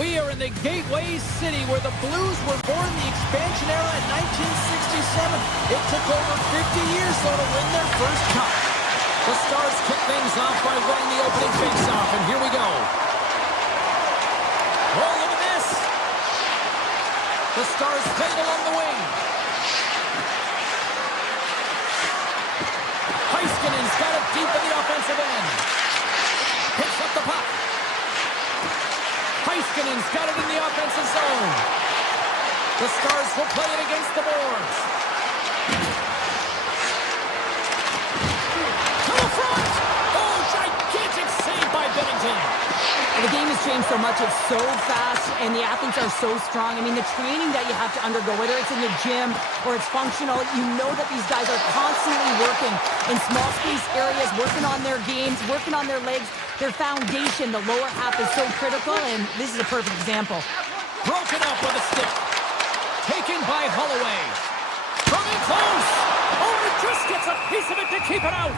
We are in the Gateway City where the Blues were born in the expansion era in 1967. It took over 50 years, though, to win their first cup. The Stars kick things off by winning the opening faceoff, and here we go. Oh, look at this. The Stars fade along the wing. Heiskanen's got it deep in the offensive end. Picks up the puck. Heiskanen's got it in the offensive zone. The Stars will play it against the boards. To the front! Oh, gigantic save by Binnington. The game has changed so much. It's so fast, and the athletes are so strong. I mean, the training that you have to undergo, whether it's in the gym or it's functional, you know that these guys are constantly working in small space areas, working on their games, working on their legs. Their foundation, the lower half, is so critical, and this is a perfect example. Broken up with a stick. Taken by Holloway. From in close. Oh, he just gets a piece of it to keep it out.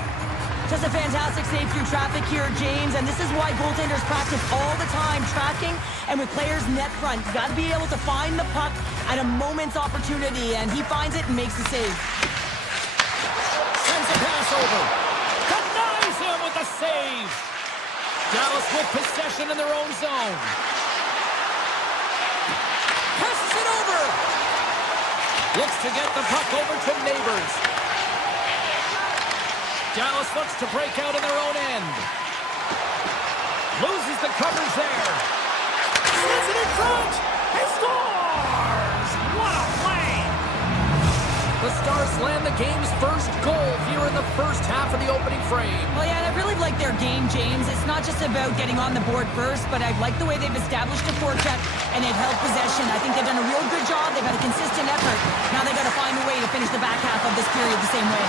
Just a fantastic save through traffic here, James, and this is why goaltenders practice all the time, tracking and with players net front. You got to be able to find the puck at a moment's opportunity, and he finds it and makes the save. Sends a pass over. Denies him with the save. Dallas with possession in their own zone. Passes it over. Looks to get the puck over to Neighbors. Dallas looks to break out in their own end. Loses the coverage there. Sends it in front. He scores! What a play! The Stars land the game's first goal here in the first half of the opening frame. Well, yeah, and I really like their game, James. It's not just about getting on the board first, but I like the way they've established a forecheck and they've held possession. I think they've done a real good job. They've had a consistent effort. Now they've got to find a way to finish the back half of this period the same way.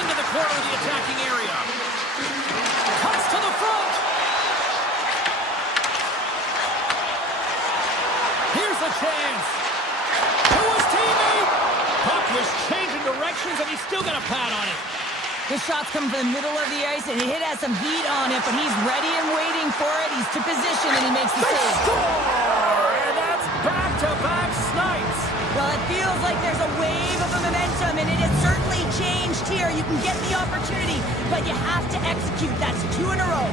Into the corner of the attacking area. Cuts to the front. Here's a chance. To his teammate. Puck was changing directions, and he's still got a pad on it. The shot's come from the middle of the ice, and it has some heat on it, but he's ready and waiting for it. He's to position, and he makes the save. Score! And that's back-to-back snipes. Well, it feels like there's a wave of momentum, and it has certainly changed here. You can get the opportunity, but you have to execute. That's 2 in a row.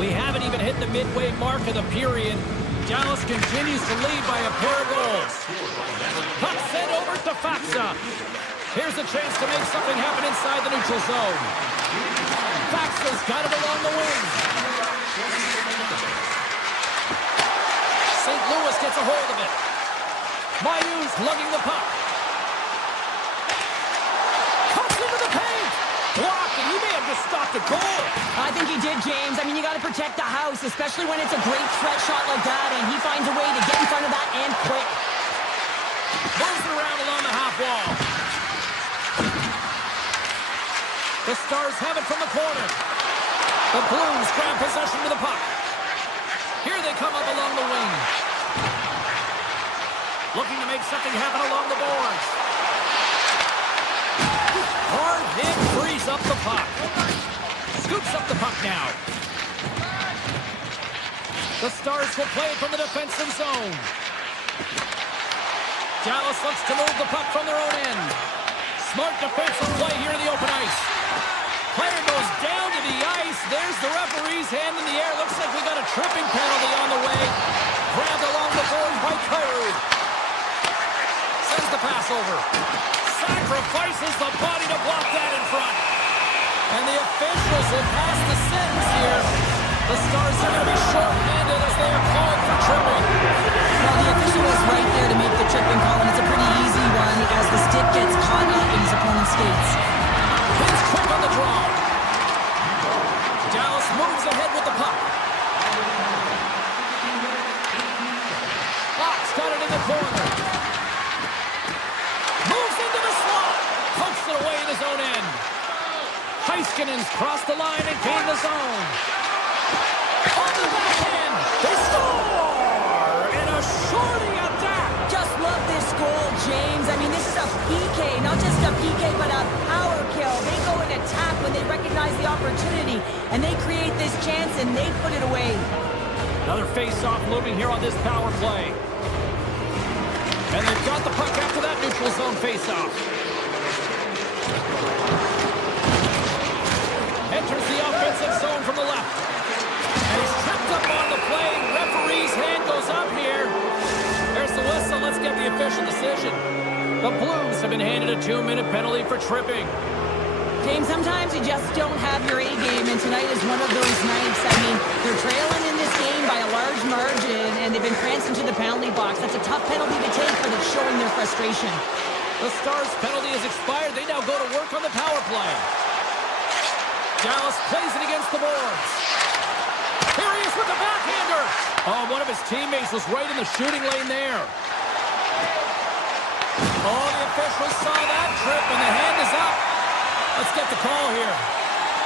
We haven't even hit the midway mark of the period. Dallas continues to lead by a pair of goals. Puck sent over to Faksa. Here's a chance to make something happen inside the neutral zone. Faksa's got it along the wing. St. Louis gets a hold of it. Mayu's lugging the puck. Cuts into the paint. Blocked, and he may have just stopped a goal. I think he did, James. I mean, you got to protect the house, especially when it's a great threat shot like that, and he finds a way to get in front of that and quick. Moves it around along the half wall. The Stars have it from the corner. The Blues grab possession to the puck. Here they come up along the wing. Looking to make something happen along the boards. Hard hit frees up the puck. Scoops up the puck now. The Stars will play it from the defensive zone. Dallas looks to move the puck from their own end. Smart defensive play here in the open ice. Player goes down to the ice. There's the referee's hand in the air. Looks like we got a tripping penalty on the way. Grabbed along the boards by Kyrou. Sends the pass over. Sacrifices the body to block that in front. And the officials have passed the sentence here. The Stars are going to be short-handed as they are called for tripping. Well, the official was right there to make the tripping call, and it's a pretty easy one as the stick gets caught up in his opponent's skates. He's quick on the draw. Dallas moves ahead with the puck. Fox got it in the corner. Moves into the slot. Pokes it away in his own end. Heiskanen's crossed the line and gained the zone. On the backhand, they score! And a shorty at that! Just love this goal, James. I mean, this is a PK, not just a PK, but a power kill. They go and attack when they recognize the opportunity, and they create this chance, and they put it away. Another face-off moving here on this power play. And they've got the puck after that neutral zone face-off. Enters the offensive zone from the left. And he's tripped up on the play. Referee's hand goes up here. There's the whistle. Let's get the official decision. The Blues have been handed a 2-minute penalty for tripping. James, sometimes you just don't have your A game, and tonight is one of those nights. I mean, they're trailing in this game by a large margin, and they've been pranced into the penalty box. That's a tough penalty to take, but it's showing their frustration. The Stars' penalty has expired. They now go to work on the power play. Dallas plays it against the boards. Here he is with the backhander. Oh, one of his teammates was right in the shooting lane there. Oh, the officials saw that trip, and the hand is up. Let's get the call here.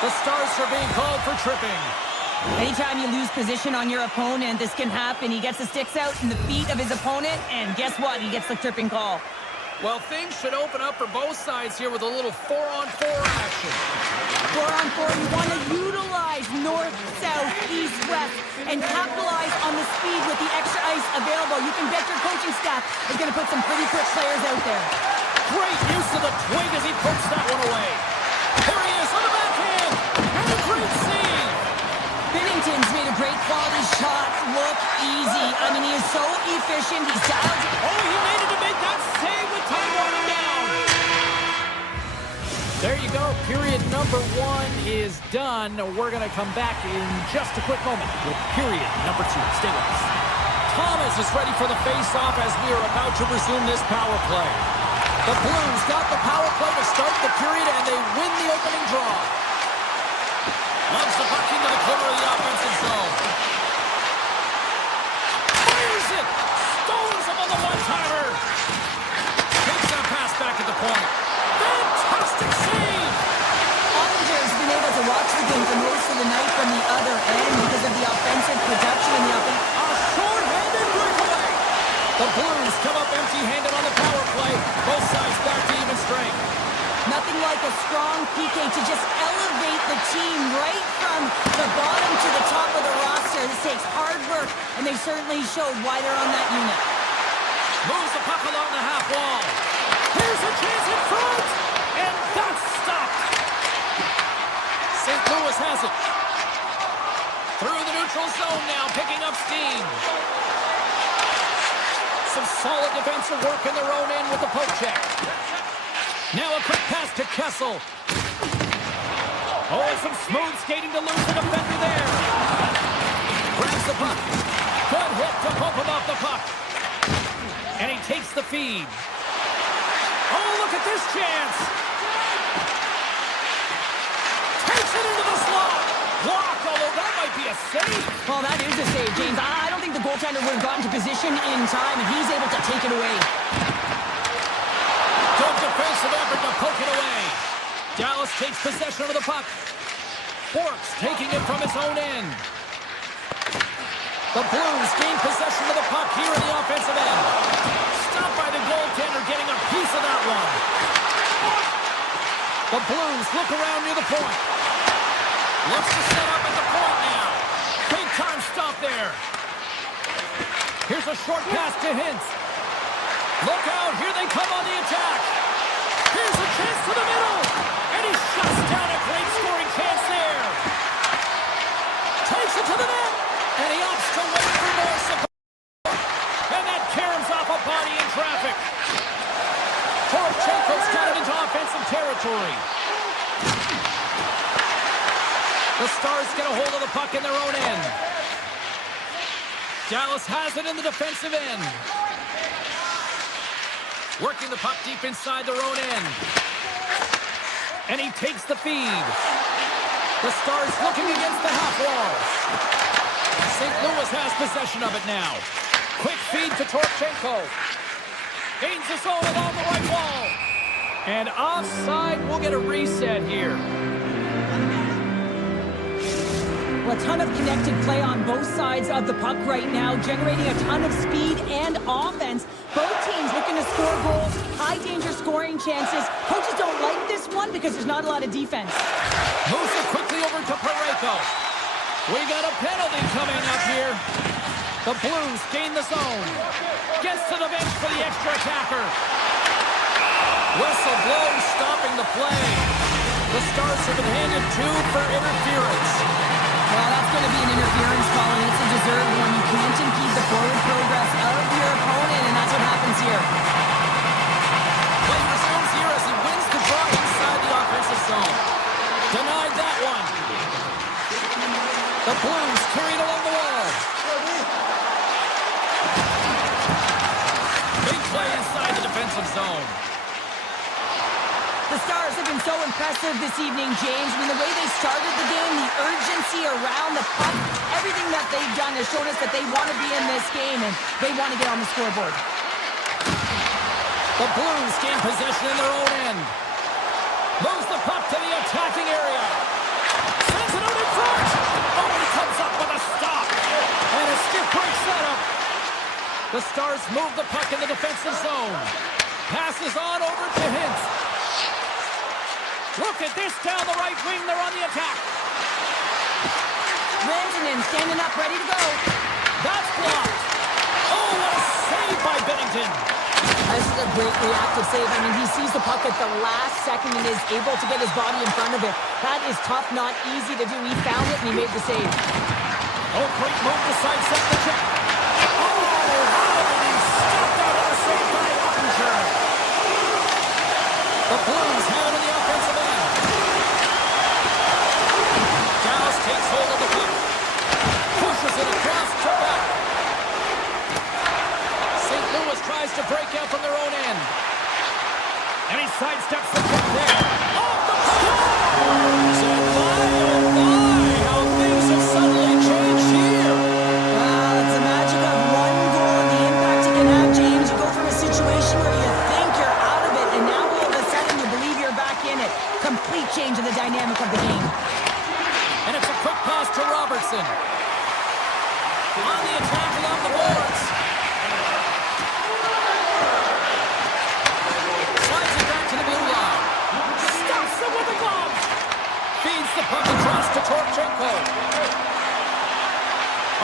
The Stars are being called for tripping. Anytime you lose position on your opponent, this can happen. He gets the sticks out in the feet of his opponent, and guess what? He gets the tripping call. Well, things should open up for both sides here with a little 4-on-4 action. 4-on-4, you want to utilize north, south, east, west, and capitalize on the speed with the extra ice available. You can bet your coaching staff is going to put some pretty quick players out there. Great use of the twig as he puts that one away. Here he is on the backhand, and a great save. Binnington's made a great quality shot look easy. I mean, he is so efficient. He's dialed. Oh, he made it to make that save with time running down. There you go. Period number 1 is done. We're going to come back in just a quick moment with period number 2. Stay with us. Thomas is ready for the face-off as we are about to resume this power play. The Blues got the power play to start the period, and they win the opening draw. Loves the puck into the corner of the offensive zone. Fires it! Stones him on the one-timer! Takes that pass back at the point. Fantastic save! Ottinger's been able to watch the game for most of the night from the other end because of the offensive production in the offense. A short-handed breakaway! The Blues come up empty-handed on the power play. Both sides back to even strength. Nothing like a strong PK to just elevate the team right from the bottom to the top of the roster. This takes hard work, and they certainly showed why they're on that unit. Moves the puck along the half wall. Here's a chance in front, and that's stopped. St. Louis has it. Through the neutral zone now, picking up steam. Some solid defensive work in their own end with the poke check. Now a quick pass to Kessel. Oh, and some smooth skating to lose the defender there. Grabs the puck. Good hit to bump him off the puck. And he takes the feed. Oh, look at this chance. Takes it into the slot. Blocked, although that might be a save. Well, that is a save, James. I don't think the goaltender would have gotten to position in time, and he's able to take it away. Good defensive effort to poke it away. Dallas takes possession of the puck. Borks taking it from his own end. The Blues gain possession of the puck here in the offensive end. Stopped by the goaltender, getting a piece of that one. The Blues look around near the point. Looks to set up at the point now. Big time stop there. Here's a short pass to Hintz. Look out, here they come on the attack. Here's a chance to the middle. And he shuts down a great scoring chance there. Takes it to the net. And he opts to wait for more support. And that caroms off a body in traffic. Torchenko's got it into offensive territory. The Stars get a hold of the puck in their own end. Dallas has it in the defensive end. Working the puck deep inside their own end. And he takes the feed. The Stars looking against the half wall. St. Louis has possession of it now. Quick feed to Torchenko. Gains the zone along the right wall. And offside, we'll get a reset here. Well, a ton of connected play on both sides of the puck right now, generating a ton of speed and offense. Both teams looking to score goals, high-danger scoring chances. Coaches don't like this one because there's not a lot of defense. Moves it quickly over to Parayko. We got a penalty coming up here. The Blues gain the zone. Gets to the bench for the extra attacker. Whistle blows, stopping the play. The Stars have been handed 2 for interference. Well, that's going to be an interference call, and it's a deserved one. You can't impede the forward progress of your opponent, and that's what happens here. Play resumes here as he wins the draw inside the offensive zone. Denied that one. The Blues carried along the wall. Big play inside the defensive zone. The Stars have been so impressive this evening, James. I mean, the way they started the game, the urgency around the puck, everything that they've done has shown us that they want to be in this game and they want to get on the scoreboard. The Blues gain possession in their own end. Moves the puck to the attacking area. Sends it out in front. Oh, he comes up with a stop. And a stiff break setup. The Stars move the puck in the defensive zone. Passes on over to Hintz. Look at this down the right wing. They're on the attack. Rantanen standing up, ready to go. That's blocked. Oh, what a save by Bennington. This is a great reactive save. I mean, he sees the puck at the last second and is able to get his body in front of it. That is tough, not easy to do. He found it and he made the save. Oh, great move to sidestep the check. Oh, and he stopped out of the save by Ottinger. The Blues have it in the offensive end. Dallas takes hold of the puck. Pushes it across to back. St. Louis tries to break out from their own end. And he sidesteps the puck there. Off the scores! And my, how things have suddenly changed here. Wow, it's the magic of one goal and the impact it can have, James. You go from a situation where you think you're out of it, and now all of a sudden you believe you're back in it. Complete change in the dynamic of the game. And it's a quick pass to Robertson. On the attack along the boards. Slides it back to the blue line. Stops him with a glove. Feeds the puck across to Torchenko.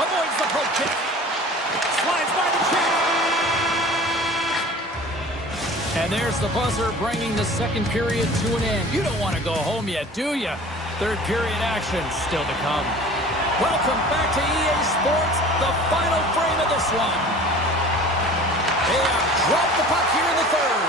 Avoids the poke check. Slides by the check. And there's the buzzer bringing the second period to an end. You don't want to go home yet, do you? Third period action still to come. Welcome back to EA Sports, the final frame of this one. They have dropped the puck here in the third.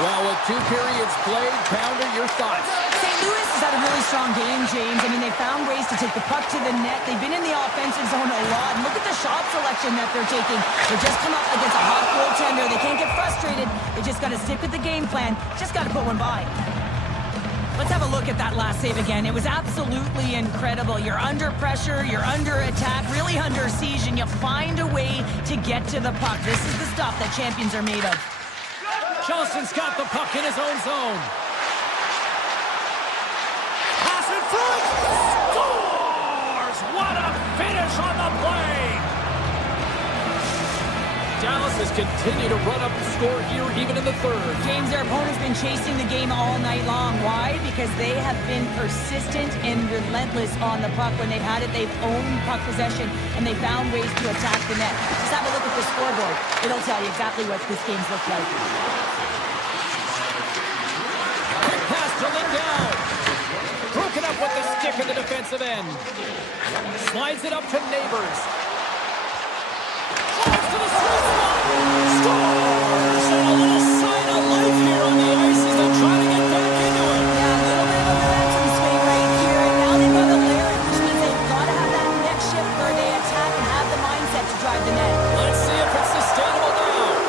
Well, with 2 periods played, Pounder, your thoughts? St. Louis has had a really strong game, James. I mean, they found ways to take the puck to the net. They've been in the offensive zone a lot. And look at the shot selection that they're taking. They just come up against a hot goaltender. They can't get frustrated. They just got to stick with the game plan. Just got to put one by. Let's have a look at that last save again. It was absolutely incredible. You're under pressure, you're under attack, really under siege, and you find a way to get to the puck. This is the stuff that champions are made of. Johnston's got the puck in his own zone. Pass in front. Scores! What a finish on the play! Dallas has continued to run up the score here even in the third. James, their opponent's been chasing the game all night long. Why? Because they have been persistent and relentless on the puck. When they've had it, they've owned puck possession, and they found ways to attack the net. Just have a look at the scoreboard. It'll tell you exactly what this game's looked like. Quick pass to Lindell. Broken up with the stick in the defensive end. Slides it up to Neighbors. Drives to the sweet spot. Scores! And a little sign of life here on the ice as they try to get back into it. Yeah, a little bit of a momentum swing right here, and now they've got to layer it, which means they've got to have that next shift where they attack and have the mindset to drive the net. Let's see if it's sustainable now.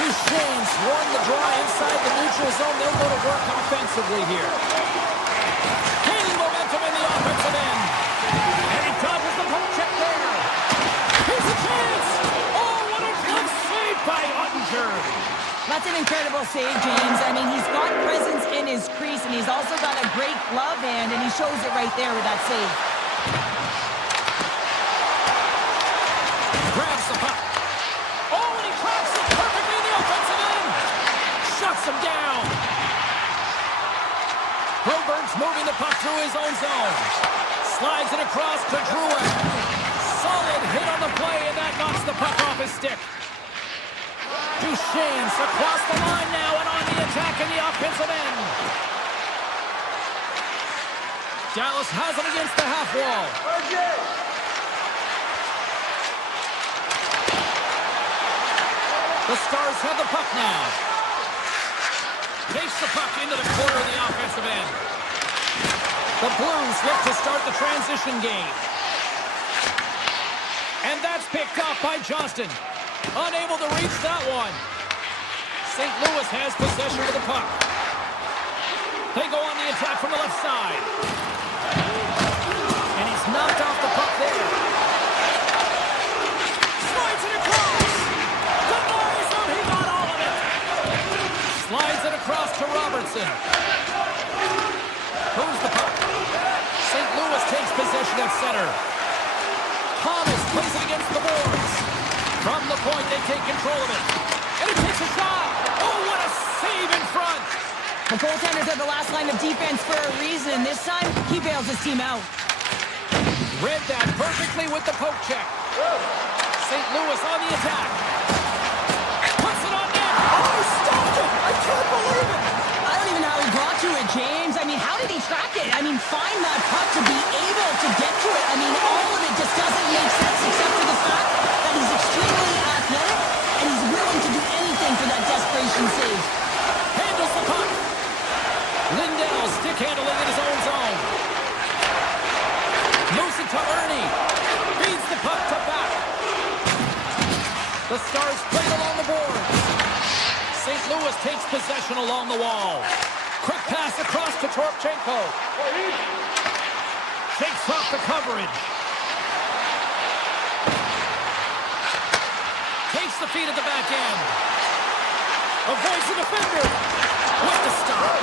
Duchesne's won the draw inside the neutral zone. They'll go to work offensively here. Gaining momentum in the offensive end. And he dodges the poke check there. Here's a chance. Oh, what a glove save by Ottinger. That's an incredible save, James. I mean, he's got presence in his crease, and he's also got a great glove hand, and he shows it right there with that save. Grabs the puck. Oh, and he tracks it perfectly in the offensive end. Shuts him down. Broke Lundberg's moving the puck through his own zone. Slides it across to Drouin. Solid hit on the play, and that knocks the puck off his stick. Duchesne's across the line now and on the attack in the offensive end. Dallas has it against the half wall. The Stars have the puck now. Takes the puck into the corner of the offensive end. The Blues look to start the transition game. And that's picked up by Johnston. Unable to reach that one. St. Louis has possession of the puck. They go on the attack from the left side. And he's knocked off the puck there. Slides it across. Denies him. He got all of it. Slides it across to Robertson. Moves the puck. St. Louis takes possession at center. Thomas plays it against the boards. From the point, they take control of it. And he takes a shot. Oh, what a save in front. The goaltender's at the last line of defense for a reason. This time, he bails his team out. Read that perfectly with the poke check. St. Louis on the attack. Puts it on net. Oh, he stopped it. I can't believe it. I don't even know how he got to it, James. I mean, how did he track it? I mean, find that puck to be able to get to it. I mean, all of it just doesn't make sense except for the fact that he's extremely athletic and he's willing to do anything for that desperation save. Handles the puck. Lindell stick handling in his own zone. Moves it to Ernie. Feeds the puck to back. The Stars play it along the boards. St. Louis takes possession along the wall. Quick pass across to Torpchenko. Shakes off the coverage. Takes the feed at the back end. Avoids the defender. With the stop.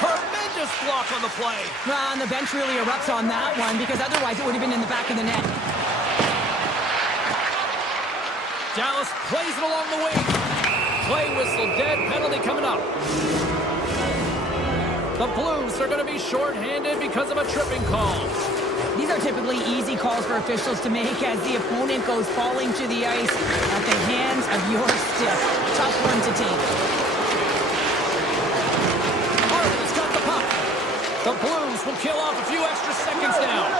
Tremendous block on the play. Well, and the bench really erupts on that one because otherwise it would have been in the back of the net. Dallas plays it along the wing. Play whistle, dead penalty coming up. The Blues are going to be shorthanded because of a tripping call. These are typically easy calls for officials to make as the opponent goes falling to the ice at the hands of your stick. Tough one to take. Harvey's got the puck. The Blues will kill off a few extra seconds now.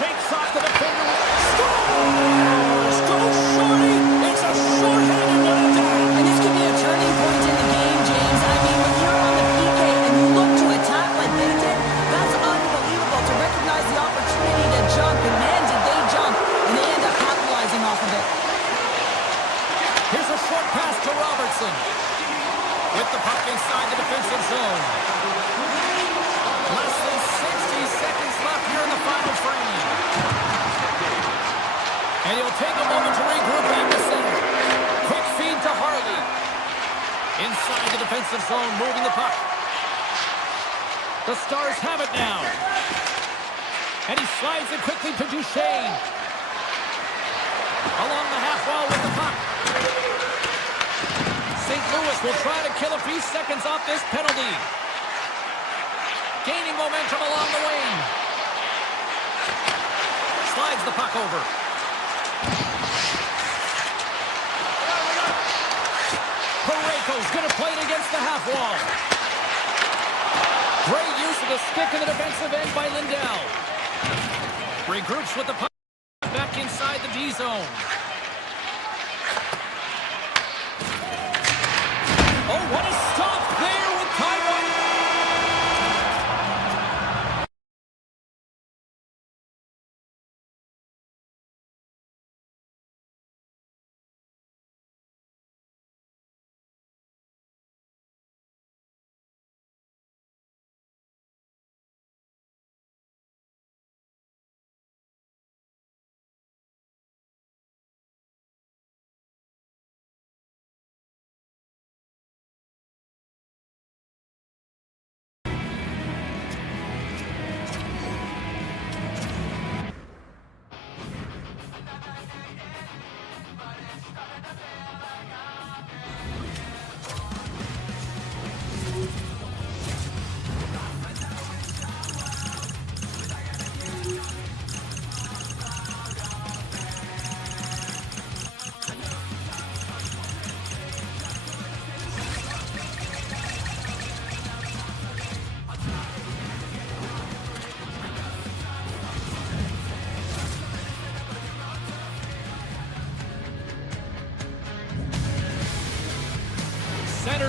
Shakes off the defender. Scores! Goes Shorty! It's a shorthanded knockdown! And this could be a turning point in the game, James. I mean, when you're on the PK and you look to attack like they did, that's unbelievable to recognize the opportunity to jump. And man, did they jump. And they end up capitalizing off of it. Here's a short pass to Robertson. With the puck inside the defensive zone. Less than 60 seconds left here in the final frame. And he'll take a moment to regroup back to center. Quick feed to Harley. Inside the defensive zone, moving the puck. The Stars have it now. And he slides it quickly to Duchesne. Along the half wall with the puck. St. Louis will try to kill a few seconds off this penalty. Gaining momentum along the wing. Slides the puck over. Parayko's going to play it against the half wall. Great use of the stick in the defensive end by Lindell. Regroups with the puck back inside the D zone. Oh, what a stop there with time.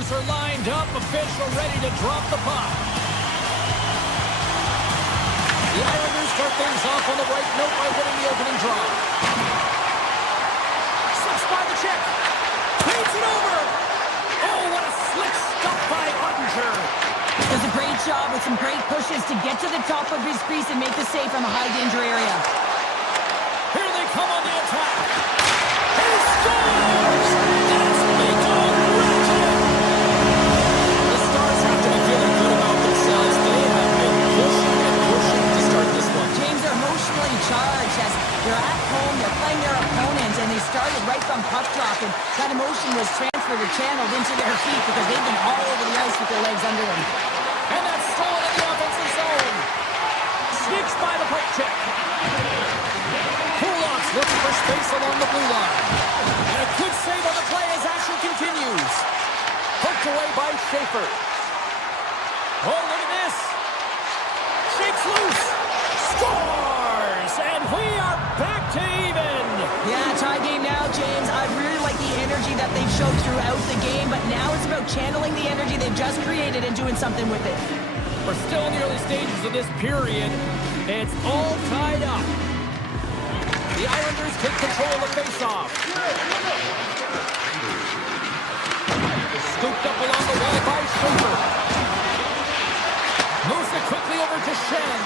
players are lined up, official ready to drop the puck. The Islanders start things off on the right note by winning the opening draw. Slips by the check. Feeds it over. Oh, what a slick stop by Ottinger. Does a great job with some great pushes to get to the top of his crease and make the save from a high-danger area. Here they come on the attack. He scores! That's Miko Rankin! The Stars have to be feeling good about themselves. They have been pushing and pushing to start this one. James are emotionally charged as they're at home, they're playing their opponent, and they started right from puck drop, and that emotion was transferred or channeled into their feet because they've been all over the ice with their legs under them. And that's stolen in the offensive zone. Sneaks by the poke check. Kulak's looking for space along the blue line. And a good save on the play as action continues. Poked away by Schaefer. Oh, look at this. Shakes loose. Scores! And we are back to even. Yeah, tie game now, James. I really like the energy that they've showed throughout the game, but now it's about channeling the energy they've just created and doing something with it. We're still in the early stages of this period. It's all tied up. The Islanders take control of the faceoff. Scooped up along the wall by Schaefer. Moves it quickly over to Shen.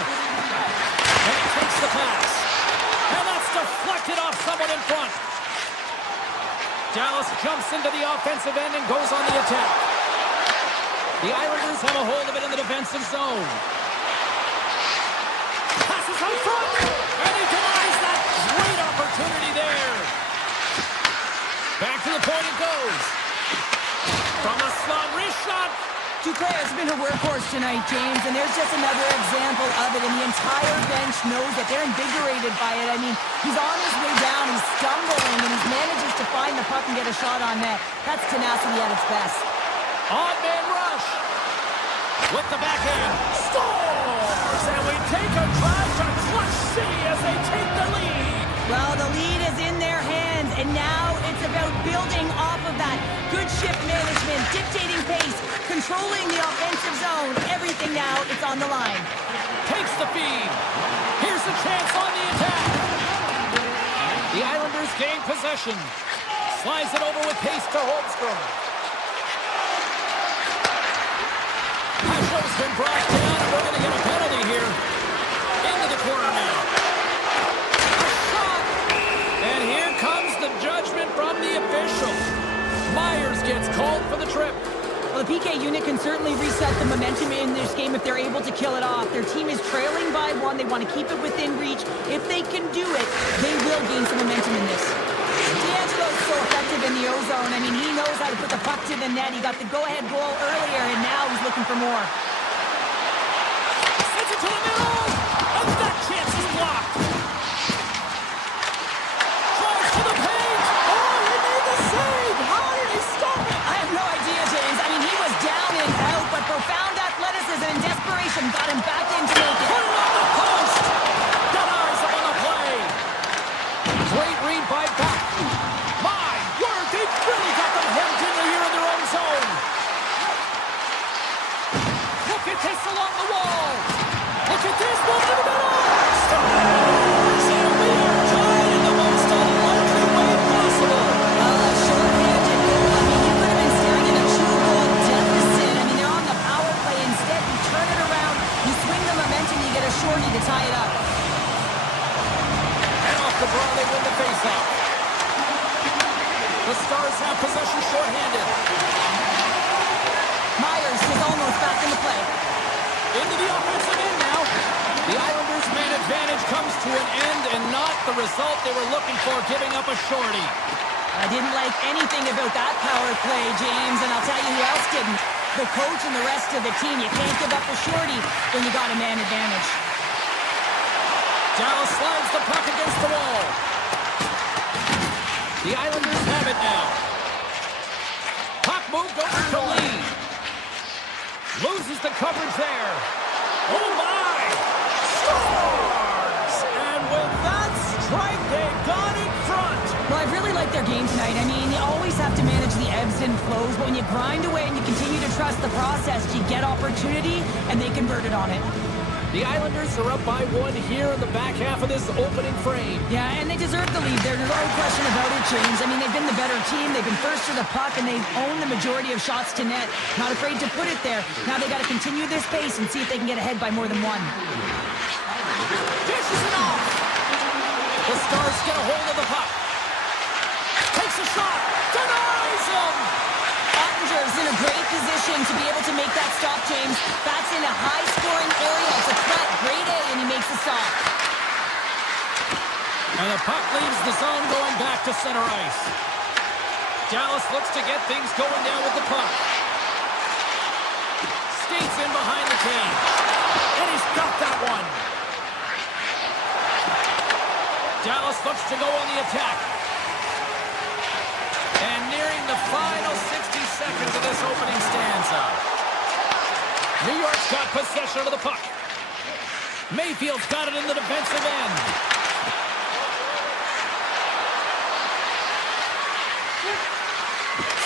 And he takes the pass. And that's deflected off someone in front. Dallas jumps into the offensive end and goes on the attack. The Islanders have a hold of it in the defensive zone. Passes out front. And he denies that great opportunity there. Back to the point it goes. From the slot, wrist shot. Duclair has been a workhorse tonight, James, and there's just another example of it, and the entire bench knows that they're invigorated by it. I mean, he's on his way down, he's stumbling, and he manages to find the puck and get a shot on net. That's tenacity at its best. On man rush. With the backhand. Scores! And we take a drive to Clutch City as they take the lead. Well, the lead is in their hands, and now it's about building off of that. Good shift management, dictating pace, controlling the offensive zone. Everything now, it's on the line. Takes the feed. Here's a chance on the attack. The Islanders gain possession. Slides it over with pace to Holmstrom. Pasho's been brought down, and we're going to get a penalty here. Into the corner now. A shot. And here comes the judgment from the official. Myers gets called for the trip. Well, the PK unit can certainly reset the momentum in this game if they're able to kill it off. Their team is trailing by one. They want to keep it within reach. If they can do it, they will gain some momentum in this. D'Angelo's so effective in the O-zone. I mean, he knows how to put the puck to the net. He got the go-ahead goal earlier, and now he's looking for more. Sends it to the middle, and that chance is blocked. Tries to the paint. Oh, he made the save. How did he stop it? I have no idea, James. I mean, he was down and out, but profound athleticism and desperation got him back into it. Put it on the post. Denies him on the play. Great read by Buck. My word, they really got them hemmed in here in their own zone. Look at this along the wall. Look at this, move to the middle. Scores! And we are tied in the most unlikely way possible. Short-handed goal. I mean, you could have been staring at a two-goal deficit. I mean, they're on the power play. Instead, you turn it around, you swing the momentum, you get a shorty to tie it up. And off the draw, they win the faceoff. The Stars have possession shorthanded. Myers is almost back in the play. Into the offensive end now. The Islanders' man advantage comes to an end and not the result they were looking for, giving up a shorty. I didn't like anything about that power play, James, and I'll tell you who else didn't. The coach and the rest of the team. You can't give up a shorty when you got a man advantage. Dallas slides the puck against the wall. The Islanders have it now. Puck moved over to Lee. Loses the coverage there. Oh my! Scores! And with that strike, they got in front. Well, I've really liked their game game tonight. I mean, you always have to manage the ebbs and flows, but when you grind away and you continue to trust the process, you get opportunity, and they converted on it. The Islanders are up by 1 here in the back half of this opening frame. Yeah, and they deserve the lead. There's no question about it, James. I mean, they've been the better team. They've been first to the puck, and they've owned the majority of shots to net. Not afraid to put it there. Now they got to continue this pace and see if they can get ahead by more than one. Dishes it off. The Stars get a hold of the puck. Takes a shot. Denies him. Ottinger's in a great position to be able to make that stop, James. That's in a high-scoring area. It's a threat, grade A, and he makes the stop. And the puck leaves the zone going back to center ice. Dallas looks to get things going down with the puck. Skates in behind the cage. And he's got that one. Dallas looks to go on the attack. And nearing the final 60 seconds of this opening stanza. New York's got possession of the puck. Mayfield's got it in the defensive end.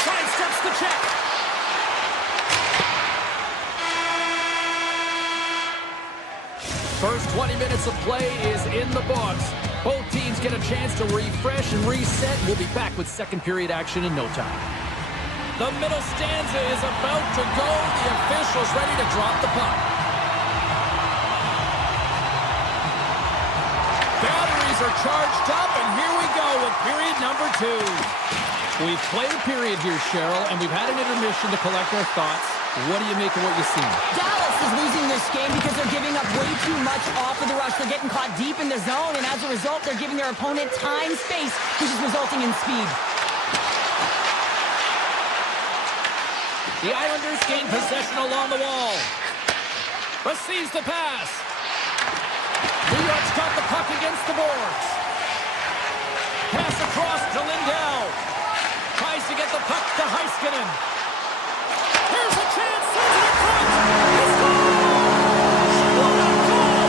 Sidesteps the check. First 20 minutes of play is in the books. Both teams get a chance to refresh and reset. We'll be back with second period action in no time. The middle stanza is about to go. The officials ready to drop the puck. Batteries are charged up, and here we go with period number 2. We've played a period here, Cheryl, and we've had an intermission to collect our thoughts. What do you make of what you've seen? Dallas is losing this game because they're giving up way too much off of the rush. They're getting caught deep in the zone, and as a result, they're giving their opponent time, space, which is resulting in speed. The Islanders gain possession along the wall. Receives the pass. New York's got the puck against the boards. Pass across to Lindell. Tries to get the puck to Heiskanen. Here's a chance. Sends it in front. He scores! What a goal!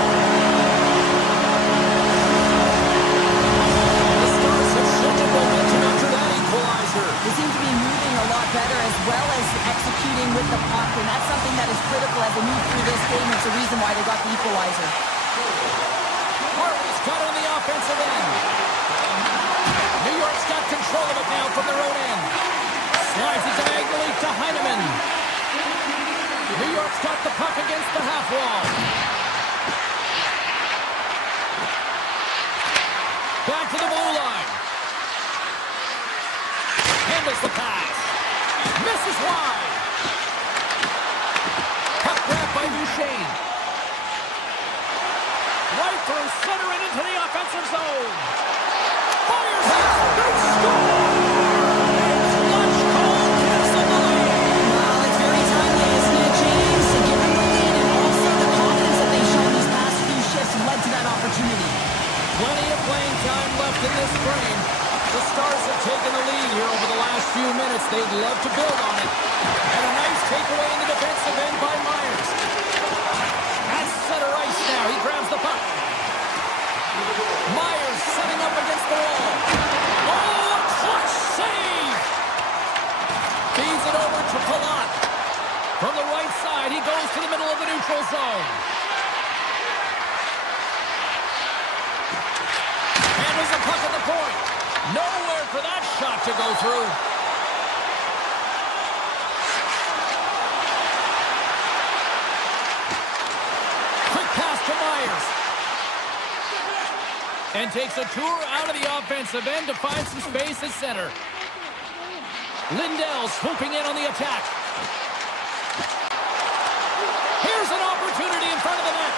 The Stars have shifted momentum after that equalizer. They seem to be moving a lot better as well as executing with the puck, and that's something that is critical as they move through this game. It's a reason why they got the equalizer. Hartley's got it on the offensive end. New York's got control of it now from their own end. Slides it diagonally to Heineman. New York's got the puck against the half wall. Back to the blue line. Handles the pass. Misses wide. Puck grab by Duchesne. Right through center and into the offensive zone. Fires it. They score! It's Lunch Cole gives them the lead. Well, it's very timely, isn't it, James? To give them the lead, and also the confidence that they've shown these past few shifts led to that opportunity. Plenty of playing time left in this frame. The Stars have taken the lead here over the last few minutes. They'd love to build on it. And a nice takeaway in the defensive end by Myers. At center ice now. He grabs the puck. Myers setting up against the wall. Oh, a clutch save! Feeds it over to Palat. From the right side, he goes to the middle of the neutral zone. Handles the puck at the point. Nowhere for that shot to go through. Quick pass to Myers. And takes a tour out of the offensive end to find some space at center. Lindell swooping in on the attack. Here's an opportunity in front of the net.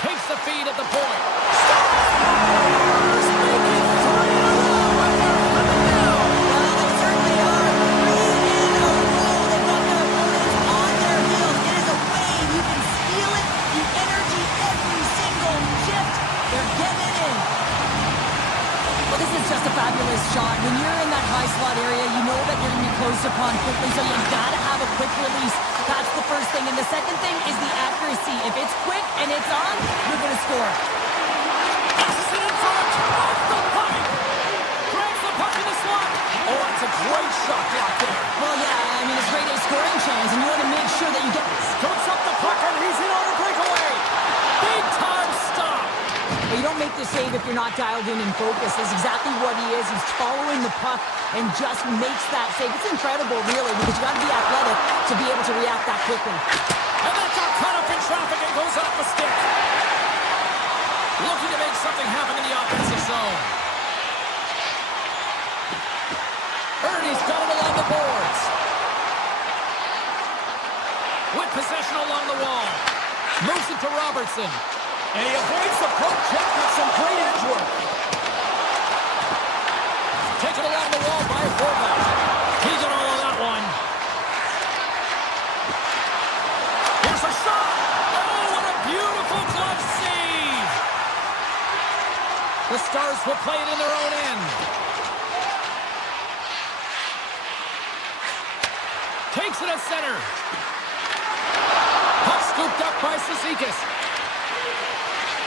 Takes the feed at the point. Stars make it 3 in a row, and they're coming down. Well, they certainly are. 3 in a row. They've got their opponents on their heels. It is a wave. You can feel it. The energy every single shift. They're getting it in. Well, this is just a fabulous shot. When you're in that high slot area, you know that you're going to be close upon quickly, so you got to have a quick release. That's the first thing. And the second thing is the accuracy. If it's quick and it's on, you're going to score. Passes it in front. Off the pipe. block there. Well, yeah, I mean, it's grade A scoring chance, and you want to make sure that you get... Scoops up the puck, and he's in on a breakaway. Big time stop. But you don't make the save if you're not dialed in and focused. That's exactly what he is. He's following the puck and just makes that save. It's incredible, really, because you got to be athletic to be able to react that quickly. And that got caught up in traffic and goes off the stick. Looking to make something happen in the offensive zone. Ernie's got it along the boards. With possession along the wall. Moves it to Robertson. And he avoids the poke check with some great edge work. Taken along the wall by Horvath. He got all of that one. Here's a shot. Oh, what a beautiful glove save. The Stars will play it in their own end. Takes it at center. Puck scooped up by Cizikas.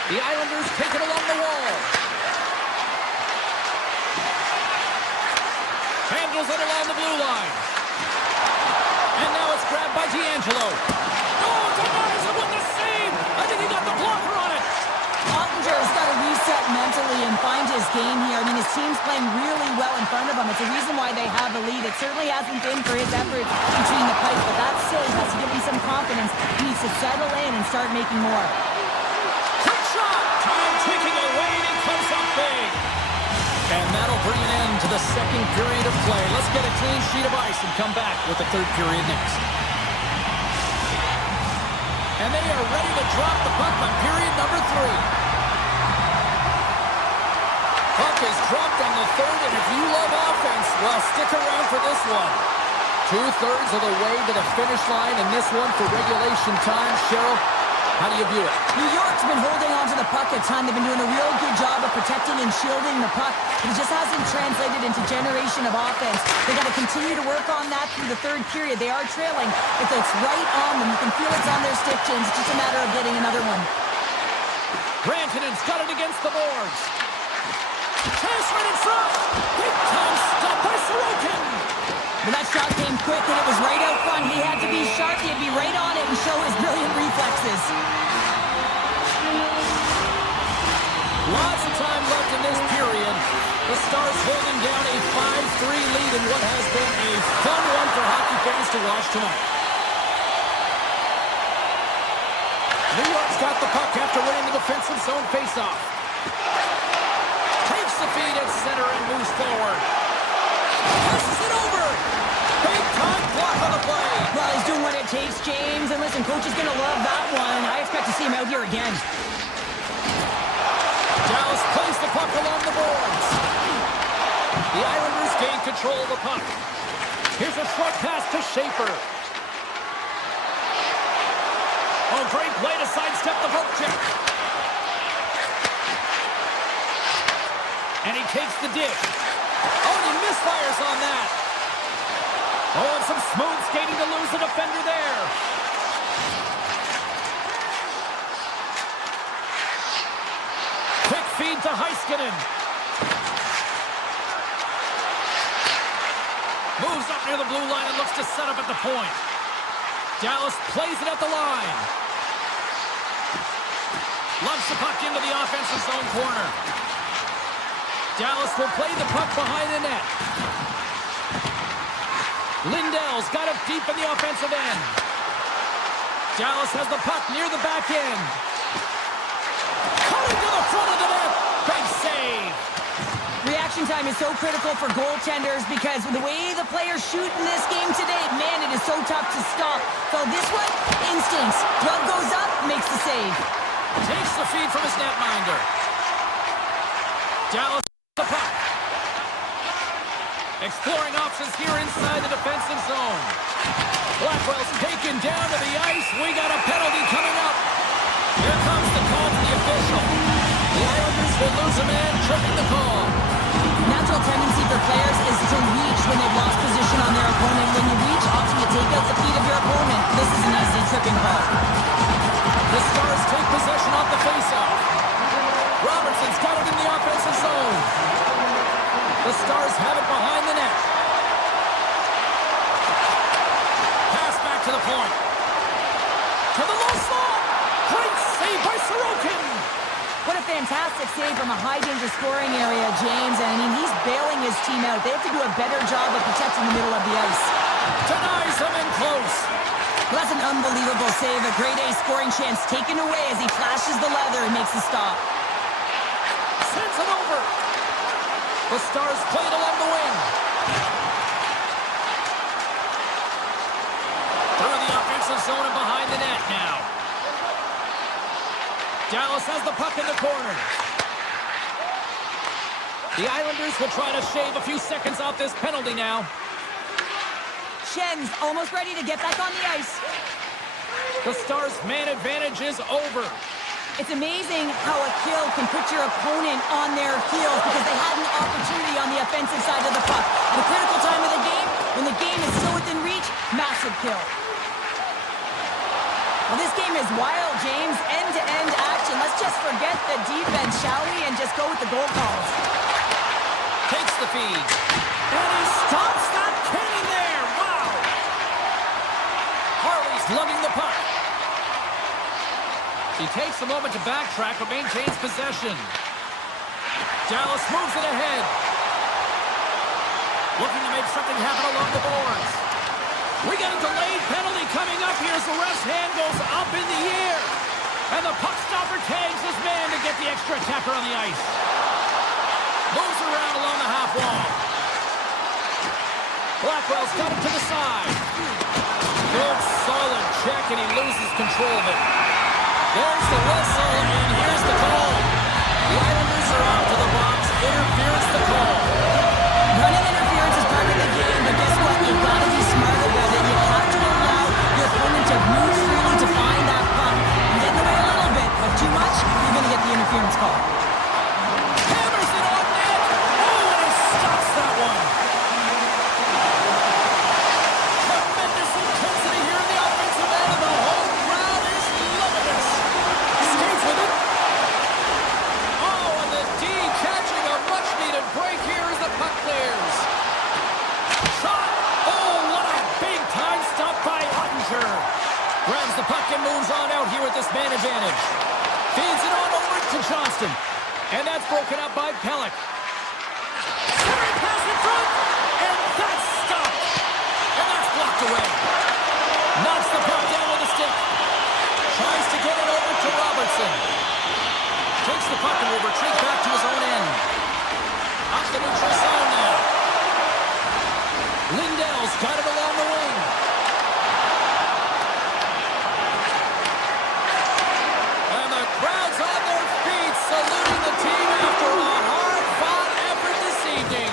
The Islanders take it along the wall. Handles it along the blue line. And now it's grabbed by D'Angelo. Oh, denies it with the save. I think he got the blocker on it. Ottinger's got to reset mentally and find his game here. I mean, his team's playing really well in front of him. It's a reason why they have the lead. It certainly hasn't been for his efforts between the pipes, but that save has to give him some confidence. He needs to settle in and start making more. Quick shot. Time ticking away, and he comes up big. And that'll bring an end to the second period of play. Let's get a clean sheet of ice and come back with the third period next. And they are ready to drop the puck on period number 3. Puck is dropped on the third, and if you love offense, well, stick around for this one. 2/3 of the way to the finish line, and this one for regulation time. Cheryl, how do you view it? New York's been holding on to the puck a ton. They've been doing a real good job of protecting and shielding the puck. It just hasn't translated into generation of offense. They got to continue to work on that through the third period. They are trailing, but it's right on them. You can feel it's on their stick, James. It's just a matter of getting another one. Rantanen's got it against the boards. Chase right in front. Big time stop by Sorokin. But that shot came quick, and it was right out front. He had to be sharp. He had to be right on it and show his brilliant reflexes. Lots of time left in this period. The Stars holding down a 5-3 lead in what has been a fun one for hockey fans to watch tonight. New York's got the puck after winning the defensive zone faceoff. Takes the feed at center and moves forward. Passes it over. Big time block on the play. Well, he's doing what it takes, James. And listen, coach is going to love that one. I expect to see him out here again. Dallas plays the puck along the boards. The Islanders gain control of the puck. Here's a short pass to Schaefer. Oh, great play to sidestep the poke check. And he takes the dish. Oh, and he misfires on that. Oh, and some smooth skating to lose the defender there. Quick feed to Heiskanen. Moves up near the blue line and looks to set up at the point. Dallas plays it at the line. Lumps the puck into the offensive zone corner. Dallas will play the puck behind the net. Lindell's got it deep in the offensive end. Dallas has the puck near the back end. Cutting to the front of the net. Big save. Reaction time is so critical for goaltenders because the way the players shoot in this game today, man, it is so tough to stop. So this one, instincts. Glove goes up, makes the save. Takes the feed from his netminder. Dallas the puck. Exploring options here inside the defensive zone. Blackwell's taken down to the ice. We got a penalty coming up. Here comes the call from the official. The Islanders will lose a man, tripping the call. Natural tendency for players is to reach when they've lost position on their opponent. When you reach, often you take out the feet of your opponent. This is an easy tripping call. The Stars take possession off the faceoff. Robertson's got it in the offensive zone. The Stars have it behind the net. fantastic save from a high-danger scoring area, James. And, I mean, he's bailing his team out. They have to do a better job of protecting the middle of the ice. Denies him in close. Well, that's an unbelievable save. A grade A scoring chance taken away as he flashes the leather and makes the stop. Sends it over. The Stars played along the wing. Through the offensive zone and behind the net now. Dallas has the puck in the corner. The Islanders will try to shave a few seconds off this penalty now. Schen's almost ready to get back on the ice. The Stars' man advantage is over. It's amazing how a kill can put your opponent on their heels because they had an opportunity on the offensive side of the puck. At a critical time of the game, when the game is still within reach, massive kill. Well, this game is wild, James. End-to-end action. Let's just forget the defense, shall we, and just go with the goal calls. Takes the feed. And he stops that cannon there. Wow. Harley's lugging the puck. He takes a moment to backtrack but maintains possession. Dallas moves it ahead. Looking to make something happen along the boards. We got a delayed penalty coming up here as the ref's hand goes up in the air. And the puck stopper tags his man to get the extra attacker on the ice. Moves around along the half wall. Blackwell's got it to the side. Good solid check and he loses control of it. There's the whistle and here's the call. The Islanders are off to the box. Interference the call. Running interference is part of the game, but guess what? You've got to be smart about it. You have to allow your opponent to move freely to find that puck. You get in the way a little bit, but too much, you're going to get the interference call. Hammers it on net. Oh, and he stops that one. Tremendous intensity here in the offensive end, and the whole crowd is loving this. Skates with it. Oh, and the D catching a much-needed break here as the puck clears. Shot. Oh, what a big-time stop by Ottinger. Grabs the puck and moves on out here with this man advantage. Feeds it on over to Johnston. And that's broken up by Pelech. Centering pass in front. And that's stopped. And that's blocked away. Knocks the puck down with a stick. Tries to get it over to Robertson. Takes the puck and will retreat back to his own end. Off the neutral zone now. Lindell's got it along the wing. And the crowd's on their feet, saluting the team after a hard-fought effort this evening.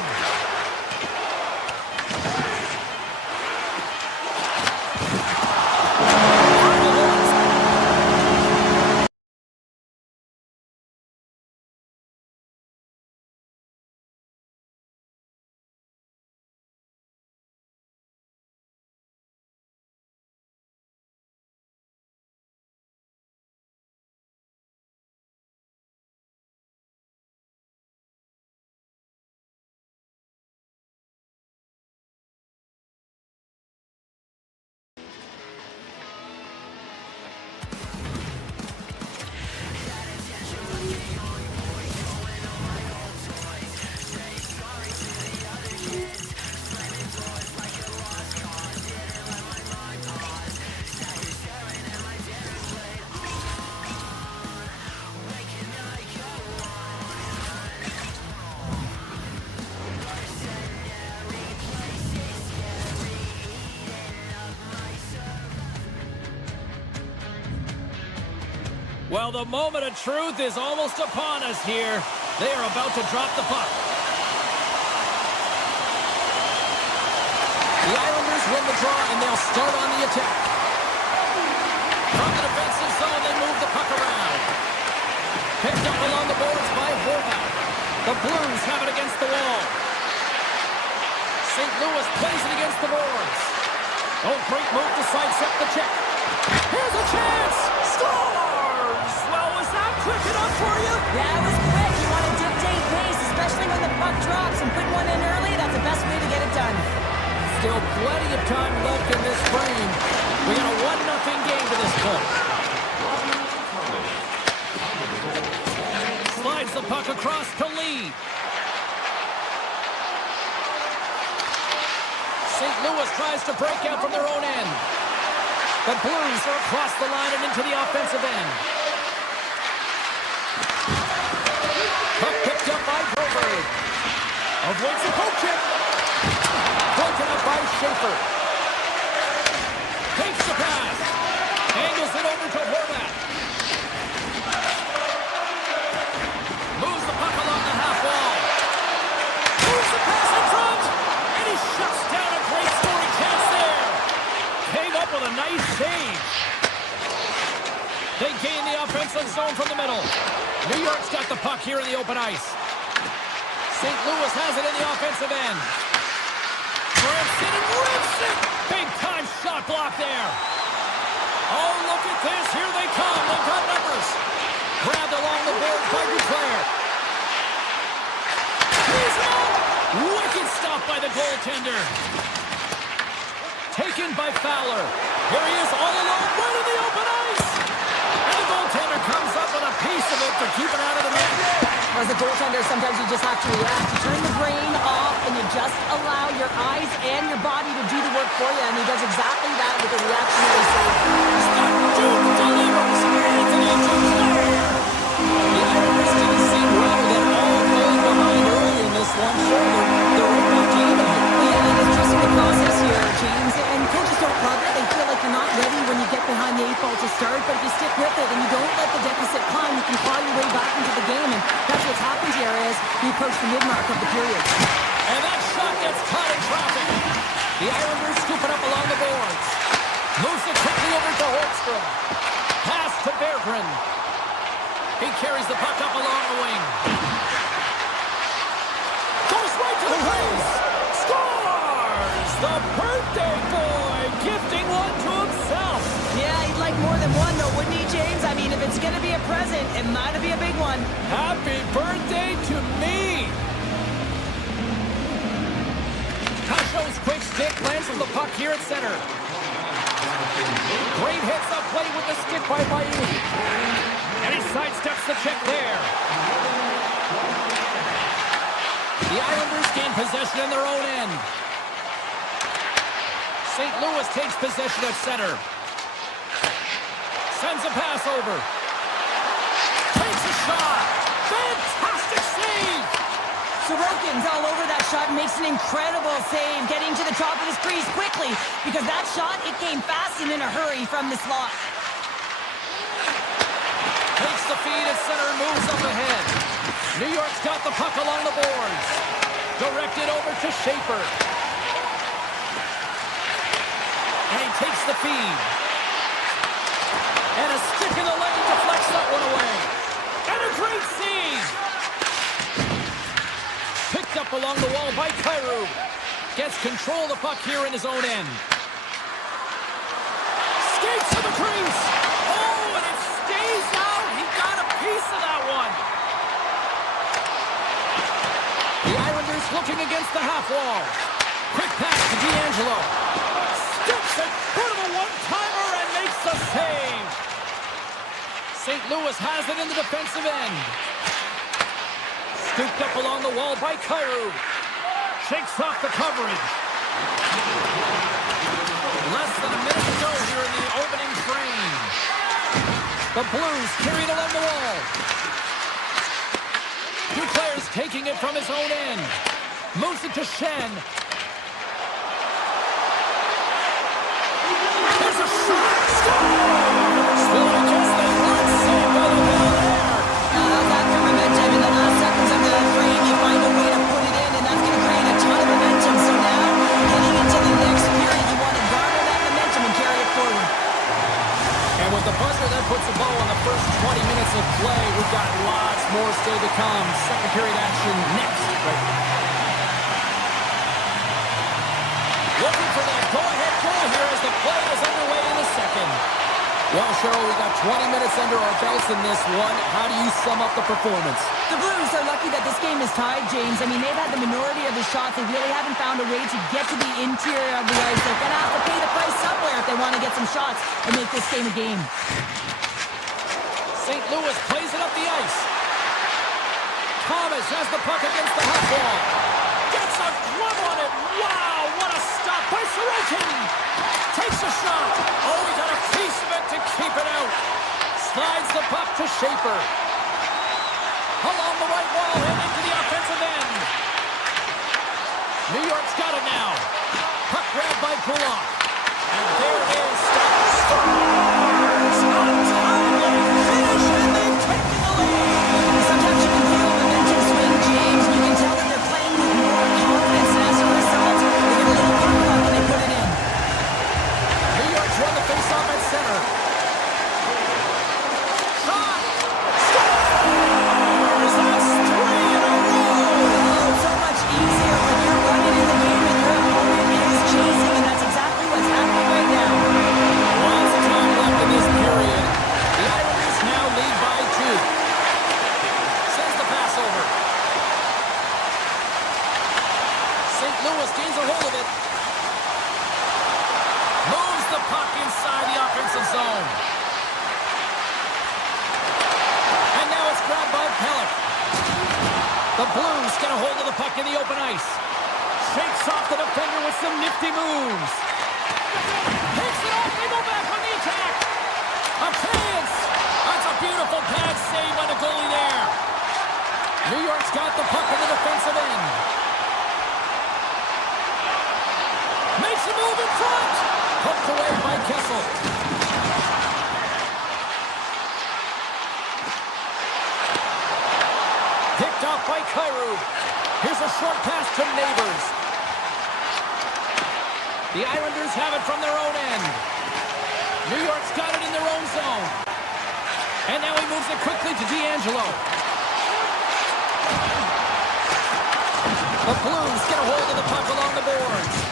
Well, the moment of truth is almost upon us here. They are about to drop the puck. The Islanders win the draw, and they'll start on the attack. From the defensive zone, they move the puck around. Picked up along the boards by Horvath. The Blues have it against the wall. St. Louis plays it against the boards. Oh, great move to sidestep the check. Here's a chance! Scores! Well, was that quick enough for you? Yeah, it was quick. You want to dictate pace, especially when the puck drops, and putting one in early, that's the best way to get it done. Still plenty of time left in this frame. We got a 1-0 game to this point. puck across to Lee. St. Louis tries to break out from their own end. The Blues are across the line and into the offensive end. Puck picked up by Broberg. Avoids the poke check. Broken up by Schaefer. Takes the pass. Angles it over to Horvat. Moves the puck along the half wall. Moves the pass in front. And he shuts down a great scoring chance there. Came up with a nice save. They gain the offensive zone from the middle. New York's got the puck here in the open ice. St. Louis has it in the offensive end. Rips it and rips it. Big time shot block there. Oh, look at this. Here they come. They've got numbers. Grabbed along the boards by Duclair. He's out. Wicked stop by the goaltender. Taken by Fowler. Here he is all alone right in the open ice. And the goaltender comes up with a piece of it to keep it out of the net. As a goaltender, sometimes you just have to react. You turn the brain off and you just allow your eyes and your body to do the work for you. And he does exactly that with a reactionary save. Duke delivers. Anthony Duclair. The Islanders didn't seem rather than all going behind early in this one. Sure, they're right back to even here. Yeah, and it's just in the process here, James. And coaches don't love it. They feel like you're not ready when you get behind the 8 ball to start. But if you stick with it and you don't let the deficit climb, you can claw your way back into the game. And that's what's happened here as we approach the mid-mark of the period. And that shot gets caught in traffic. The Islanders scoop it up along the boards. Moves it quickly over to Holmstrom. Pass to Berggren. He carries the puck up along the wing. Goes right to the crease. Scores! The birthday boy gifting one to himself. Yeah, he'd like more than one, though, wouldn't he, James? I mean, if it's going to be a present, it might be a big one. Happy birthday to me. Kasho's quick stick lands from the puck here at center. Great hits up play with the stick by Bailey. And he sidesteps the check there. The Islanders gain possession in their own end. St. Louis takes possession at center. Sends a pass over. Takes a shot. Fantastic save. Sorokin's all over that shot and makes an incredible save, getting to the top of his crease quickly, because that shot, it came fast and in a hurry from the slot. Takes the feed at center and moves up ahead. New York's got the puck along the boards. Directed over to Schaefer. And he takes the feed. And a stick in the lane deflects that one away. And a great save. Picked up along the wall by Kyrou. Gets control of the puck here in his own end. Skates to the crease. Oh, and it stays out. He got a piece of that one. The Islanders looking against the half wall. Quick pass to D'Angelo. Steps it, put him a one-timer and makes the save. St. Louis has it in the defensive end. Scooped up along the wall by Kyrou. Shakes off the coverage. Less than a minute to go here in the opening frame. The Blues carried along the wall. Duclair's taking it from his own end. Moves it to Shen. There's a shot. Scores! Well, I guess they weren't saved by the ball there. That's after momentum in the last seconds of the frame. You find a way to put it in, and that's going to create a ton of momentum. So now, heading into the next period, you want to garner that momentum and carry it forward. And with the buzzer that puts a bow on the first 20 minutes of play, we've got lots more still to come. Second period action next. Looking for that go-ahead goal here as the play is underway in the second. Well, Cheryl, we got 20 minutes under our belts in this one. How do you sum up the performance? The Blues are lucky that this game is tied, James. I mean, they've had the minority of the shots. They really haven't found a way to get to the interior of the ice. They're going to have to pay the price somewhere if they want to get some shots and make this game a game. St. Louis plays it up the ice. Thomas has the puck against the half wall. Gets a glove on it. Wow, what a stop by Sorokin. Takes a shot. Oh, he got a piece of it to keep it out. Slides the puck to Schaefer. Along the right wall and into the offensive end. New York's got it now. Puck grabbed by Kulak. And there it is. Stars! Untimely finish, and they've taken the lead. Sometimes you can feel the momentum swing, James, and you can tell that they're playing with more confidence, and as a result, they get a little puck luck and they put it in. New York's won the face-off at center. Shot! Scores! That's 3 in a row! Oh, so much easier when you're running in the game and your opponent is chasing, and that's exactly what's happening right now. Lots of time left in this period. The Islanders now lead by 2. Sends the pass over. St. Louis gains a hold of it. Moves the puck inside the offensive zone. And now it's grabbed by Pellick. The Blues get a hold of the puck in the open ice. Shakes off the defender with some nifty moves. Takes it off. They go back on the attack. A chance. That's a beautiful pad save by the goalie there. New York's got the puck in the defensive end. Makes a move in front. Poked away by Kessel. Picked off by Kyrou. Here's a short pass to Neighbors. The Islanders have it from their own end. New York's got it in their own zone. And now he moves it quickly to D'Angelo. The Blues get a hold of the puck along the boards.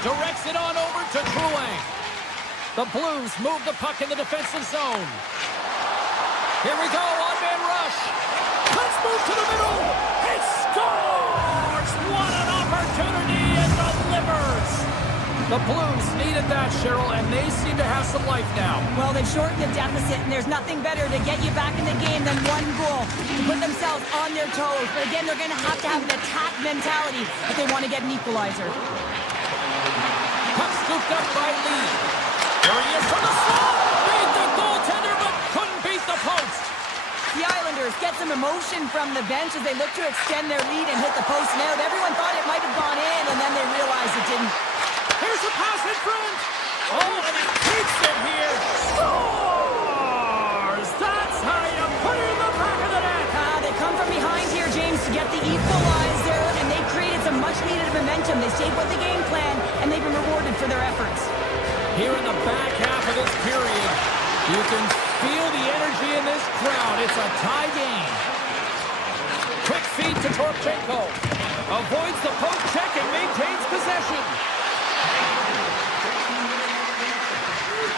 Directs it on over to Drouin. The Blues move the puck in the defensive zone. Here we go, on-man rush. Let's move to the middle. He scores! What an opportunity, and delivers! The Blues needed that, Cheryl, and they seem to have some life now. Well, they've shortened the deficit, and there's nothing better to get you back in the game than one goal to put themselves on their toes. But again, they're going to have an attack mentality if they want to get an equalizer. Puck scooped up by Lee. There he is from the slot. Beat the goaltender, but couldn't beat the post. The Islanders get some emotion from the bench as they look to extend their lead and hit the post and out. Everyone thought it might have gone in, and then they realized it didn't. Here's a pass in front. Oh, and he keeps it here. Scores! That's how you put it in the back of the net. They come from behind here, James, to get the equalizer, and they created some much-needed momentum. They stayed with the game plan, and they've been rewarded for their efforts. Here in the back half of this period, you can feel the energy in this crowd. It's a tie game. Quick feed to Torchenko. Avoids the poke check and maintains possession.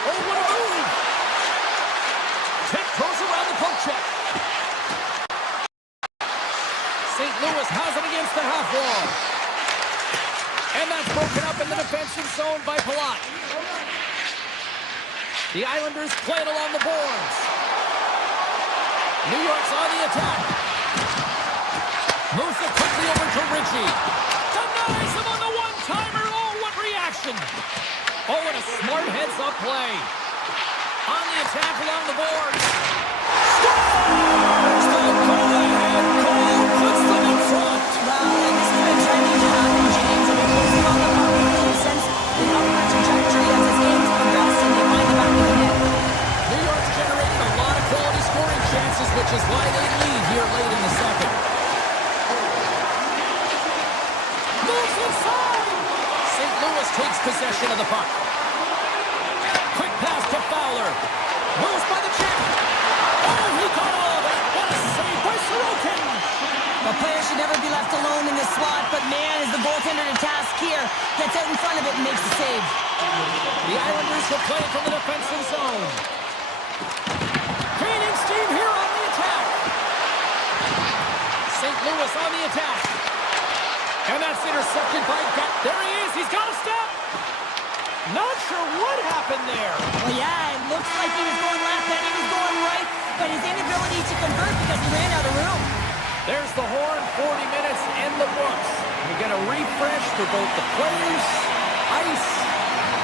Oh, what a move! Tiptoes around the poke check. St. Louis has it against the half wall. And that's broken up in the defensive zone by Palat. The Islanders play it along the boards. New York's on the attack. Moves it quickly over to Ritchie. Denies him on the one-timer. Oh, what reaction! Oh, and a smart heads-up play. On the attack along the boards. Scores! The go-ahead goal puts them in front. Well, and this has been trending to happen, James. And they're closing on the puck. You sense the upward trajectory as this game's progressed, and they find the back of the net. New York's generating a lot of quality scoring chances, which is why they lead here late in the second. Moves inside! St. Louis takes possession of the puck. Quick pass to Fowler. Moves by the check. Oh, he got all of it. What a save by Sorokin. The player should never be left alone in this slot, but man, is the goaltender to task here. Gets out in front of it and makes the save. The Islanders will play it from the defensive zone. Gaining steam here on the attack. St. Louis on the attack. And that's intercepted by There he is. He's got a step. Not sure what happened there. Well, yeah, it looks like he was going left and he was going right, but his inability to convert because he ran out of room. There's the horn, 40 minutes in the books. We get a refresh for both the players, ice,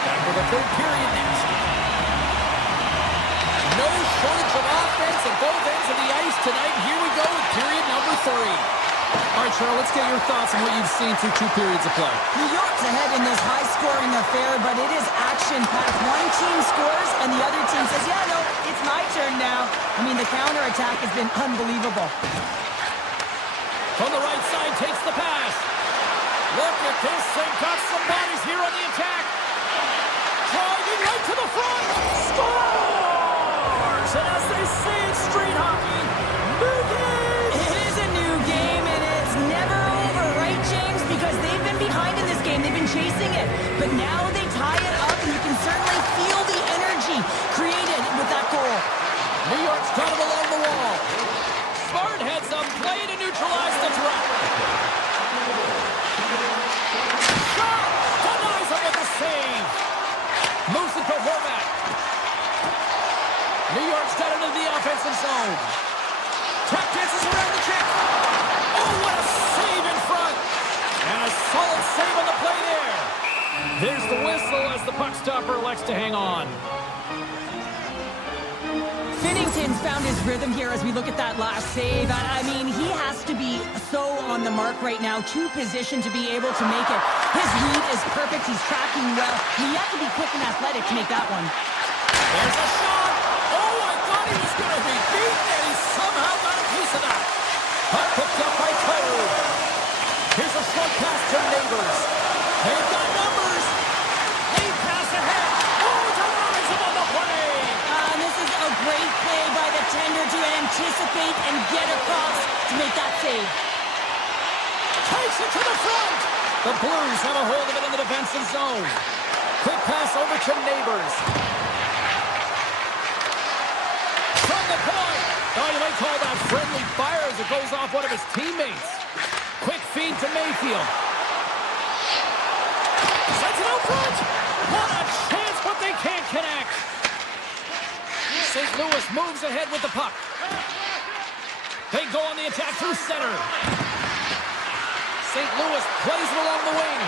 back for the third period next. No shortage of offense at both ends of the ice tonight. Here we go with period number 3. All right, Cheryl, let's get your thoughts on what you've seen through 2 periods of play. New York's ahead in this high-scoring affair, but it is action-packed. One team scores, and the other team says, yeah, no, it's my turn now. I mean, the counterattack has been unbelievable. From the right side, takes the pass. Look at this, they've got some bodies here on the attack. Driving right to the front. Scores! And as they say in street hockey, new game! It is a new game, and it's never over, right, James? Because they've been behind in this game. They've been chasing it. But now they tie it up, and you can certainly feel the energy created with that goal. New York's got it along the wall. Smart heads up, play to neutralize the threat. Shot! Denies him with the save. Moves it to Horvat. New York's got it into the offensive zone. Tap dances around the check. Oh, what a save in front. And a solid save on the play there. There's the whistle as the puck stopper elects to hang on. Finnington's found his rhythm here as we look at that last save. I mean, he has to be so on the mark right now, to position to be able to make it. His read is perfect. He's tracking well. You have to be quick and athletic to make that one. There's a shot. Oh, I thought he was going to be beaten, and he somehow got a piece of that. Puck picked up by Tyler. Here's a short pass to Neighbors. They've got numbers. They pass ahead. Oh, denies him on the play. This is a great play by the tender to anticipate and get across to make that save. Takes it to the front. The Blues have a hold of it in the defensive zone. Quick pass over to Neighbors. From the point. Oh, you might call that friendly fire as it goes off one of his teammates. Quick feed to Mayfield. Sends it out front. What a chance, but they can't connect. St. Louis moves ahead with the puck. They go on the attack through center. St. Louis plays it along the wing.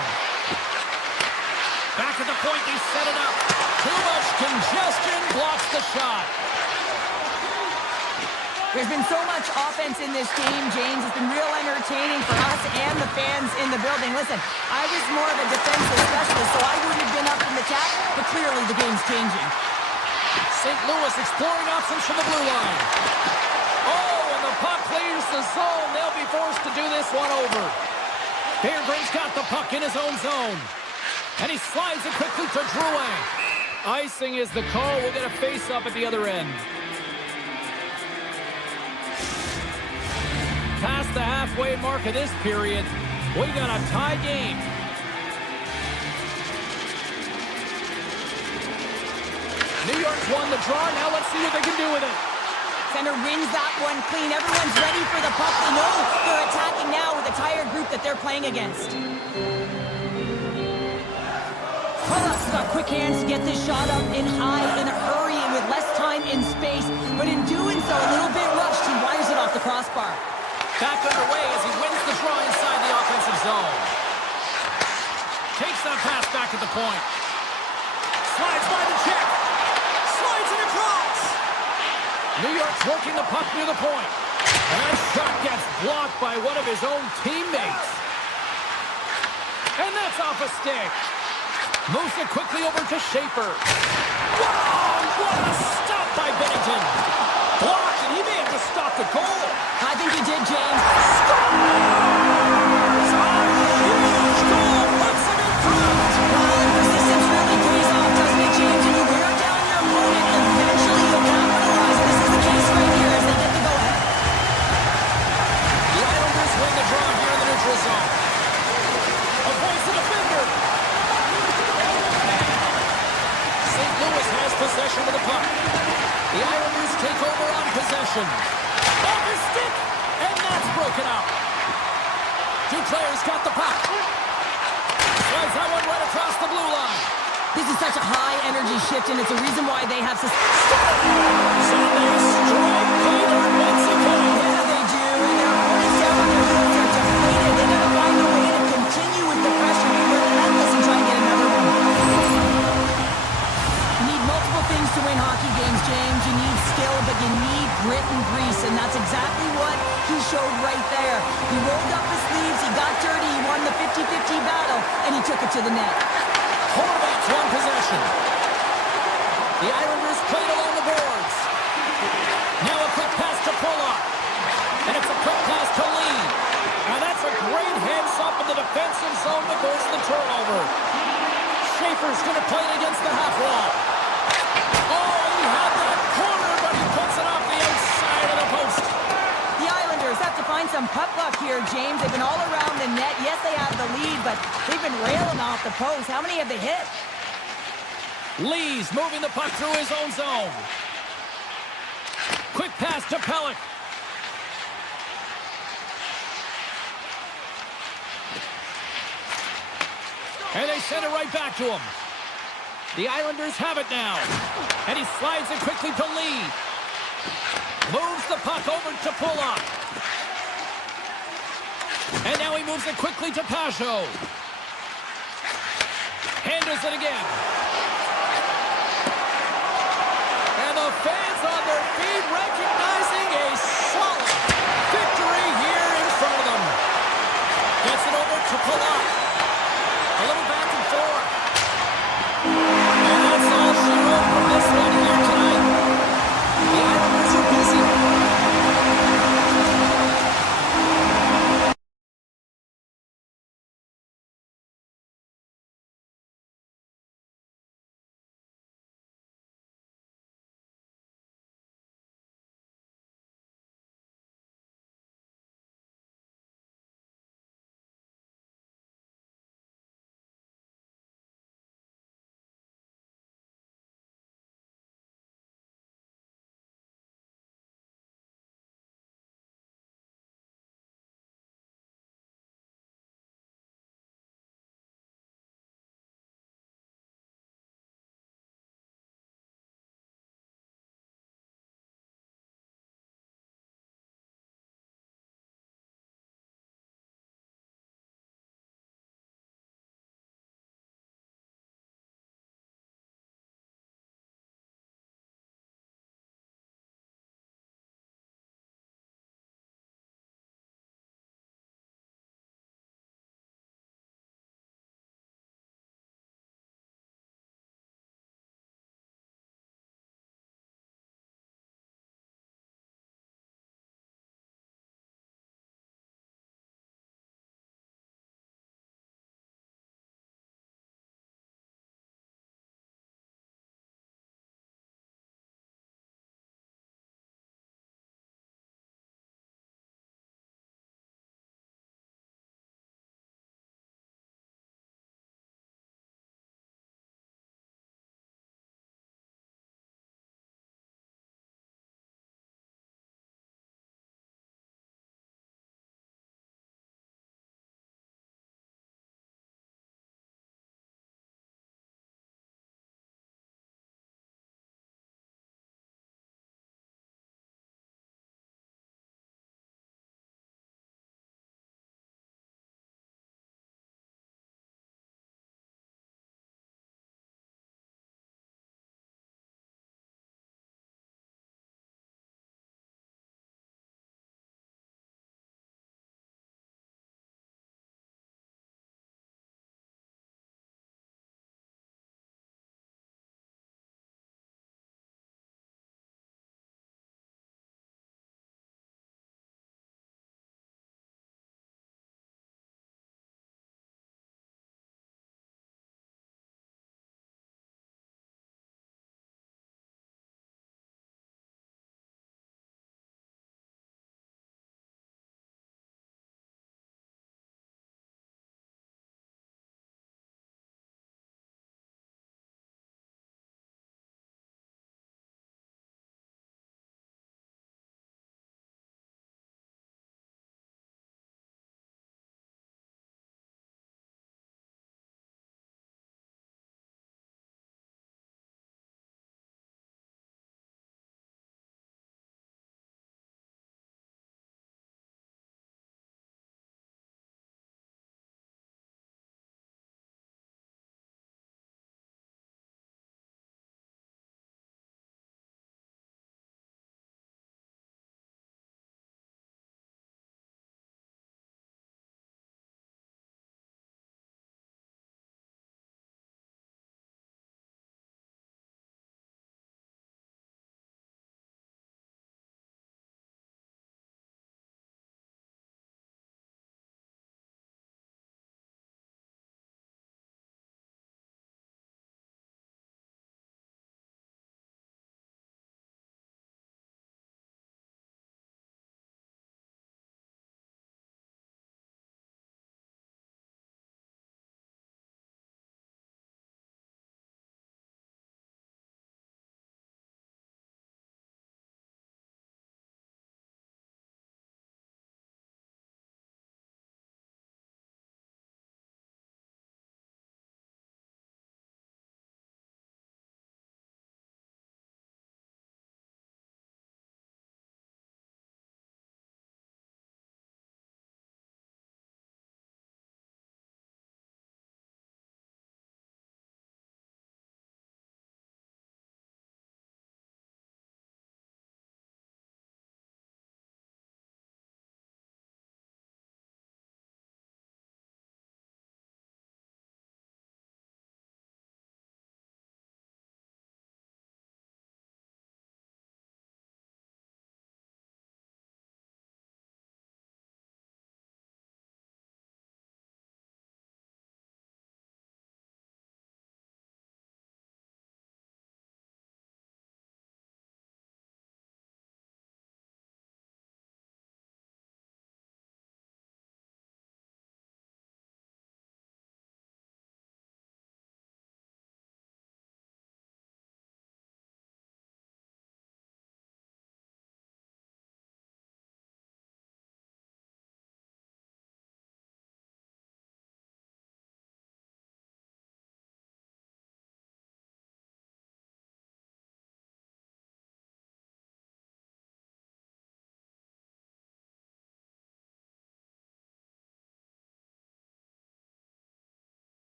Back at the point, they set it up. Too much congestion, blocks the shot. There's been so much offense in this game, James. It's been real entertaining for us and the fans in the building. Listen, I was more of a defensive specialist, so I wouldn't have been up in the tap, but clearly the game's changing. St. Louis exploring options from the blue line. Oh, and the puck clears the zone. They'll be forced to do this one over. Beargrim's got the puck in his own zone. And he slides it quickly to Drouin. Icing is the call. We'll get a face-up at the other end. Past the halfway mark of this period, we got a tie game. New York's won the draw. Now let's see what they can do with it. Center wins that one clean. Everyone's ready for the puck. They know they're attacking now with the tired group that they're playing against. Pollock's got quick hands to get this shot up in high in a hurry and with less time in space. But in doing so, a little bit rushed, he wires it off the crossbar. Back underway as he wins the draw inside the offensive zone. Takes that pass back at the point. Slides by the check. Slides it across. New York's working the puck near the point. And that shot gets blocked by one of his own teammates. And that's off a stick. Moves it quickly over to Schaefer. Wow! What a stop by Bennington. Blocked, and he may have just stopped the goal. I think he did, James. Scores! A huge goal puts him in front. Well, persistence really pays off, doesn't it, James? If you wear down your opponent, eventually you'll capitalize. This is the case right here as they get the go-ahead. The Islanders win the draw here in the neutral zone. Avoids the defender. St. Louis has possession of the puck. The Islanders take over on possession. Off his stick, and that's broken out. Two players got the puck. Slides that one right across the blue line. This is such a high-energy shift, and it's a reason why they have... So they strike Taylor once again. Yeah, they do, and their opponents and that's exactly what he showed right there. He rolled up his sleeves, he got dirty, he won the 50-50 battle, and he took it to the net. Horvat's won possession. The Islanders played along the boards. Now a quick pass to Pulock. And it's a quick pass to Lee. Now that's a great hands-up in the defensive zone to force the turnover. Schaefer's going to play it against the half wall. Oh, he had that corner, but he puts it off the outside of the post. The Islanders have to find some puck luck here, James. They've been all around the net. Yes, they have the lead, but they've been railing off the post. How many have they hit? Lee's moving the puck through his own zone. Quick pass to Pelech. And they send it right back to him. The Islanders have it now. And he slides it quickly to Lee. Moves the puck over to Pulock. And now he moves it quickly to Pajot. Handles it again. And the fans on their feet recognizing a solid victory here in front of them. Gets it over to Pulock. A little back and forth. And that's all she wrote from this one here tonight. The Islanders are busy.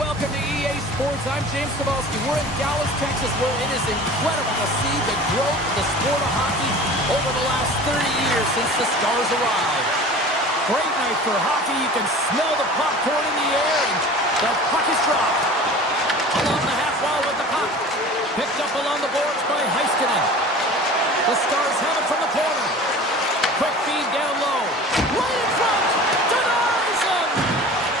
welcome to EA Sports. I'm James Cebulski. We're in Dallas, Texas, where it is incredible to see the growth of the sport of hockey over the last 30 years since the Stars arrived. Great night for hockey. You can smell the popcorn in the air, and the puck is dropped. Along the half wall with the puck. Picked up along the boards by Heiskanen. The Stars have it from the corner. Quick feed down low. Right in front. Denies him.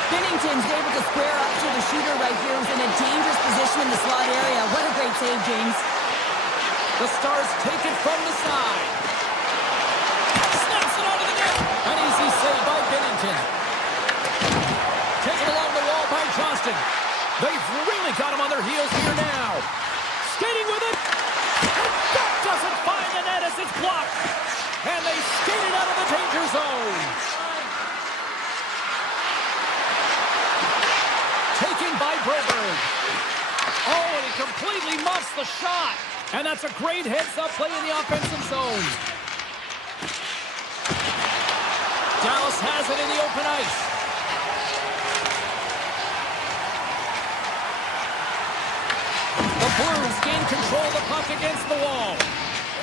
Binnington's able to square up to the shooter right here, who's in a dangerous position in the slot area. What a great save, James. The Stars take it from the side. Snaps it onto the net. An easy save by Binnington. Taken along the wall by Johnston. They've really got him on their heels here now. Skating with it. And that doesn't find the net as it's blocked. And they skate it out of the danger zone. Taken by Broberg. Oh, and he completely muffs the shot. And that's a great heads-up play in the offensive zone. Dallas has it in the open ice. The Blues gain control of the puck against the wall.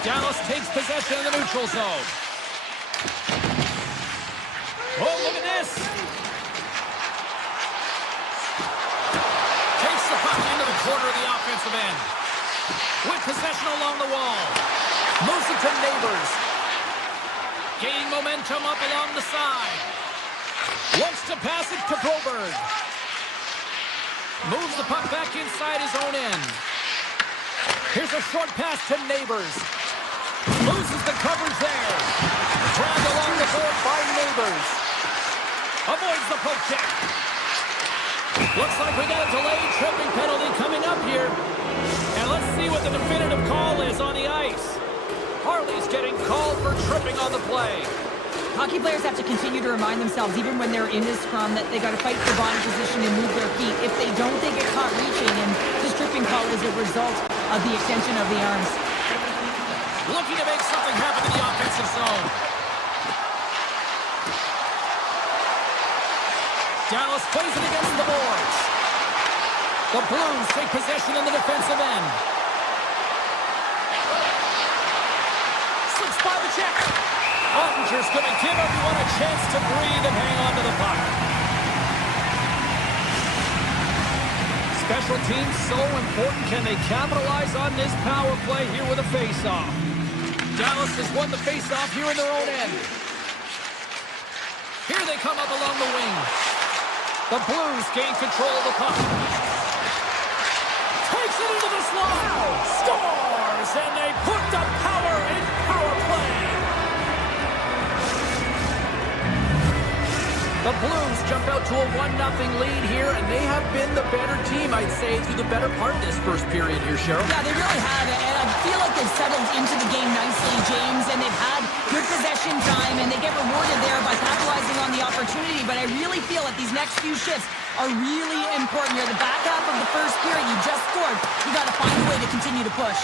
Dallas takes possession in the neutral zone. Oh, look at this. Takes the puck into the corner of the offensive end. With possession along the wall. Moves it to Neighbors. Gaining momentum up along the side. Looks to pass it to Broberg. Moves the puck back inside his own end. Here's a short pass to Neighbors. Loses the coverage there. Dragged along the board by Neighbors. Avoids the poke check. Looks like we got a delayed tripping penalty coming up here. And let's see what the definitive call is on the ice. Harley's getting called for tripping on the play. Hockey players have to continue to remind themselves, even when they're in this scrum, that they got to fight for body position and move their feet. If they don't, they get caught reaching, and this tripping call is a result of the extension of the arms. Looking to make something happen in the offensive zone. Dallas plays it against the boards. The Blues take possession in the defensive end. Slips by the check. Ottinger's going to give everyone a chance to breathe and hang on to the puck. Special teams so important. Can they capitalize on this power play here with a face-off? Dallas has won the face-off here in their own end. Here they come up along the wing. The Blues gain control of the puck. Takes it into the slot. Scores! And they put the power in power play. The Blues jump out to a 1-0 lead here, and they have been the better team, I'd say, through the better part of this first period here, Cheryl. Yeah, they really have, and I feel like they've settled into the game nicely, James, and they've had good possession time, and they get rewarded there by capitalizing on the opportunity, but I really feel that these next few shifts are really important. You're the back half of the first period. You just scored. You got to find a way to continue to push.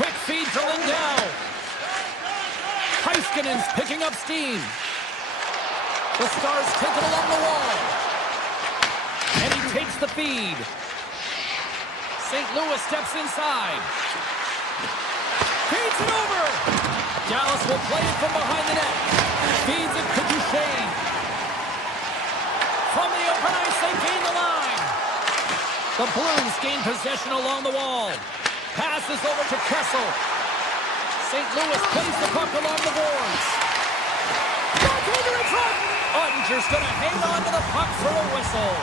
Quick feed to Lindell. Heiskanen's picking up steam. The Stars take it along the wall. And he takes the feed. St. Louis steps inside. Feeds it over. Dallas will play it from behind the net. Feeds it to Duchesne. From the open ice, they gain the line. The Blues gain possession along the wall. Passes over to Kessel. St. Louis plays the puck along the boards. Goaltender in front. Ottinger's going to hang on to the puck for a whistle.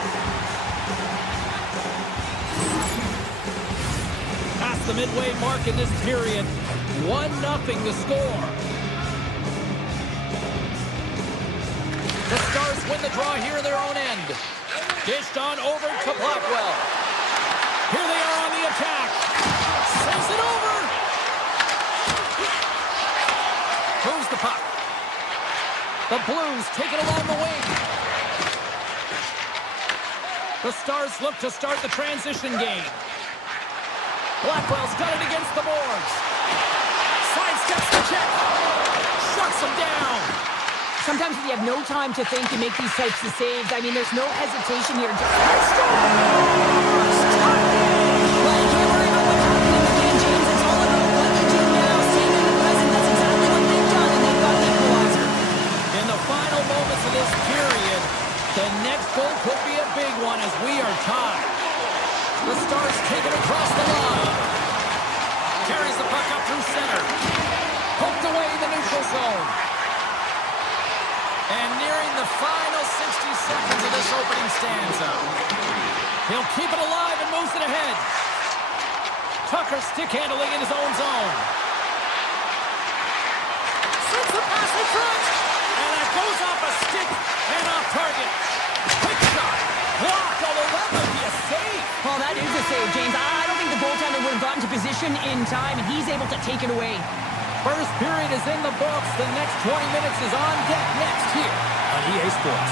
Past the midway mark in this period. 1-0 to score. The Stars win the draw here in their own end. Dished on over to Blackwell. Here they are on the attack. Sends it over. Moves the puck. The Blues take it along the wing. The Stars look to start the transition game. Blackwell's got it against the boards. Sidesteps the check. Shuts him down. Sometimes when you have no time to think, you make these types of saves. I mean, there's no hesitation here. Well, you can't worry about what's happening in the game, James. It's all about what you do now. Staying in the present. That's exactly what they've done, and they've got the equalizer. In the final moments of this period, the next goal could be a big one as we are tied. The Stars take it across the line. Carries the puck up through center. Poked away in the neutral zone. And nearing the final 60 seconds of this opening stanza. He'll keep it alive and moves it ahead. Tucker stick handling in his own zone. Sends the pass in front. And that goes off a stick and off target. Quick shot. Blocked, although that might be a save. Well, that is a save, James. I don't think the goaltender would have gotten to position in time, and he's able to take it away. First period is in the books. The next 20 minutes is on deck next here on EA Sports.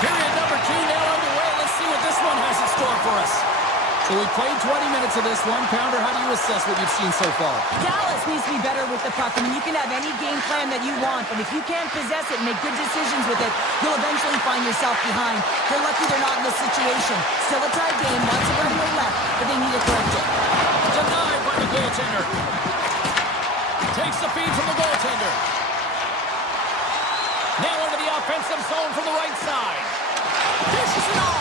Period number 2 now underway. Let's see what this one has in store for us. So we played 20 minutes of this one. Pounder, how do you assess what you've seen so far? Dallas needs to be better with the puck. I mean, you can have any game plan that you want, but if you can't possess it and make good decisions with it, you'll eventually find yourself behind. They're lucky they're not in this situation. Still a tie game, lots of runway left, but they need to correct it. Denied by the goaltender. Takes the feed from the goaltender. Now into the offensive zone from the right side. Dishes it off.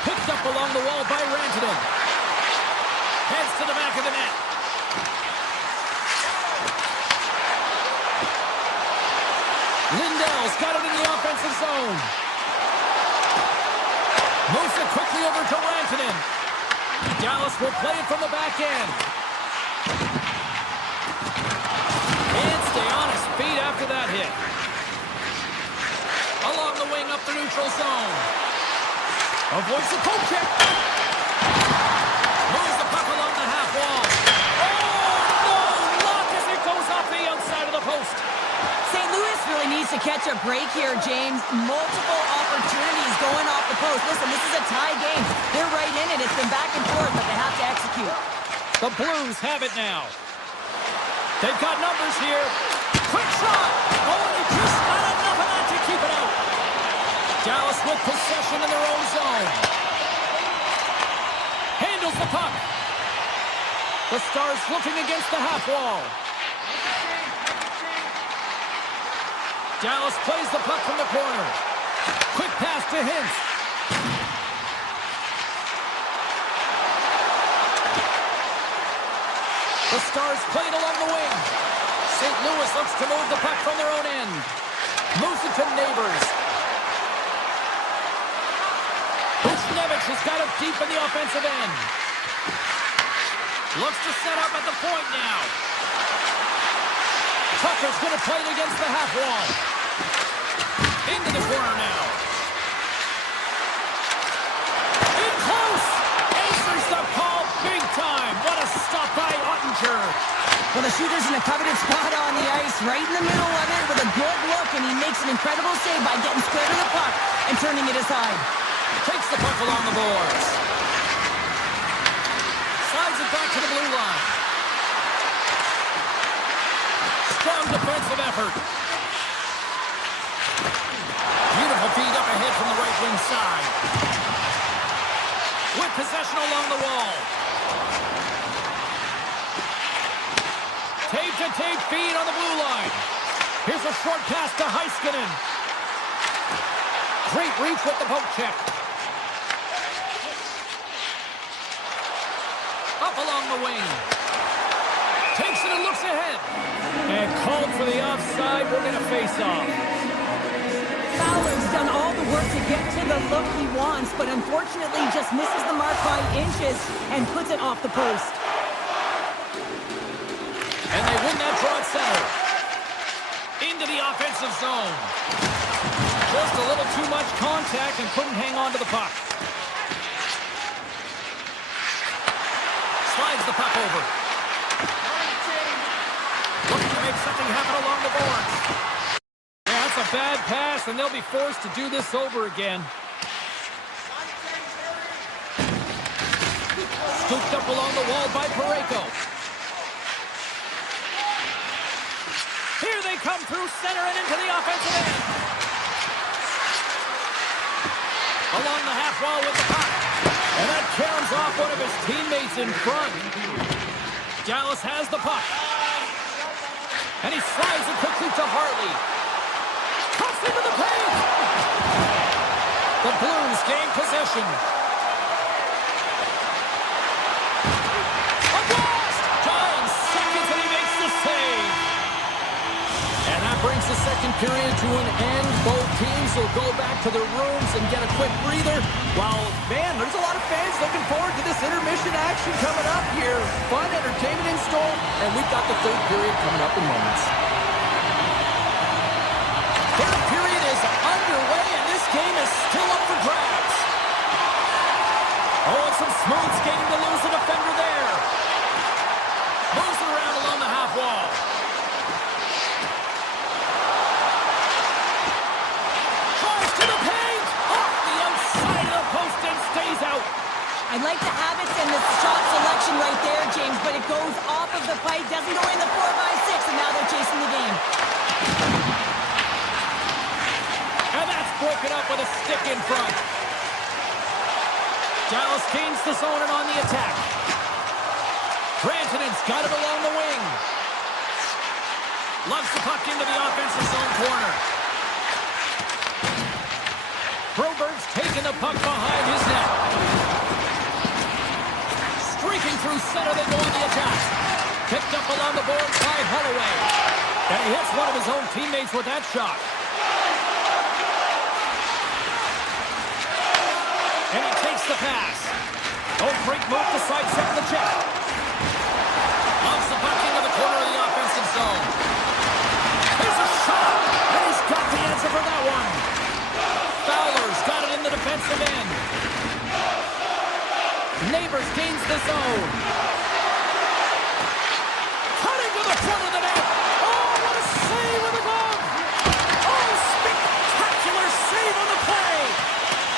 Picked up along the wall by Rantanen. Heads to the back of the net. Lindell's got it in the offensive zone. Moves it quickly over to Rantanen. Dallas will play it from the back end. And stay on his feet after that hit. Along the wing up the neutral zone. Avoids the poke check. Moves the puck along the half wall. Oh, no! Lock as it goes off the outside of the post. St. Louis really needs to catch a break here, James. Multiple opportunities going off the post. Listen, this is a tie game. They're right in it. It's been back and forth, but they have to execute. The Blues have it now. They've got numbers here. Quick shot! Oh, and he just not enough of that to keep it out. Dallas with possession in their own zone. Handles the puck. The Stars looking against the half wall. Dallas plays the puck from the corner. Quick pass to Hintz. The Stars played along the wing. St. Louis looks to move the puck from their own end. Moves it to Neighbors. Buchnevich has got it deep in the offensive end. Looks to set up at the point now. Tucker's going to play it against the half wall. Into the corner now. In close. Answers the call big time. What a stop by Ottinger. Well, the shooter's in a coveted spot on the ice, right in the middle of it with a good look, and he makes an incredible save by getting square to the puck and turning it aside. Takes the puck along the boards. Slides it back to the blue line. Strong defensive effort. Beautiful feed up ahead from the right wing side. With possession along the wall. Tape-to-tape feed on the blue line. Here's a short pass to Heiskanen. Great reach with the poke check. Up along the wing. Takes it and looks ahead. And called for the offside. We're going to face off. Fowler's done all the work to get to the look he wants, but unfortunately just misses the mark by inches and puts it off the post. And they win that draw at center. Into the offensive zone. Just a little too much contact and couldn't hang on to the puck. Slides the puck over. Looking to make something happen along the boards. Yeah, that's a bad pass, and they'll be forced to do this over again. Scooped up along the wall by Parayko. come through center and into the offensive end. Along the half wall with the puck. And that caroms off one of his teammates in front. Dallas has the puck. And he slides it quickly to Hartley. Cuts into the paint. The Blues gain possession. A blast! 9 seconds and he makes the save. And that brings the second period to an end. Both teams will go back to their rooms and get a quick breather. While, man, there's a lot of fans looking forward to this intermission action coming up here. Fun entertainment in store, and we've got the third period coming up in moments. Third period is underway, and this game is still up for grabs. Oh, and some smooth skating to lose the defender there. Moves it around along the half wall. Tries to the paint. Off the outside of the post and stays out. I like the habits and the shot selection right there, James, but it goes off of the pipe, doesn't go in the 4x6, and now they're chasing the game. And that's broken up with a stick in front. Dallas gains the zone and on the attack. Granton's got it along the wing. Loves the puck into the offensive zone corner. Broberg's taking the puck behind his net. Streaking through center, they go on the attack. Picked up along the boards by Holloway. And he hits one of his own teammates with that shot. And he takes the pass. Oh, great move to sidestep the check. Lobs the puck into the corner of the offensive zone. There's a shot. And he's got the answer for that one. Fowler's got it in the defensive end. Neighbors gains the zone. Cutting to the front of the net. Oh, what a save with the glove. Oh, spectacular save on the play.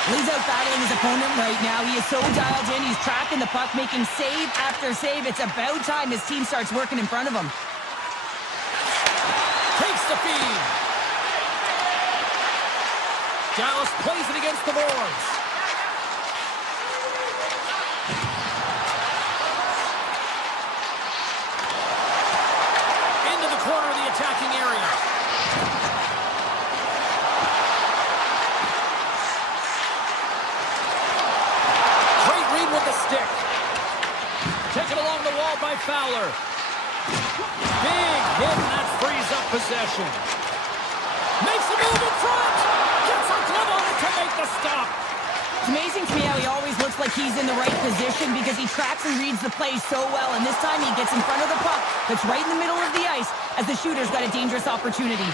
He's out battling his opponent right now. He is so dialed in. He's tracking the puck, making save after save. It's about time his team starts working in front of him. Takes the feed. Dallas plays it against the boards. Into the corner of the attacking area. Great read with the stick. Taken along the wall by Fowler. Big hit, and that frees up possession. Makes a move in front. Gets a glove on it to make the stop. It's amazing to me how he always looks like he's in the right position because he tracks and reads the play so well. And this time he gets in front of the puck that's right in the middle of the ice as the shooter's got a dangerous opportunity.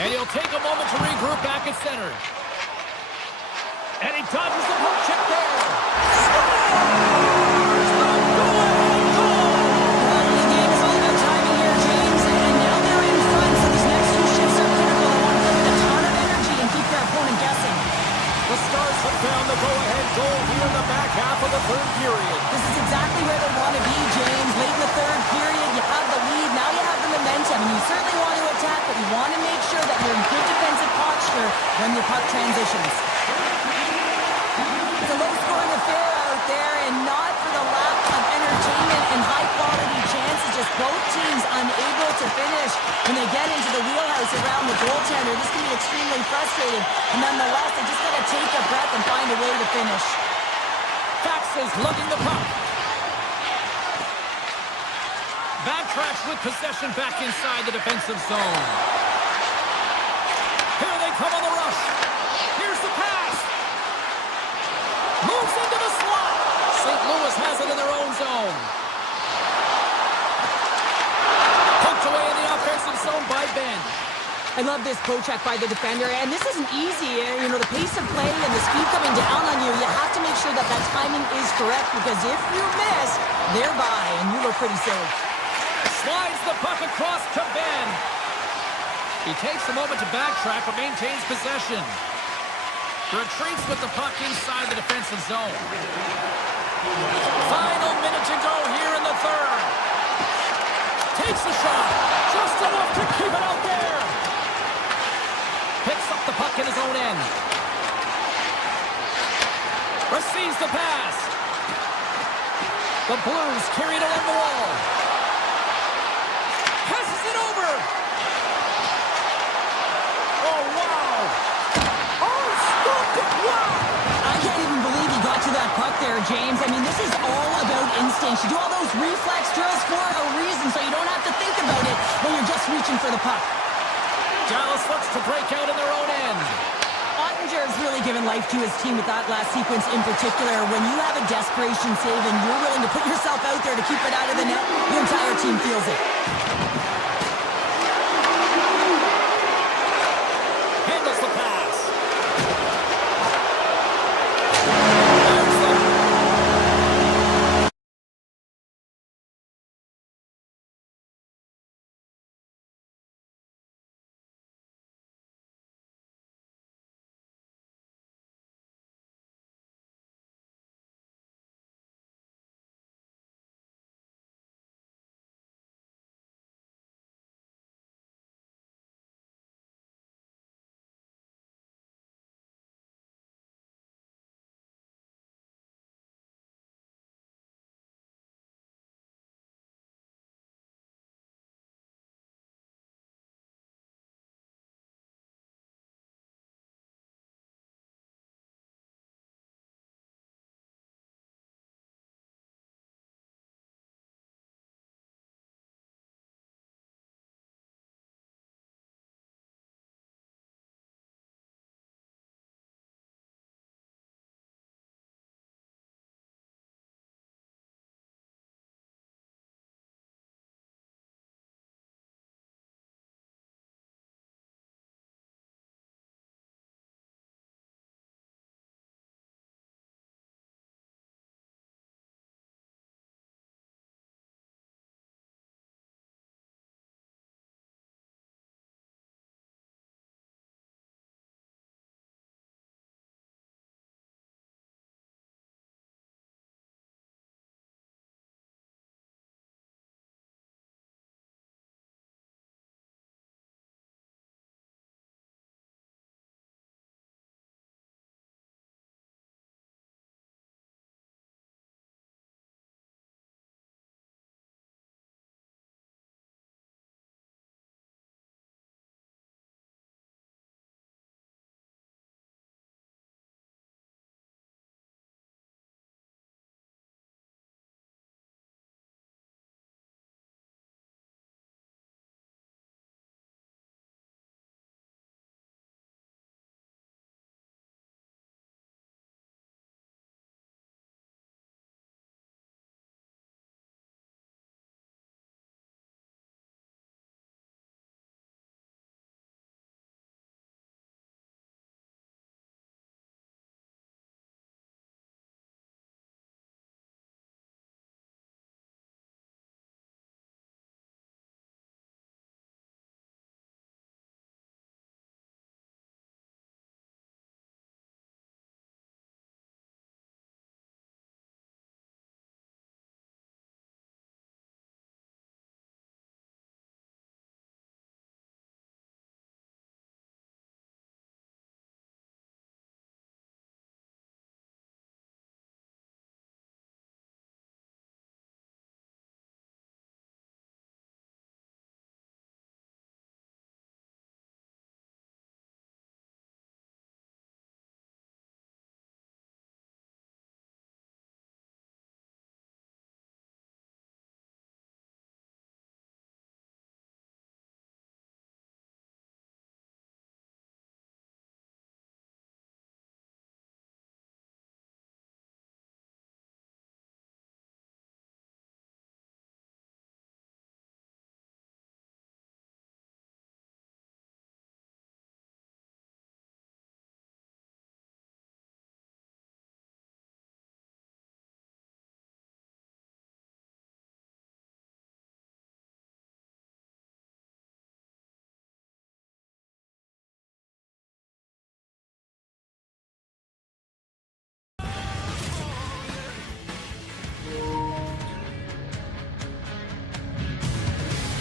And he'll take a moment to regroup back at center. And he dodges the poke check there. The Stars have found the go-ahead goal here in the back half of the third period. This is exactly where they want to be, James. Late in the third period, you have the lead. Now you have the momentum, and you certainly want to attack, but you want to make sure that you're in good defensive posture when your puck transitions. It's a low-scoring affair out there, and not for the lack of entertainment and high-quality chances. Just both teams unable to finish when they get into the wheelhouse around the goaltender. This can be extremely frustrating, and nonetheless, they just got to take a breath and find a way to finish. Fax is lugging the puck. Backtracks with possession back inside the defensive zone. Here they come on the rush. Here's the pass. Moves into the slot. St. Louis has it in their own zone. Poked away in the offensive zone by Ben. I love this poke check by the defender, and this isn't easy. You know, the pace of play and the speed coming down on you, you have to make sure that that timing is correct, because if you miss, they're by, and you look pretty safe. Slides the puck across to Ben. He takes a moment to backtrack, but maintains possession. Retreats with the puck inside the defensive zone. Final minute to go here in the third. Takes a shot. Just enough the pass. The Blues carry it along the wall. Passes it over. Oh, wow. Oh, stopped it. Wow. I can't even believe he got to that puck there, James. I mean, this is all about instinct. You do all those reflex drills for a reason, so you don't have to think about it when you're just reaching for the puck. Dallas looks to break out in their own end. Ottinger's really given life to his team with that last sequence in particular. When you have a desperation save and you're willing to put yourself out there to keep it out of the net, the entire team feels it. Handles the pass.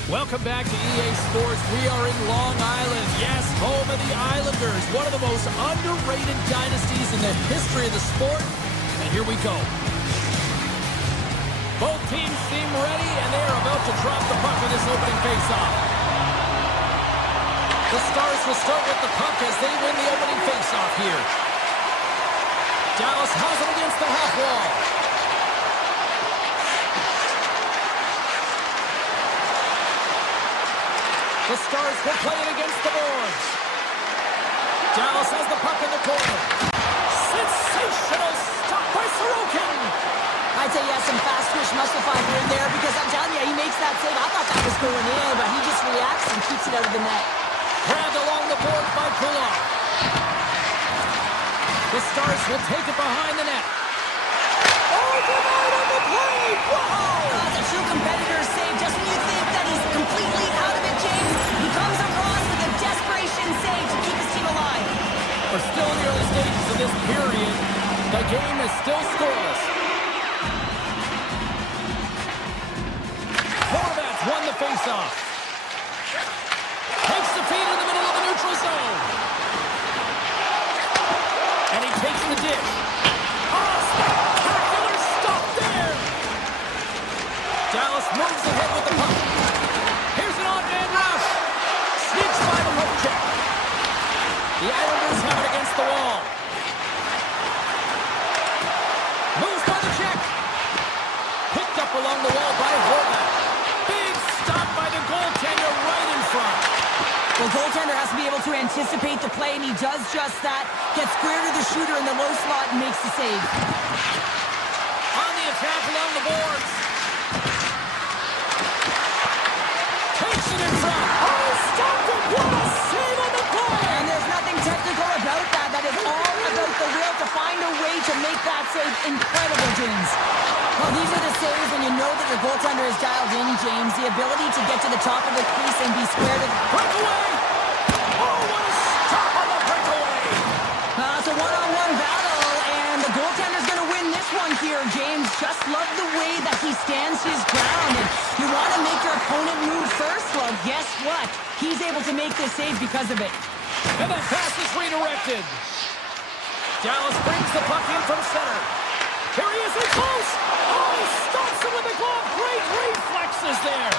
Welcome back to EA Sports. We are in Long Island. Yes, home of the Islanders. One of the most underrated dynasties in the history of the sport. And here we go. Both teams seem ready, and they are about to drop the puck in this opening faceoff. The Stars will start with the puck as they win the opening faceoff here. Dallas has it against the half wall. The Stars will play it against the boards. Dallas has the puck in the corner. Sensational stop by Sorokin. I'd say, yeah, some fast twitch muscle fiber in there because I'm telling you, he makes that save. I thought that was going in, but he just reacts and keeps it out of the net. Grabbed along the board by Kulak. The Stars will take it behind the net. Oh, denied on the play! Wow! That's a true competitor's save. Just when you think that he's completely out of it, James, he comes across with a desperation save to keep his team alive. We're still in the early stages of this period. The game is still scoreless. Horvat's won the faceoff. Takes the feed in the middle of the neutral zone. And he takes the dish. Oh, spectacular stop there. Dallas moves ahead with the puck. Here's an on-man rush. Sneaks by the poke check. The Islanders have it against the wall. Moves by the check. Picked up along the wall by Horvat. Big stop by the goaltender right in front. The goaltender has to be able to anticipate the play, and he does just that. Gets square to the shooter in the low slot and makes the save. On the attack along the boards. Takes it in front. Oh, stop it! What a save on the play! And there's nothing technical about that. That is all about the will to find a way to make that save incredible, James. Well, these are the saves when you know that your goaltender is dialed in, James. The ability to get to the top of the crease and be square to the... Breakaway! Oh, what a stop on the breakaway! It's a one-on-one battle, and the goaltender's going to win this one here, James. Just love the way that he stands his ground. And you want to make your opponent move first? Well, guess what? He's able to make this save because of it. And that pass is redirected. Dallas brings the puck in from center. Here he is in close. Oh, he stops him with the glove. Great reflexes there.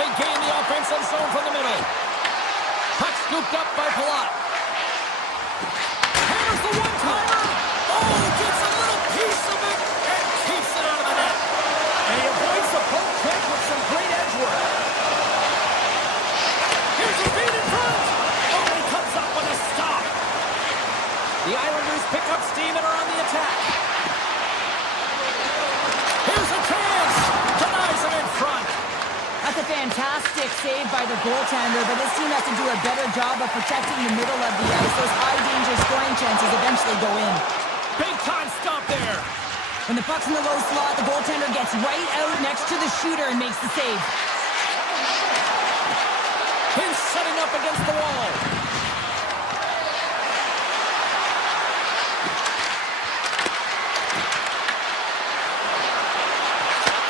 They gain the offensive zone from the middle. Puck scooped up by Palat. Hammers the one-timer. Oh, gets a little piece of it and keeps it out of the net. And he avoids the poke check with some great edge work. Here's a feed in front. Oh, he comes up with a stop. The Islanders pick up steam and are on the attack. Here's a chance. Denies him in front. That's a fantastic save by the goaltender, but this team has to do a better job of protecting the middle of the ice. Those high-danger scoring chances eventually go in. Big-time stop there. When the puck's in the low slot, the goaltender gets right out next to the shooter and makes the save. He's setting up against the wall.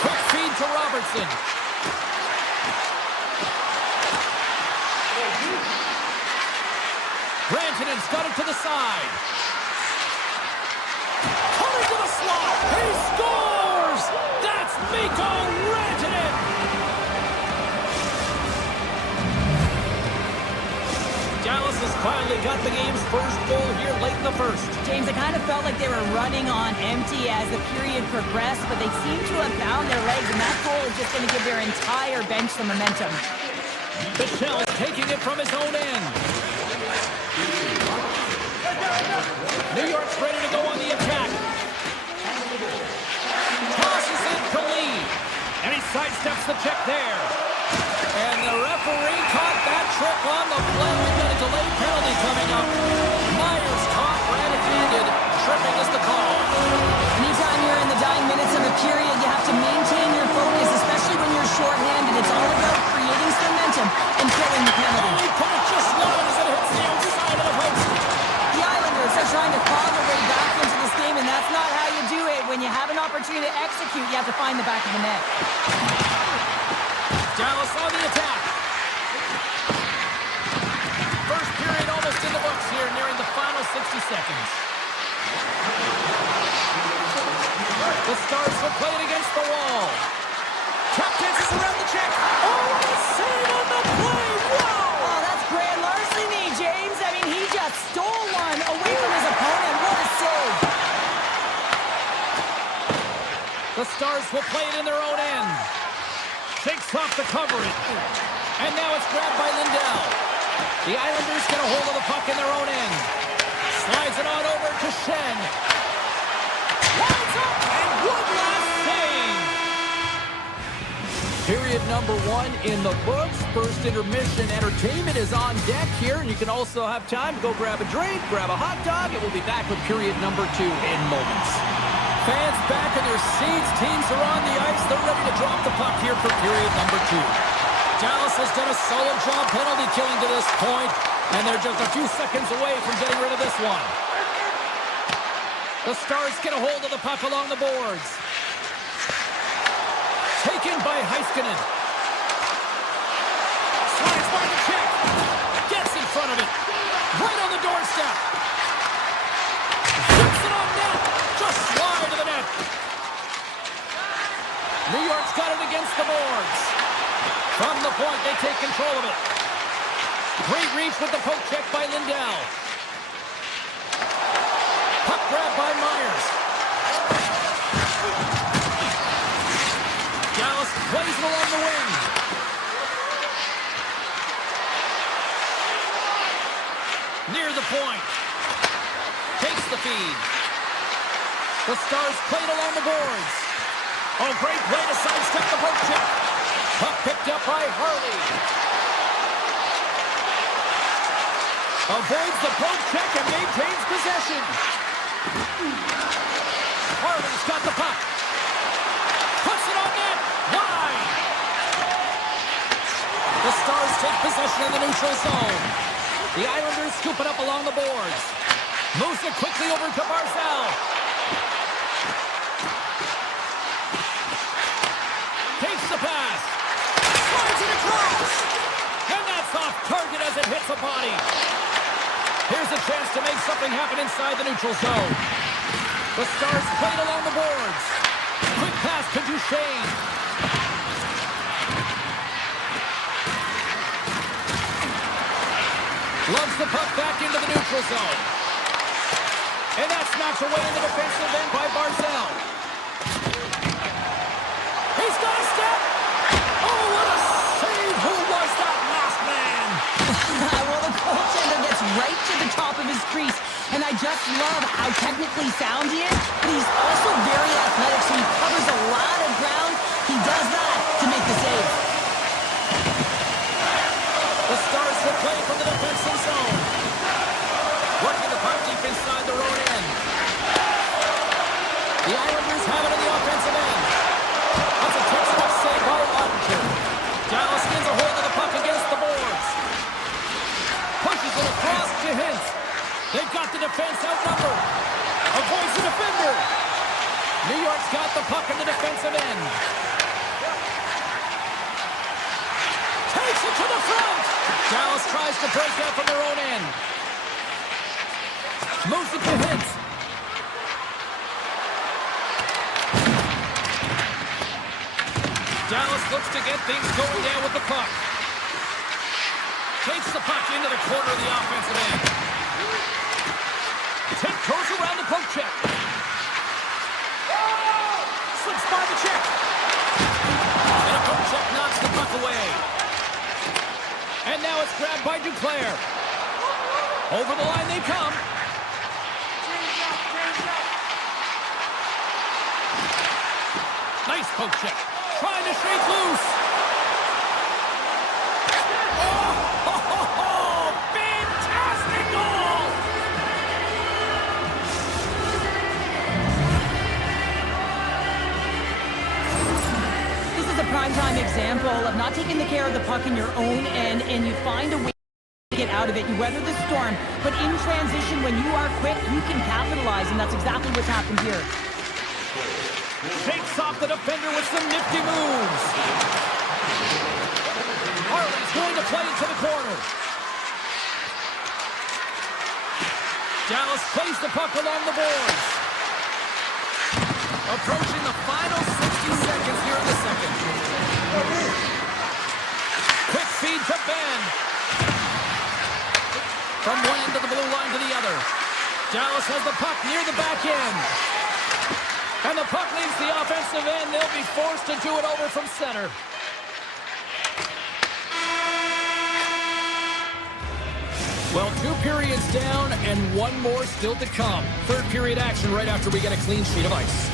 Quick feed to Robertson. Rantanen's got it to the side. Coming to the slot. He scores! That's Mikko Rantanen! Dallas has finally got the game's first goal here late in the first. James, it kind of felt like they were running on empty as the period progressed, but they seem to have found their legs, and that goal is just going to give their entire bench some momentum. Bichel's taking it from his own end. New York's ready to go on the attack. Tosses it to Lee. And he sidesteps the check there. And the referee caught that trick on the play. We've got a delayed penalty coming up. Myers caught red-handed. Tripping is the call. Anytime you're in the dying minutes of a period, you have to maintain your focus, especially when you're shorthanded. It's all about creating some momentum and killing the penalty. Oh, he put it just wide as it hits the outside of the post. The Islanders are trying to claw their way back into this game, and that's not how you do it. When you have an opportunity to execute, you have to find the back of the net. Dallas on the attack. First period almost in the books here, nearing the final 60 seconds. The Stars will play it against the wall. Trap dances around the check. Oh, what a save on the play. Whoa! Oh, that's grand larceny, James. I mean, he just stole one away from his opponent. What a save. The Stars will play it in their own end. Shakes off the coverage. And now it's grabbed by Lindell. The Islanders get a hold of the puck in their own end. Slides it on over to Shen. Lines up, and one last save. Period number 1 in the books. First intermission entertainment is on deck here, and you can also have time to go grab a drink, grab a hot dog, and we'll be back with period number 2 in moments. Fans back in their seats. Teams are on the ice. They're ready to drop the puck here for period number 2. Dallas has done a solid job penalty killing to this point, and they're just a few seconds away from getting rid of this one. The Stars get a hold of the puck along the boards. Taken by Heiskanen. Slides by the check. Gets in front of it. Right on the doorstep. Shoots it on net. Just wide of the net. New York's got it against the boards. From the point, they take control of it. Great reach with the poke check by Lindell. Puck grab by Myers. Dallas plays it along the wing. Near the point. Takes the feed. The Stars played along the boards. Oh, great play to sidestep the poke check. Puck picked up by Harley. Avoids the poke check and maintains possession. Harley's got the puck. Puts it on net. Wide. The Stars take possession in the neutral zone. The Islanders scoop it up along the boards. Moves it quickly over to Barzal. Takes the pass. Slides it across. And that's off target as it hits a body. Here's a chance to make something happen inside the neutral zone. The Stars played along the boards. Quick pass to Duchesne. Loves the puck back into the neutral zone. And that's knocked away in the defensive end by Barzal. He's got a step. Oh, what a save. Who was that last man? Well, the goaltender gets right to the top of his crease, and I just love how technically sound he is, but he's also very athletic, so he covers a lot of ground. He does that to make the save. The Stars will play from the defensive zone. Working the puck deep inside their own end. The Islanders have it in the offensive end. That's a touchdown save by Ottinger. Dallas gets a hold of the puck against the boards. Pushes it across to Hintz. They've got the defense outnumbered. Avoids the defender. New York's got the puck in the defensive end. Takes it to the front. Dallas tries to break out from their own end. Moves it to Hintz. Dallas looks to get things going down with the puck. Takes the puck into the corner of the offensive end. Ted goes around the poke check. Slips by the check. And a poke check knocks the puck away. And now it's grabbed by Duclair. Over the line they come. Nice poke check. Trying to shake loose. Oh, fantastic goal! This is a primetime example of not taking the care of the puck in your own end, and you find a way to get out of it. You weather the storm, but in transition, when you are quick, you can capitalize, and that's exactly what's happened here. Shakes off the defender with some nifty moves. Harley's going to play into the corner. Dallas plays the puck along the boards. Approaching the final 60 seconds here in the second. Quick feed to Ben. From one end of the blue line to the other. Dallas has the puck near the back end. And the puck leaves the offensive end. They'll be forced to do it over from center. Well, 2 periods down and 1 more still to come. Third period action right after we get a clean sheet of ice.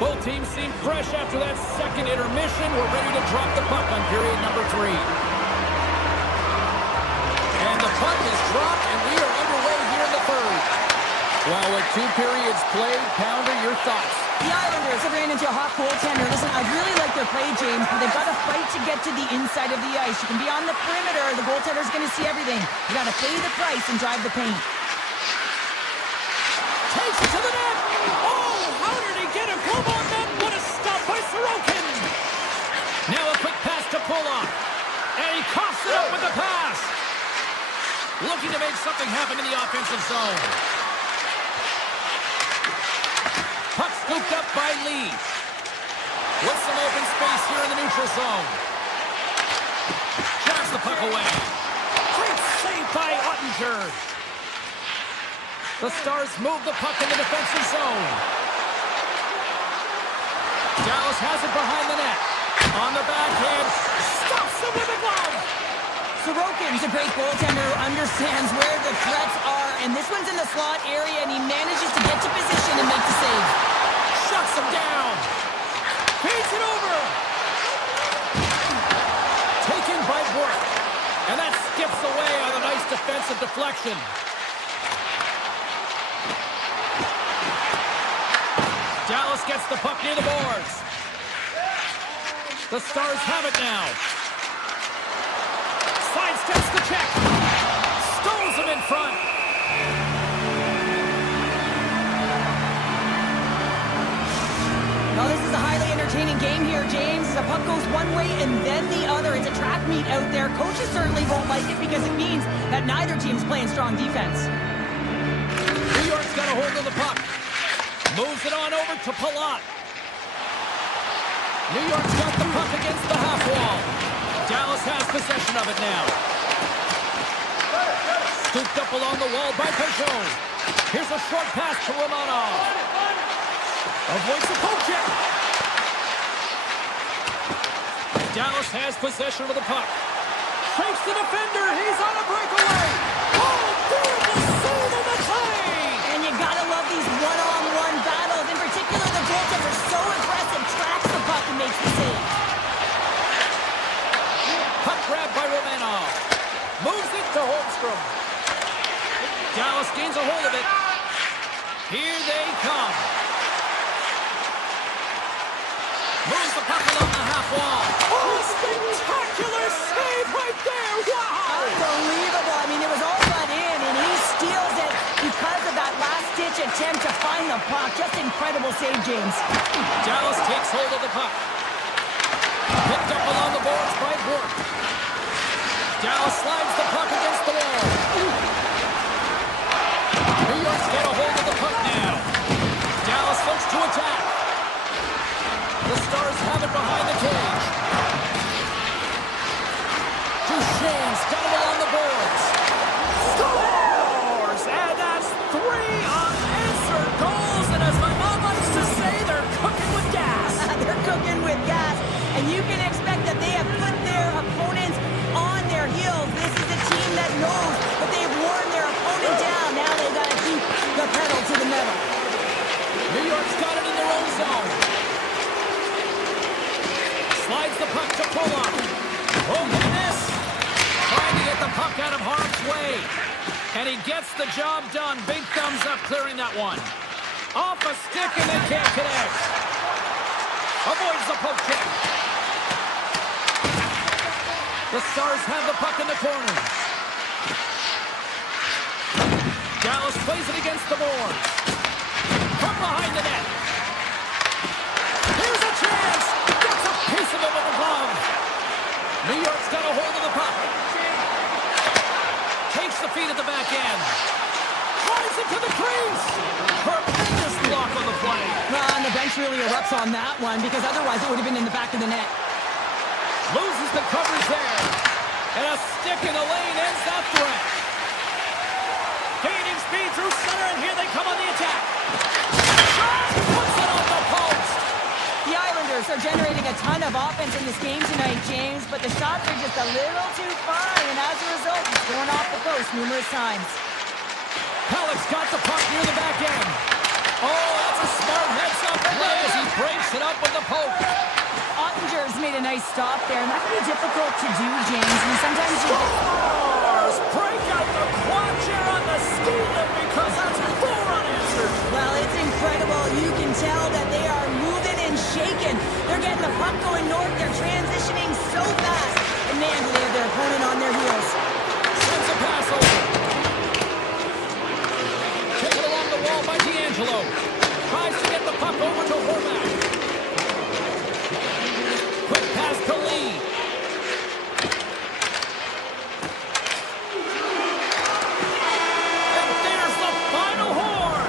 Both teams seem fresh after that second intermission. We're ready to drop the puck on period number 3. And the puck is dropped, and we are underway here in the third. Well, with 2 periods played, Pounder, your thoughts? The Islanders have ran into a hot goaltender. Listen, I really like their play, James, but they've got to fight to get to the inside of the ice. You can be on the perimeter. The goaltender's going to see everything. You got to pay the price and drive the paint. Takes it to the net. Oh, how did he get a glove on that? What a stop by Sorokin. Now a quick pass to Pulock. And he coughs it up with the pass. Looking to make something happen in the offensive zone. Puck scooped up by Lee. With some open space here in the neutral zone. Drives the puck away. Great save by Ottinger. The Stars move the puck in the defensive zone. Dallas has it behind the net. On the backhand. Stops it with a glove. Sorokin's a great goaltender who understands where the threats are, and this one's in the slot area, and he manages to get to position and make the save. Shuts him down. Feeds it over. Taken by Burke. And that skips away on a nice defensive deflection. Dallas gets the puck near the boards. The Stars have it now. Sidesteps the check. Stones him in front. Now this is a highly entertaining game here, James. The puck goes one way and then the other. It's a track meet out there. Coaches certainly won't like it because it means that neither team's playing strong defense. New York's got a hold of the puck. Moves it on over to Palat. New York's got the puck against the half wall. Dallas has possession of it now. Scooped up along the wall by Peugeot. Here's a short pass to Romanov. Avoids the poke check. Dallas has possession of the puck. Shakes the defender. He's on a breakaway. Oh, beautiful save on the play. And you gotta love these one-on-one battles. In particular, the goaltender so aggressive, tracks the puck and makes the save. Puck grabbed by Romanov. Moves it to Holmstrom. Dallas gains a hold of it. Here they come. Moves the puck along the half wall. Oh, spectacular save right there. Wow. Unbelievable. I mean, it was all but in, and he steals it because of that last-ditch attempt to find the puck. Just incredible save, James. Dallas takes hold of the puck. Picked up along the boards by Burke. Dallas slides the puck against the wall. New York's got a hold of the puck now. Dallas looks to attack. The Stars have it behind the cage. Duchesne's got it along the boards. Scores! And that's 3 unanswered goals. And as my mom likes to say, they're cooking with gas. They're cooking with gas, and you can expect that they have put their opponents on their heels. This is a team that knows that they've worn their opponent down. Now they've got to keep the pedal to the metal. New York's got it in their own zone. Slides the puck to Pulock. Oh, look at this. Trying to get the puck out of harm's way. And he gets the job done. Big thumbs up clearing that one. Off a stick and they can't connect. Avoids the poke check. The Stars have the puck in the corner. Dallas plays it against the boards. From behind the net. Here's a chance. Gets feet at the back end. Drives it to the crease. Tremendous block on the play. Well, and the bench really erupts on that one because otherwise it would have been in the back of the net. Loses the coverage there. And a stick in the lane ends that threat. Gaining speed through center, and here they come on the attack. Shot! Puts it off the post. The Islanders are generating a ton of offense in this game tonight, James, but the shots are just a little too far, and as a result, he's going off the post numerous times. Halleck's got the puck near the back end. Oh, that's a smart heads-up play as he breaks it up with the poke. Ottinger's made a nice stop there, and that can be difficult to do, James. I mean, sometimes you Scores! Break out the quad chair on the ski lift because that's 4 unanswered. Well, it's incredible. You can tell that they are moving and shaking. They're getting the puck going north. They're transitioning so fast. And man, do they have their opponent on their heels. Sends a pass over. Taken along the wall by D'Angelo. Tries to get the puck over to Horvath. Quick pass to Lee. And there's the final horn.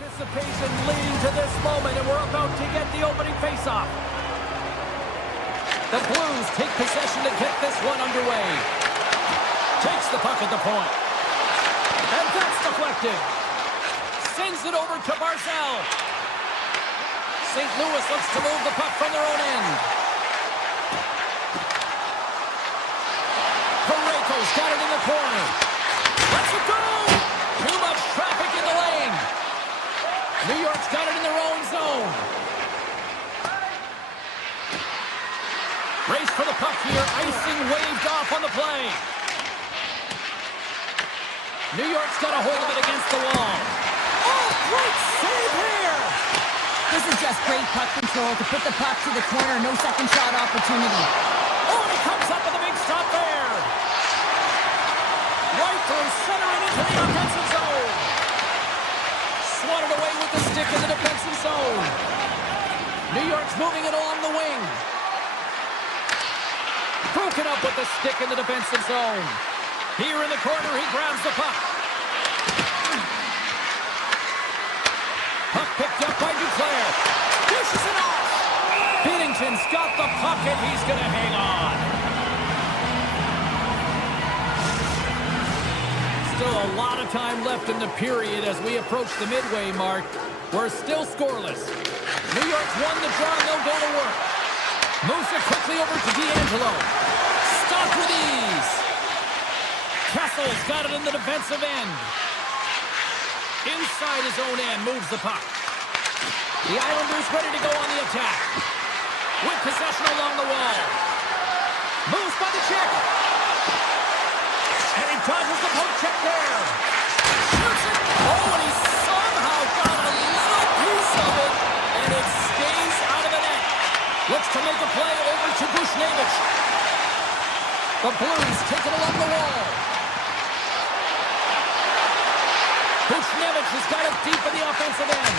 Anticipation leading to this moment, and we're about to get the opening faceoff. The Blues take possession to get this one underway. Takes the puck at the point. And that's deflected. Sends it over to Barzal. St. Louis looks to move the puck from their own end. Parayko's got it in the corner. Let's it go! Too much traffic in the lane. New York's got it in their own zone. Race for the puck here. Icing waved off on the play. New York's got a hold of it against the wall. Oh, great save here! This is just great puck control to put the puck to the corner. No second shot opportunity. Oh, and he comes up with a big stop there. Right through center and into the offensive zone. Swatted away with the stick in the defensive zone. New York's moving it along the wing. Broken up with the stick in the defensive zone. Here in the corner, he grabs the puck. Puck picked up by Duclair. Dishes it off. Binnington's got the puck and he's going to hang on. Still a lot of time left in the period as we approach the midway mark. We're still scoreless. New York's won the draw and they'll go to work. Moves it quickly over to D'Angelo. Stopped with ease. Kessel's got it in the defensive end. Inside his own end, moves the puck. The Islanders ready to go on the attack. With possession along the wall. Moves by the check. And he dodges the poke check there. Shoots it. Oh, and he somehow got a little piece of it. And it stays out of the net. Looks to make a play over to Buchnevich. The Blues take it along the wall. Buchnevich has got it deep in the offensive end.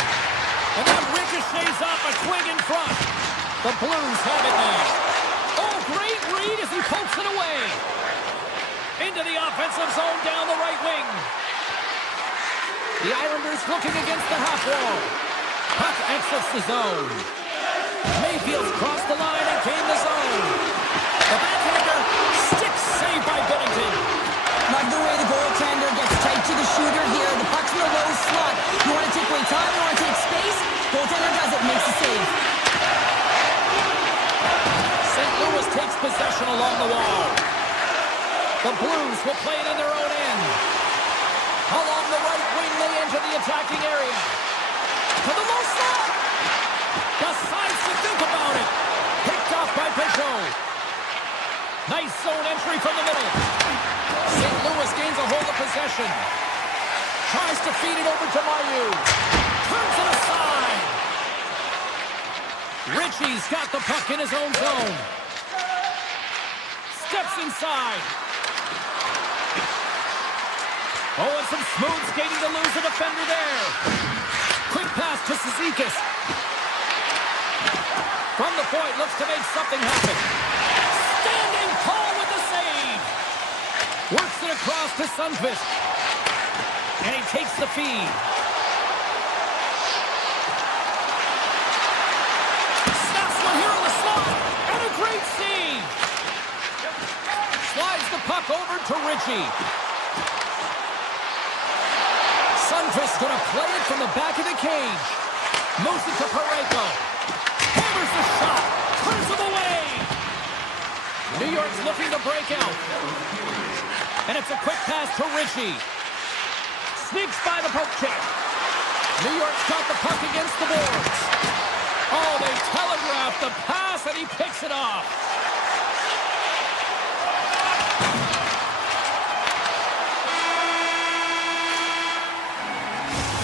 And that ricochets off a swing in front. The Blues have it now. Oh, great read as he pokes it away. Into the offensive zone down the right wing. The Islanders looking against the half wall. Puck exits the zone. Mayfield's crossed the line and gained the zone. The backhander, stick save by Binnington. Love the way the goaltender gets tight to the shooter here. The puck's in the low slot. You want to take away time, you want to take space. Goaltender does it, makes a save. St. Louis takes possession along the wall. The Blues will play it in their own end. Along the right wing, they enter the attacking area. To the low slot. Decides to think about it. Picked off by Peugeot. Nice zone entry from the middle. St. Louis gains a hold of possession. Tries to feed it over to Mayu. Turns it aside. Ritchie's got the puck in his own zone. Steps inside. Oh, and some smooth skating to lose a defender there. Quick pass to Cizikas. From the point, looks to make something happen. Standing tall with the save. Works it across to Sundqvist. And he takes the feed. Snaps one here on the slot. And a great save. Slides the puck over to Ritchie. Sundqvist's going to play it from the back of the cage. Moves it to Parayko. Hammers the shot. Turns him away. New York's looking to break out. And it's a quick pass to Ritchie. Sneaks by the poke check. New York's got the puck against the boards. Oh, they telegraph the pass and he picks it off.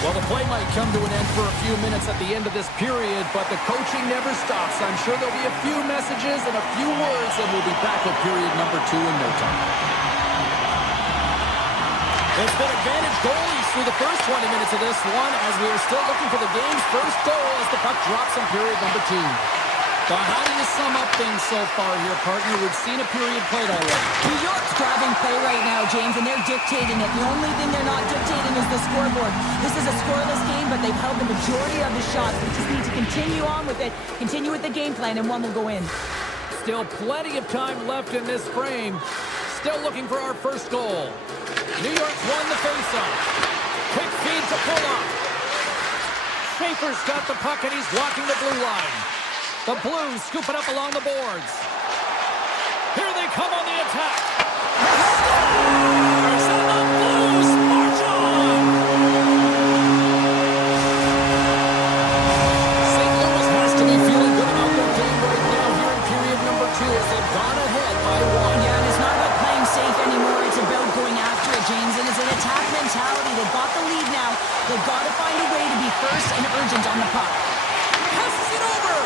Well, the play might come to an end for a few minutes at the end of this period, but the coaching never stops. I'm sure there'll be a few messages and a few words, and we'll be back with period number 2 in no time. It's been advantage goalies through the first 20 minutes of this one as we are still looking for the game's first goal as the puck drops in period number 2. But how do you sum up things so far here, partner? We've seen a period played already. New York's driving play right now, James, and they're dictating it. The only thing they're not dictating is the scoreboard. This is a scoreless game, but they've held the majority of the shots. We just need to continue on with it, continue with the game plan, and one will go in. Still plenty of time left in this frame. Still looking for our first goal. New York's won the faceoff. Quick feed to pull up. Schaefer's got the puck and he's walking the blue line. The Blues scoop it up along the boards. Here they come on the attack. Scores! And the Blues march on! St. Louis has to be feeling good about their game right now here in period number 2 as they've gone ahead by 1. Yeah, and it's not about playing safe anymore. It's about going after it, James. And it's an attack mentality. They've got the lead now. They've got to find a way to be first and urgent on the puck. Passes it over!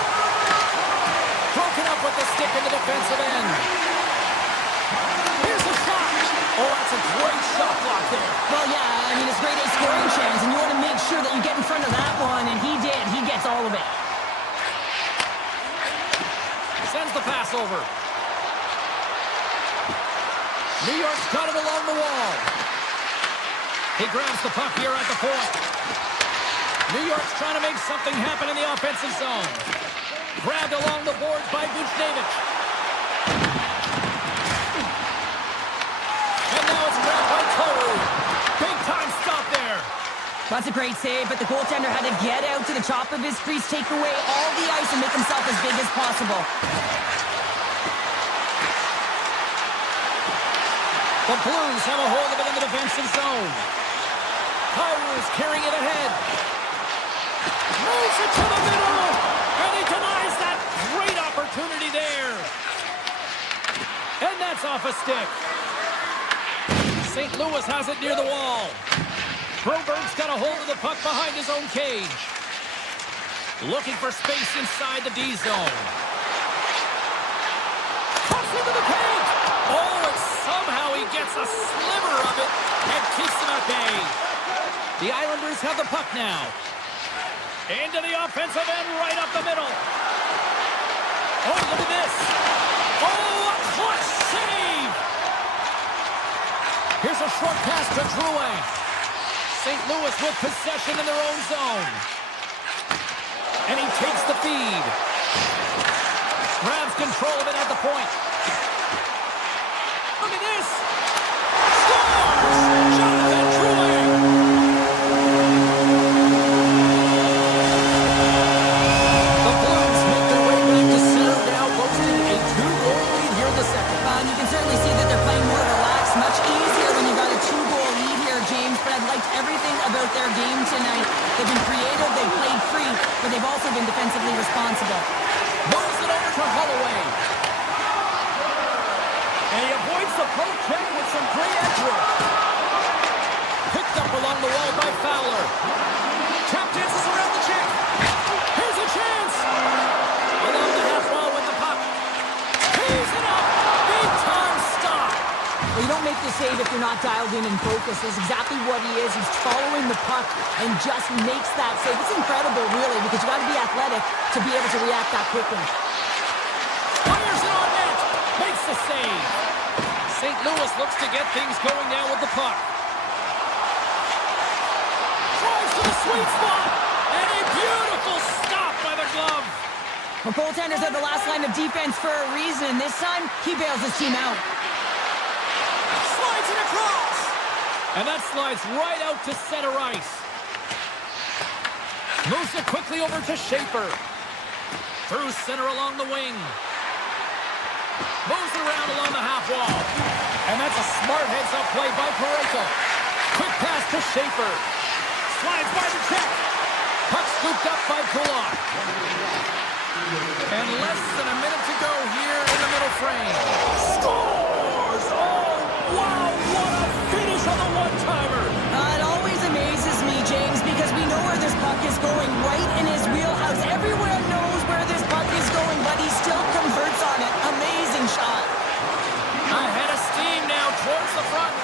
Broken up with the stick in the defensive end. Here's a shot! Oh, that's a great shot block there. Well, yeah, I mean, it's grade A scoring chance, and you want to make sure that you get in front of that one, and he did. He gets all of it. Sends the pass over. New York's got it along the wall. He grabs the puck here at the point. New York's trying to make something happen in the offensive zone. Grabbed along the boards by Buchnevich. And now it's grabbed by Toru. Big time stop there. That's a great save, but the goaltender had to get out to the top of his crease, take away all the ice, and make himself as big as possible. The Blues have a hold of it in the defensive zone. Toru's carrying it ahead. Moves it to the middle. And he denies that great opportunity there. And that's off a stick. St. Louis has it near the wall. Broberg's got a hold of the puck behind his own cage. Looking for space inside the D zone. Cuts into the paint. Oh, and somehow he gets a sliver of it and keeps him at bay. The Islanders have the puck now. Into the offensive end, right up the middle. Oh, look at this. Oh, a clutch save. Here's a short pass to Drouin. St. Louis with possession in their own zone. And he takes the feed. Grabs control of it at the point. Look at this. Scores! Jonathan Drouin. The Blues make their way back to center now, boasting a 2-goal lead here in the second. You can certainly see that they're playing more relaxed, much easier when you got a 2-goal lead here, James. But I've liked everything about their game tonight. They've been creative, they've played free, but they've also been defensively responsible. Moves it over to Holloway. And he avoids the poke check with some great edge work. Picked up along the wall by Fowler. Tap dances around the check. Here's a chance. Along the half wall with the puck. He's it up. Big time stop. Well, you don't make the save if you're not dialed in and focused. That's exactly what he is. He's following the puck and just makes that save. It's incredible, really, because you got to be athletic to be able to react that quickly. Fires it on net. Makes the save. St. Louis looks to get things going now with the puck. Drives to the sweet spot. And a beautiful stop by the glove. Well, goaltenders are the last line of defense for a reason. This time, he bails his team out. Slides it across. And that slides right out to center ice. Moves it quickly over to Schaefer. Through center along the wing. Moves it around along the half wall. And that's a smart heads-up play by Parayko. Quick pass to Schaefer. Slides by the check. Puck scooped up by Kulak. And less than a minute to go here in the middle frame. Scores! Oh, wow, what a finish on the one-timer! It always amazes me, James, because we know where this puck is going, right in his wheelhouse. Everyone knows where this puck is going, but he still converts on it. Amazing shot. Ahead of steam now towards the front.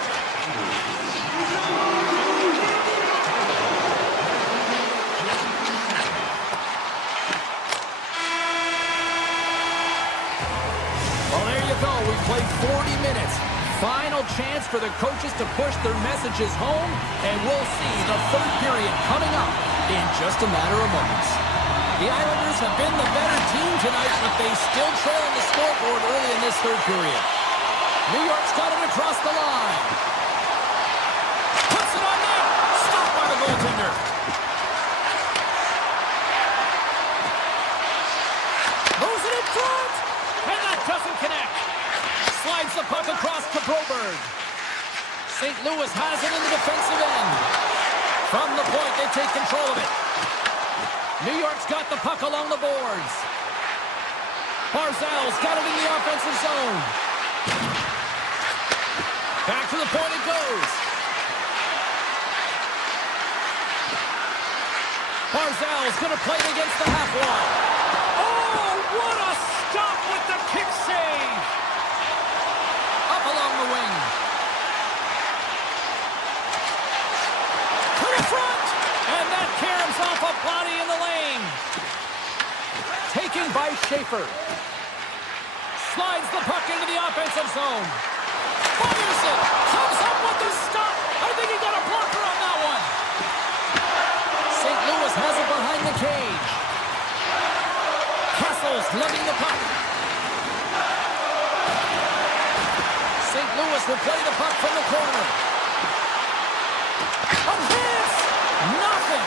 Well, there you go. We played 40 minutes. Final chance for the coaches to push their messages home, and we'll see the third period coming up in just a matter of moments. The Islanders have been the better team tonight, but they still trail on the scoreboard early in this third period. New York's got it across the line. Puts it on net. Stopped by the goaltender. Moves it in front. And that doesn't connect. Slides the puck across to Broberg. St. Louis has it in the defensive end. From the point, they take control of it. New York's got the puck along the boards. Barzal's got it in the offensive zone. Back to the point it goes. Barzal's going to play it against the half wall. Oh, what a stop with the kick save. Up along the wing. To the front. And that caroms off a body in the lane. Taken by Schaefer. Slides the puck into the offensive zone. Fires it. Comes up with the stop. I think he got a blocker on that one. St. Louis has it behind the cage. Castle's lugging the puck. St. Louis will play the puck from the corner. A miss! Nothing!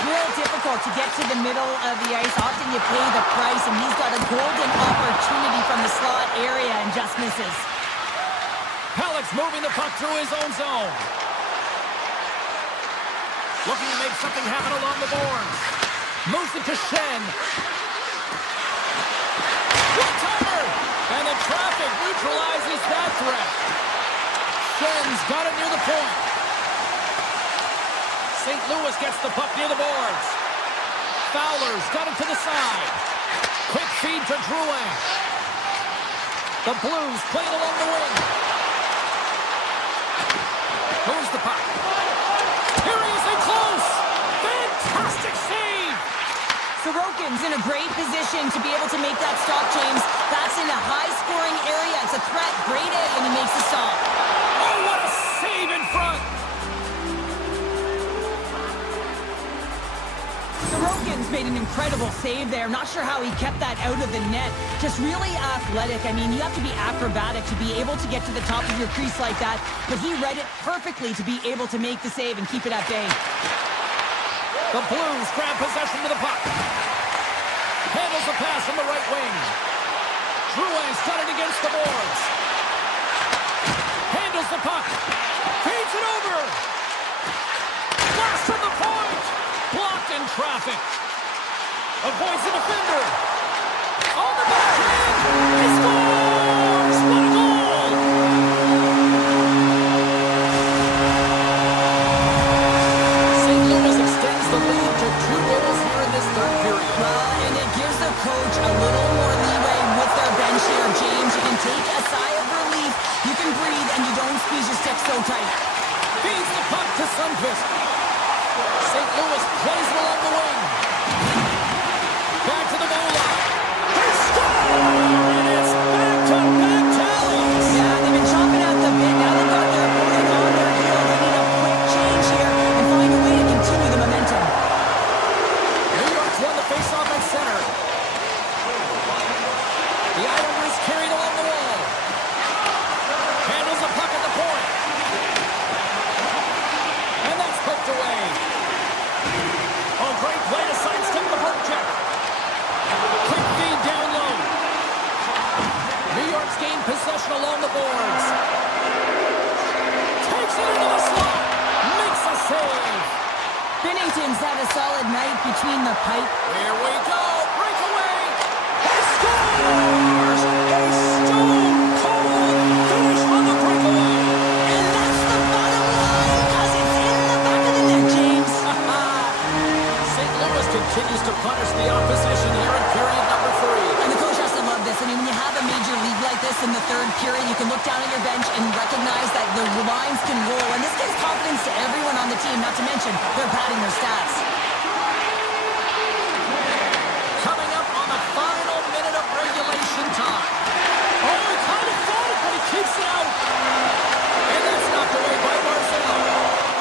Real difficult to get to the middle of the ice. Often you pay the price, and he's got a golden opportunity from the slot area and just misses. Halleck's moving the puck through his own zone. Looking to make something happen along the boards. Moves it to Schenn. One-timer! And the traffic neutralizes that threat. Schenn's got it near the point. St. Louis gets the puck near the boards. Fowler's got it to the side. Quick feed to Drouin. The Blues play it along the wing. Moves the puck. Here he is in close. Fantastic save. Sorokin's in a great position to be able to make that stop, James. That's in a high-scoring area. It's a threat. Great A, and he makes the stop. Oh, what a save in front. Sorokin's made an incredible save there. Not sure how he kept that out of the net. Just really athletic. I mean, you have to be acrobatic to be able to get to the top of your crease like that, but he read it perfectly to be able to make the save and keep it at bay. The Blues grab possession of the puck. Handles the pass from the right wing. Drouin's got it against the boards. Handles the puck. Feeds it over. Blast from the point. Blocked in traffic. Avoids the defender. On the backhand. He scores! What a goal! St. Louis extends the lead to 2 goals here in this third period. And it gives the coach a little more leeway with their bench here, James. You can take a sigh of relief. You can breathe, and you don't squeeze your stick so tight. Feeds the puck to Sundqvist. St. Louis plays it along the wing. Back to the goal line. They score! And it's back-to-back tallies. Yeah, they've been chomping at the bit. Now they've got their opponent on their heels. They need a quick change here and find a way to continue the momentum. New York's won the face-off at center. The Islanders carried along the wall. Handles the puck at the point. And that's poked away. Oh, great play to sidestep the poke check. Quick feed down low. New York's gained possession along the boards. Takes it into the slot. Makes a save. Binnington's had a solid night between the pipe. Here we go. Breakaway. He scores. A stone-cold finish on the breakaway. And that's the bottom line, because it's in the back of the net, James. St. Louis continues to punish the opposition here in period number 3. And the coach has to love this. I mean, when you have a major league like this in the third period, you can look down at your bench and recognize that the lines can roll. And this gives confidence to everyone on the team, not to mention they're padding their stats. Coming up on the final minute of regulation time. Oh, he kind of fought it, but he keeps it out. And that's knocked away by Barzal.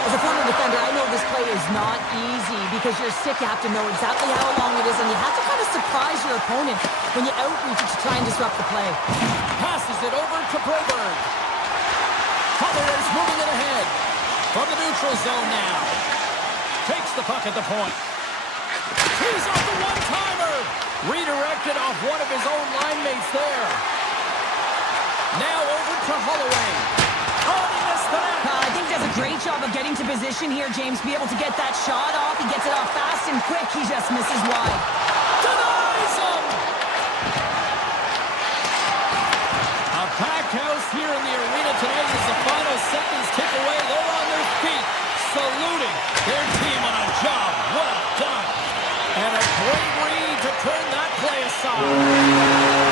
As a former defender, I know this play is not easy because you're sick. You have to know exactly how long it is, and you have to kind of surprise your opponent when you outreach it to try and disrupt the play. Passes it over to Broberg. Holloway's moving it ahead. From the neutral zone now. Takes the puck at the point. He's off the one-timer. Redirected off one of his own line mates there. Now over to Holloway. Oh, he missed the net. I think he does a great job of getting to position here, James. Be able to get that shot off. He gets it off fast and quick. He just misses wide. Denies him. A packed house here in the arena tonight as the final seconds tick away. They're on their feet, saluting their team on a job well done. And a great read to turn that play aside.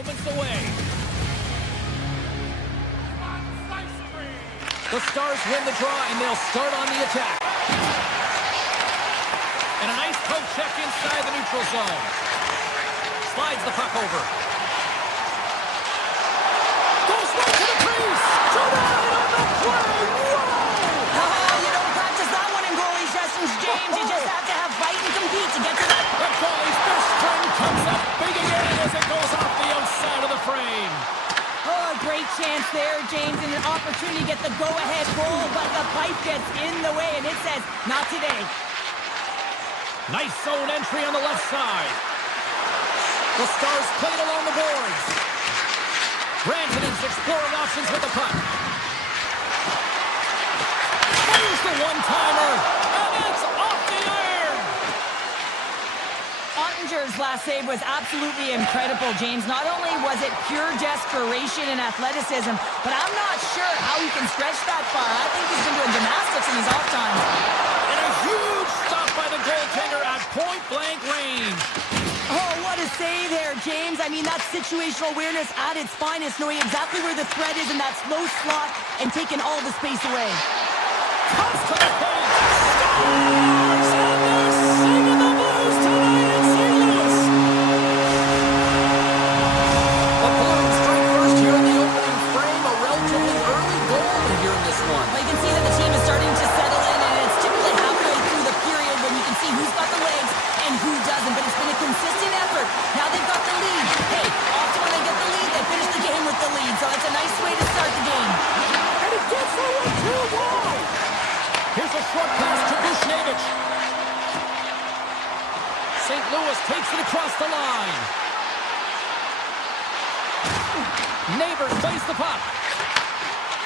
moments away. The Stars win the draw, and they'll start on the attack. And a nice poke check inside the neutral zone. Slides the puck over. Goes right to the crease. Tonight on the play. Whoa! Oh, you don't practice that one in goalie sessions, James. You just have to have fight and compete to get to that. The goalie's best friend comes up big again as it goes off the outside of the frame. Oh, a great chance there, James, and an opportunity to get the go-ahead goal, but the pipe gets in the way, and it says, not today. Nice zone entry on the left side. The Stars play it along the boards. Rantanen's exploring options with the puck. Fires the one-timer, and it's off the iron. Ottinger's last save was absolutely incredible, James. Not only was it pure desperation and athleticism, but I'm not sure how he can stretch that far. I think he's been doing gymnastics in his off time. And a huge stop by the goaltender at point-blank range. Oh, what a save there, James. I mean, that's situational awareness at its finest, knowing exactly where the threat is in that slow slot and taking all the space away. Comes to the paint. Stars! And they're singing the blues tonight in St. Louis. The Blues strike first here in the opening frame. A relatively early goal here in this one. Well, you can see that the team is starting to settle in, and it's typically halfway through the period when you can see who's got the legs and who doesn't, but it's been a consistent effort. Now they've got the lead. Hey, often when they get the lead, they finish the game with the lead, so it's a nice way to start the game. And it gets over too wide. Here's a short pass to Buchnevich. St. Louis takes it across the line. Neighbors plays the puck.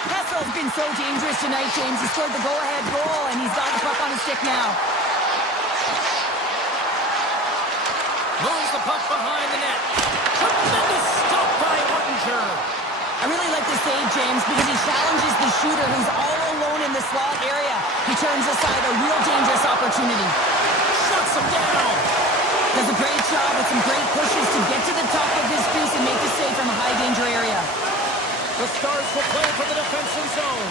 Kessel's been so dangerous tonight, James. He scored the go-ahead goal, and he's got the puck on his stick now. Moves the puck behind the net. Tremendous stop by Ottinger. I really like this save, James, because he challenges the shooter who's all alone in the slot area. He turns aside a real dangerous opportunity. Shuts him down. Does a great job with some great pushes to get to the top of his crease and make the save from a high-danger area. The Stars will play for the defensive zone.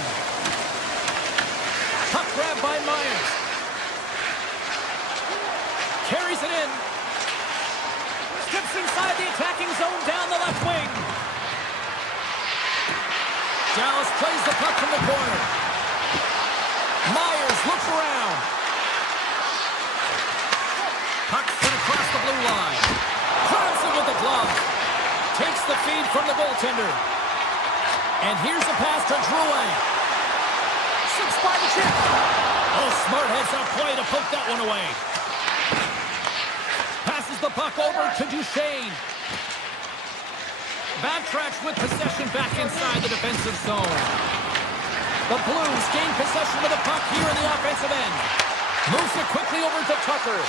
Puck grab by Myers. Carries it in. Skips inside the attacking zone down the left wing. Dallas plays the puck from the corner. Myers looks around. Puck sent across the blue line. Grabs it with the glove. Takes the feed from the goaltender. And here's the pass to Drouin. 6 by the check. Oh, smart heads up play to poke that one away. Passes the puck over to Duchesne. Backtracks with possession back inside the defensive zone. The Blues gain possession of the puck here in the offensive end. Moves it quickly over to Tucker.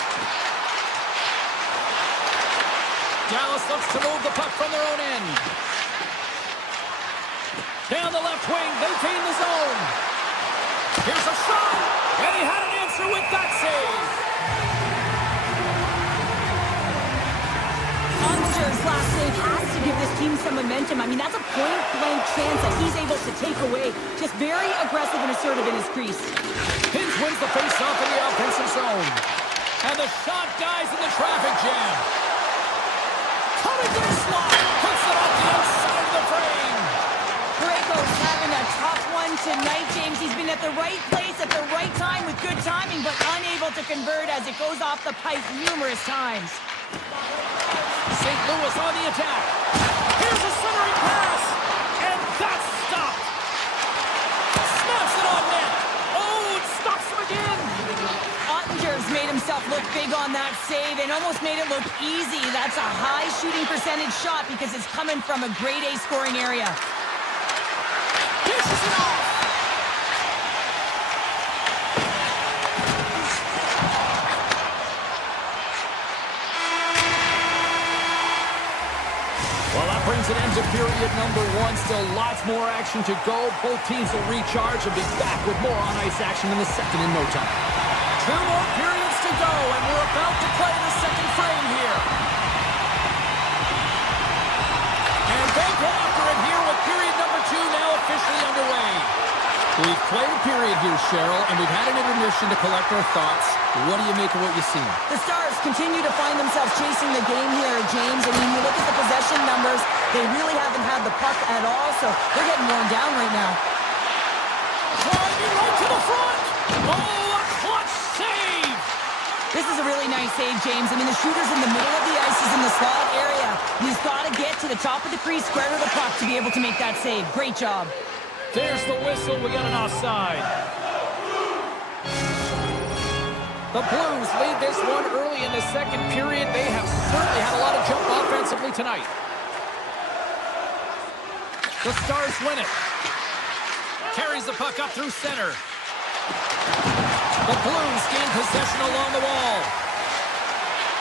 Dallas looks to move the puck from their own end. Down the left wing, they gain the zone. Here's a shot, and he had an answer with that save. Ottinger's last save has to give this team some momentum. I mean, that's a point-blank chance that he's able to take away. Just very aggressive and assertive in his crease. Hins wins the face-off in the offensive zone. And the shot dies in the traffic jam. Coming to the slot, puts it off the outside of the frame. Parayko's having a tough one tonight, James. He's been at the right place at the right time with good timing, but unable to convert as it goes off the pipe numerous times. St. Louis on the attack. Here's a centering pass, and that's stopped. Snaps it on net. Oh, it stops him again. Ottinger's made himself look big on that save and almost made it look easy. That's a high shooting percentage shot because it's coming from a grade A scoring area. Dishes it off. Well, that brings an end to period number 1. Still lots more action to go. Both teams will recharge and be back with more on-ice action in the second in no time. 2 more periods to go, and we're about to play the second frame here. We've played a period here, Cheryl, and we've had an intermission to collect our thoughts. What do you make of what you've seen? The Stars continue to find themselves chasing the game here, James. I mean, you look at the possession numbers, they really haven't had the puck at all, so they're getting worn down right now. Driving right to the front! Oh, a clutch save! This is a really nice save, James. I mean, the shooter's in the middle of the ice, is in the slot area. He's got to get to the top of the crease, square to the puck to be able to make that save. Great job. There's the whistle. We got an offside. The Blues lead this one early in the second period. They have certainly had a lot of jump offensively tonight. The Stars win it. Carries the puck up through center. The Blues gain possession along the wall.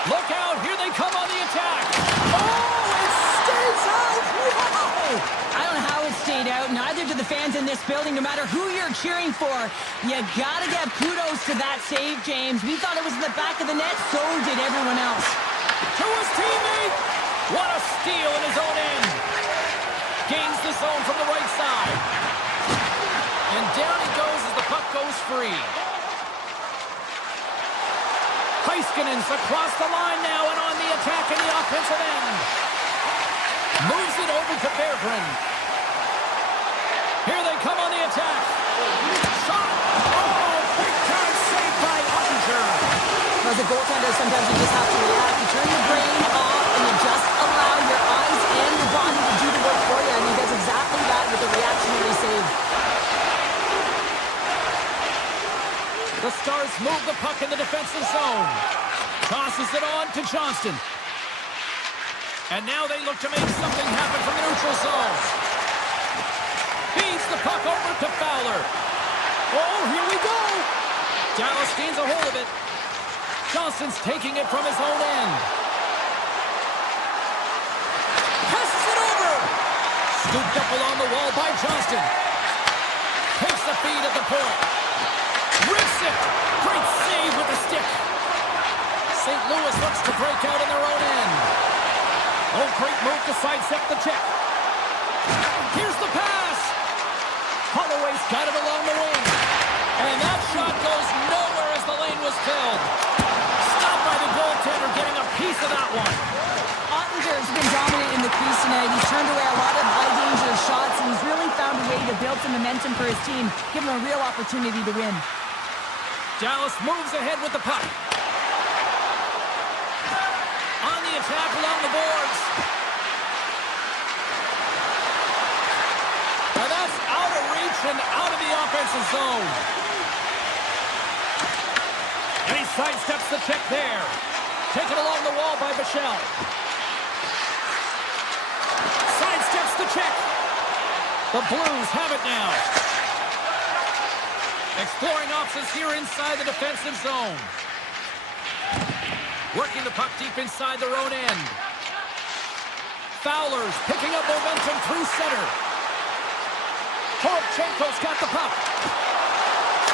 Look out. Here they come on the attack. Oh, it stays out. Wow. I don't know how it stayed out. Neither do the fans in this building, no matter who you're cheering for. You gotta give kudos to that save, James. We thought it was in the back of the net, so did everyone else. To his teammate. What a steal in his own end. Gains the zone from the right side. And down he goes as the puck goes free. Heiskanen's across the line now and on the attack in the offensive end. Moves it over to Berggren. Here they come on the attack. Shot! Oh, big-time save by Ottinger. As a goaltender, sometimes you just have to react. You turn your brain off and you just allow your eyes and your body to do the work for you. And he does exactly that with a reactionary save. The Stars move the puck in the defensive zone. Tosses it on to Johnston. And now they look to make something happen from the neutral zone. Feeds the puck over to Fowler. Oh, here we go. Dallas gains a hold of it. Johnston's taking it from his own end. Passes it over. Scooped up along the wall by Johnston. Takes the feed at the point. Rips it. Great save with the stick. St. Louis looks to break out in their own end. Oh, great move to sidestep the check. Here's the pass. Holloway's got it along the wing. And that shot goes nowhere as the lane was filled. Stopped by the goaltender, getting a piece of that one. Ottinger's been dominant in the crease tonight. He's turned away a lot of high-danger shots, and he's really found a way to build some momentum for his team, give him a real opportunity to win. Dallas moves ahead with the puck. On the attack along the boards. Now that's out of reach and out of the offensive zone. And he sidesteps the check there. Taken along the wall by Bichelle. Sidesteps the check. The Blues have it now. Exploring options here inside the defensive zone. Working the puck deep inside their own end. Fowler's picking up momentum through center. Horchenko's got the puck.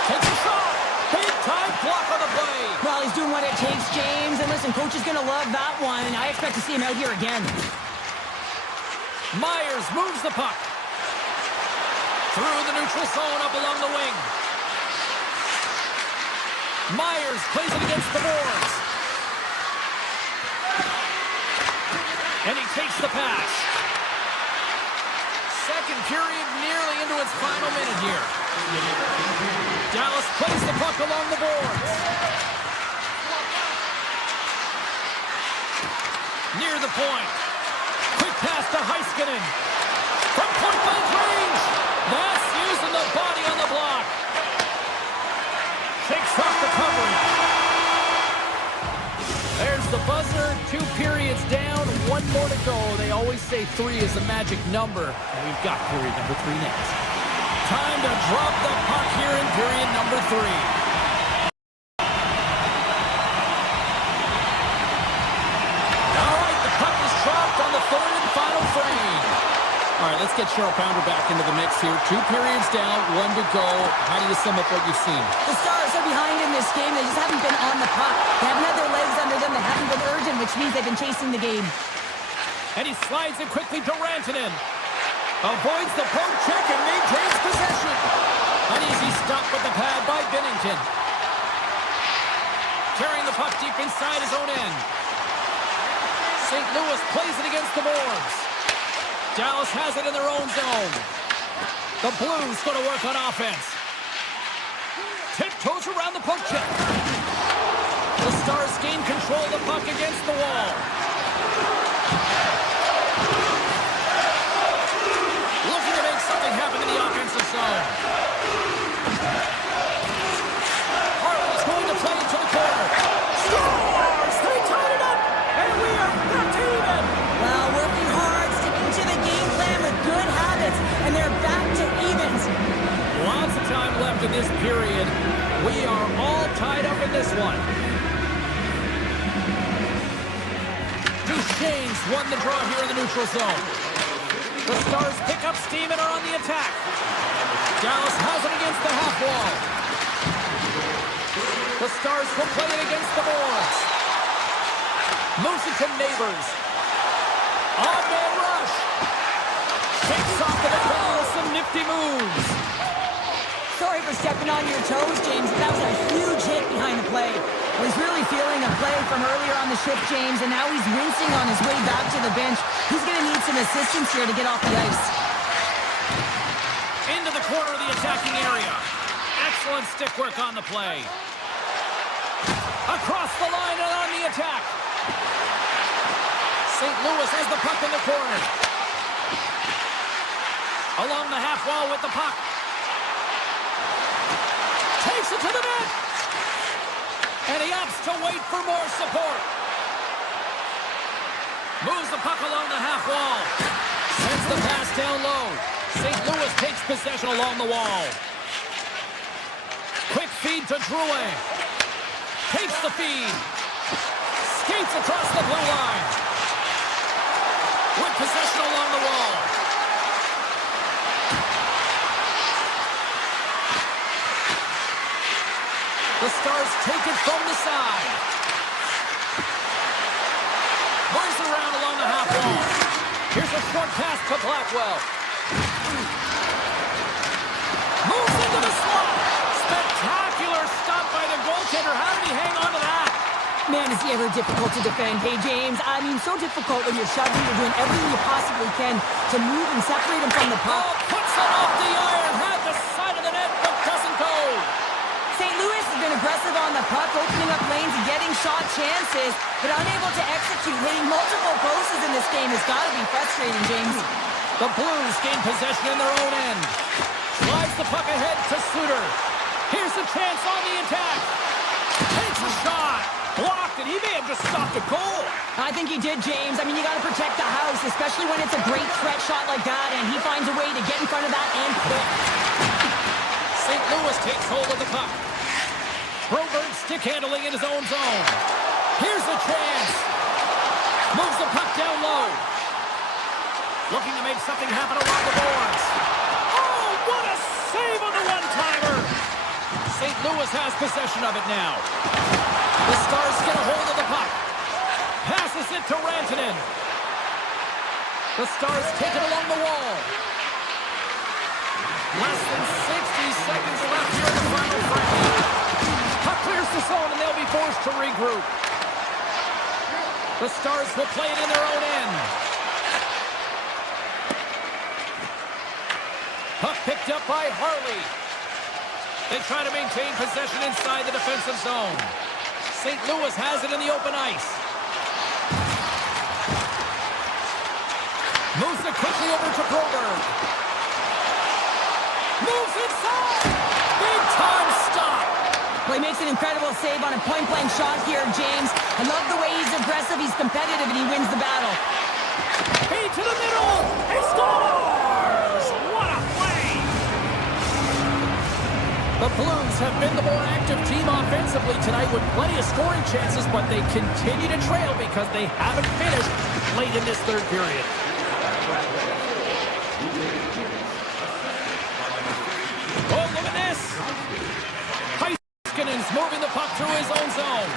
Takes a shot. Big-time block on the play. Well, he's doing what it takes, James. And listen, coach is going to love that one. And I expect to see him out here again. Myers moves the puck. Through the neutral zone up along the wing. Myers plays it against the boards. And he takes the pass. Second period nearly into its final minute here. Dallas plays the puck along the boards. Near the point. Quick pass to Heiskanen. From point-blank range. That's using the body on the block. Shakes off the coverage. There's the buzzer. 2 periods down. 1 more to go. They always say 3 is the magic number. And we've got period number 3 next. Time to drop the puck here in period number 3. All right, the puck is dropped on the 3rd and final frame. All right, let's get Cheryl Pounder back into the mix here. 2 periods down, 1 to go. How do you sum up what you've seen? The Stars are behind in this game. They just haven't been on the puck. They haven't had their legs under them. They haven't been urgent, which means they've been chasing the game. And he slides it quickly to Rantanen. Avoids the poke check and maintains possession. A inside his own end. St. Louis plays it against the boards. Dallas has it in their own zone. The Blues go to work on offense. Tiptoes around the poke check. The Stars gain control of the puck against the wall. Looking to make something happen in the offensive zone. Harley's going to play into the corner. Scores! They tied it up! And we are back to even! Well, working hard, sticking to the game plan with good habits, and they're back to evens. Lots of time left in this period. We are all tied up in this one. Duchesne's won the draw here in the neutral zone. The Stars pick up steam and are on the attack. Dallas has it against the half wall. The Stars will play it against the boards. Moves it to Neighbors. On-man rush. Shakes off the defender with some nifty moves. Sorry for stepping on your toes, James, but that was a huge hit behind the play. Was really feeling a play from earlier on the shift, James, and now he's wincing on his way back to the bench. He's going to need some assistance here to get off the ice. Into the corner of the attacking area. Excellent stick work on the play. Across the line and on the attack. St. Louis has the puck in the corner. Along the half wall with the puck. Takes it to the net. And he opts to wait for more support. Moves the puck along the half wall. Sends the pass down low. St. Louis takes possession along the wall. Quick feed to Drouin. Takes the feed. Skates across the blue line. With possession along the wall. The Stars take it from the side. Moves around along the half wall. Here's a short pass to Blackwell. Moves into the slot. Spectacular stop by the goaltender. How did he hang on to that? Man, is he ever difficult to defend. Hey, James, I mean, so difficult when you're shoving. You're doing everything you possibly can to move and separate him from the puck. Oh, puts it off the iron. Had the side of the net, but doesn't go. St. Louis has been aggressive on the puck, opening up lanes and getting shot chances, but unable to execute. Hitting multiple posts in this game has got to be frustrating, James. The Blues gain possession in their own end. Slides the puck ahead to Suter. Here's a chance on the attack. Takes a shot. Blocked, and he may have just stopped a goal. I think he did, James. I mean, you got to protect the house, especially when it's a great threat shot like that, and he finds a way to get in front of that and quick. St. Louis takes hold of the puck. Broberg stick handling in his own zone. Here's a chance. Moves the puck down low. Looking to make something happen along the boards. Oh, what a save on the one-timer. St. Louis has possession of it now. The Stars get a hold of the puck. Passes it to Rantanen. The Stars take it along the wall. Less than 60 seconds left here in the final frame. Puck clears the zone and they'll be forced to regroup. The Stars will play it in their own end. Puck picked up by Harley. They try to maintain possession inside the defensive zone. St. Louis has it in the open ice. Moves it quickly over to Broberg. Moves inside. Big time stop. Well, he makes an incredible save on a point-blank shot here, James. I love the way he's aggressive, he's competitive, and he wins the battle. Feed to the middle. He scores! What a play! The Blues have been the more active team offensively tonight with plenty of scoring chances, but they continue to trail because they haven't finished late in this third period. Oh, look at this! Heiskanen's moving the puck through his own zone.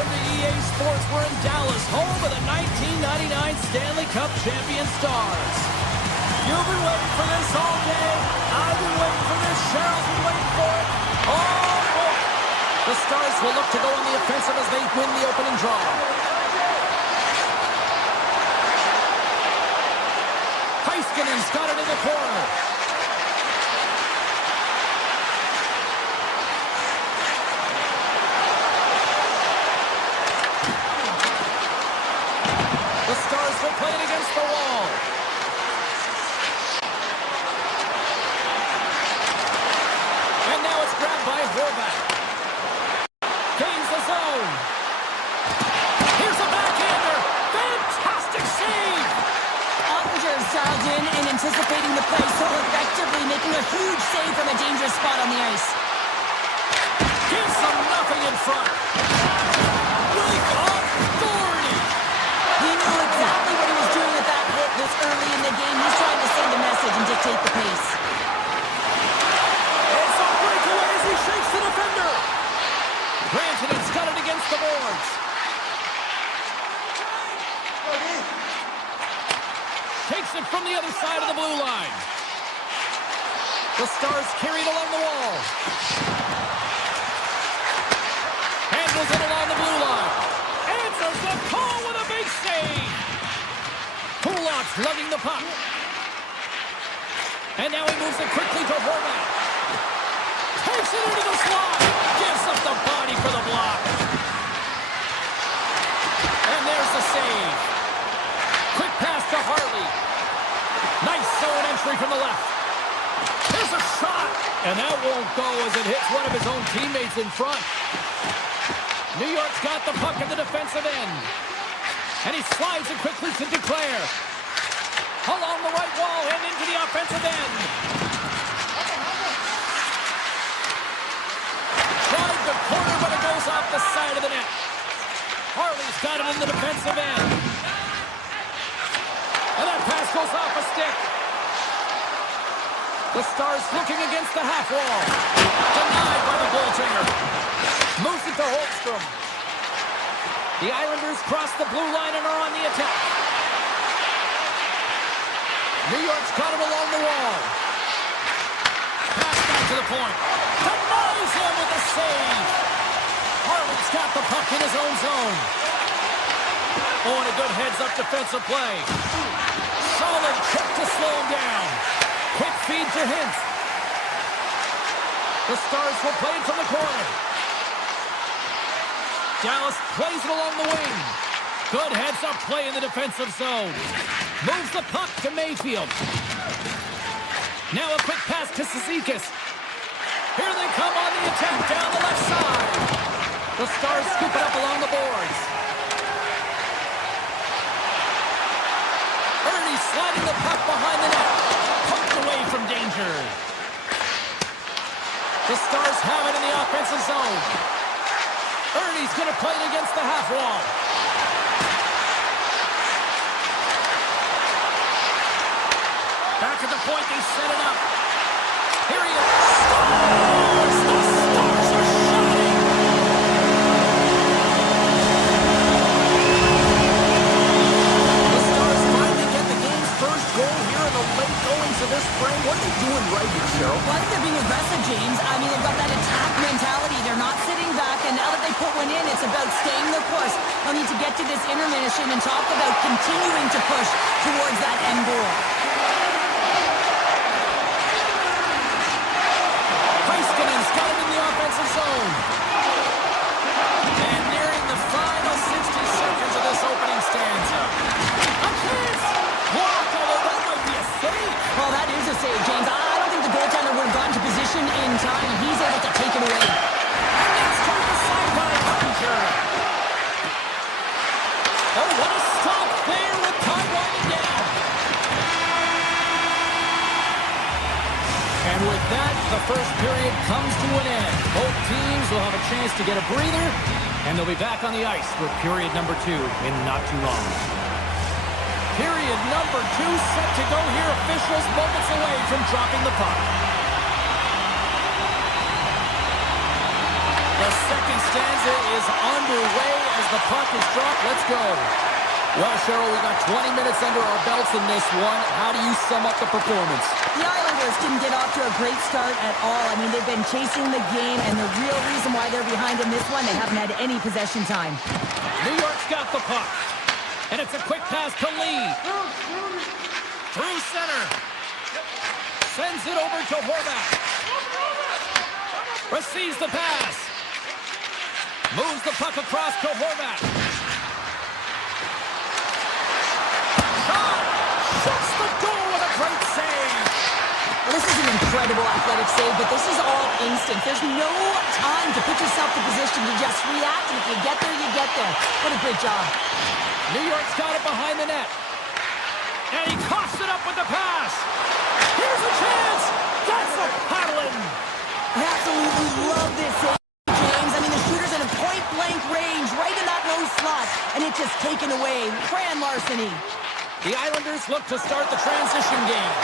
Welcome to EA Sports. We're in Dallas, home of the 1999 Stanley Cup champion Stars. You've been waiting for this all day. I've been waiting for this. Cheryl's been waiting for it. Oh, boy. The Stars will look to go on the offensive as they win the opening draw. Heiskanen's got it in the corner. The Stars will play it against the wall. And now it's grabbed by Horvath. Gains the zone. Here's a backhander. Fantastic save. Ottinger's dialed in and anticipating the play so effectively, making a huge save from a dangerous spot on the ice. Gives them nothing in front. With authority. He knew exactly what he was doing at that hit this early in the game. He's trying to send a message and dictate the pace. It's a breakaway as he shakes the defender. Rantanen's got it against the boards. Takes it from the other side of the blue line. The Stars carried along the wall. Handles it along the blue line. Answers the call with a big save. Kulak's lugging the puck. And now he moves it quickly to Horvath. Takes it into the slot. Gives up the body for the block. And there's the save. Quick pass to Harley. Nice zone entry from the left. There's a shot. And that won't go as it hits one of his own teammates in front. New York's got the puck at the defensive end. And he slides it quickly to Declare. Along the right wall and into the offensive end. Tried the corner, but it goes off the side of the net. Harley's got it in the defensive end. And that pass goes off a stick. The Stars looking against the half wall. Denied by the goaltender. Moves it to Holmstrom. The Islanders cross the blue line and are on the attack. New York's got it along the wall. Pass back to the point. Denies him with a save. Harley's got the puck in his own zone. Oh, and a good heads-up defensive play. Solid check to slow him down. Quick feed to Hintz. The Stars will play it from the corner. Dallas plays it along the wing. Good heads-up play in the defensive zone. Moves the puck to Mayfield. Now a quick pass to Cizikas. Here they come on the attack down the left side. The Stars scoop it up along the boards. Ernie sliding the puck behind the net. Poked away from danger. The Stars have it in the offensive zone. Ernie's going to play it against the half wall. Back at the point, they set it up. Here he is. Stars! The Stars are shining! The Stars finally get the game's first goal here in the late goings of this frame. What are they doing right here, Cheryl? Well, I think they're being aggressive, James. I mean, they've got that attack mentality. They're not sitting back, and now that they put one in, it's about staying the course. They'll need to get to this intermission and talk about continuing to push towards that end goal. Heiskanen's got it in the offensive zone. And nearing the final 60 seconds of this opening stanza. A chance! Blocked, although that might be a save. Well, that is a save, James. I don't think the goaltender would have gotten to position in time, and he's able to take it away. And that's toward the side by Ottinger. Oh, what a stop there with time winding down. And with that, the first period comes to an end. Both teams will have a chance to get a breather, and they'll be back on the ice for period number 2 in not too long. Period number 2 set to go here. Officials moments away from dropping the puck. The second stanza is underway as the puck is dropped. Let's go. Well, Cheryl, we got 20 minutes under our belts in this one. How do you sum up the performance? The Islanders didn't get off to a great start at all. I mean, they've been chasing the game, and the real reason why they're behind in this one, they haven't had any possession time. New York's got the puck. And it's a quick pass to Lee. Through center. Sends it over to Horvat. Receives the pass. Moves the puck across to Horvat. Shot! Shuts the door with a great save. This is an incredible athletic save, but this is all instant. There's no time to put yourself in position to just react, and if you get there, you get there. What a great job. New York's got it behind the net. And he coughs it up with the pass. Here's a chance. That's a paddling. I absolutely love this save, James. I mean, the shooter's in a point-blank range, right in that low slot, and it's just taken away. Grand larceny. The Islanders look to start the transition game.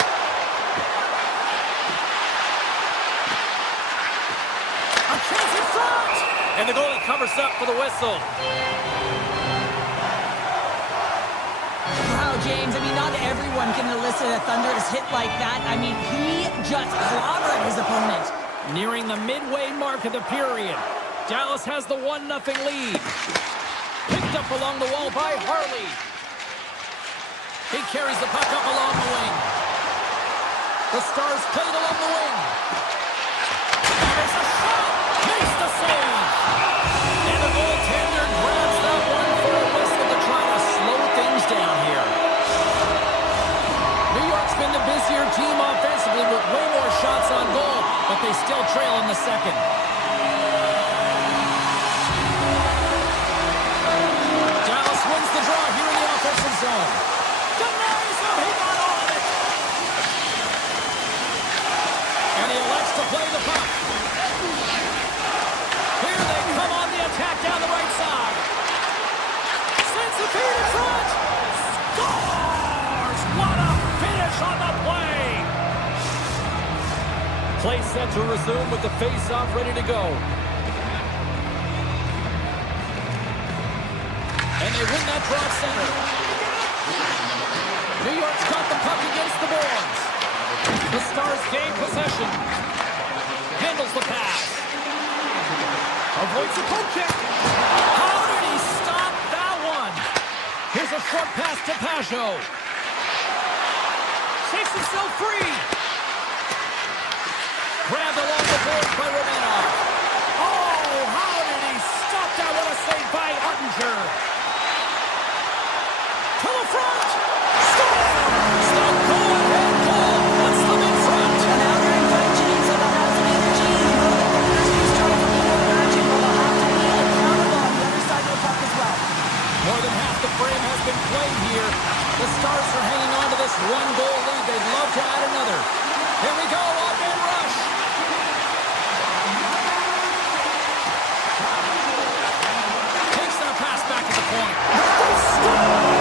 A chance in front! And the goalie covers up for the whistle. Wow, James, I mean, not everyone can elicit a thunderous hit like that. I mean, he just clobbered his opponent. Nearing the midway mark of the period. Dallas has the 1-0 lead. Picked up along the wall by Harley. He carries the puck up along the wing. The Stars played along the wing. And there's a shot! Makes the save! And the goaltender grabs that one for a whistle to try to slow things down here. New York's been the busier team offensively with way more shots on goal, but they still trail in the second. Dallas wins the draw here in the offensive zone. Denies him, he got all of it. And he elects to play the puck. Here they come on the attack down the right side. Sends the feed in front. Scores! What a finish on the play. Play set to resume with the face-off ready to go. And they win that draw center. New York's got the puck against the boards. The Stars gain possession. Handles the pass. Avoids a poke check. How did he stop that one? Here's a short pass to Pajot. Shakes himself free. Grabbed along the boards by Romanov. Oh, how did he stop that? What a save by Ottinger. To the front. Scores! The go-ahead goal puts them in front. And now they're in front, James, so they'll have to be the team. The Predators use trying to be more urgent, but they'll have to be accountable on the other side of the puck as well. More than half the frame has been played here. The Stars are hanging on to this one-goal lead. They'd love to add another. Here we go, odd-man rush. Takes that pass back at the point. Score!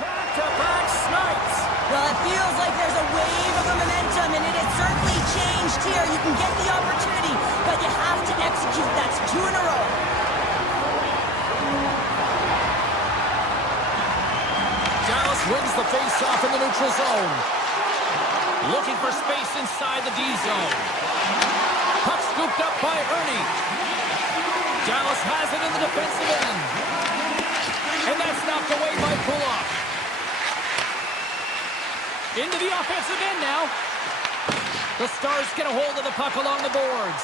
Back-to-back snipes. Well, it feels like there's a wave of momentum, and it has certainly changed here. You can get the opportunity, but you have to execute. That's 2 in a row. Dallas wins the face-off in the neutral zone. Looking for space inside the D zone. Puck scooped up by Ernie. Dallas has it in the defensive end. And that's knocked away by Pulock. Into the offensive end now. The Stars get a hold of the puck along the boards.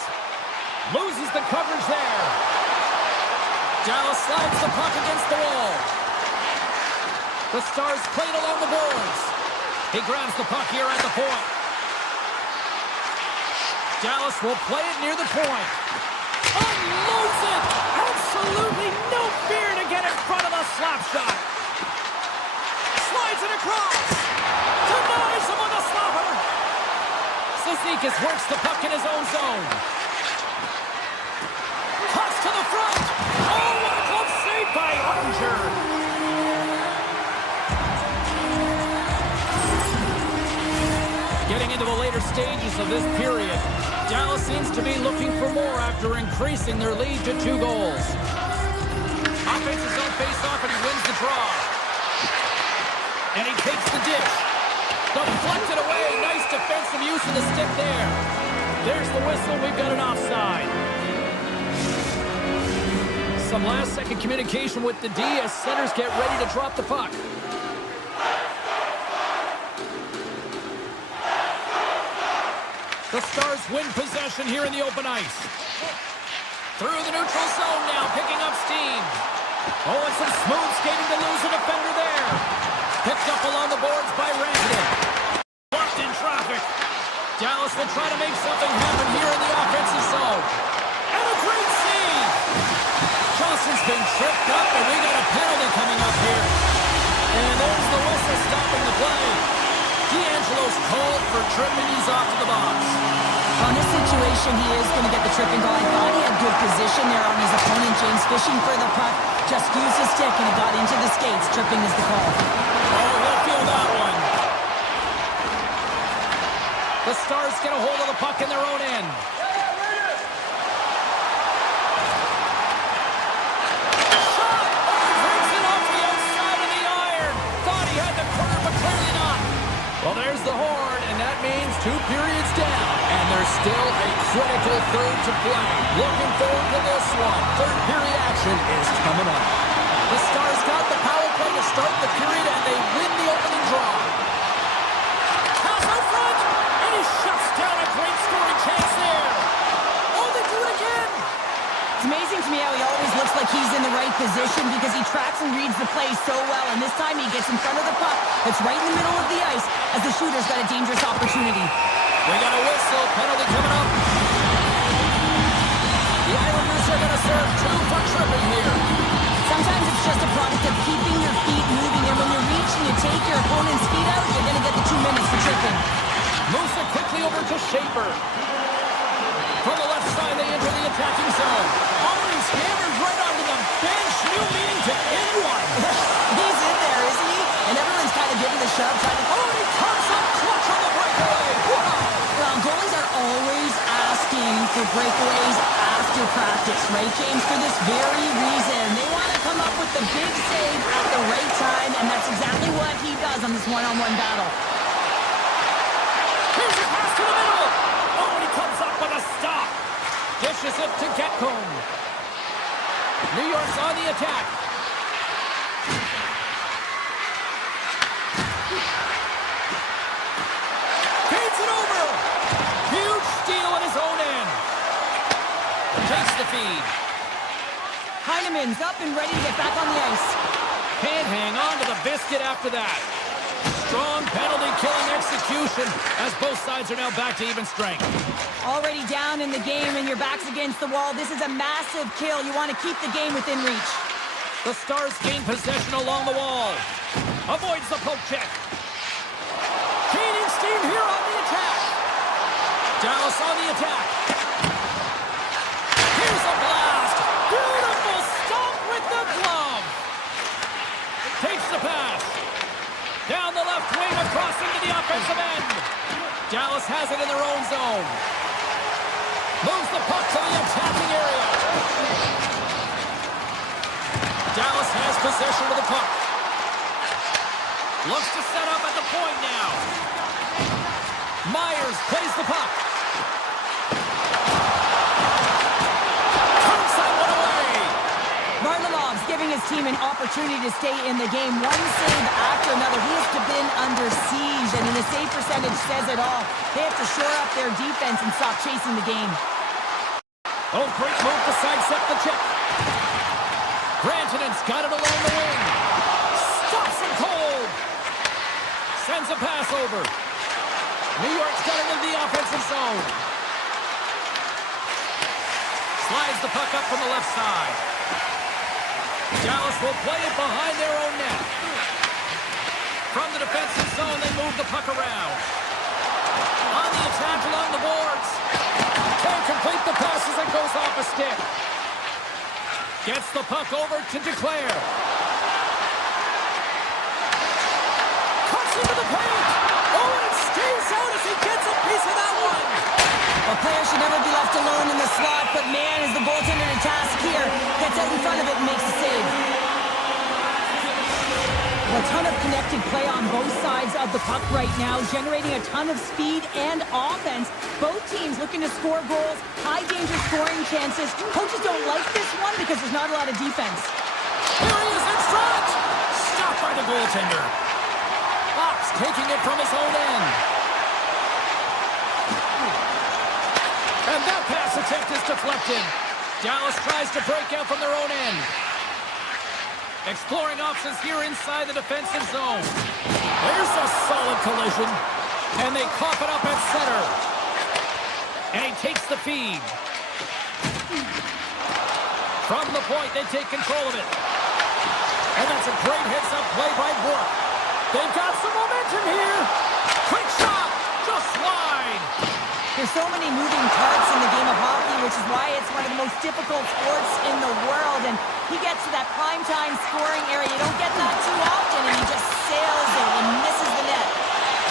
Loses the coverage there. Dallas slides the puck against the wall. The Stars played along the boards. He grabs the puck here at the point. Dallas will play it near the point. Unloads it! Absolutely no fear to get in front of the slap shot. Slides it across. Denies him on the slapper. Cizikas works the puck in his own zone. Cuts to the front. Oh, what a glove save by Ottinger. Getting into the later stages of this period, Dallas seems to be looking for more after increasing their lead to 2 goals. Offense's zone face-off, and he wins the draw. And he takes the dish. Deflected away. Nice defensive use of the stick there. There's the whistle. We've got an offside. Some last-second communication with the D as centers get ready to drop the puck. The Stars win possession here in the open ice. Through the neutral zone now, picking up steam. Oh, and some smooth skating to lose a defender there. Picked up along the boards by Rantanen. Blocked in traffic. Dallas will try to make something happen here in the offensive zone. And a great save. Johnson's been tripped up, and we got a penalty coming up here. And there's the whistle stopping the play. D'Angelo's called for tripping. He's off to the box. On this situation, he is going to get the tripping goal. I thought he had good position there on his opponent. James fishing for the puck. Just used his stick, and it got into the skates. Tripping is the call. Oh, he'll feel that one. The Stars get a hold of the puck in their own end. Shot! Oh, breaks it off the outside of the iron. Thought he had the corner, but clearly not. Well, there's the horn, and that means 2 periods down. And there's still a critical third to play. Looking forward to this one. Third period action is coming up. The Stars got the power play to start the period, and they win the opening draw. Pass out front, and he shuts down a great scoring chance there. Oh, they do it again. It's amazing to me how he always looks like he's in the right position because he tracks and reads the play so well. And this time he gets in front of the puck. It's right in the middle of the ice as the shooter's got a dangerous opportunity. We got a whistle. Penalty coming up. The Islanders are going to serve 2 for tripping here. Sometimes it's just a product of keeping your feet moving. And when you reach and you take your opponent's feet out, you're going to get the 2 minutes for tripping. Moves it quickly over to Schaefer. From the left side, they enter the attacking zone. Oh, he's hammered right onto the bench. New meaning to anyone. He's in there, isn't he? And everyone's kind of giving the shove. Oh, he comes up clutch on the breakaway. Wow. Well, goalies are always asking for breakaways after practice, right, James? For this very reason. They want to come up with the big save at the right time, and that's exactly what he does on this one-on-one battle. Here's a pass to the middle. Oh, and he comes up with a stop. Dishes it to Getcomb. New York's on the attack. Feeds it over. Huge steal at his own end. Takes the feed. Heineman's up and ready to get back on the ice. Can't hang on to the biscuit after that. Strong penalty-killing execution as both sides are now back to even strength. Already down in the game and your back's against the wall. This is a massive kill. You want to keep the game within reach. The Stars gain possession along the wall. Avoids the poke check. Gaining steam here on the attack. Dallas on the attack. Here's a blast. Beautiful stop with the glove. Takes the pass. Down the left wing, across into the offensive end. Dallas has it in their own zone. Moves the puck to the attacking area. Dallas has possession of the puck. Looks to set up at the point now. Myers plays the puck. Turns that one away. Varlamov's giving his team an opportunity to stay in the game. One save after another. He has been under siege, and the save percentage says it all. They have to shore up their defense and stop chasing the game. Oh, great move to sidestep the check. Rantanen's got it along the wing. Stops it cold. Sends a pass over. New York's got it into the offensive zone. Slides the puck up from the left side. Dallas will play it behind their own net. From the defensive zone, they move the puck around. On the attack along the boards. Can't complete the pass as it goes off a stick. Gets the puck over to Declare. Cuts into the paint. Oh, and it stays out as he gets a piece of that one. A player should never be left alone in the slot, but man, is the goaltender to task here. Gets out in front of it and makes the save. A ton of connected play on both sides of the puck right now, generating a ton of speed and offense. Both teams looking to score goals, high-danger scoring chances. Coaches don't like this one because there's not a lot of defense. Here he is in front. Stopped by the goaltender. Fox taking it from his own end. And that pass attempt is deflected. Dallas tries to break out from their own end. Exploring options here inside the defensive zone. There's a solid collision. And they cough it up at center. And he takes the feed. From the point, they take control of it. And that's a great heads-up play by Brook. They've got some momentum here. Quick shot. Just wide. There's so many moving parts in the game of hockey, which is why it's one of the most difficult sports in the world. And he gets to that primetime scoring area. You don't get that too often, and he just sails it and misses the net.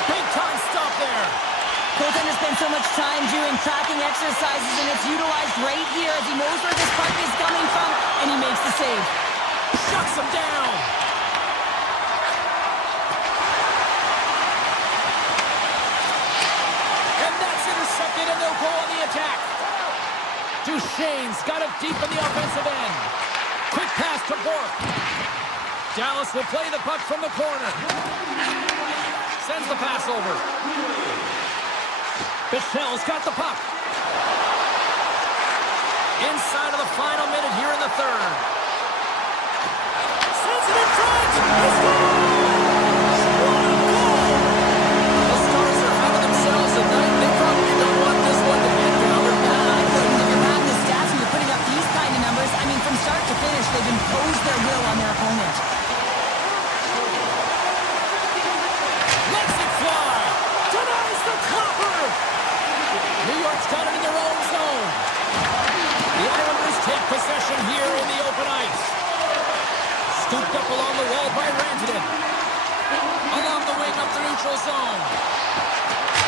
Big time stop there. Goaltender spends so much time doing tracking exercises, and it's utilized right here as he knows where this puck is coming from, and he makes the save. Shuts him down. And that's intercepted, and they'll go on the attack. Duchesne's got it deep in the offensive end. Quick pass to Bork. Dallas will play the puck from the corner. Sends the pass over. Bichelle's got the puck. Inside of the final minute here in the third. Sends it in front. He scores! What a goal! The Stars are out of themselves tonight. They probably don't want this one to end down. I couldn't. If you're batting the stats and you're putting up these kind of numbers, I mean, from start to finish, they've imposed their will on their opponent. Lets it fly. Denies the copper. New York's got it in their own zone. The Islanders take possession here in the open ice. Scooped up along the wall by Rantanen. Along the wing up the neutral zone.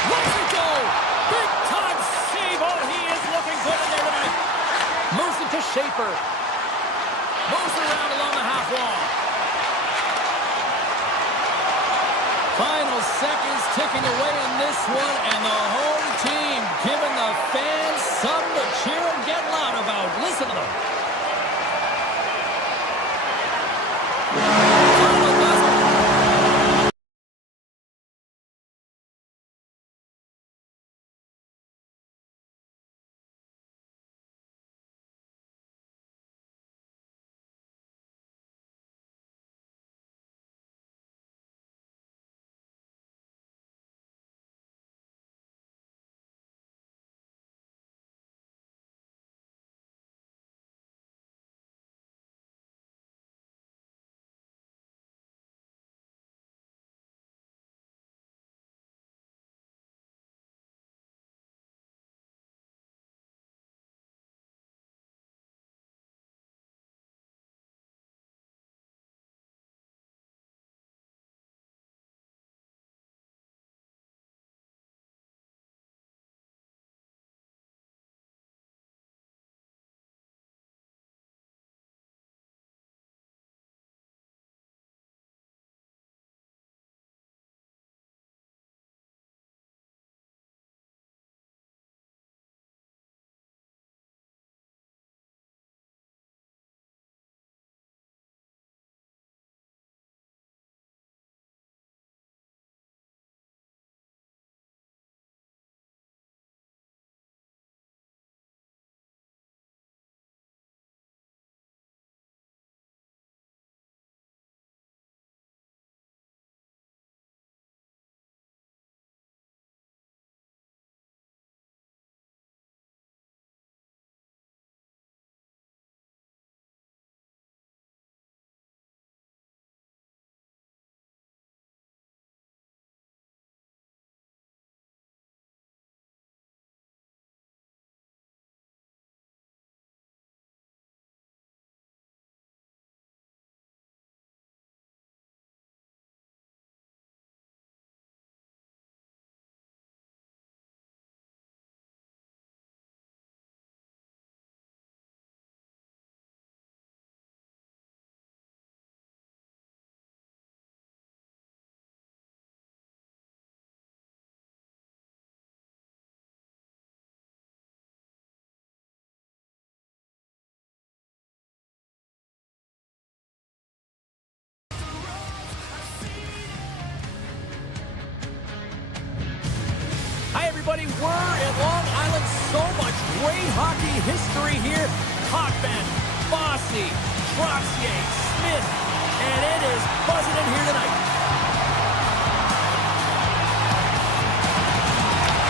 Lets it go. Big time save. Oh, he is looking good in there tonight. Moves it to Schaefer. Moves around along the half wall. Final seconds ticking away in this one, and the home team giving the fans something to cheer and get loud about. Listen to them. great hockey history here. Hoffman, Bossy, Troxier, Smith, and it is buzzing in here tonight.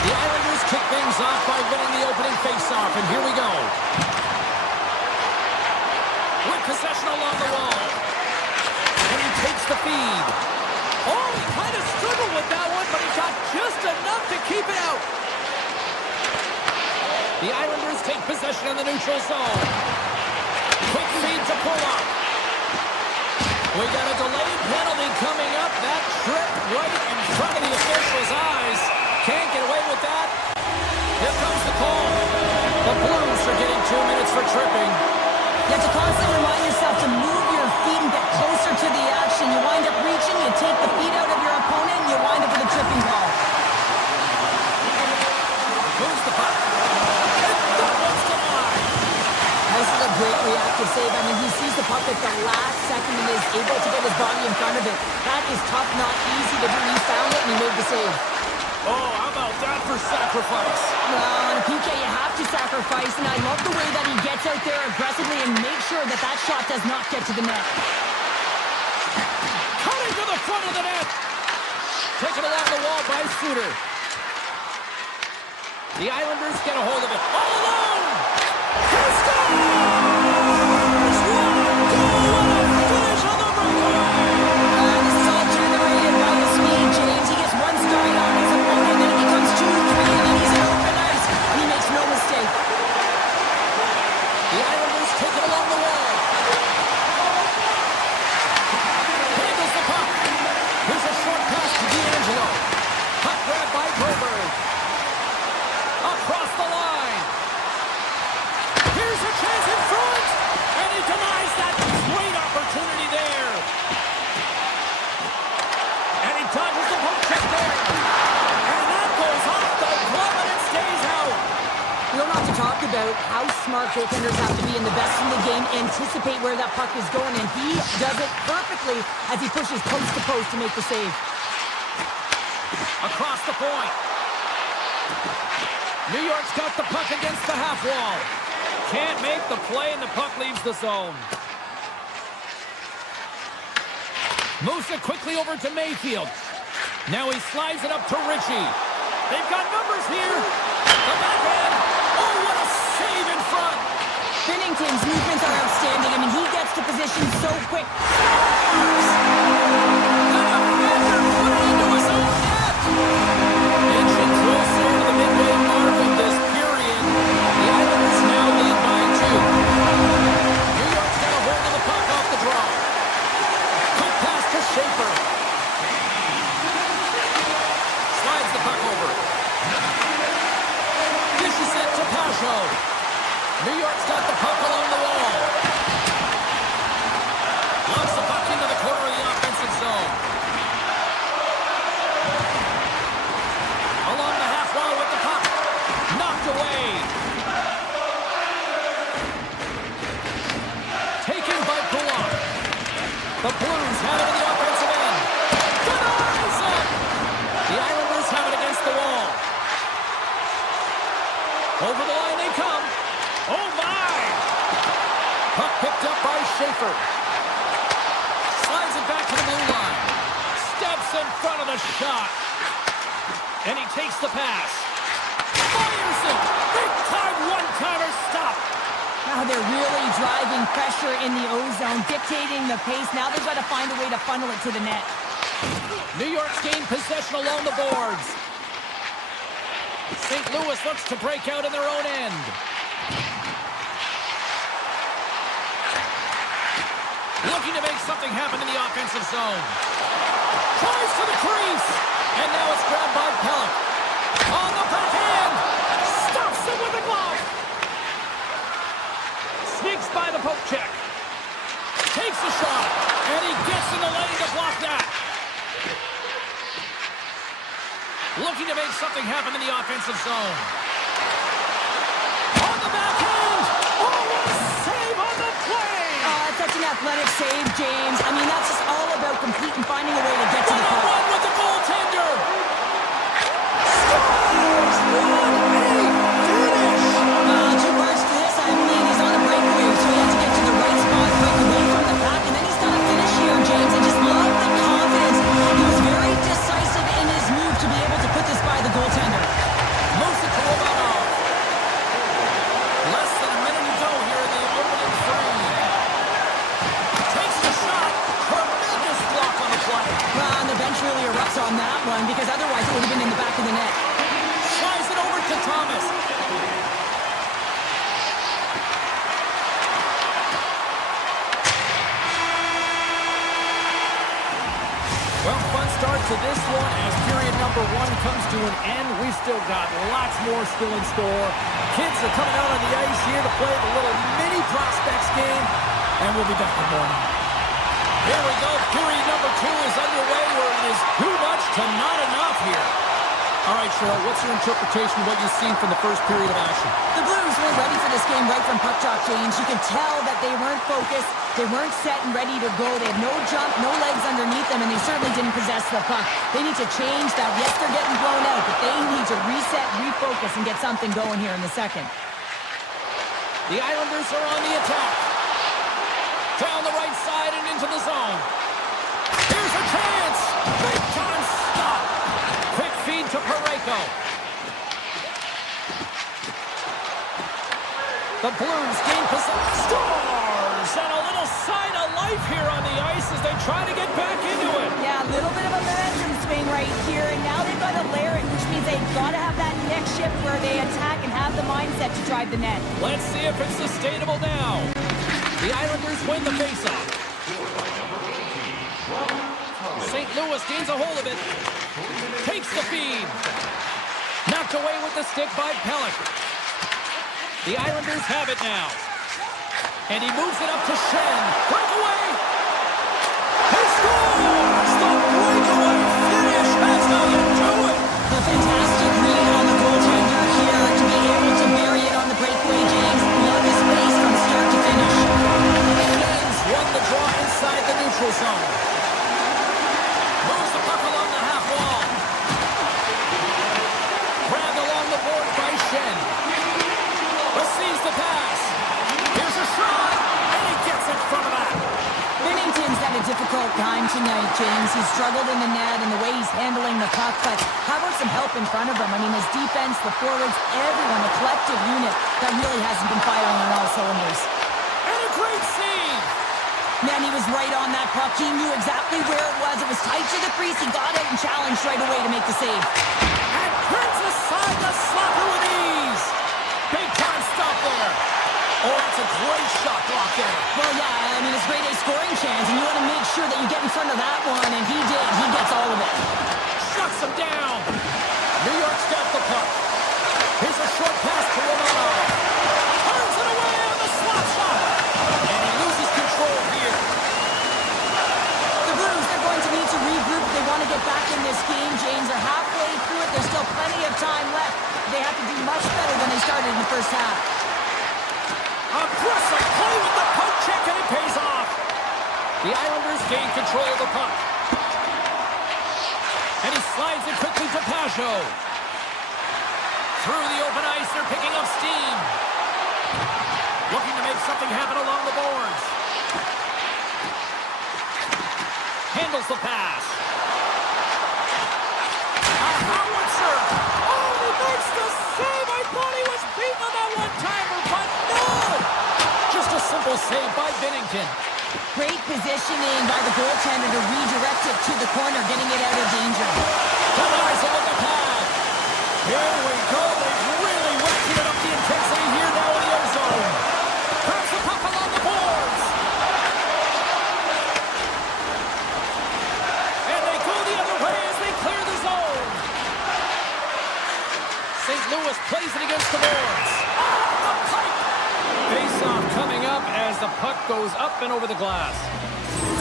The Islanders kick things off by winning the opening faceoff, and here we go. With possession along the wall. And he takes the feed. Oh, he kind of struggled with that one, but he got just enough to keep it out. The Islanders take possession in the neutral zone. Quick feed to Pulock. We got a delayed penalty coming up. That trip right in front of the official's eyes. Can't get away with that. Here comes the call. The Blues are getting 2 minutes for tripping. You have to constantly remind yourself to move your feet and get closer to the action. You wind up reaching, you take the feet out of your opponent, and you wind up with a tripping call. Moves the puck. And that one's denied. This is a great reactive save. I mean, he sees the puck at the last second and is able to get his body in front of it. That is tough, not easy to do. He found it and he made the save. Oh, how about that for sacrifice? Well, on a PK, you have to sacrifice, and I love the way that he gets out there aggressively and makes sure that that shot does not get to the net. Cutting to the front of the net. Taken along the wall by Suter. The Islanders get a hold of it. All alone! He scores! One goal and a finish on the breakaway! This is all generated by his speed, James. He gets one stride on his opponent, and then it becomes 2-3, and then he's in open ice, and he makes no mistake. The Islanders take it along the wall. Handles the puck. Here's a short pass to D'Angelo. Puck grabbed by Broberg. Across the line. Here's a chance in front. And he denies that great opportunity there. And he dodges the poke check there. And that goes off the glove and it stays out. You don't have to talk about how smart goaltenders have to be, and the best in the game anticipate where that puck is going, and he does it perfectly as he pushes post to post to make the save. Across the point. New York's got the puck against the half wall. Can't make the play, and the puck leaves the zone. Moves it quickly over to Mayfield. Now he slides it up to Ritchie. They've got numbers here. The backhand. Oh, what a save in front. Binnington's movements are outstanding. I mean, he gets to position so quick. Inching closer to the midway mark of this period. The Islanders now lead by 2. New York's got a hold of the puck off the draw. Quick pass to Schaefer. Slides the puck over. Dishes it to Pasho. New York's got the puck along the wall. Launches the puck into the corner of the offensive zone. Along the half wall with the puck. Knocked away. Taken by Pulock. The Blues have it in the offensive end. Denies it! The Islanders have it against the wall. Over the line they come. Oh my! Puck picked up by Schaefer. Slides it back to the blue line. Steps in front of the shot. And he takes the pass. Fires it! Big time one-timer stop! Now they're really driving pressure in the O-zone, dictating the pace. Now they've got to find a way to funnel it to the net. New York's gained possession along the boards. St. Louis looks to break out in their own end. Looking to make something happen in the offensive zone. Tries to the crease. And now it's grabbed by Pellick. On the backhand. Stops it with a glove. Sneaks by the poke check. Takes a shot. And he gets in the lane to block that. Looking to make something happen in the offensive zone. On the backhand. Oh, what a save on the play. Such an athletic save, James. I mean, that's just all about completing, finding a way to get to the puck. One with the goaltender. Scores! 1-8 finish. one because otherwise it would have been in the back of the net. Slides it over to Thomas. Well, fun start to this one as period number 1 comes to an end. We've still got lots more still in store. Kids are coming out on the ice here to play the little mini prospects game, and we'll be back in the morning. Here we go. Period number 2 is underway where it is too much to not enough here. All right, Cheryl, what's your interpretation of what you've seen from the first period of action? The Blues weren't ready for this game right from puck drop, James. You could tell that they weren't focused. They weren't set and ready to go. They had no jump, no legs underneath them, and they certainly didn't possess the puck. They need to change that. Yes, they're getting blown out, but they need to reset, refocus, and get something going here in the second. The Islanders are on the attack. Down the right side and into the zone. Here's a chance. Big time stop. Quick feed to Parayko. The Blues gain possession. Stars! And a little sign of life here on the ice as they try to get back into it. Yeah, a little bit of a momentum swing right here, and now they've got to layer it, which means they've got to have that next shift where they attack and have the mindset to drive the net. Let's see if it's sustainable now. The Islanders win the faceoff. St. Louis gains a hold of it. Takes the feed. Knocked away with the stick by Pellick. The Islanders have it now. And he moves it up to Shen. Breakaway! He scores! The breakaway finish! That's how you do it! A fantastic read on the goaltender here to be able to bury it on the breakaway, James. Love his pace from start to finish. Shen's won the draw inside the neutral zone. Moves the puck along the half wall. Grabbed along the board by Shen. Receives the pass. Here's a shot, and he gets in front of that. Binnington's had a difficult time tonight, James. He's struggled in the net and the way he's handling the puck, but how about some help in front of him? I mean, his defense, the forwards, everyone, the collective unit that really hasn't been firing on all cylinders. And a great save. Man, he was right on that puck. He knew exactly where it was. It was tight to the crease. He got out and challenged right away to make the save. And turns aside the slapper with ease. Big time stop there. Oh, that's a great shot block there. Well, yeah, I mean, it's grade A scoring chance, and you want to make sure that you get in front of that one, and he did. He gets all of it. Shuts him down. New York's got the puck. Here's a short pass to Romano. Turns it away on the slap shot. And he loses control here. The Blues, they're going to need to regroup if they want to get back in this game, James. They're halfway through it. There's still plenty of time left. They have to do much better than they started in the first half. Aggressive play with the poke check, and it pays off. The Islanders gain control of the puck. And he slides it quickly to Pajot. Through the open ice, they're picking up steam. Looking to make something happen along the boards. Handles the pass. A howitzer. Oh, he makes the save. I thought he was beaten on that one-timer, but no! Just a simple save by Binnington. Great positioning by the goaltender to redirect it to the corner, getting it out of danger. Denies it with the pad. Here we go. They've really ratcheted up the intensity here now in the ozone. Grabs the puck along the boards. And they go the other way as they clear the zone. St. Louis plays it against the boards. Oh, the pipe! Face-off coming up as the puck goes up and over the glass.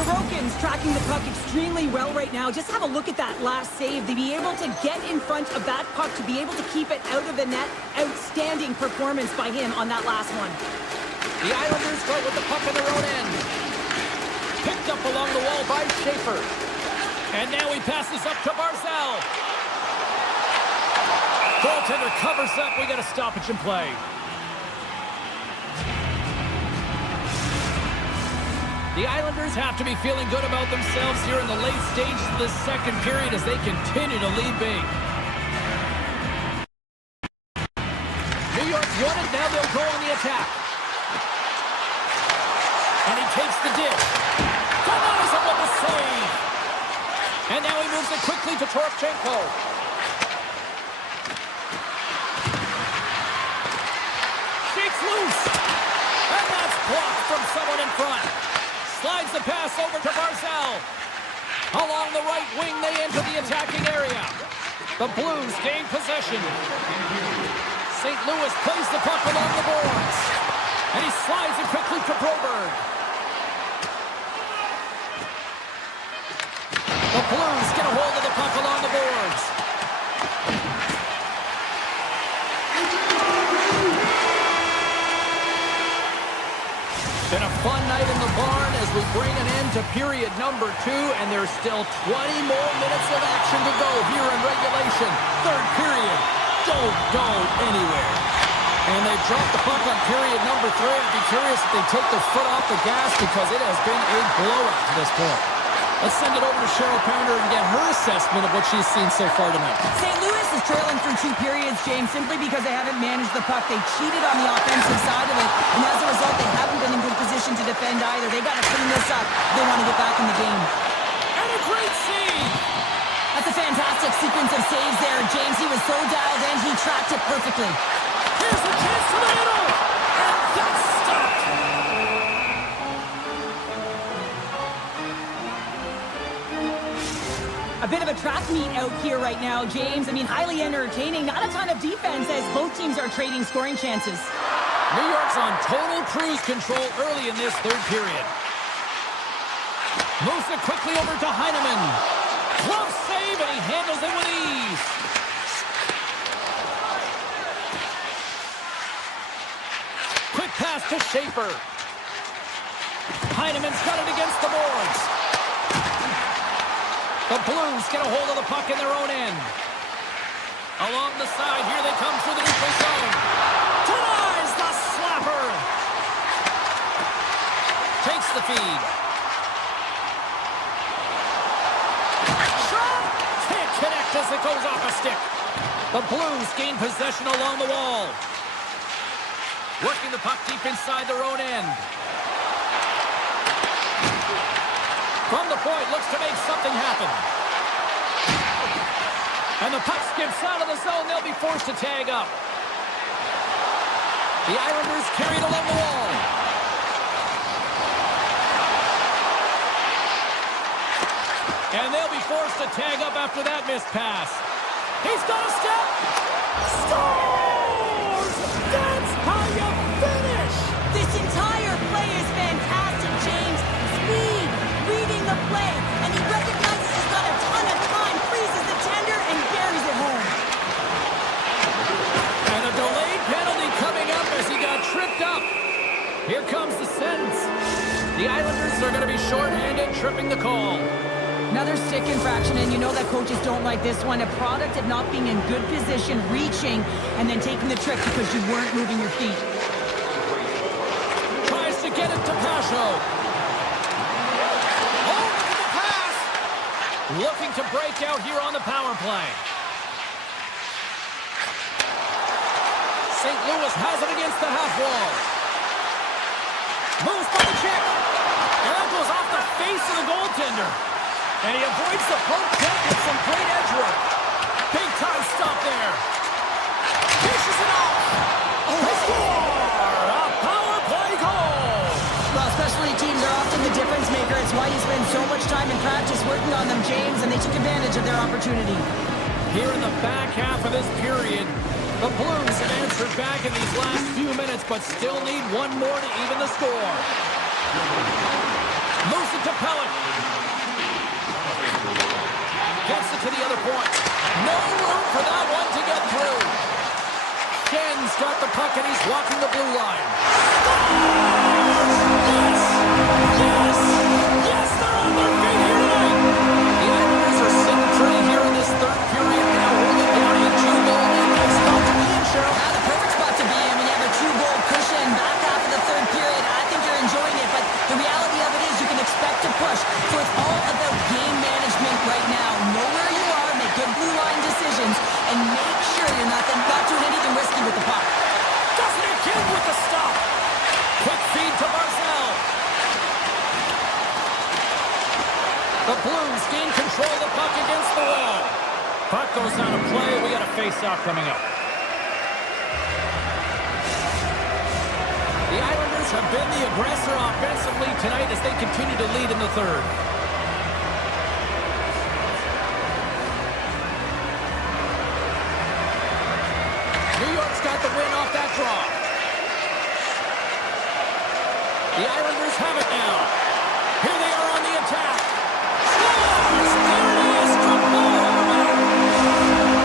Sorokin's tracking the puck extremely well right now. Just have a look at that last save. To be able to get in front of that puck, to be able to keep it out of the net, outstanding performance by him on that last one. The Islanders go with the puck in their own end. Picked up along the wall by Schaefer. And now he passes up to Barzal. Goaltender covers up. We got a stoppage in play. The Islanders have to be feeling good about themselves here in the late stages of the second period as they continue to lead big. New York won it. Now they'll go on the attack. And he takes the dish. Denies him with the save. And now he moves it quickly to Toropchenko. Shakes loose. And that's blocked from someone in front. Slides the pass over to Barzal. Along the right wing, they enter the attacking area. The Blues gain possession. St. Louis plays the puck along the boards. And he slides it quickly to Broberg. The Blues get a hold of the puck along the boards. Been a fun night in the barn as we bring an end to period number 2, and there's still 20 more minutes of action to go here in regulation. Third period. Don't go anywhere. And they dropped the puck on period number 3. I'd be curious if they take their foot off the gas because it has been a blowout to this point. Let's send it over to Cheryl Pounder and get her assessment of what she's seen so far tonight. St. Louis is trailing through 2 periods, James, simply because they haven't managed the puck. They cheated on the offensive side of it, and as a result, they haven't been in good position to defend either. They got to clean this up. They want to get back in the game. And a great save! That's a fantastic sequence of saves there, James. He was so dialed in, he tracked it perfectly. Here's the chance to the middle! And that's stopped! A bit of a track meet out here right now, James. I mean, highly entertaining. Not a ton of defense as both teams are trading scoring chances. New York's on total cruise control early in this third period. Moves it quickly over to Heineman. Glove save, and he handles it with ease. Quick pass to Schaefer. Heineman's got it against the boards. The Blues get a hold of the puck in their own end. Along the side, here they come through the neutral zone. Denies the slapper. Takes the feed. Shot! Can't connect as it goes off a stick. The Blues gain possession along the wall. Working the puck deep inside their own end. From the point, looks to make something happen. And the puck skips out of the zone. They'll be forced to tag up. The Islanders carried along the wall. And they'll be forced to tag up after that missed pass. He's got a step. Scores! That's how you finish! This entire play is fantastic, James. Speed, reading the play, and he recognizes he's got a ton of time, freezes the tender, and buries it home. And a delayed penalty coming up as he got tripped up. Here comes the sentence. The Islanders are going to be shorthanded, tripping the call. Another stick infraction, and you know that coaches don't like this one. A product of not being in good position, reaching, and then taking the trick because you weren't moving your feet. Tries to get it to Pasho. Oh, look at the pass! Looking to break out here on the power play. St. Louis has it against the half wall. Moves by the check. And that goes off the face of the goaltender. And he avoids the poke check with some great edge work. Big time stop there. Dishes it off. They score! A power play goal! Well, specialty teams are often the difference maker. It's why you spend so much time in practice working on them, James, and they took advantage of their opportunity. Here in the back half of this period, the Blues have answered back in these last few minutes, but still need one more to even the score. Moves it to Pellick. Gets it to the other point. No room for that one to get through. Schen's got the puck and he's walking the blue line. Yes! Yes! Yes, they're on their feet here tonight. The Islanders are sitting pretty here in this third period now, holding down a 2-goal lead. Nice spot to be in, Cheryl. Now the perfect spot to be in when you have a 2-goal cushion back half of the third period. I think you're enjoying it, but the reality of it is you can expect to push. So it's all about game management right now. Know where you are, make good blue line decisions, and make sure you're not doing anything risky with the puck. Does it again with the stop. Quick feed to Barzal. The Blues gain control of the puck against the wall. Puck goes on a play. We got a face-off coming up. The Islanders have been the aggressor offensively tonight as they continue to lead in the third. New York's got the win off that draw. The Islanders have it now. Here they are on the attack. Scores! There it is! Struck ball over.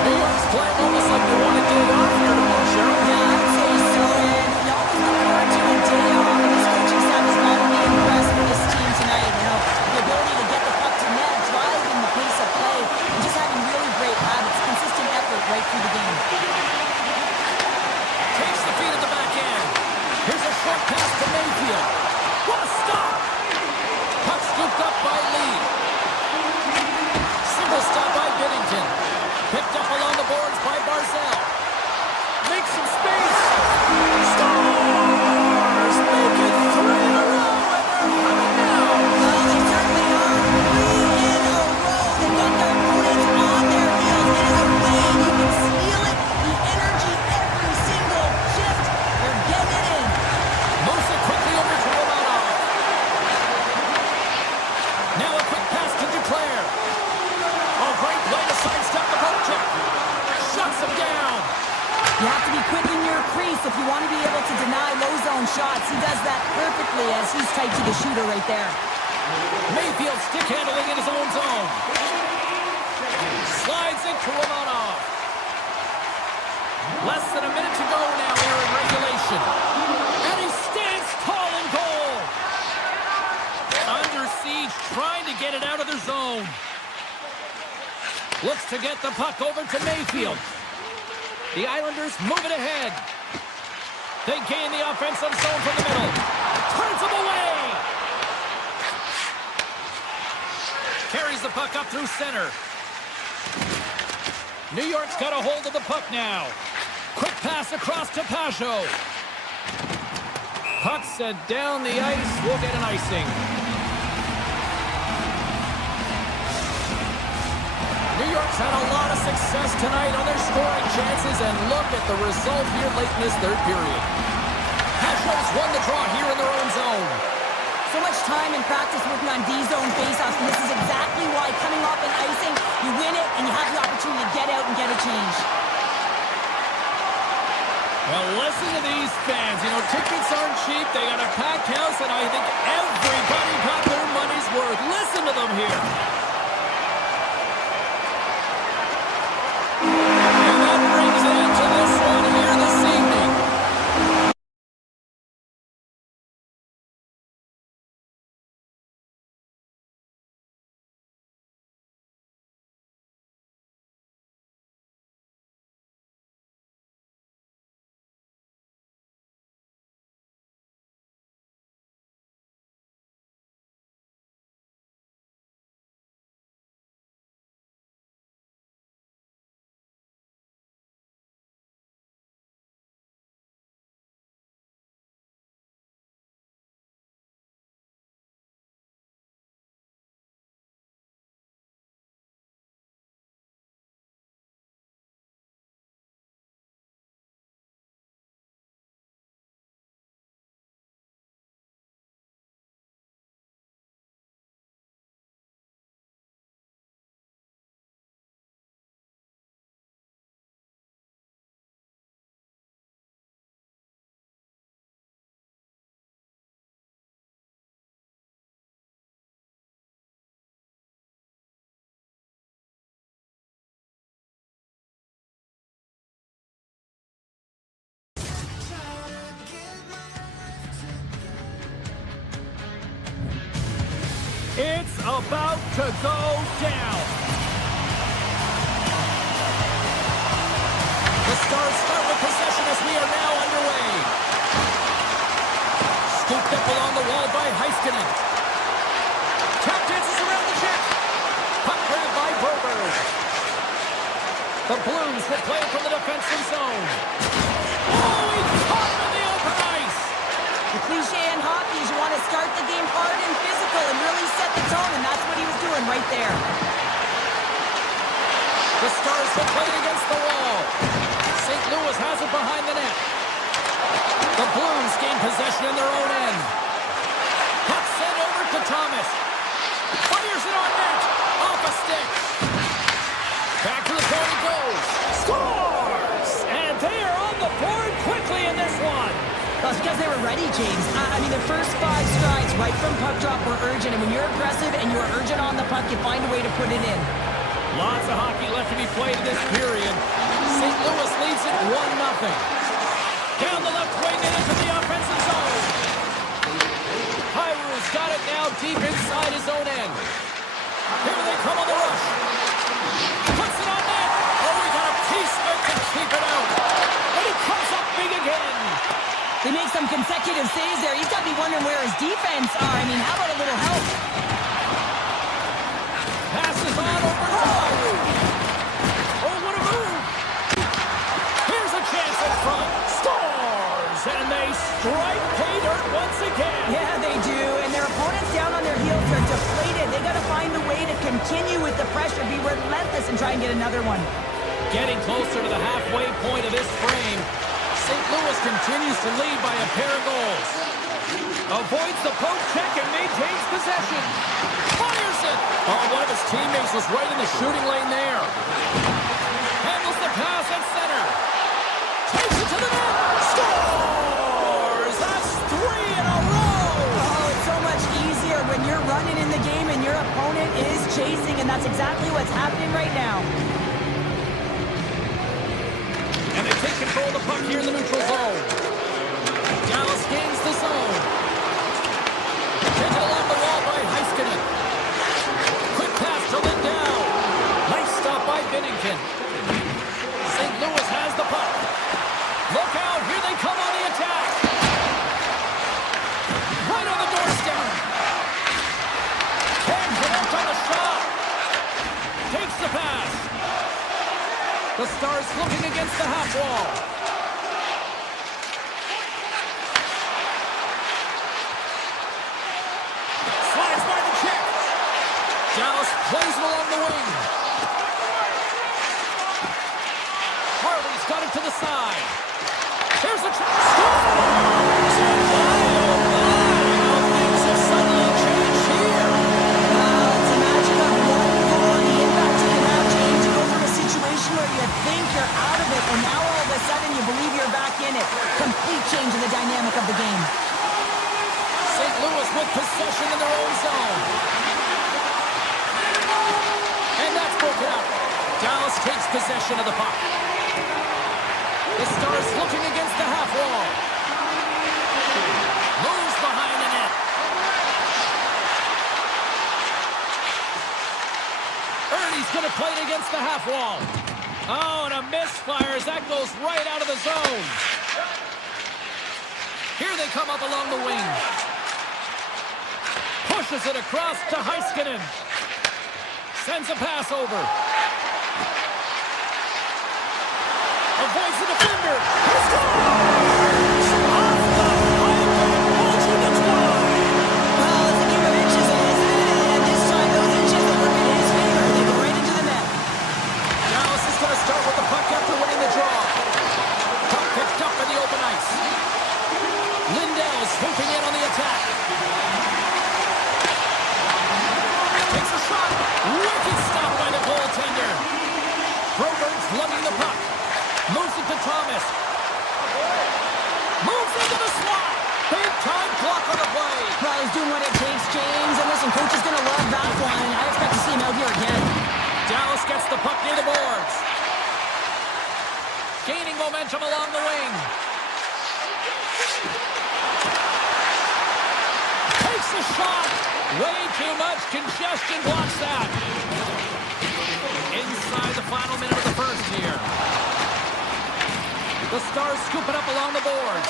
New York's playing almost like they want to get it off here tomorrow, Cheryl. Yeah, I'd say so. And you always look forward to a day off. And this coaching staff is not only impressed with this team tonight, the ability to get the puck to net, driving the pace of play, and just having really great habits, consistent effort right through the game. Takes the feed at the back end. Here's a short pass to Mayfield. What a stop! Puck scooped up by Lee. Single stop by Binnington. Picked up along the boards by Barzell. Makes some space. Scores! Make it 3 in a row, and they're coming down. Well, they certainly are. 3 in a row. They've got their opponents on their heels. It is a win. You can feel it. The energy every single shift. They're getting it in. Moves it quickly over to Romanov. Now a quick pass to Duclair. Oh, great play to sidestep the poke check. Shuts him down. You have to be quick in your crease if you want to be able to deny low zone shots. He does that perfectly as he's tight to the shooter right there. Mayfield stick handling in his own zone. Slides into Romanov. Less than a minute to go now here in regulation. And he stands tall in goal. Under siege, trying to get it out of their zone. Looks to get the puck over to Mayfield. The Islanders move it ahead. They gain the offensive zone from the middle. Turns them away. Carries the puck up through center. New York's got a hold of the puck now. Quick pass across to Pajot. Puck set down the ice. We'll get an icing. New York's had a lot of success tonight on their scoring chances, and look at the result here late in this third period. Pajot's won the draw here in their own zone. So much time and practice working on D-zone faceoffs, and this is exactly why coming off an icing, you win it, and you have the opportunity to get out and get a change. Well, listen to these fans. Tickets aren't cheap. They got a packed house, and I think everybody got their money's worth. Listen to them here. And that brings it into this one here this evening. It's about to go down. The Stars start with possession as we are now underway. Scooped up along the wall by Heiskanen. Tap dances around the check. Puck grab by Broberg. The Blues will play it from the defensive zone. Oh, he caught him in the open ice. The cliche in hockey is you want to start the game hard and physical and really set at the zone, and that's what he was doing right there. The Stars have played against the wall. St. Louis has it behind the net. The Blues gain possession in their own end. Puck sent over to Thomas. Fires it on net. Off a stick. Back to the point it goes. Scores! And they are on the board quickly in this one. Well, it's because they were ready, James. I mean, the first 5 strides right from puck drop were urgent, and when you're aggressive and you're urgent on the puck, you find a way to put it in. Lots of hockey left to be played in this period. St. Louis leads it 1-0. Down the left wing and into the offensive zone. Hyru's got it now deep inside his own end. Here they come on the rush. Puts it on net. Oh, we got a piece of it to keep it out. And he comes up big again. They make some consecutive saves there. He's got to be wondering where his defense are. I mean, how about a little help? Passes on over to Hyru. Oh, what a move. Here's a chance in front. Scores! And they strike pay dirt once again. Yeah, they do. And their opponents down on their heels are deflated. They got to find a way to continue with the pressure, be relentless, and try and get another one. Getting closer to the halfway point of this frame. St. Louis continues to lead by a pair of goals. Avoids the poke check and maintains possession. Fires it! Oh, one of his teammates was right in the shooting lane there. Handles the pass at center. Takes it to the net. Scores! That's 3 in a row! Oh, it's so much easier when you're running in the game and your opponent is chasing, and that's exactly what's happening right now. And they take control of the puck here in the neutral zone. Dallas gains the zone. Taken along the wall by Heiskanen. Quick pass to Lindell. Nice stop by Binnington. St. Louis has the puck. Look out, here they come on the attack. Right on the doorstep. Can't connect on the shot. Takes the pass. The Stars looking against the half wall. Slides by the check. Dallas plays it along the wing. Harley's got it to the side. Here's the chance. Scores! And my, oh my, how things have suddenly changed here. It's a magic of one goal and the impact you can have, James. You go from a situation where you think you're out of it, and now all of a sudden you believe you're back in it. Complete change in the dynamic of the game. St. Louis with possession in their own zone. And that's broken up. Dallas takes possession of the puck. The Stars looking against the half wall. Moves behind the net. Ernie's going to play it against the half wall. Oh, and a misfire as that goes right out of the zone. Here they come up along the wing. Pushes it across to Heiskanen. Sends a pass over. Avoids the defender. He scores! Off the pipe and pulls in the twine. Well, it's a game of inches, isn't it? And this time those inches are working in his favor. They go right into the net. Dallas is going to start with the puck after winning the draw. Puck picked up in the open ice. Lindell swooping in on the attack. Takes a shot. Wicked stop by the goaltender. Broberg's lugging the puck. Moves it to Thomas. Moves into the slot. Big time block on the play. Well, he's doing what it takes, James. And listen, coach is going to love that one. I expect to see him out here again. Dallas gets the puck near the boards. Gaining momentum along the wing. Takes the shot. Way too much congestion blocks that. Inside the final minute of the first here. The Stars scoop it up along the boards.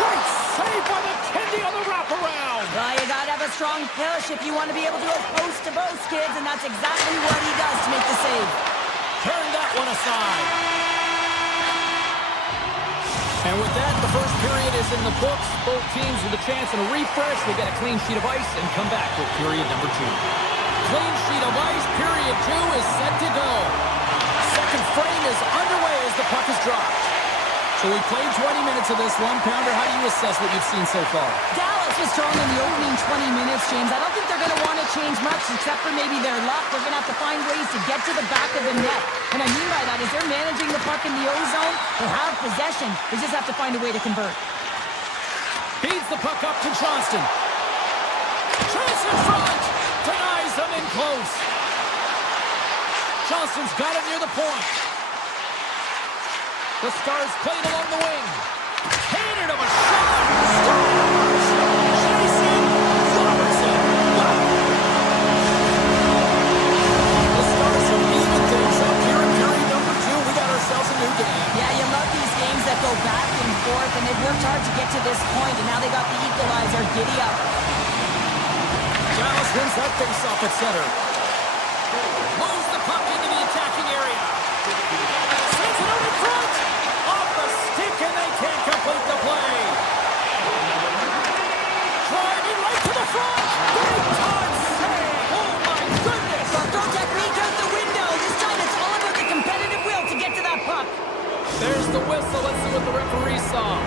Great save by the Kendi on the wraparound. Well, you got to have a strong push if you want to be able to go post to both, kids, and that's exactly what he does to make the save. Turn that one aside. And with that, the first period is in the books. Both teams with a chance and a refresh will get a clean sheet of ice and come back with period number 2. Clean sheet of ice, period 2 is set to go. Second frame is underway as the puck is dropped. So we played 20 minutes of this one. Pounder, how do you assess what you've seen so far? Dallas was strong in the opening 20 minutes, James. I don't think they're going to want to change much except for maybe their luck. They're going to have to find ways to get to the back of the net. And I mean by that is they're managing the puck in the O-zone. They have possession. They just have to find a way to convert. Feeds the puck up to Johnston. Chance in front. Denies them in close. Johnston's got it near the point. The Stars played along the wing. Hated him a shot. Stars! Jason Robertson. Wow. The Stars have evened things up here in period number 2. We got ourselves a new game. Yeah, you love these games that go back and forth, and they've worked hard to get to this point, and now they got the equalizer. Giddy up. Dallas wins that face-off at center. Moves the puck into the attacking area. Sends it out in front. Off the stick, and they can't complete the play. Driving right to the front. Big time save. Oh, my goodness. Throw technique out the window. This time it's all about the competitive will to get to that puck. There's the whistle. Let's see what the referee saw.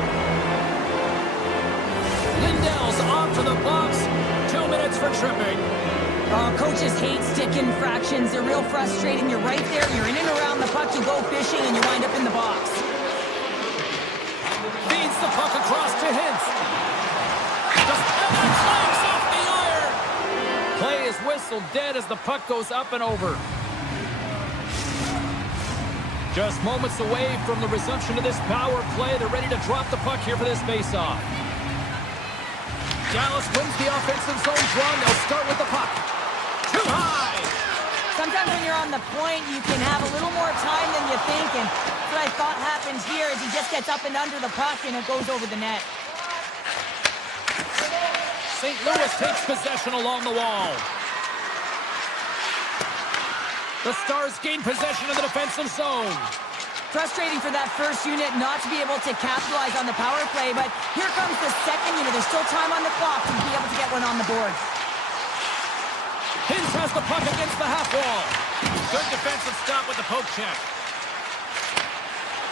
Lindell's off to the box. 2 minutes for tripping. Coaches hate stick infractions. They're real frustrating. You're right there. You're in and around the puck. You go fishing, and you wind up in the box. Feeds the puck across to Hintz. Just clanks off the iron. Play is whistled dead as the puck goes up and over. Just moments away from the resumption of this power play. They're ready to drop the puck here for this face-off. Dallas wins the offensive zone draw. They'll start with the puck. Too high. Sometimes when you're on the point, you can have a little more time than you think, and what I thought happens here is he just gets up and under the puck, and it goes over the net. St. Louis takes possession along the wall. The Stars gain possession of the defensive zone. Frustrating for that first unit not to be able to capitalize on the power play, but here comes the second unit. There's still time on the clock to be able to get one on the board. Hintz has the puck against the half wall. Good defensive stop with the poke check.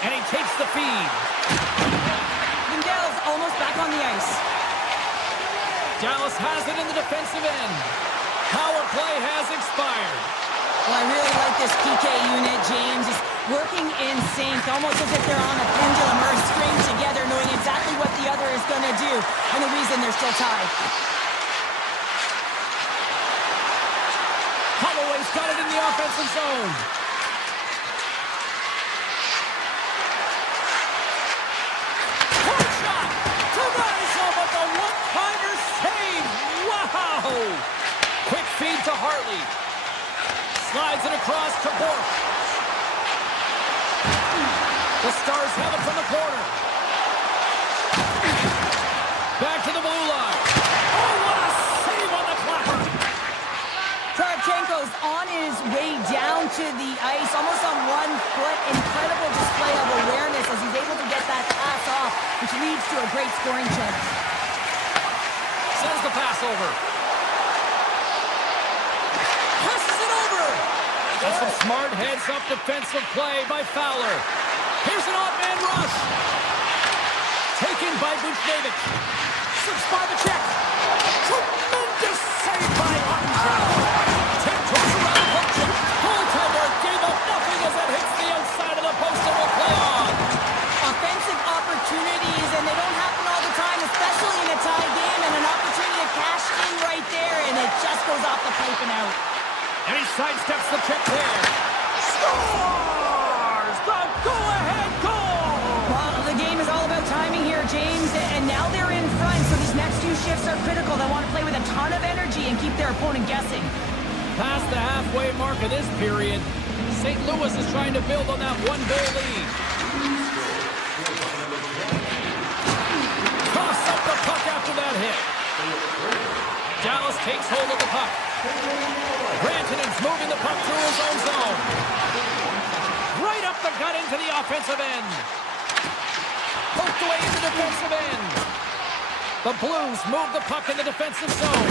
And he takes the feed. Lindell's almost back on the ice. Dallas has it in the defensive end. Power play has expired. Well, I really like this PK unit, James. It's working in sync, almost as if they're on a pendulum or a string together, knowing exactly what the other is going to do, and the reason they're still tied. Holloway's got it in the offensive zone. Point shot! Toronto, but the one-timer save! Wow! Quick feed to Hartley. Slides it across to Bork. The Stars have it from the corner. Back to the blue line. Oh, what a save on the clapper! Tarchenko's on his way down to the ice, almost on 1 foot. Incredible display of awareness as he's able to get that pass off, which leads to a great scoring chance. Sends the pass over. Passes it over. That's some smart heads-up defensive play by Fowler. Here's an odd-man rush. Taken by Buchnevich. Slips by the check. Tremendous save by Untitled. Tiptoes around the post. Goaltender gave up nothing as it hits the outside of the post and will play on. Offensive opportunities, and they don't happen all the time, especially in a tie game, and an opportunity to cash in right there, and it just goes off the pipe and out. And he sidesteps the check there. Scores! The go-ahead goal! Well, the game is all about timing here, James, and now they're in front, so these next 2 shifts are critical. They want to play with a ton of energy and keep their opponent guessing. Past the halfway mark of this period, St. Louis is trying to build on that 1-goal lead. Toss up the puck after that hit. Dallas takes hold of the puck. Rantanen's moving the puck through his own zone. Right up the gut into the offensive end. Poke Knocked away in the defensive end. The Blues move the puck in the defensive zone.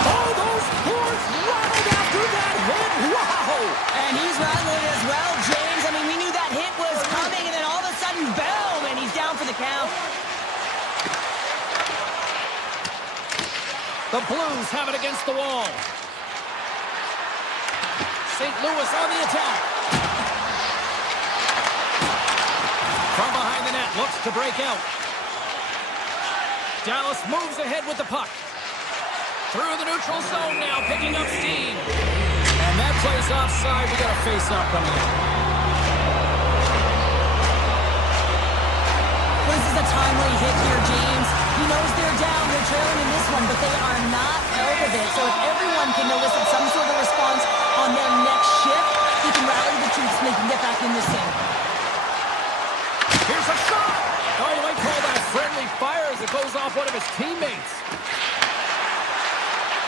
Oh, those boards rattled after that hit. Wow! And he's rattling as well, James. I mean, we knew that hit was coming, and then all of a sudden, boom, and he's down for the count. The Blues have it against the wall. St. Louis on the attack. From behind the net, looks to break out. Dallas moves ahead with the puck. Through the neutral zone now, picking up steam. And that plays offside. We got a face-off coming in. Well, this is a timely hit here, James. He knows they're down, they're trailing in this one, but they are not out of it. So if everyone can elicit some sort of response on their next shift, he can rally the troops and they can get back in this thing. Here's a shot! Oh, you might call that friendly fire as it goes off one of his teammates.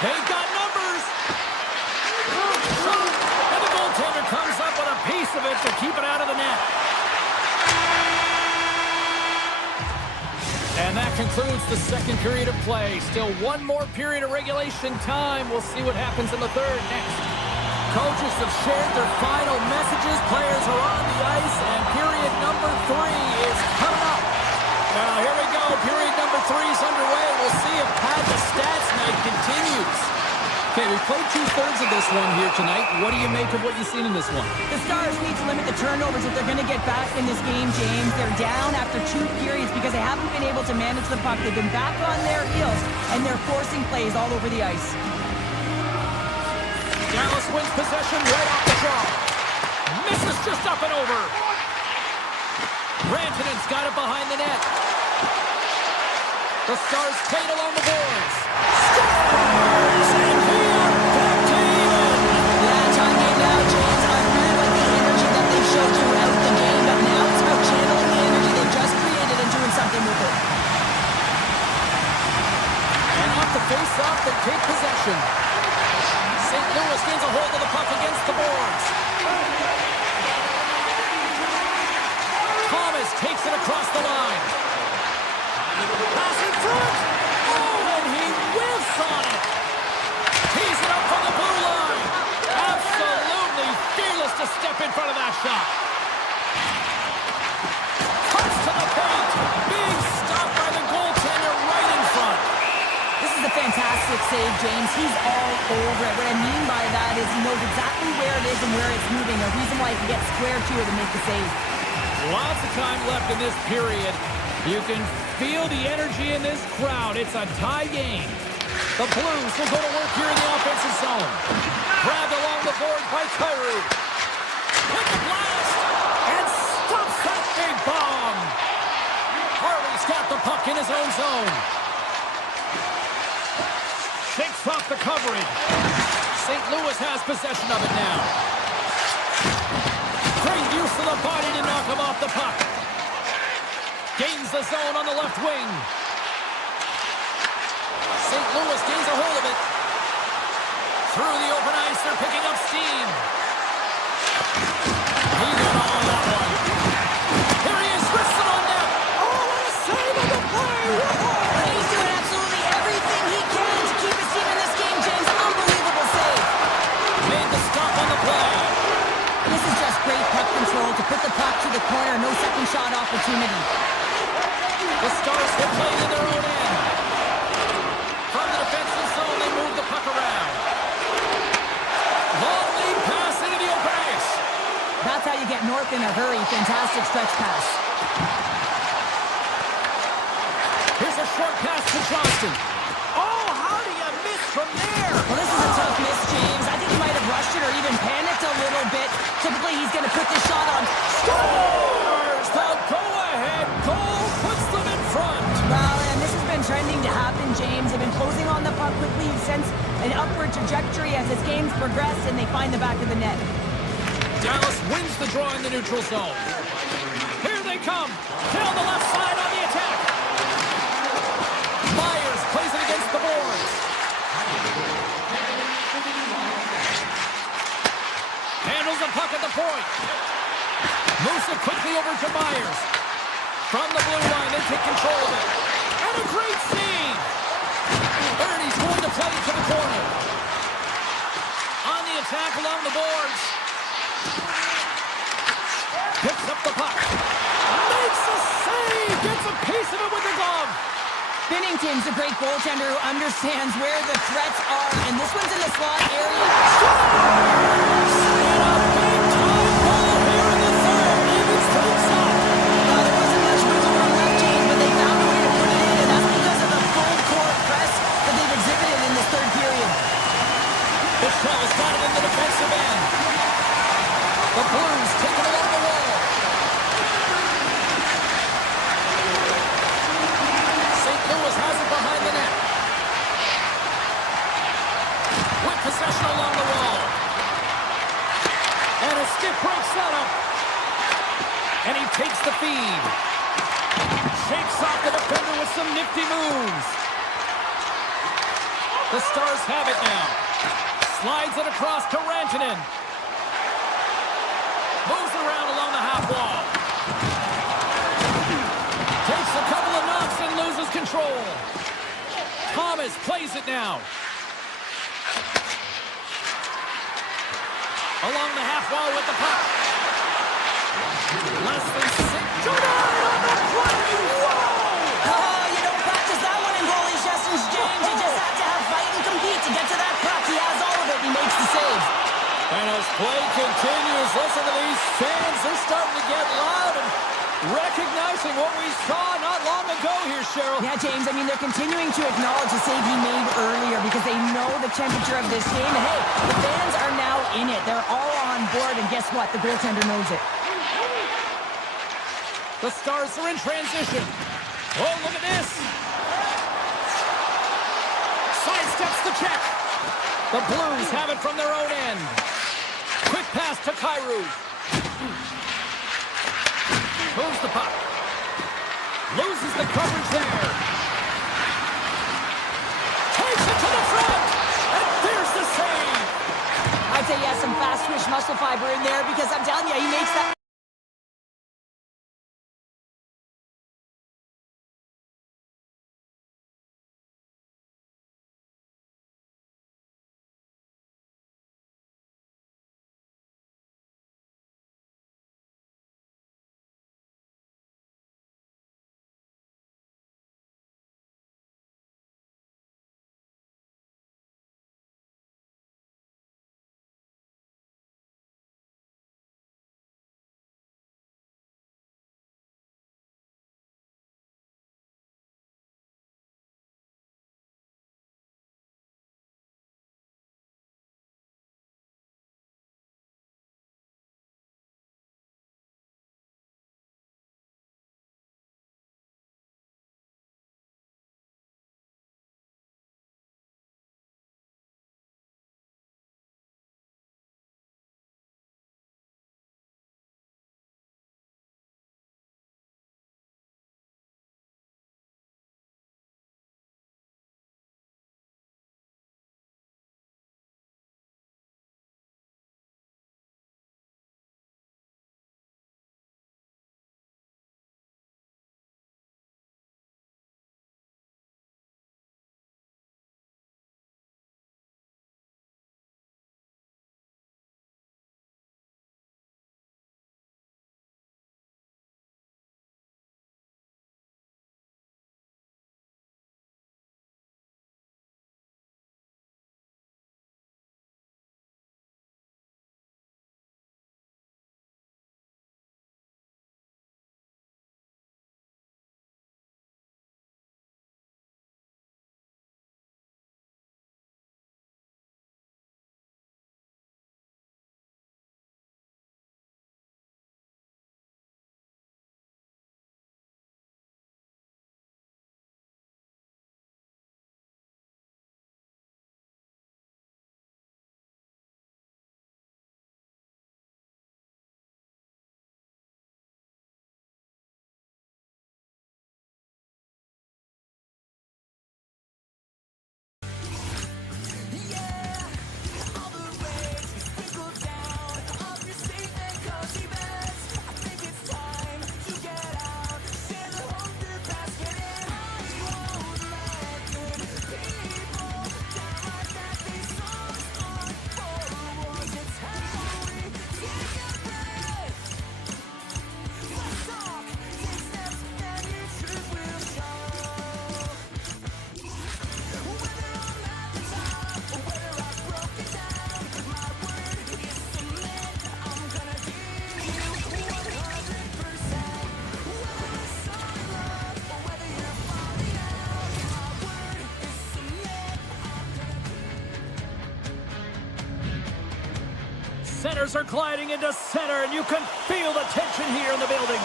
They've got numbers! And the goaltender comes up with a piece of it to keep it out of the net. And that concludes the second period of play. Still one more period of regulation time. We'll see what happens in the third next. Coaches have shared their final messages. Players are on the ice, and period number 3 is coming up. Now, here we go. Period number 3 is underway. We'll see if Pat the Stats night continues. Okay, we played 2/3 of this one here tonight. What do you make of what you've seen in this one? The Stars need to limit the turnovers if they're going to get back in this game, James. They're down after 2 periods because they haven't been able to manage the puck. They've been back on their heels, and they're forcing plays all over the ice. Dallas wins possession right off the draw. Misses just up and over. Rantanen's got it behind the net. The Stars played along the boards. Stars! And we are back to even. Yeah, time game now, James. I really like the energy that they've showed throughout the game, but now it's about channeling the energy they've just created and doing something with it. And off the face-off, they take possession. St. Louis gains a hold of the puck against the boards. Thomas takes it across the line. Pass in front. Oh, and he whiffs on it. Tees it up from the blue line. Absolutely fearless to step in front of that shot. Cuts to the paint. Big stop by the goaltender right in front. This is a fantastic save, James. He's all over it. What I mean by that is he knows exactly where it is and where it's moving. A reason why he can get square to it and make the save. Lots of time left in this period. You can feel the energy in this crowd. It's a tie game. The Blues will go to work here in the offensive zone. Grabbed along the board by Kyrou. Hit the blast and stops that big bomb. Harley's got the puck in his own zone. Shakes off the coverage. St. Louis has possession of it now. Great use of the body to knock him off the puck. Gains the zone on the left wing. St. Louis gains a hold of it. Through the open ice, they're picking up steam. He got on that one. Here he is, wrestling on net. Oh, what a save on the play! He's doing absolutely everything he can to keep his team in this game, James. Unbelievable save. Made the stop on the play. This is just great puck control to put the puck to the corner. No second shot opportunity. The Stars have played in their own end. From the defensive zone, they move the puck around. Long lead pass into the open ice. That's how you get north in a hurry. Fantastic stretch pass. Here's a short pass to Johnston. Oh, how do you miss from there? Well, this is a tough miss, James. I think he might have rushed it or even panicked a little bit. Typically, he's going to put this shot on. Scores! The go-ahead goal puts them in front. Well, and this has been trending to happen, James. They've been closing on the puck quickly since an upward trajectory as this game's progressed, and they find the back of the net. Dallas wins the draw in the neutral zone. Here they come. Down the left side on the attack. Myers plays it against the boards. Handles the puck at the point. Moves it quickly over to Myers. From the blue line, they take control of it. And a great save! Ernie's going to play it to the corner. On the attack along the boards. Picks up the puck. Makes a save! Gets a piece of it with the glove. Binnington's a great goaltender who understands where the threats are, and this one's in the slot area. Scores! And a big-time goal here in the third. Evans things up. There wasn't much wiggle room left, James, but they found a way to put it in, and that's because of the full-court press that they've exhibited in this third period. Buffallo's got it in the defensive end. The Blues take it along the wall. St. Louis has it behind the net. With possession along the wall. And a stiff break setup. And he takes the feed. Shakes off the defender with some nifty moves. The Stars have it now. Slides it across to Rantanen. Moves around along the half wall. Takes a couple of knocks and loses control. Thomas plays it now. Along the half wall with the puck. Less than 6. Jordan on the play. Whoa! Oh, you don't practice that one in goalie sessions, James. You just have to have fight and compete to get to that puck. He has all of it. He makes the save. And as play continues, listen to these fans. They're starting to get loud and recognizing what we saw not long ago here, Cheryl. Yeah, James, I mean, they're continuing to acknowledge the save he made earlier because they know the temperature of this game. And hey, the fans are now in it. They're all on board, and guess what? The goaltender knows it. The Stars are in transition. Oh, look at this. Sidesteps the check. The Blues have it from their own end. Quick pass to Kyrou. Moves the puck. Loses the coverage there. Takes it to the front. And there's the save. I'd say he has some fast twitch muscle fiber in there because I'm telling you, he makes that. Stars are gliding into center, and you can feel the tension here in the building.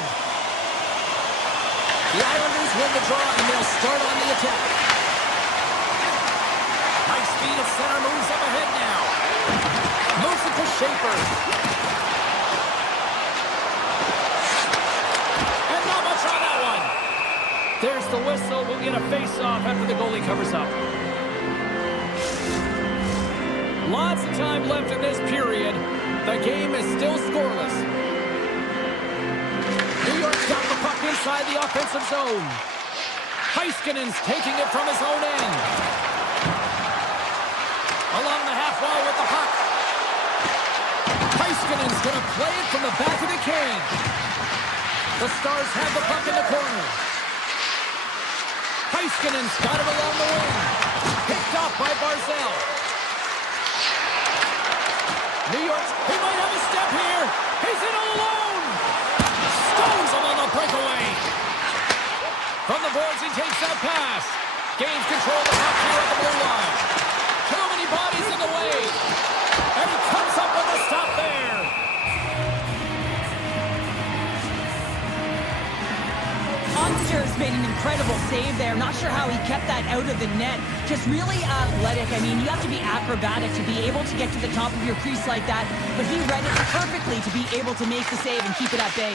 The Islanders win the draw, and they'll start on the attack. High speed at center, moves up ahead now. Moves it to Schaefer. And not much on that one. There's the whistle. We'll get a face-off after the goalie covers up. Lots of time left in this period. The game is still scoreless. New York's got the puck inside the offensive zone. Heiskanen's taking it from his own end. Along the half wall with the puck. Heiskanen's going to play it from the back of the cage. The Stars have the puck in the corner. Heiskanen's got it along the wing. Picked off by Barzal. New York, he might have a step here. He's in all alone. Stones him on the breakaway. From the boards, he takes that pass. Gains control of the puck here at the blue line. Too many bodies in the way. And he comes up with a stop there. Monsters made an incredible save there. Not sure how he kept that out of the net. Just really athletic. I mean, you have to be acrobatic to be able to get to the top of your crease like that. But he read it perfectly to be able to make the save and keep it at bay.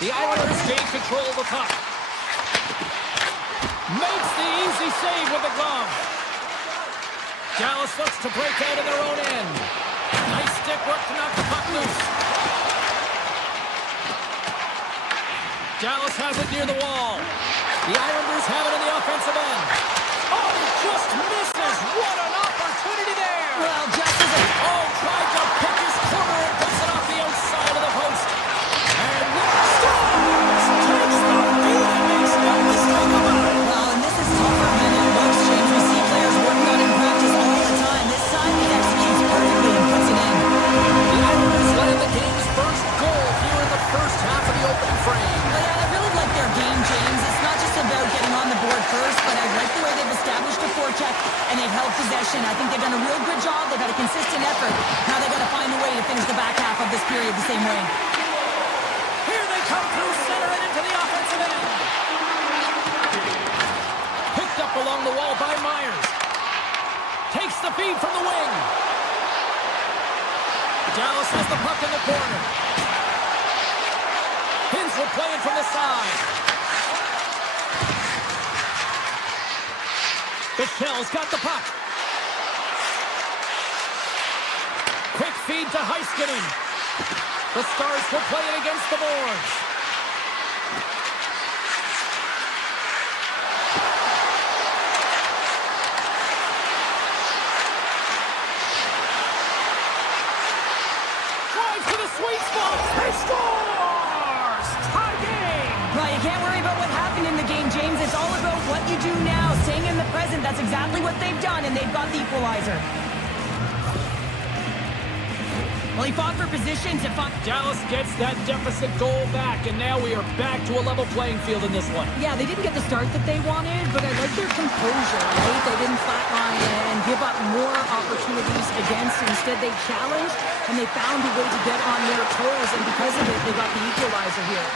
The Islanders gain control of the puck. Makes the easy save with the glove. Dallas looks to break out of their own end. Nice stick work to knock the puck loose. Dallas has it near the wall. The Islanders have it in the offensive end. Oh, he just misses. What an opportunity there. Well, just as a... Oh, tried to pick his corner and puts it off the outside of the post. And Stars takes the feed and makes no mistake about it. Well, and this is tougher than it looks, James. We see players working on it in practice all the time. This time he executes perfectly and puts it in. The Islanders letting the game's first goal here in the first half of the opening frame. Well, yeah, I really like their game, James. It's not just about getting on the board first, but I like the way they've established a forecheck and they've held possession. I think they've done a real good job. They've had a consistent effort. Now they've got to find a way to finish the back half of this period the same way. Here they come through center and into the offensive end. Picked up along the wall by Myers. Takes the feed from the wing. Dallas has the puck in the corner. Hins will play it from the side. Bichel's got the puck. Quick feed to Heiskanen. The Stars will play it against the boards. Drives to the sweet spot. He scores! Tie game! Well, you can't worry about what happened in the game, James. It's all about what you do now, staying in the present. That's exactly what they've done, and they've got the equalizer. Well, he fought for position to find... Dallas gets that deficit goal back, and now we are back to a level playing field in this one. Yeah, they didn't get the start that they wanted, but I like their composure, right? They didn't flatline and give up more opportunities against. Instead, they challenged, and they found a way to get on their toes, and because of it, they got the equalizer here.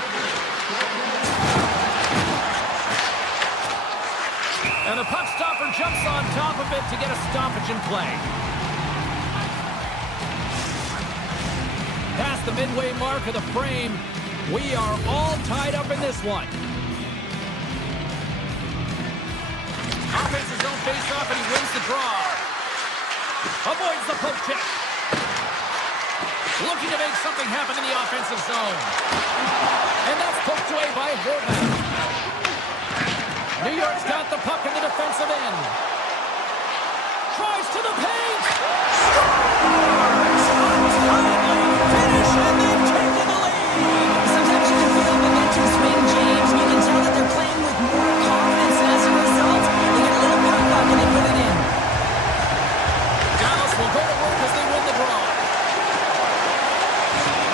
And the puck stopper jumps on top of it to get a stoppage in play. Past the midway mark of the frame, we are all tied up in this one. Offensive zone face-off, and he wins the draw. Avoids the poke check. Looking to make something happen in the offensive zone. And that's poked away by Horvath. New York's got the puck in the defensive end. Tries to the paint. Scores! Untimely finish, and they've taken the lead. Sometimes you can feel momentum swing, James, and you can tell that they're playing with more confidence, and as a result, they get a little more puck and they put it in. Dallas will go to work as they win the draw.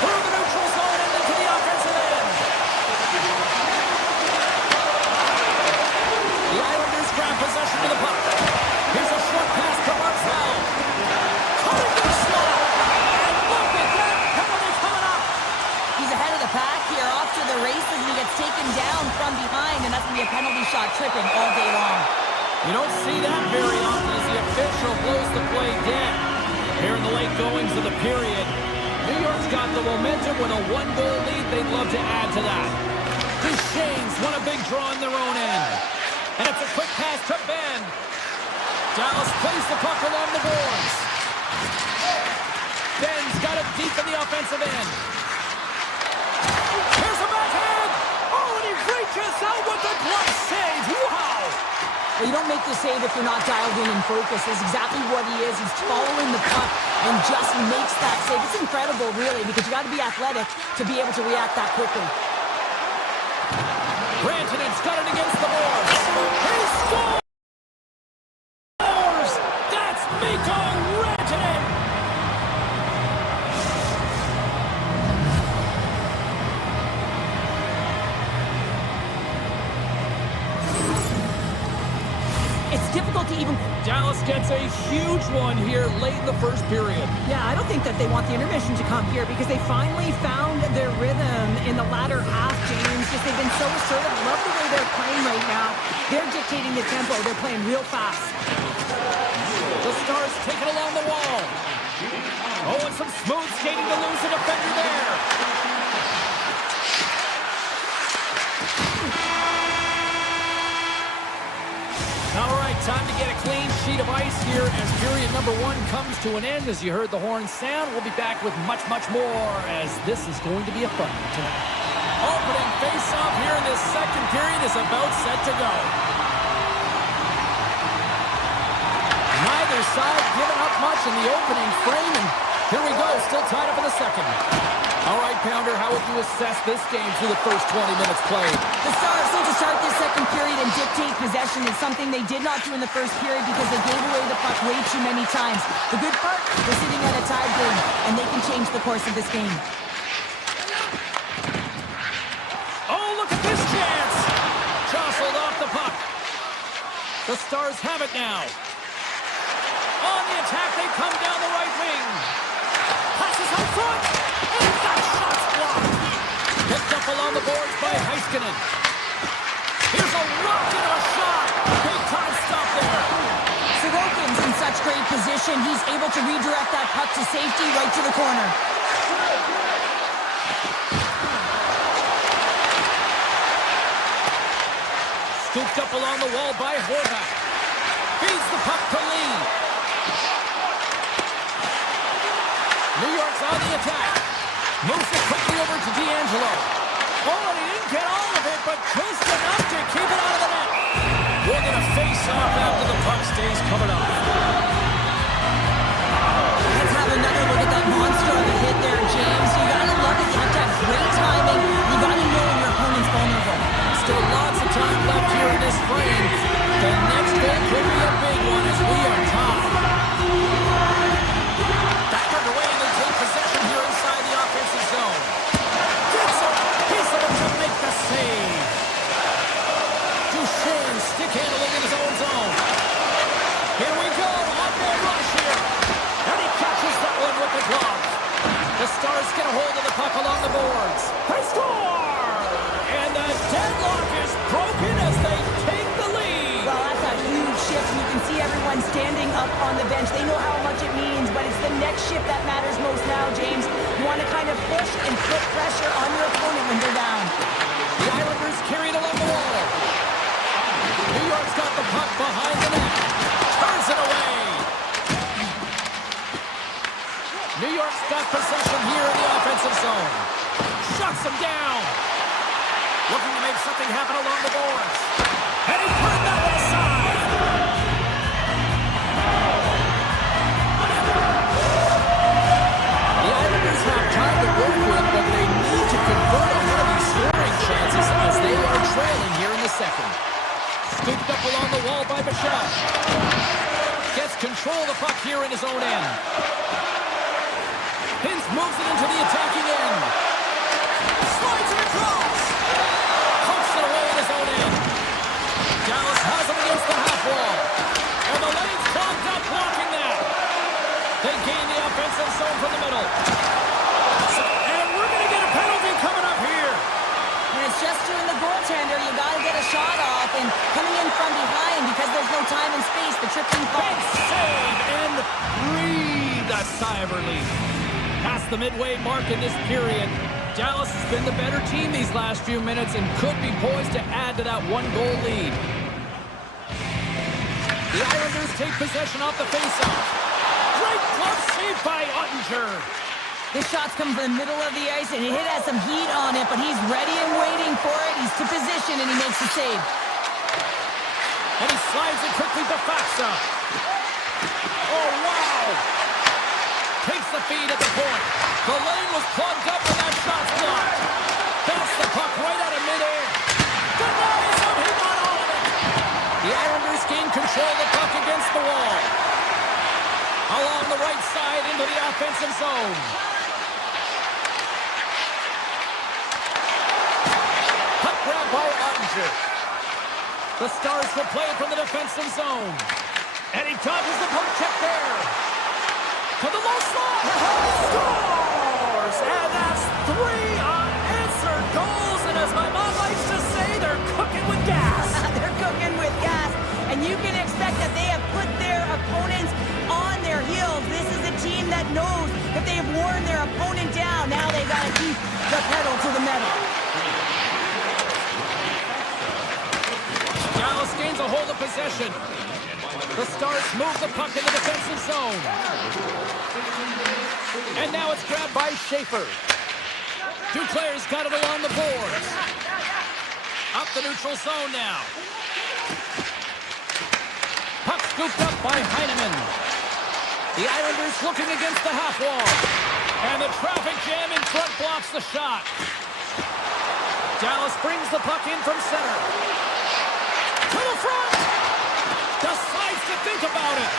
Through the neutral zone and into the offensive end. The Islanders grab possession of the puck. Here's a short pass to Barzal. Cutting pack here, off to the races, and he gets taken down from behind, and that's going to be a penalty shot tripping all day long. You don't see that very often as the official blows the play dead. Here in the late goings of the period, New York's got the momentum with a one-goal lead. They'd love to add to that. Duchesne's won a big draw in their own end. And it's a quick pass to Ben. Dallas plays the puck along the boards. Ben's got it deep in the offensive end. Here's a backhand. Oh, and he reaches out with the glove save. Wow. Well, you don't make the save if you're not dialed in and focused. That's exactly what he is. He's following the puck and just makes that save. It's incredible, really, because you got to be athletic to be able to react that quickly. Rantanen's got it against the boards. He scores! That's Mikko Rantanen! It's difficult to even... Dallas gets a huge one here late in the first period. Yeah, I don't think that they want the intermission to come here because they finally found their rhythm in the latter half, James. Just they've been so assertive. I love the way they're playing right now. They're dictating the tempo. They're playing real fast. The Stars take it along the wall. Oh, and some smooth skating to lose a defender there. All right, time to get a clean sheet of ice here as period number 1 comes to an end. As you heard the horn sound, we'll be back with much, much more as this is going to be a fun one tonight. Opening face-off here in this second period is about set to go. Neither side giving up much in the opening frame, and here we go, still tied up in the second. All right, Pounder, how would you assess this game through the first 20 minutes played? The Stars need to start this second period and dictate possession. It's something they did not do in the first period because they gave away the puck way too many times. The good part, they're sitting at a tied game, and they can change the course of this game. Oh, look at this chance! Jostled off the puck. The Stars have it now. On the attack, they come down the right wing. Passes up front. And that shot's blocked. Picked up along the boards by Heiskanen. Here's a rocket of a shot. Big time stop there. Sorokin's in such great position. He's able to redirect that puck to safety right to the corner. Scooped up along the wall by Horvath. Feeds the puck to Lee. New York's on the attack. Moves it quickly over to D'Angelo. Oh, and he didn't get all of it, but just enough to keep it out of the net. We're going to face off after the puck stays covered up. Let's have another look at that monster of a hit there, James. You gotta love it. You have to have great timing. You gotta know when your opponent's vulnerable. Still lots of time left here in this frame. The next goal could be a big one as we are tied. Back underway, and they take possession here inside the offensive zone. Gets a piece of it to make the save. Duchesne stick handling in his own zone. Here we go, on-goal rush here. And he catches that one with the glove. The Stars get a hold of the puck along the boards. They score! And the deadlock is broken as they take the lead. Well, that's a huge shift. You can see everyone standing up on the bench. They know how much it means, but it's the next shift that matters most now, James. You want to kind of push and put pressure on your opponent when they're down. The Islanders carry it along the wall. New York's got the puck behind the net. Turns it away. New York's got possession here in the offensive zone. Shuts them down. Looking to make something happen along the boards. And he put that one aside. The Islanders have time to work with, but they need to convert a lot of these scoring chances as they are trailing here in the second. Scooped up along the wall by Michel. Gets control of the puck here in his own end. Hintz moves it into the attacking end. Slides it across. Pumps it away in his own end. Dallas has him against the half wall. And the lane's clogged up blocking that. They gain the offensive zone from the middle. And we're going to get a penalty coming up here. sigh of relief. Past the midway mark in this period, Dallas has been the better team these last few minutes and could be poised to add to that one-goal lead. The Islanders take possession off the faceoff. Great glove save by Ottinger. This shot's come from the middle of the ice, and it has some heat on it, but he's ready and waiting for it. He's to position, and he makes the save. And he slides it quickly to Faksa. Oh, wow! Takes the feed at the point. The lane was plugged up and that shot's blocked. That's the puck right out of midair. Denies him, he got all of it. The Islanders gain control of the puck against the wall. Along the right side into the offensive zone. Puck grab by Ottinger. The Stars will play from the defensive zone. And he dodges the poke check there. To the low slot. Scores! And that's 3 unanswered goals. And as my mom likes to say, they're cooking with gas. They're cooking with gas. And you can expect that they have put their opponents on their heels. This is a team that knows that they have worn their opponent down. Now they got to keep the pedal to the metal. Dallas gains a hold of possession. The Stars move the puck in the defensive zone. And now it's grabbed by Schaefer. Duclair's got it along the boards. Up the neutral zone now. Puck scooped up by Heineman. The Islanders looking against the half wall. And the traffic jam in front blocks the shot. Dallas brings the puck in from center. To the front! Decides to think about it.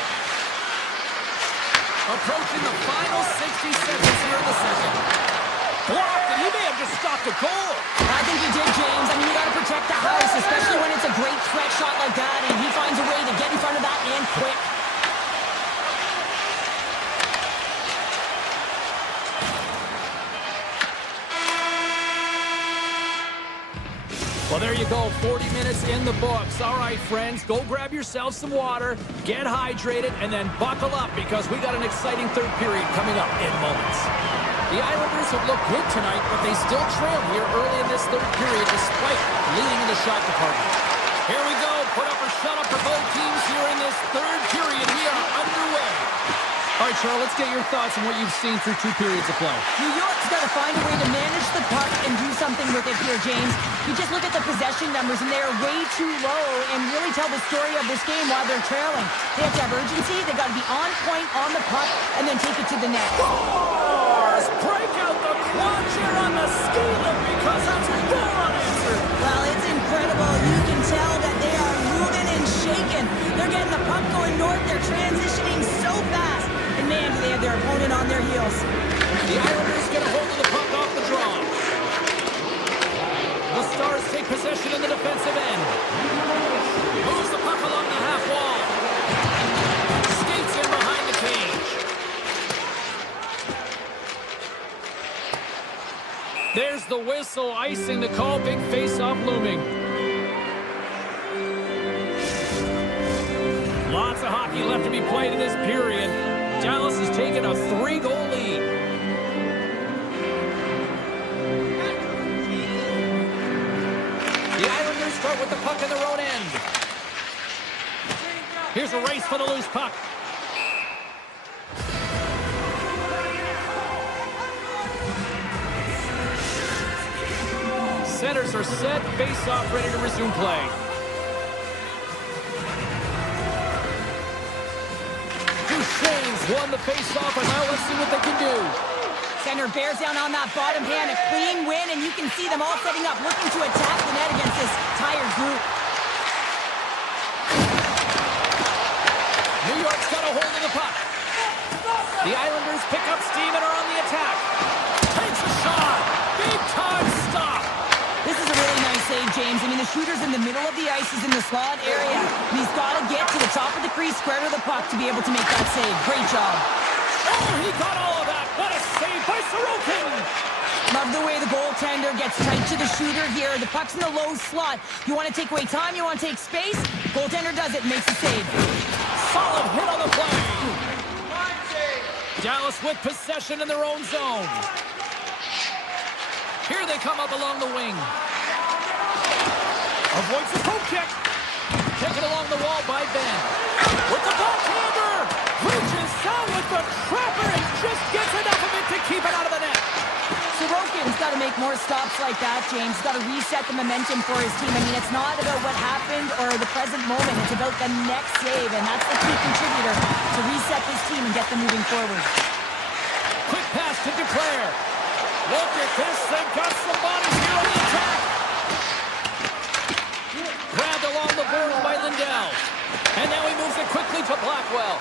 Approaching the final 60 seconds here in the second. Blocked, and he may have just stopped a goal. I think he did, James. I mean, you got to protect the house, especially when it's a great threat shot like that, and he finds a way to get in front of that and quick. Well, there you go, 40 minutes in the books. All right, friends, go grab yourself some water, get hydrated, and then buckle up because we got an exciting third period coming up in moments. The Islanders have looked good tonight, but they still trail here early in this third period despite leading in the shot department. Here we go, put up or shut up for both teams here in this third period. We are underway. All right, Charles, let's get your thoughts on what you've seen through 2 periods of play. New York's got to find a way to manage the puck and do something with it here, James. You just look at the possession numbers, and they are way too low and really tell the story of this game while they're trailing. They have to have urgency. They've got to be on point on the puck and then take it to the net. Stars break out the quad chair on the ski lift because that's goal unanswered. Well, it's incredible. You can tell that they are moving and shaking. They're getting the puck going north. They're transitioning so fast. And man, do they have their opponent on their heels. The Islanders get a hold of the puck off the draw. The Stars take possession in the defensive end. Moves the puck along the half wall. Skates in behind the cage. There's the whistle, icing the call. Big face-off looming. Lots of hockey left to be played in this period. Dallas has taken a 3-goal lead. The Islanders start with the puck in their own end. Here's a race for the loose puck. Centers are set, face-off ready to resume play. Duchesne's won the face-off, and now let's see what they can do. Center bears down on that bottom hand, a clean win, and you can see them all setting up, looking to attack the net against this tired group. New York's got a hold of the puck. The Islanders pick up steam and are on the attack. Takes a shot. Big time stop. This is a really nice save, James. I mean, the shooter's in the middle of the ice. He's in the slot area. And he's got to get to the top of the crease, square to the puck to be able to make that save. Great job. Oh, he got all of that. What a save by Sorokin. Love the way the goaltender gets tight to the shooter here. The puck's in the low slot. You want to take away time, you want to take space. Goaltender does it, makes the save. Solid hit on the play. Dallas with possession in their own zone. Here they come up along the wing. Avoids the poke check. Taken along the wall by Ben. With the backhander. Reaches out with the trapper and just gets enough of it to keep it out of the net. Sorokin's got to make more stops like that, James. Got to reset the momentum for his team. I mean, it's not about what happened or the present moment. It's about the next save, and that's the key contributor to reset this team and get them moving forward. Quick pass to Declare. Look at this. They've got some bodies here on the attack. Grabbed along the boards by Lindell. And now he moves it quickly to Blackwell.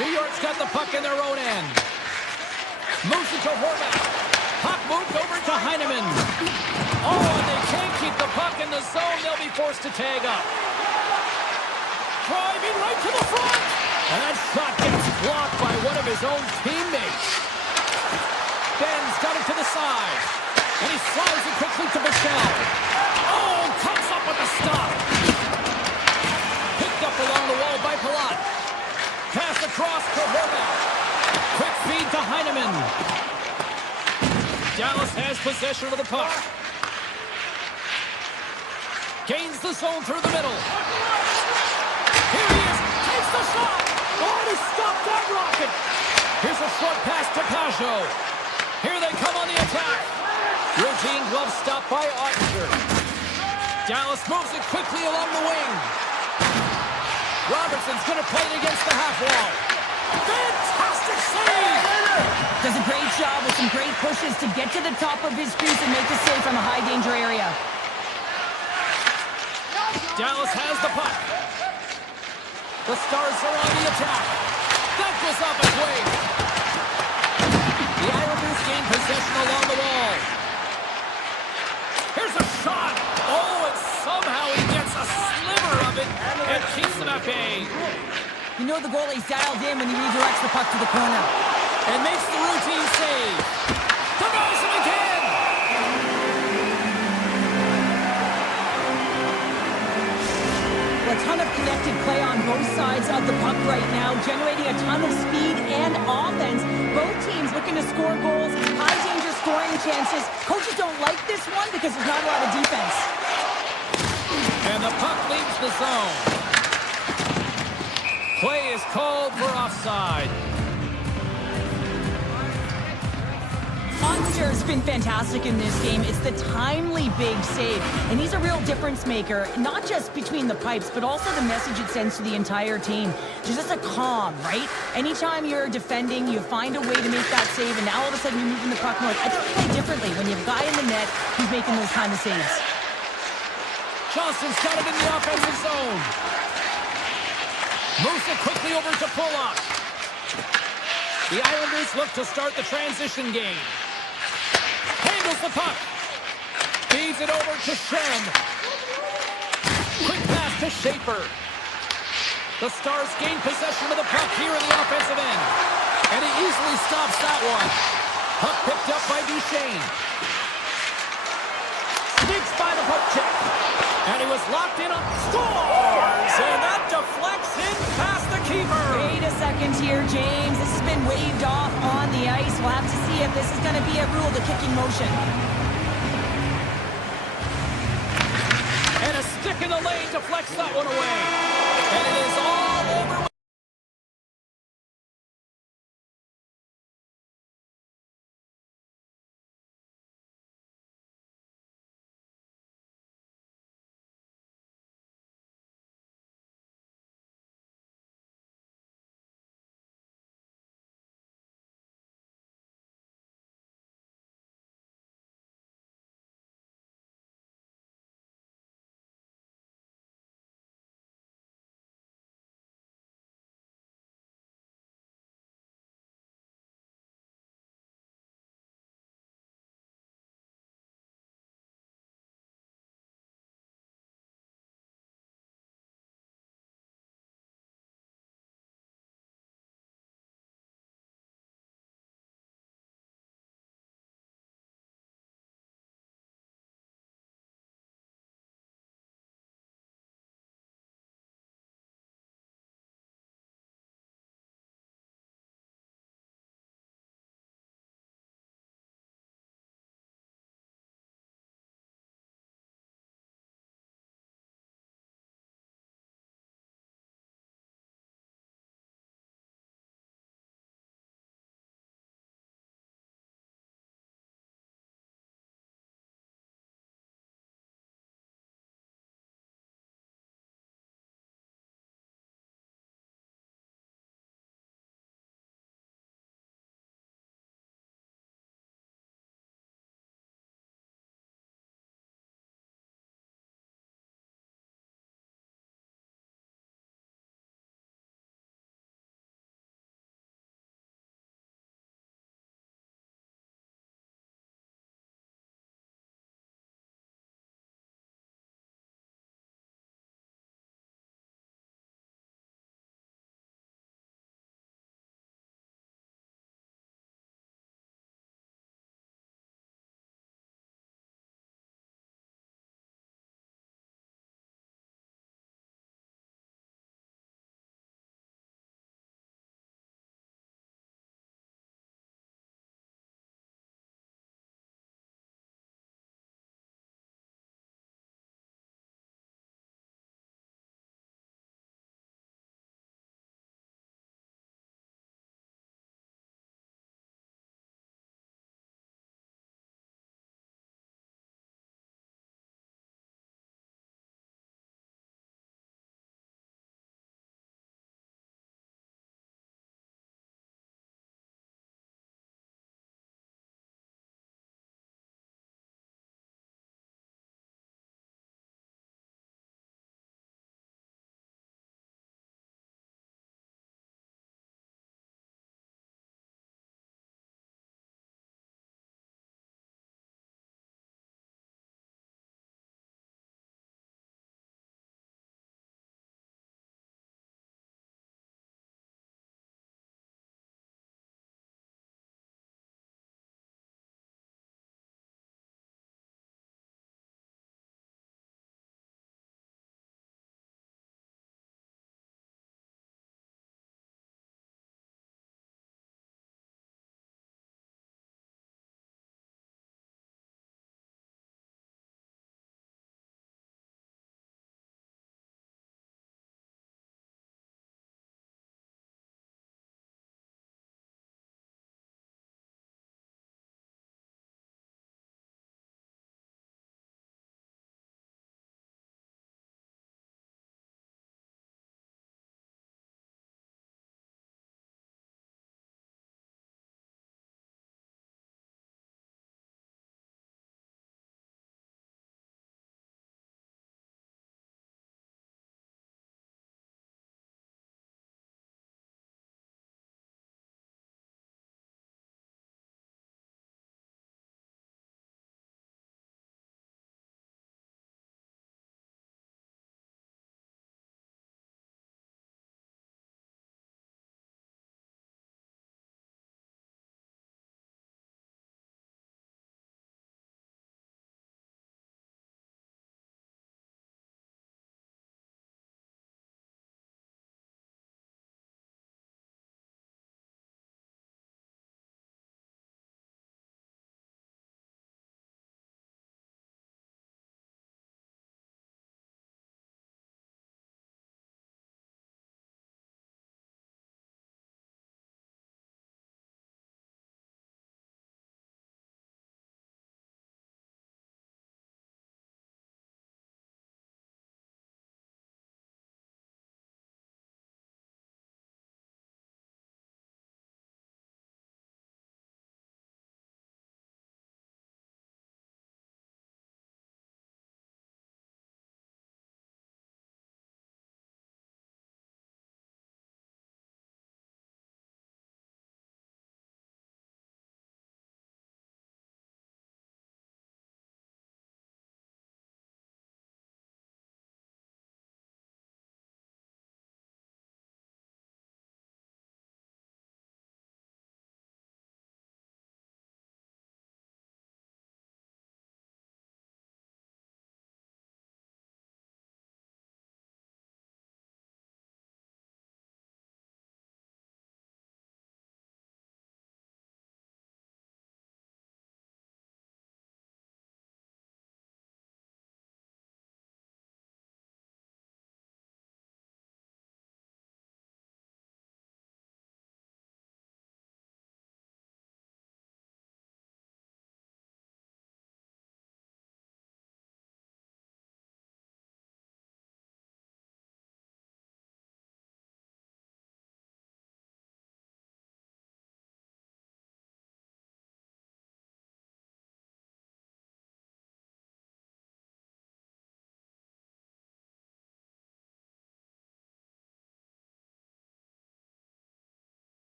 New York's got the puck in their own end. Moves it to Horvath. Puck moved over to Heineman. Oh, and they can't keep the puck in the zone. They'll be forced to tag up. Driving right to the front. And that shot gets blocked by one of his own teammates. Ben's got it to the side. And he slides it quickly to Michel. Oh, comes up with a stop. Picked up along the wall by Palat. Pass across to Horvath. Quick feed to Heineman. Dallas has possession of the puck. Gains the zone through the middle. Here he is. Takes the shot. Oh, he stopped that rocket. Here's a short pass to Pajot. Here they come on the attack. Routine glove stop by Ottinger. Dallas moves it quickly along the wing. Robertson's going to play it against the half wall. Fantastic save! Does a great job with some great pushes to get to the top of his crease and make the save from a high danger area. Dallas has the puck. The Stars are on the attack. That goes off his wing. The Islanders gain possession along the wall. Here's a shot. Oh, and somehow he gets a sliver of it and keeps them at bay. You know the goalie's dialed in when he redirects the puck to the corner. And makes the routine save. Denies him again. A ton of connected play on both sides of the puck right now, generating a ton of speed and offense. Both teams looking to score goals, high-danger scoring chances. Coaches don't like this one because there's not a lot of defense. And the puck leaves the zone. Play is called for offside. Ottinger's been fantastic in this game. It's the timely big save. And he's a real difference maker, not just between the pipes, but also the message it sends to the entire team. There's just a calm, right? Anytime you're defending, you find a way to make that save, and now all of a sudden you're moving the puck north. I think you play differently when you have a guy in the net who's making those kind of saves. Johnston's got it in the offensive zone. Moves it quickly over to Pulock. The Islanders look to start the transition game. Handles the puck. Feeds it over to Shen. Quick pass to Schaefer. The Stars gain possession of the puck here in the offensive end. And he easily stops that one. Puck picked up by Duchesne. Sneaks by the puck check. And he was locked in on scores! And that deflects in past the keeper. Wait a second here, James. This has been waved off on the ice. We'll have to see if this is going to be a rule, the kicking motion. And a stick in the lane deflects that one away. And it is all over.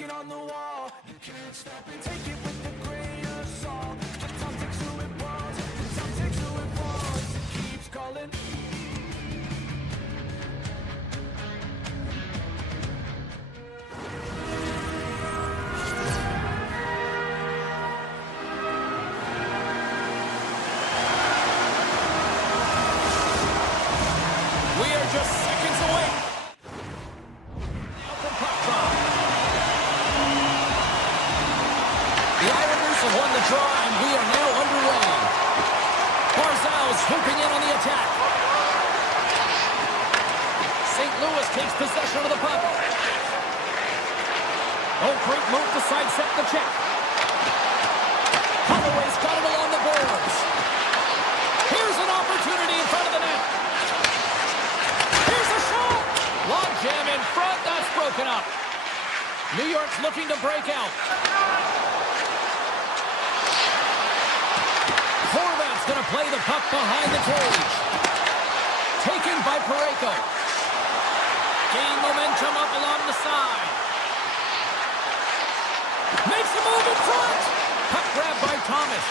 writing on the wall. You can't stop it. Take it with a grain of salt. The time takes who it wants. The time takes who it wants. It keeps calling. We are just seconds away. Now from puck drop. The Islanders have won the draw, and we are now underway. Barzal swooping in on the attack. St. Louis takes possession of the puck. Oh, great move to sidestep the check. Holloway's got it along the boards. Here's an opportunity in front of the net. Here's a shot! Long jam in front, that's broken up. New York's looking to break out. Horvat's going to play the puck behind the cage. Taken by Parayko. Gain momentum up along the side. Makes a move in front. Puck grab by Thomas.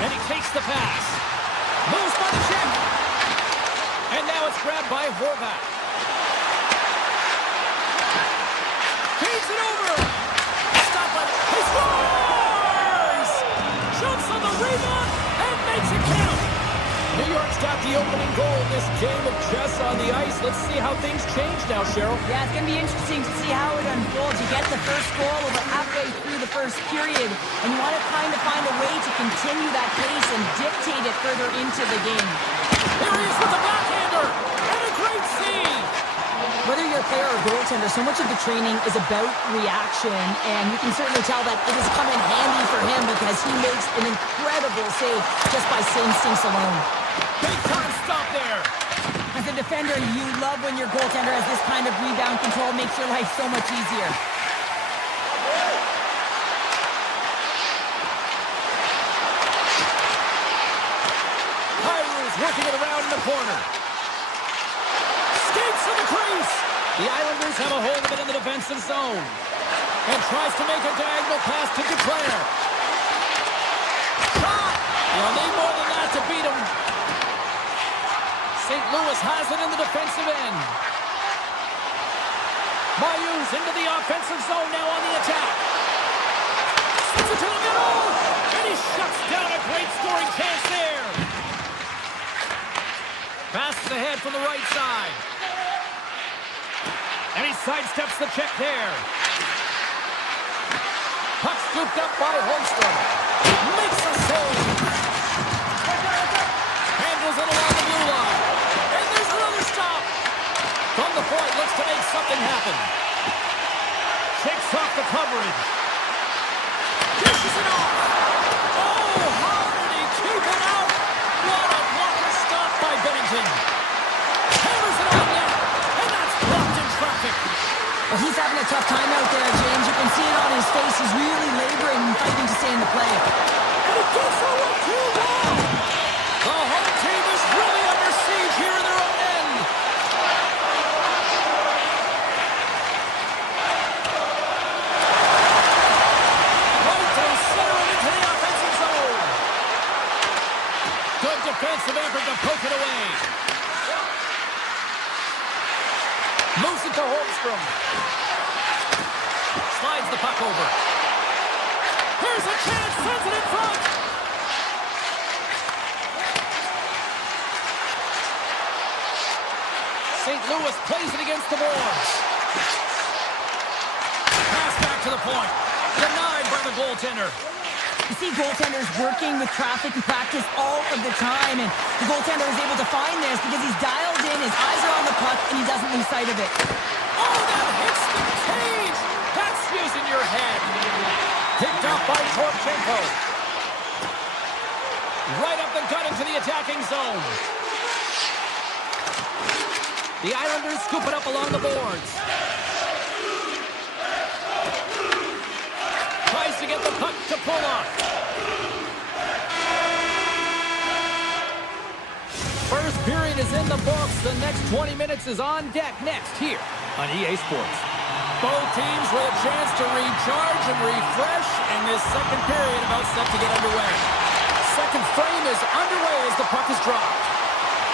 And he takes the pass. Moves by the check. And now it's grabbed by Horvat. Feeds it over. Stop it. He scores! Jumps on the rebound and makes it count. New York's got the opening goal in this game of chess on the ice. Let's see how things change now, Cheryl. Yeah, it's going to be interesting to see how it unfolds. You get the first goal about halfway through the first period, and you want to kind of find a way to continue that pace and dictate it further into the game. Here he is with the backhander, and a great save. Whether you're a player or goaltender, so much of the training is about reaction, and you can certainly tell that it has come in handy for him because he makes an incredible save just by instincts alone. Big time stop there. As a defender, you love when your goaltender has this kind of rebound control, makes your life so much easier. Kyrie's working it around in the corner. Skates to the crease. The Islanders have a hold of it in the defensive zone. And tries to make a diagonal pass to Duclair. Shot! You'll need more than that to beat him. St. Louis has it in the defensive end. Mayu's into the offensive zone now on the attack. Sends it to the middle. And he shuts down a great scoring chance there. Passes ahead from the right side. And he sidesteps the check there. Puck scooped up by Holmstrom. Makes a save. Handles it along the blue line. And there's another stop. From the point, looks to make something happen. Shakes off the coverage. Dishes it off. Oh, how did he keep it out? What a blocker stop by Bennington. Hammers it on net. And that's blocked in traffic. Well, he's having a tough time out there, James. You can see it on his face. He's really laboring and fighting to stay in the play. And it gets over 2-1. The home team is really under siege here in their own end. Right to center and into the offensive zone. Good defensive effort to poke it away. Moves it to Holmstrom. Slides the puck over. Here's a chance, sends it in front. St. Louis plays it against the boards. Pass back to the point. Denied by the goaltender. You see goaltenders working with traffic and practice all of the time, and the goaltender is able to find this because he's dialed in, his eyes are on the puck, and he doesn't lose sight of it. Oh, that hits the cage! That's using your head. Picked up by Torchenko. Right up the gut into the attacking zone. The Islanders scoop it up along the boards. Tries to get the puck to pull off. First period is in the books. The next 20 minutes is on deck next here on EA Sports. Both teams with a chance to recharge and refresh, and this second period about set to get underway. Second frame is underway as the puck is dropped.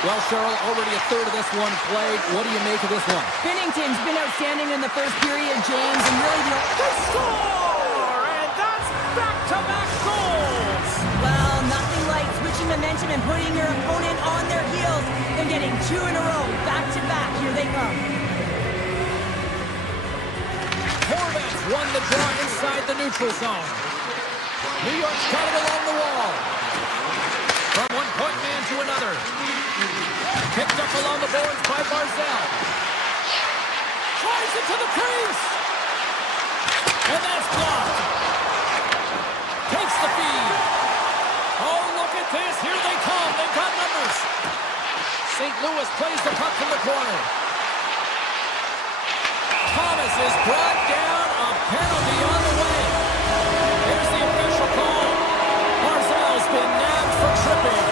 Well, Cheryl, already a third of this one played. What do you make of this one? Binnington's been outstanding in the first period, James, and really They score! And that's back-to-back goals! well, nothing like switching momentum and putting your opponent on their heels and getting two in a row, back-to-back. Here they come. Horvats won the draw inside the neutral zone. New York's got it along the wall. From one point man to another. Picked up along the boards by Barzal. Tries it to the crease. And that's blocked. Takes the feed. Oh, look at this. Here they come. They've got numbers. St. Louis plays the puck from the corner. Thomas is brought down. A penalty on the way. Here's the official call. Barzal's been nabbed for tripping.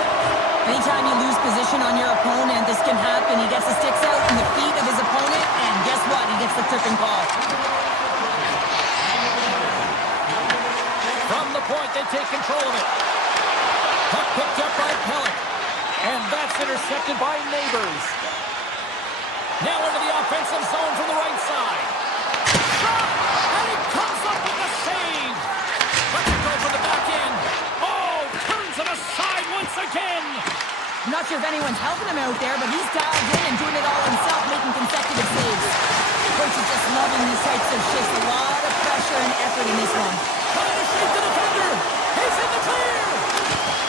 Anytime you lose position on your opponent, this can happen. He gets the sticks out in the feet of his opponent, and guess what? He gets the tripping call. From the point, they take control of it. Puck picked up by Pellick. And that's intercepted by Neighbors. Now into the offensive zone from the right side. Shot! And he comes up with the save. Let's go from the back end. Oh, turns it aside once again. I'm not sure if anyone's helping him out there, but he's dialed in and doing it all himself, making consecutive saves. Coach is just loving these types of shifts. A lot of pressure and effort in this one. Trying to shake the defender. He's in the clear.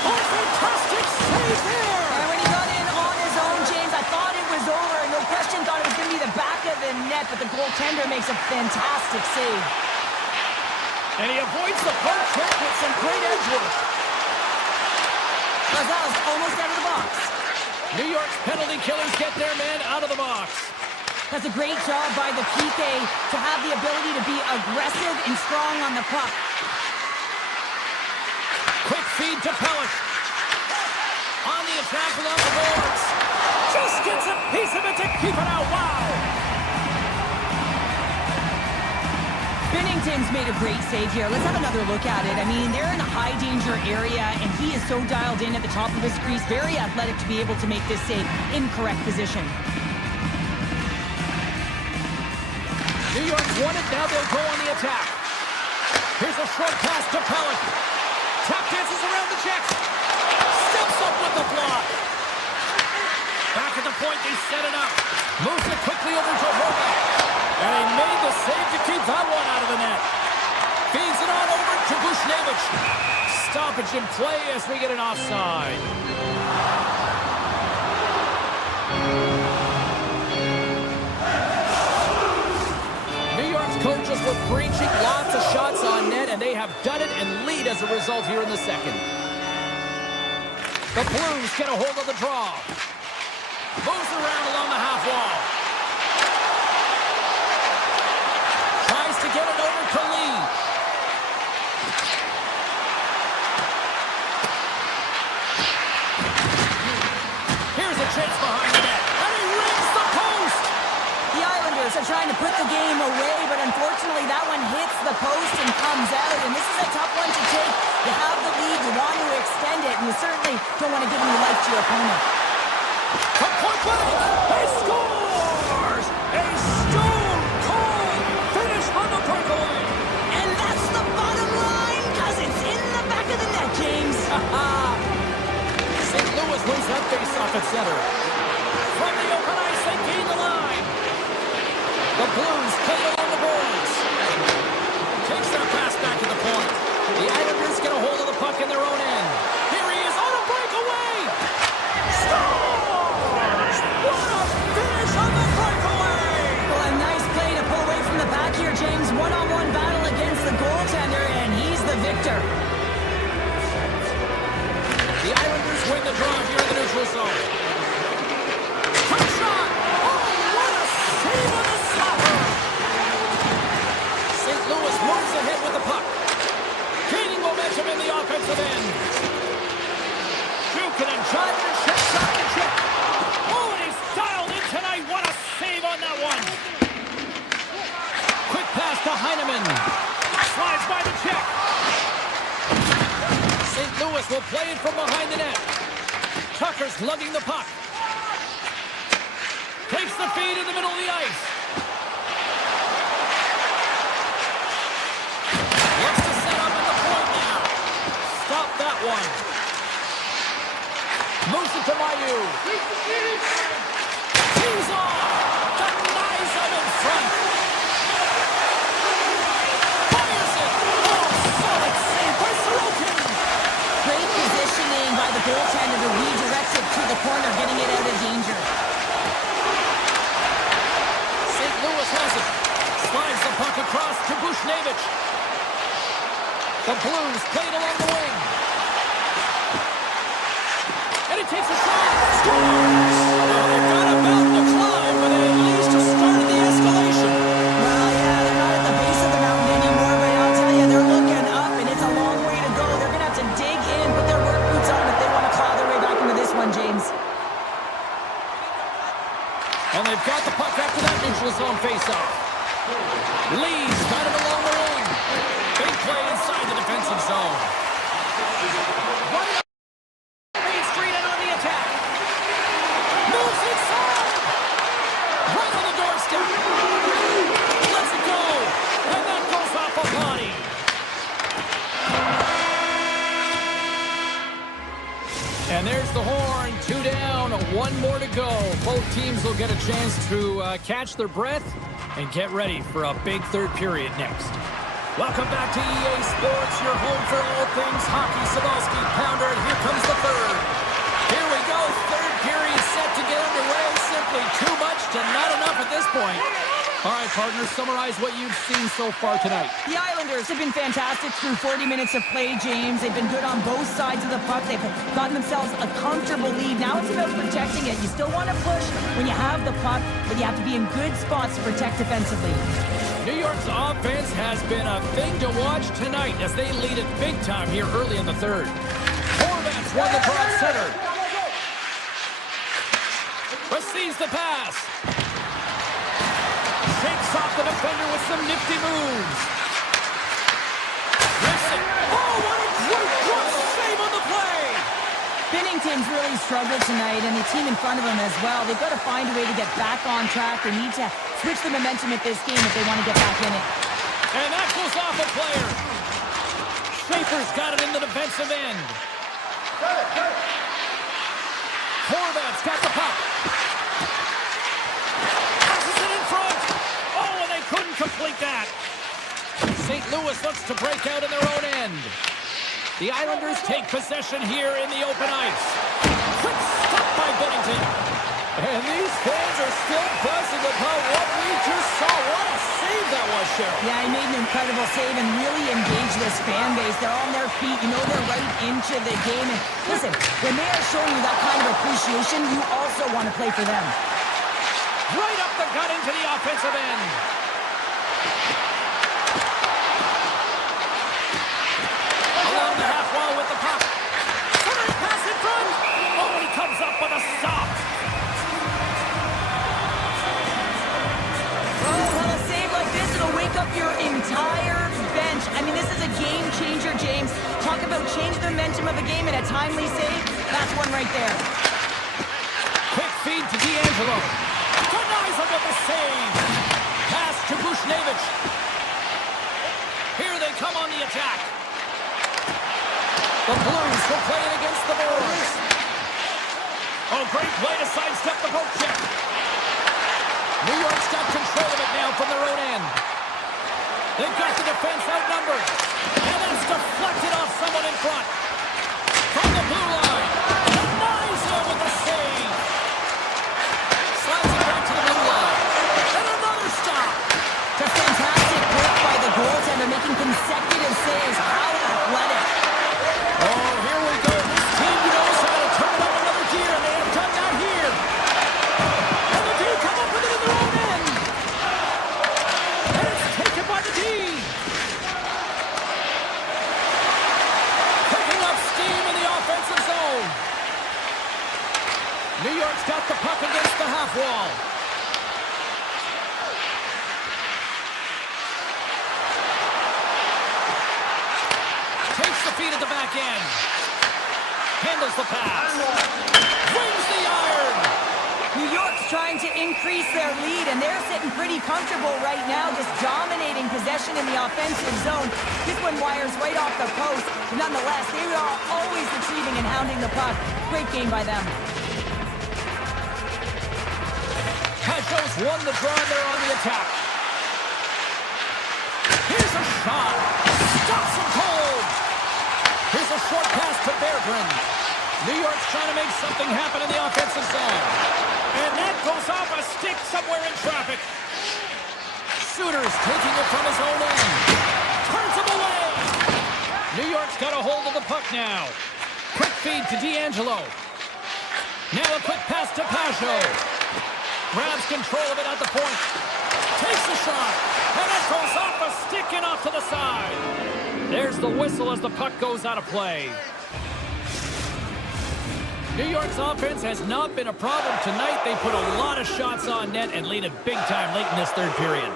Oh, fantastic save there. And when he got in on his own, James, I thought it was over. No question, thought it was going to be the back of the net, but the goaltender makes a fantastic save. And he avoids the poke check with some great edge work. Barzal's almost out of the box. New York's penalty killers get their man out of the box. That's a great job by the PK to have the ability to be aggressive and strong on the puck. Quick feed to Pellick. On the attack along the boards. Just gets a piece of it to keep it out. Wow. Binnington's made a great save here. Let's have another look at it. I mean, they're in a high-danger area, and he is so dialed in at the top of his crease. Very athletic to be able to make this save in correct position. New York's won it. Now they'll go on the attack. Here's a short pass to Pellick. Tap dances around the check. Steps up with the block. Back at the point, they set it up. Moves it quickly over to Horvat. And he made the save to keep that one out of the net. Feeds it on over to Bushnevich. Stoppage in play as we get an offside. New York's coaches were preaching lots of shots on net, and they have done it and lead as a result here in the second. The Blues get a hold of the draw. Moves around along the half wall. Tries to get it over to Lee. Here's a chance behind the net. And he rings the post. The Islanders are trying to put the game away, but unfortunately that one hits the post and comes out. And this is a tough one to take. You have the lead, you want to extend it, and you certainly don't want to give any life to your opponent. A point blank. He scores! A stone-cold finish on the breakaway. And that's the bottom line, because it's in the back of the net, James. St. Louis wins that face-off at center. From the open ice, they gain the line. The Blues play it along the boards. Takes their pass back to the point. The Islanders get a hold of the puck in their own end. Here he is on a breakaway. Scores! What a finish on the breakaway! Well, a nice play to pull away from the back here, James. One-on-one battle against the goaltender, and he's the victor. The Islanders win the draw here in the neutral zone. Quick shot! Oh, what a save on the stopper! St. Louis moves ahead with the puck. Gaining momentum in the offensive end. Jukin and Jordan shot the check. Oh, and he's dialed in tonight. What a save on that one. Lewis will play it from behind the net. Tucker's lugging the puck. Takes the feed in the middle of the ice. Looks to set up at the point now. Stop that one. Moves it to Mayu. He's off. Denies him in front. Fires it. Oh, solid save by Sorokin. Great positioning by the goaltender to redirect it to the corner, getting it out of danger. St. Louis has it. Slides the puck across to Buchnevich. The Blues play it along the wing. And he takes a shot. Scores! Now they've got a mountain to climb, but they at least have started the escalation. Well, yeah, they're not at the base of the mountain anymore, but I'll tell you, they're looking up, and it's a long way to go. They're going to have to dig in, put their work boots on if they want to claw their way back into this one, James. And they've got the puck after that neutral zone faceoff. Lee's got it along the wing. Big play inside the defensive zone. Running up Main Street and on the attack. Moves inside. Right on the doorstep. Lets it go. And that goes off a body. And there's the horn. 2 down, 1 more to go. Both teams will get a chance to catch their breath and get ready for a big third period next. Welcome back to EA Sports, your home for all things hockey. Sabalski, Pounder, and here comes the third. Here we go, third period set to get underway. Simply too much to not enough at this point. All right, partners, summarize what you've seen so far tonight. The Islanders have been fantastic through 40 minutes of play, James. They've been good on both sides of the puck. They've gotten themselves a comfortable lead. Now it's about protecting it. You still want to push when you have the puck, but you have to be in good spots to protect defensively. New York's offense has been a thing to watch tonight as they lead it big time here early in the third. Horvat's won the broad center. Receives the pass. Shakes off the defender with some nifty moves. Rips it. Oh, what a great save on the play! Binnington's really struggled tonight, and the team in front of him as well. They've got to find a way to get back on track. They need to switch the momentum at this game if they want to get back in it. And that goes off a player. Schaefer's got it in the defensive end. Horvat's got the puck. Passes it in front. Oh, and they couldn't complete that. St. Louis looks to break out in their own end. The Islanders take possession here in the open ice. Quick stop by Binnington. And these fans are still buzzing about what we just saw. What a save that was, Cheryl. Yeah, he made an incredible save and really engaged this fan base. They're on their feet. You know they're right into the game. And listen, when they are showing you that kind of appreciation, you also want to play for them. Right up the gut into the offensive end. Along the half wall with the puck. Centering pass in front. Oh, and he comes up with a stop. Well, a save like this, it'll wake up your entire bench. I mean, this is a game changer, James. Talk about change the momentum of a game and a timely save. That's one right there. Quick feed to D'Angelo. Denies him with the save. Pass to Buchnevich. Here they come on the attack. The Blues will play it against the boards. Oh, great play to sidestep the poke check. New York's got control of it now from their own end. They've got the defense outnumbered. And that's deflected off someone in front. From the blue line. Denies him with the save. Slides it back to the blue line. And another stop. It's a fantastic work by the goaltender, making consecutive saves. How athletic. Oh, here we go. This team knows how to turn up another gear, and they have done that here. And the D come up with it in their own end. And it's taken by the D. Picking up steam in the offensive zone. New York's got the puck against the half wall. Takes the feed at the back end. Handles the pass. Wins the iron. New York's trying to increase their lead, and they're sitting pretty comfortable right now, just dominating possession in the offensive zone. This one wires right off the post. But nonetheless, they are always retrieving and hounding the puck. Great game by them. Pashos won the draw, and they're on the attack. Here's a shot. Stops him cold. Here's a short pass to Berggren. New York's trying to make something happen in the offensive zone. And that goes off a stick somewhere in traffic. Suter's taking it from his own end. Turns him away. New York's got a hold of the puck now. Quick feed to D'Angelo. Now a quick pass to Pajot. Grabs control of it at the point. Takes a shot. And that goes off a stick and off to the side. There's the whistle as the puck goes out of play. New York's offense has not been a problem tonight. They put a lot of shots on net and lead it big time late in this third period.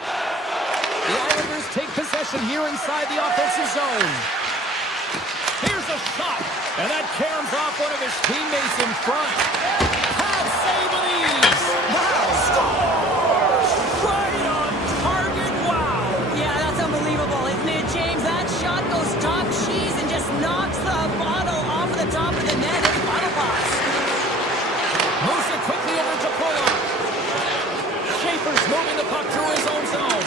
The Islanders take possession here inside the offensive zone. Here's a shot. And that caroms off one of his teammates in front. Pass save with ease. Wow. Scores! Right on target. Wow. Yeah, that's unbelievable, isn't it, James? That shot goes top cheese and just knocks the bottle off of the top of the net. It's bottle box. Moves it quickly over to Pulock. Schaefer's moving the puck through his own zone.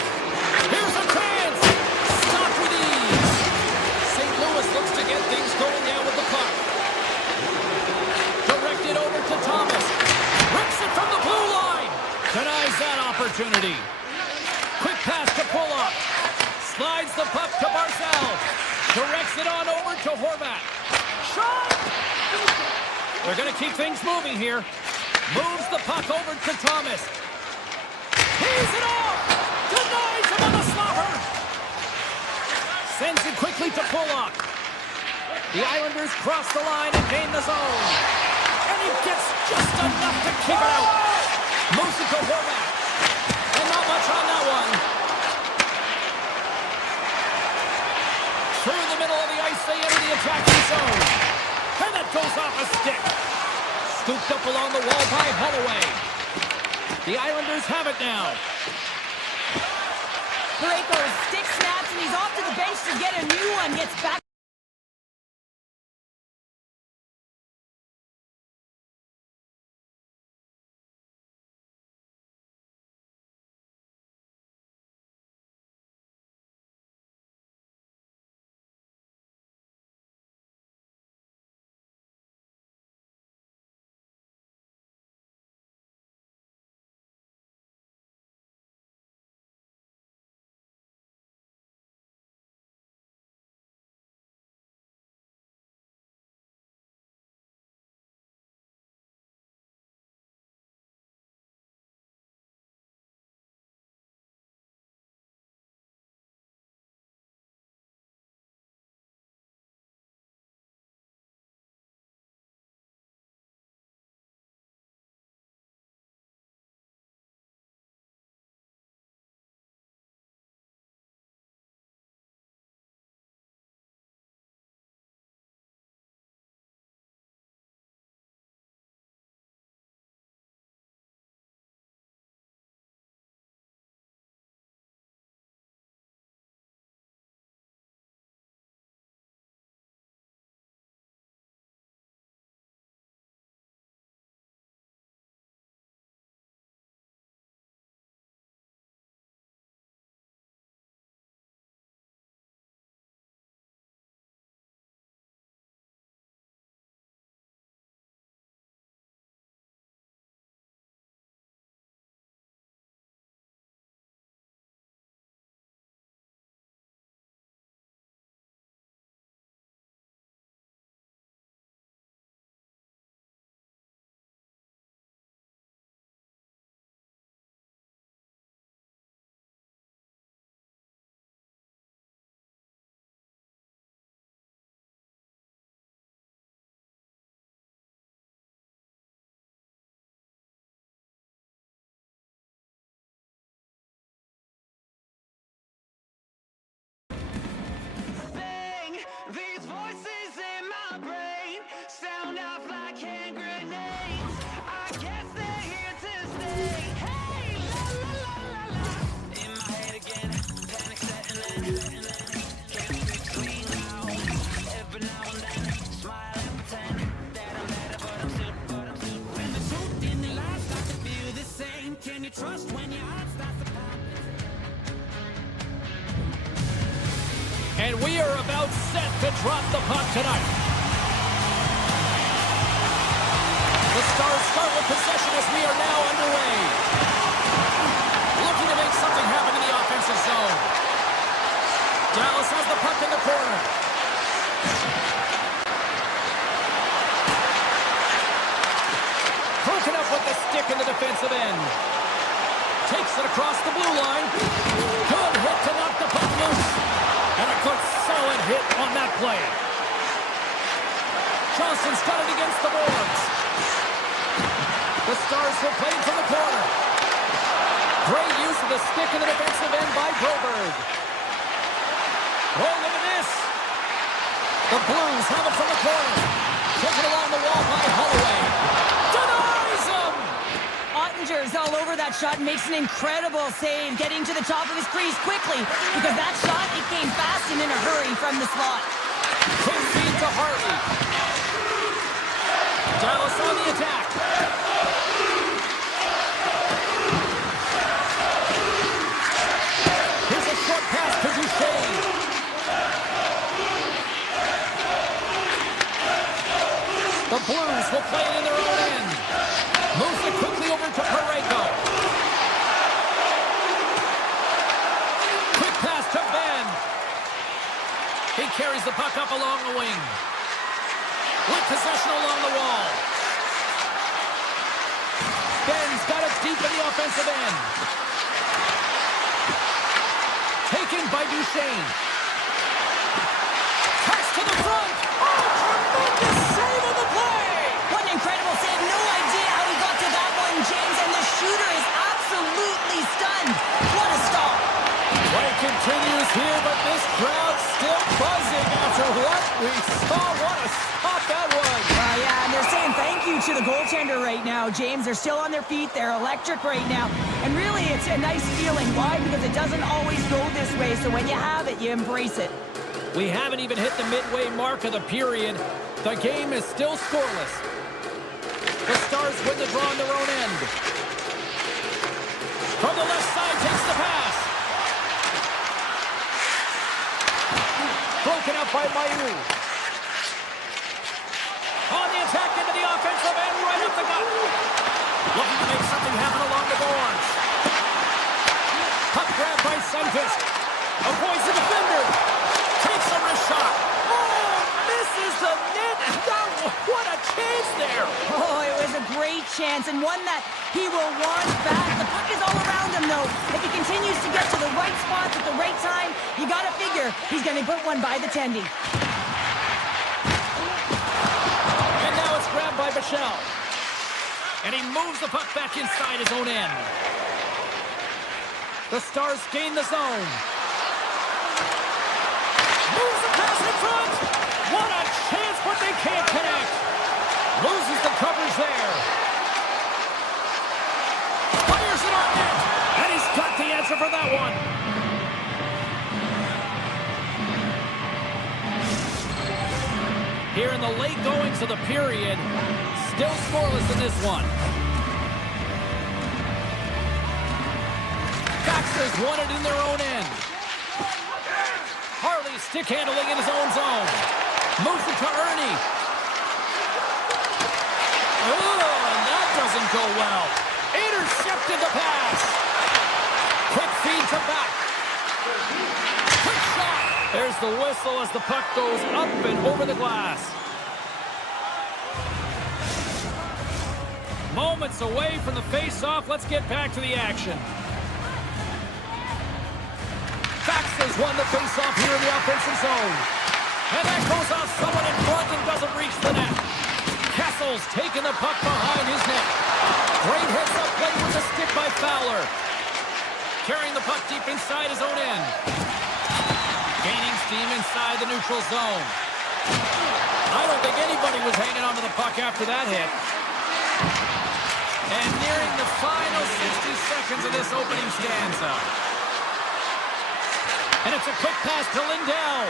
Here's a chance. Stopped with ease. St. Louis looks to get things going now with the puck. Directed over to Thomas. Rips it from the blue line. Denies that opportunity. Quick pass to Pulock. Slides the puck to Barzal. Directs it on over to Horvat. Shot! They're going to keep things moving here. Moves the puck over to Thomas. He's it off! Denies him on the slobber! Sends it quickly to Pulock. The Islanders cross the line and gain the zone. And he gets just enough to keep it out. Moves it to Horvat. And not much on that one. Through the middle of the ice, they enter the attacking zone. And that goes off a stick. Scooped up along the wall by Holloway. The Islanders have it now. Parayko's stick snaps, and he's off to the bench to get a new one. Gets back. And we are about set to drop the puck tonight. The Stars start with possession as we are now underway. Looking to make something happen in the offensive zone. Dallas has the puck in the corner. Broken up with the stick in the defensive end. Takes it across the blue line. Good hit to knock the puck loose. And a good solid hit on that play. Johnson's got it against the boards. The Stars will play from the corner. Great use of the stick in the defensive end by Broberg. Oh, look at this. The Blues have it from the corner. Taken along the wall by Holloway. Denies him! Ottinger's all over that shot and makes an incredible save, getting to the top of his crease quickly, because that shot, it came fast and in a hurry from the slot. Quick feed to Hartley. Dallas on the attack. Here's a short pass to Duchesne. The Blues will play it in their own end. Moves it quickly over to Parayko. Quick pass to Ben. He carries the puck up along the wing. With possession along the wall. Ben's got it deep in the offensive end. Taken by Duchesne. Pass to the front. Oh, tremendous save on the play. What an incredible save. No idea how he got to that one, James, and the shooter is absolutely stunned. What a stop. Play continues here, but this crowd still buzzing after what we saw. What a stop that was. Yeah, and they're saying thank you to the goaltender right now, James. They're still on their feet. They're electric right now. And really, it's a nice feeling. Why? Because it doesn't always go this way, so when you have it, you embrace it. We haven't even hit the midway mark of the period. The game is still scoreless. The Stars win the draw on their own end. From the left side, takes the pass. Broken up by Mayu. On the attack into the offensive end, right up the gut. Looking to make something happen along the boards. Puck grab by Sundqvist. Avoids the defender. Takes a wrist shot. Oh, misses the net. What a chance there. Oh, it was a great chance, and one that he will want back. The puck is all around him, though. If he continues to get to the right spots at the right time, you got to figure he's going to put one by the tendy. And now it's grabbed by Bichelle. And he moves the puck back inside his own end. The Stars gain the zone. Moves the pass in front. What a chance, but they can't connect. Loses the coverage there. Fires it on net. And he's got the answer for that one. Here in the late goings of the period, still scoreless in this one. Baxter's won it in their own end. Harley stick handling in his own zone. Moves it to Ernie. Oh, and that doesn't go well. Intercepted the pass. Quick feed to back. Quick shot. There's the whistle as the puck goes up and over the glass. Moments away from the face-off. Let's get back to the action. Baxter's won the face-off here in the offensive zone. And that goes off someone in front and doesn't reach the net. Castle's taking the puck behind his net. Great heads-up play with the stick by Fowler. Carrying the puck deep inside his own end. Gaining steam inside the neutral zone. I don't think anybody was hanging onto the puck after that hit. And nearing the final 60 seconds of this opening stanza. And it's a quick pass to Lindell.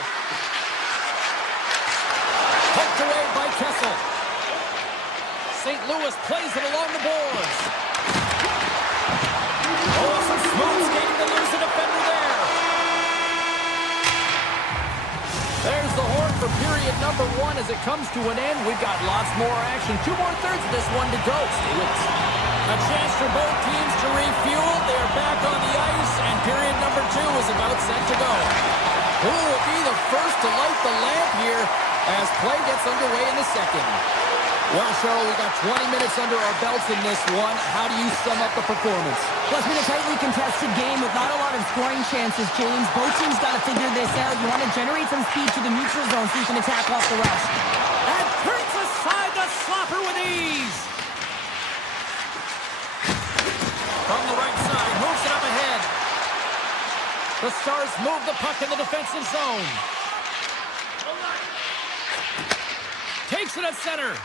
Poked away by Kessel. St. Louis plays it along the boards. Oh, some smooth skating to lose a defender there. There's the horn for period number 1 as it comes to an end. We've got lots more action. 2 more thirds of this one to go. Stay with us. A chance for both teams to refuel. They're back on the ice, and period number 2 is about set to go. Who will be the first to light the lamp here as play gets underway in the second? Well, Cheryl, we got 20 minutes under our belts in this one. How do you sum up the performance? Well, it's been a tightly contested game with not a lot of scoring chances, James. Both teams got to figure this out. You want to generate some speed to the neutral zone so you can attack off the rush. And turns aside the slapper with ease. From the right side, moves it up ahead. The Stars move the puck in the defensive zone. Takes it at center.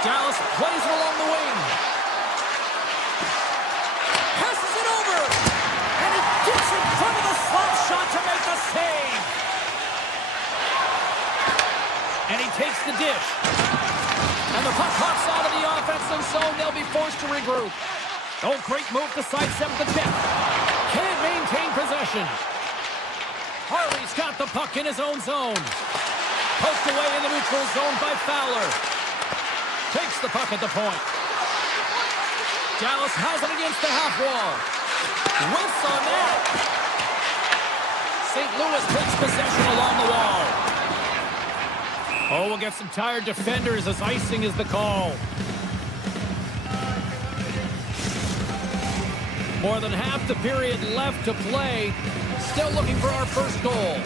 Dallas plays it along the wing. Passes it over. And it gets in front of the slap shot to make the save. And he takes the dish. And the puck hops out of the offensive zone. They'll be forced to regroup. Oh, great move to sidestep the tip. Can't maintain possession. Harley's got the puck in his own zone. Poked away in the neutral zone by Fowler. Takes the puck at the point. Dallas has it against the half wall. Whiffs on that. St. Louis takes possession along the wall. Oh, we'll get some tired defenders as icing is the call. More than half the period left to play. Still looking for our first goal.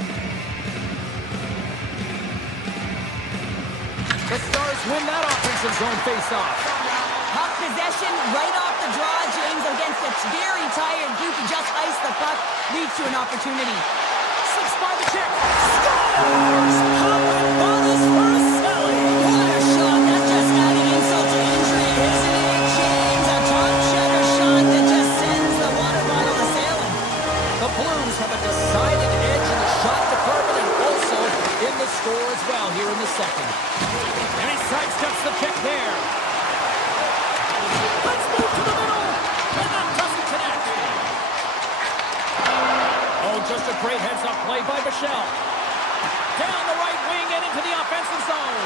The Stars win that offensive zone face-off. Puck possession right off the draw, James, against a very tired group who just iced the puck, leads to an opportunity. Six by the check. Scores! Power bonus for Selly. What a shot. That's just adding insult to injury, isn't it, James? A top shutter shot that just sends the water bottle a-sailing. The Blues have a decided edge in the shot department and also in the score as well here in the second. And he sidesteps the kick there. Let's move to the middle. And that doesn't connect. Oh, just a great heads-up play by Michel. Down the right wing and into the offensive zone.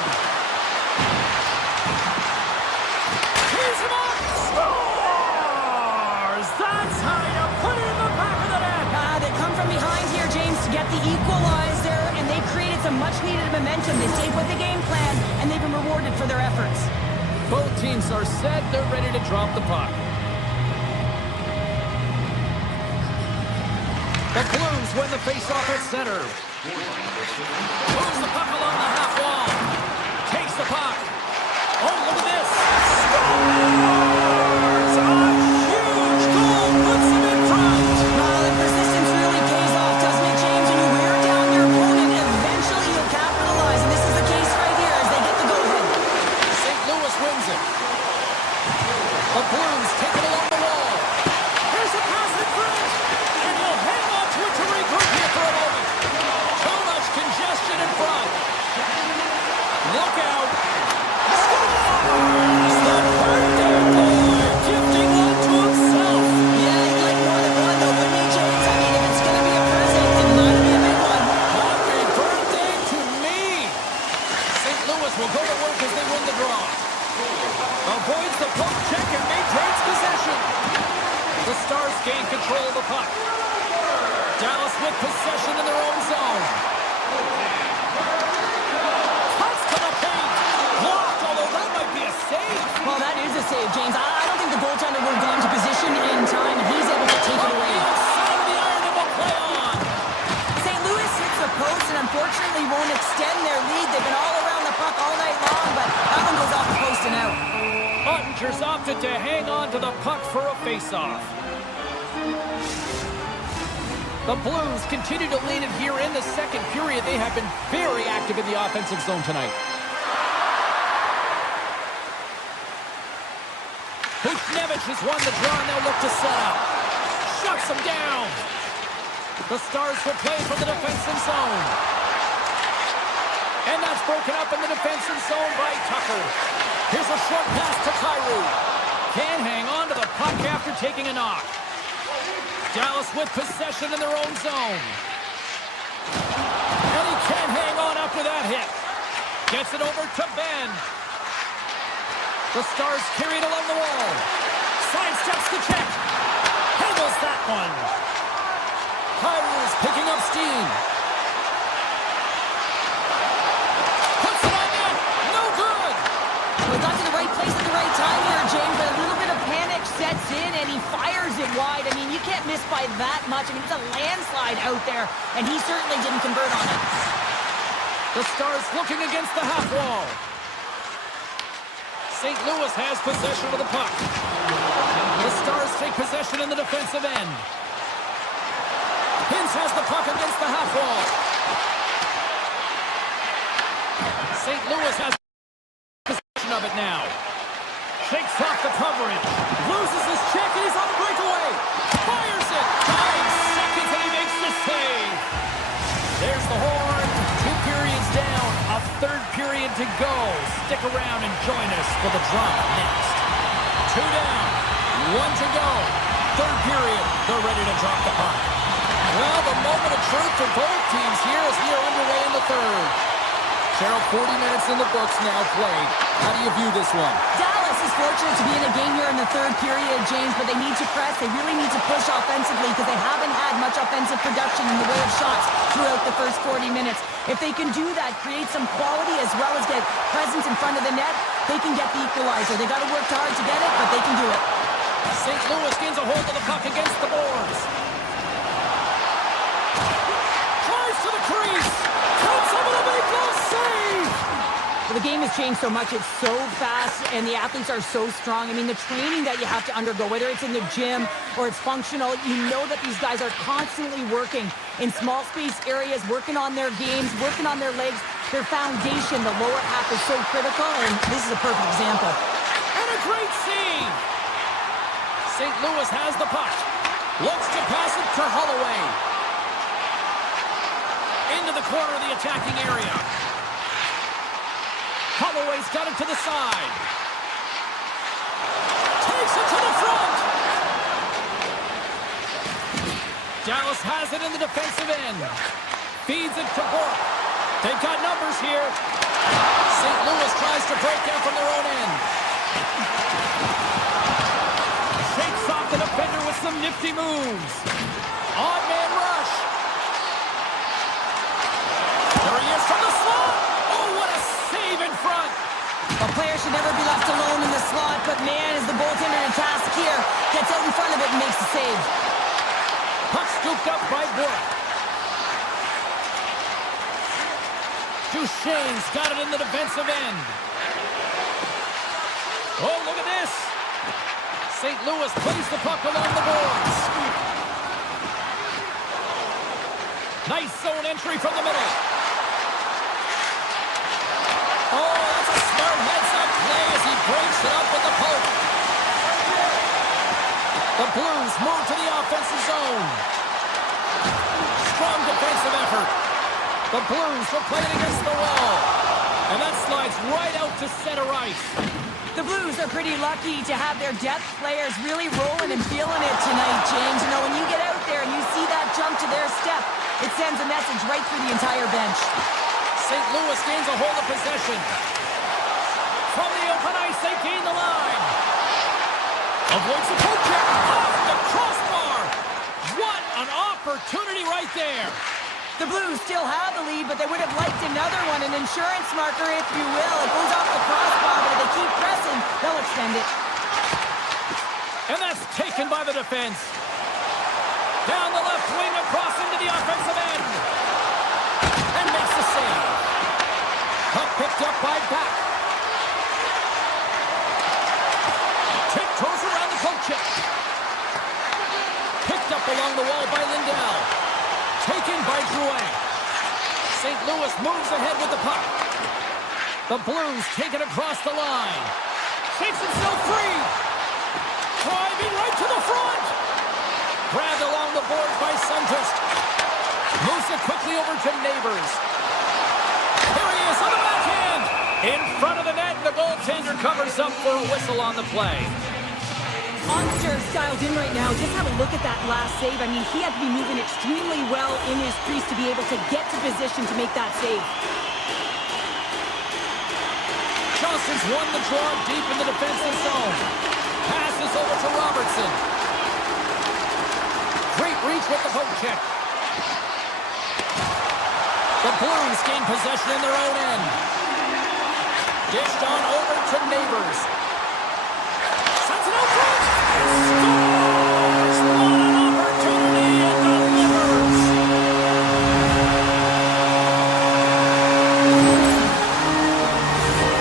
Here's him up. Scores! That's how you put it in the back of the net. They come from behind here, James, to get the equalizer, and they created some much-needed momentum. They stayed with the game plan, and they've been rewarded for their efforts. Both teams are set. They're ready to drop the puck. The Blues win the face-off at center. Moves the puck along the half wall. Takes the puck. Oh, look at this. Scores! A huge goal puts them in front. The persistence really pays off, doesn't it, James? When you wear down your opponent, eventually you'll capitalize, and this is the case right here as they get the go-ahead. St. Louis wins it. The Blues take it along the wall. Here's a pass in front. And he'll hang on to it to regroup here for a moment. Too much congestion in front. Look out. Scores! The birthday boy gifting one to himself. Yeah, he'd like more than one, though, wouldn't he, James? I mean, if it's going to be a present, it might be a big one. Happy birthday to me. St. Louis will go to work as they win the draw. Avoids the poke check and maintains possession. The Stars gain control of the puck. Dallas with possession in their own zone. Cuts to the paint. Blocked, although that might be a save. Well, that is a save, James. I don't think the goaltender would have gone to position in time, and he's able to take it away. Outside of the iron and will play on. St. Louis hits the post and unfortunately won't extend their lead. They've been all around the puck all night long, but that one goes off the post and out. Ottinger's opted to hang on to the puck for a face-off. The Blues continue to lead it here in the second period. They have been very active in the offensive zone tonight. Buchnevich has won the draw and they'll look to set up. Shuts him down. The Stars will play from the defensive zone. And that's broken up in the defensive zone by Tucker. Here's a short pass to Kyrou. Can't hang on to the puck after taking a knock. Dallas with possession in their own zone. And he can't hang on after that hit. Gets it over to Ben. The Stars carry it along the wall. Sidesteps the check. Handles that one. Kyrou is picking up steam. Puts it on net. No good. Well, he got to the right place at the right time here, James, but a little bit of panic sets in, and he fires it wide. I mean, you can't miss by that much. I mean, it's a landslide out there, and he certainly didn't convert on it. The Stars looking against the half wall. St. Louis has possession of the puck. The Stars take possession in the defensive end. Hintz has the puck against the half wall. St. Louis has possession of it now. Shakes off the coverage. Loses his check and he's on the breakaway. Fires it. 5 seconds and he makes the save. There's the horn. 2 periods down. A third period to go. Stick around and join us for the drama next. 2 down. 1 to go. Third period. They're ready to drop the puck. Well, the moment of truth for both teams here as we are underway in the third. Cheryl, 40 minutes in the books now played. How do you view this one? Dallas is fortunate to be in a game here in the third period, James, but they need to press. They really need to push offensively because they haven't had much offensive production in the way of shots throughout the first 40 minutes. If they can do that, create some quality as well as get presence in front of the net, they can get the equalizer. They got to work hard to get it, but they can do it. St. Louis gains a hold of the puck against the boards. Tries to the crease. Comes up with a big close save. Well, the game has changed so much. It's so fast, and the athletes are so strong. I mean, the training that you have to undergo, whether it's in the gym or it's functional, you know that these guys are constantly working in small space areas, working on their games, working on their legs. Their foundation, the lower half, is so critical, and this is a perfect example. And a great save. St. Louis has the puck. Looks to pass it to Holloway. Into the corner of the attacking area. Holloway's got it to the side. Takes it to the front. Dallas has it in the defensive end. Feeds it to Bork. They've got numbers here. St. Louis tries to break out from their own end. Shakes off the defender with some nifty moves. Odd man rush. There he is from the slot. Oh, what a save in front. A player should never be left alone in the slot, but man, is the goaltender in task here. Gets out in front of it and makes the save. Puck scooped up by Bork. Duchesne's got it in the defensive end. Oh, look at this. St. Louis plays the puck along the boards. Nice zone entry from the middle. Oh, that's a smart heads-up play as he breaks it up with the poke. The Blues move to the offensive zone. Strong defensive effort. The Blues will play it against the wall. And that slides right out to center ice. The Blues are pretty lucky to have their depth players really rolling and feeling it tonight, James. You know, when you get out there and you see that jump to their step, it sends a message right through the entire bench. St. Louis gains a hold of possession. From the open ice, they gain the line. Avoids the poke check. Off the crossbar. What an opportunity right there. The Blues still have the lead, but they would have liked another one, an insurance marker, if you will. It goes off the crossbar, but if they keep pressing, they'll extend it. And that's taken by the defense. Down the left wing, across into the offensive end. And makes the save. Puck picked up by Back. Tiptoes around the poke check. Picked up along the wall by Lindell. Taken by Drouin. St. Louis moves ahead with the puck. The Blues take it across the line. Shakes himself free. Driving right to the front. Grabbed along the boards by Sundqvist. Moves it quickly over to Neighbors. Here he is on the backhand. In front of the net, the goaltender covers up for a whistle on the play. Monster dialed in right now. Just have a look at that last save. I mean, he had to be moving extremely well in his crease to be able to get to position to make that save. Johnston's won the draw deep in the defensive zone. Passes over to Robertson. Great reach with the poke check. The Blues gain possession in their own end. Dished on over to Neighbors. Sends it out front. Scores! What an opportunity and delivers.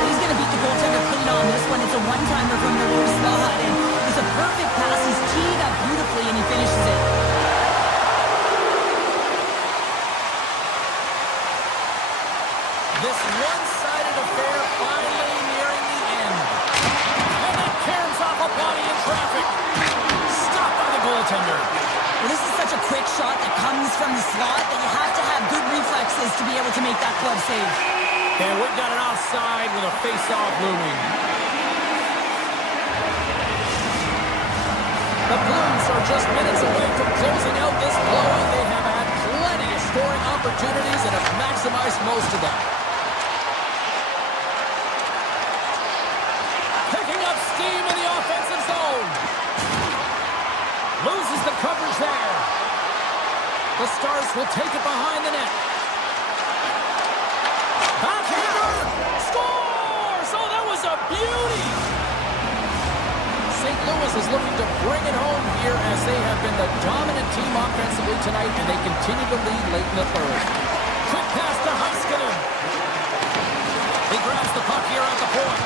He's going to beat the goaltender clean on this one. It's a one-timer from the low slot, and it's a perfect pass. He's teed up beautifully, and he finishes it. This one-sided affair finally nearing the end. And that caroms off a body in traffic. Stopped by the goaltender. Well, this is such a quick shot that comes from the slot that you have to have good reflexes to be able to make that glove save. And we've got an offside with a face-off looming. The Blues are just minutes away from closing out this blowout. They have had plenty of scoring opportunities and have maximized most of them. Picking up steam in the offensive zone. Loses the coverage there. The Stars will take it behind the net. Backhander! Scores! Oh, that was a beauty! St. Louis is looking to bring it home here as they have been the dominant team offensively tonight, and they continue to lead late in the third. Quick pass to Heiskanen. He grabs the puck here at the point.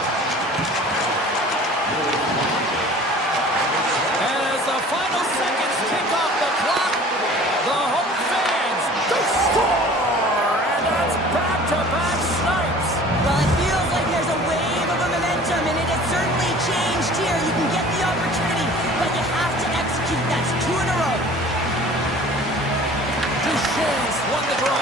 As the final seconds tick off the clock, the home fans, they score! And that's back-to-back snipes. Well, it feels like there's a wave of a momentum, and it has certainly changed here. You can get the opportunity, but you have to execute. That's 2 in a row. Duchesne's won the draw.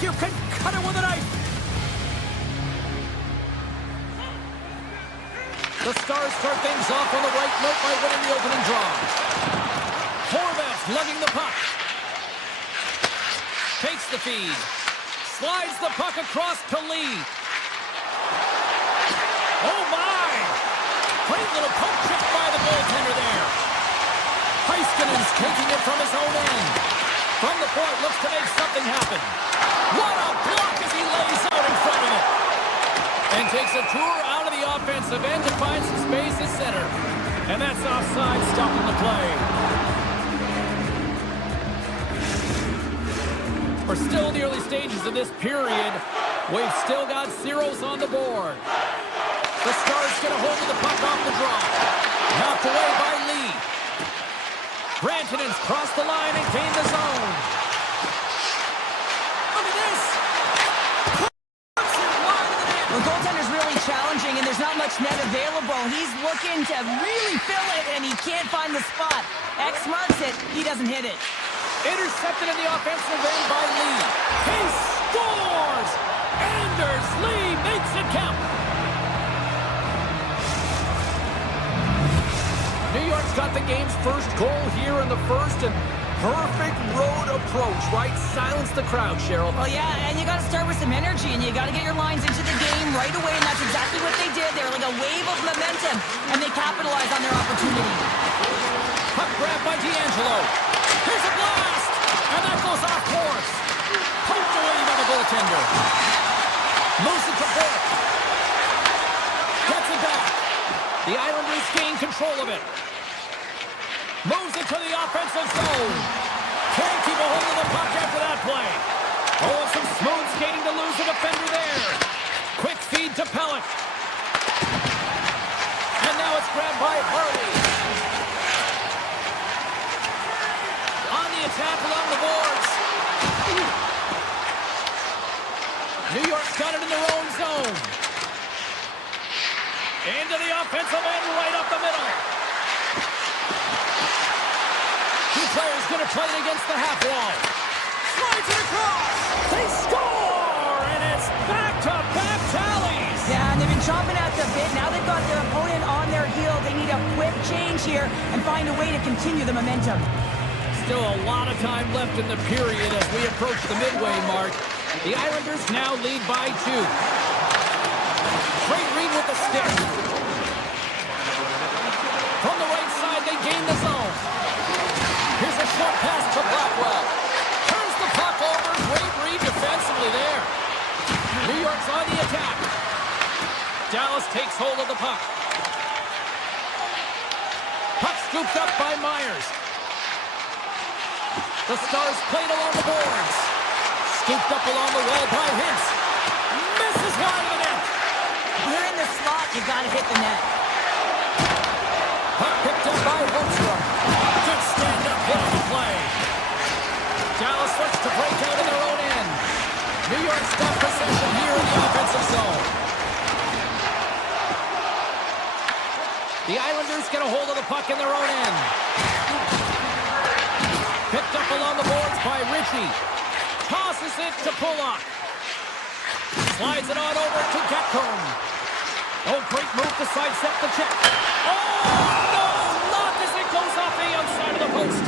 You can cut it with a knife. The Stars start things off on the right note by winning the opening draw. Horvat's lugging the puck. Takes the feed. Slides the puck across to Lee. Oh my! Great little poke check by the goaltender there. Heiskanen's taking it from his own end. From the point, looks to make something happen. What a block as he lays out in front of it. And takes a tour out of the offensive end to find some space at center. And that's offside, stopping the play. We're still in the early stages of this period. We've still got zeros on the board. The Stars get a hold of the puck off the draw. Knocked away by Lee. Rantanen's crossed the line and gained the zone. Look at this. The goaltender's really challenging, and there's not much net available. He's looking to really fill it, and he can't find the spot. X marks it. He doesn't hit it. Intercepted in the offensive end by Lee. He scores! Anders Lee makes it count. New York's got the game's first goal here in the first, and perfect road approach, right? Silence the crowd, Cheryl. Well, yeah, and you got to start with some energy, and you got to get your lines into the game right away, and that's exactly what they did. They were like a wave of momentum, and they capitalized on their opportunity. Puck grab by D'Angelo. Here's a blast, and that goes off course. Poked away by the goaltender. Moves it to Burke. Gets it back. The Islanders gain control of it. Moves it to the offensive zone. Can't keep a hold of the puck after that play. Oh, some smooth skating to lose the defender there. Quick feed to Pellick. And now it's grabbed by Harley. On the attack along the boards. New York's got it in their own zone. Into the offensive end, right up the middle. Two players going to play it against the half wall. Slides it across. They score, and it's back-to-back tallies. Yeah, and they've been chomping at the bit. Now they've got their opponent on their heel. They need a quick change here and find a way to continue the momentum. Still a lot of time left in the period as we approach the midway mark. The Islanders now lead by 2. Great read with the stick. From the right side, they gain the zone. Here's a short pass to Blackwell. Turns the puck over. Great read defensively there. New York's on the attack. Dallas takes hold of the puck. Puck scooped up by Myers. The Stars played along the boards. Scooped up along the wall by Hintz. Misses wide of the net. You're in the slot, you got to hit the net. Puck picked up by Holmstrom. Good stand-up hit on the play. Dallas looks to break out of their own end. New York's got possession here in the offensive zone. The Islanders get a hold of the puck in their own end. Picked up along the boards by Ritchie. Tosses it to Pulock. Slides it on over to Getcomb. Oh, great move to sidestep the check. Oh, no! Not as it goes off the outside of the post.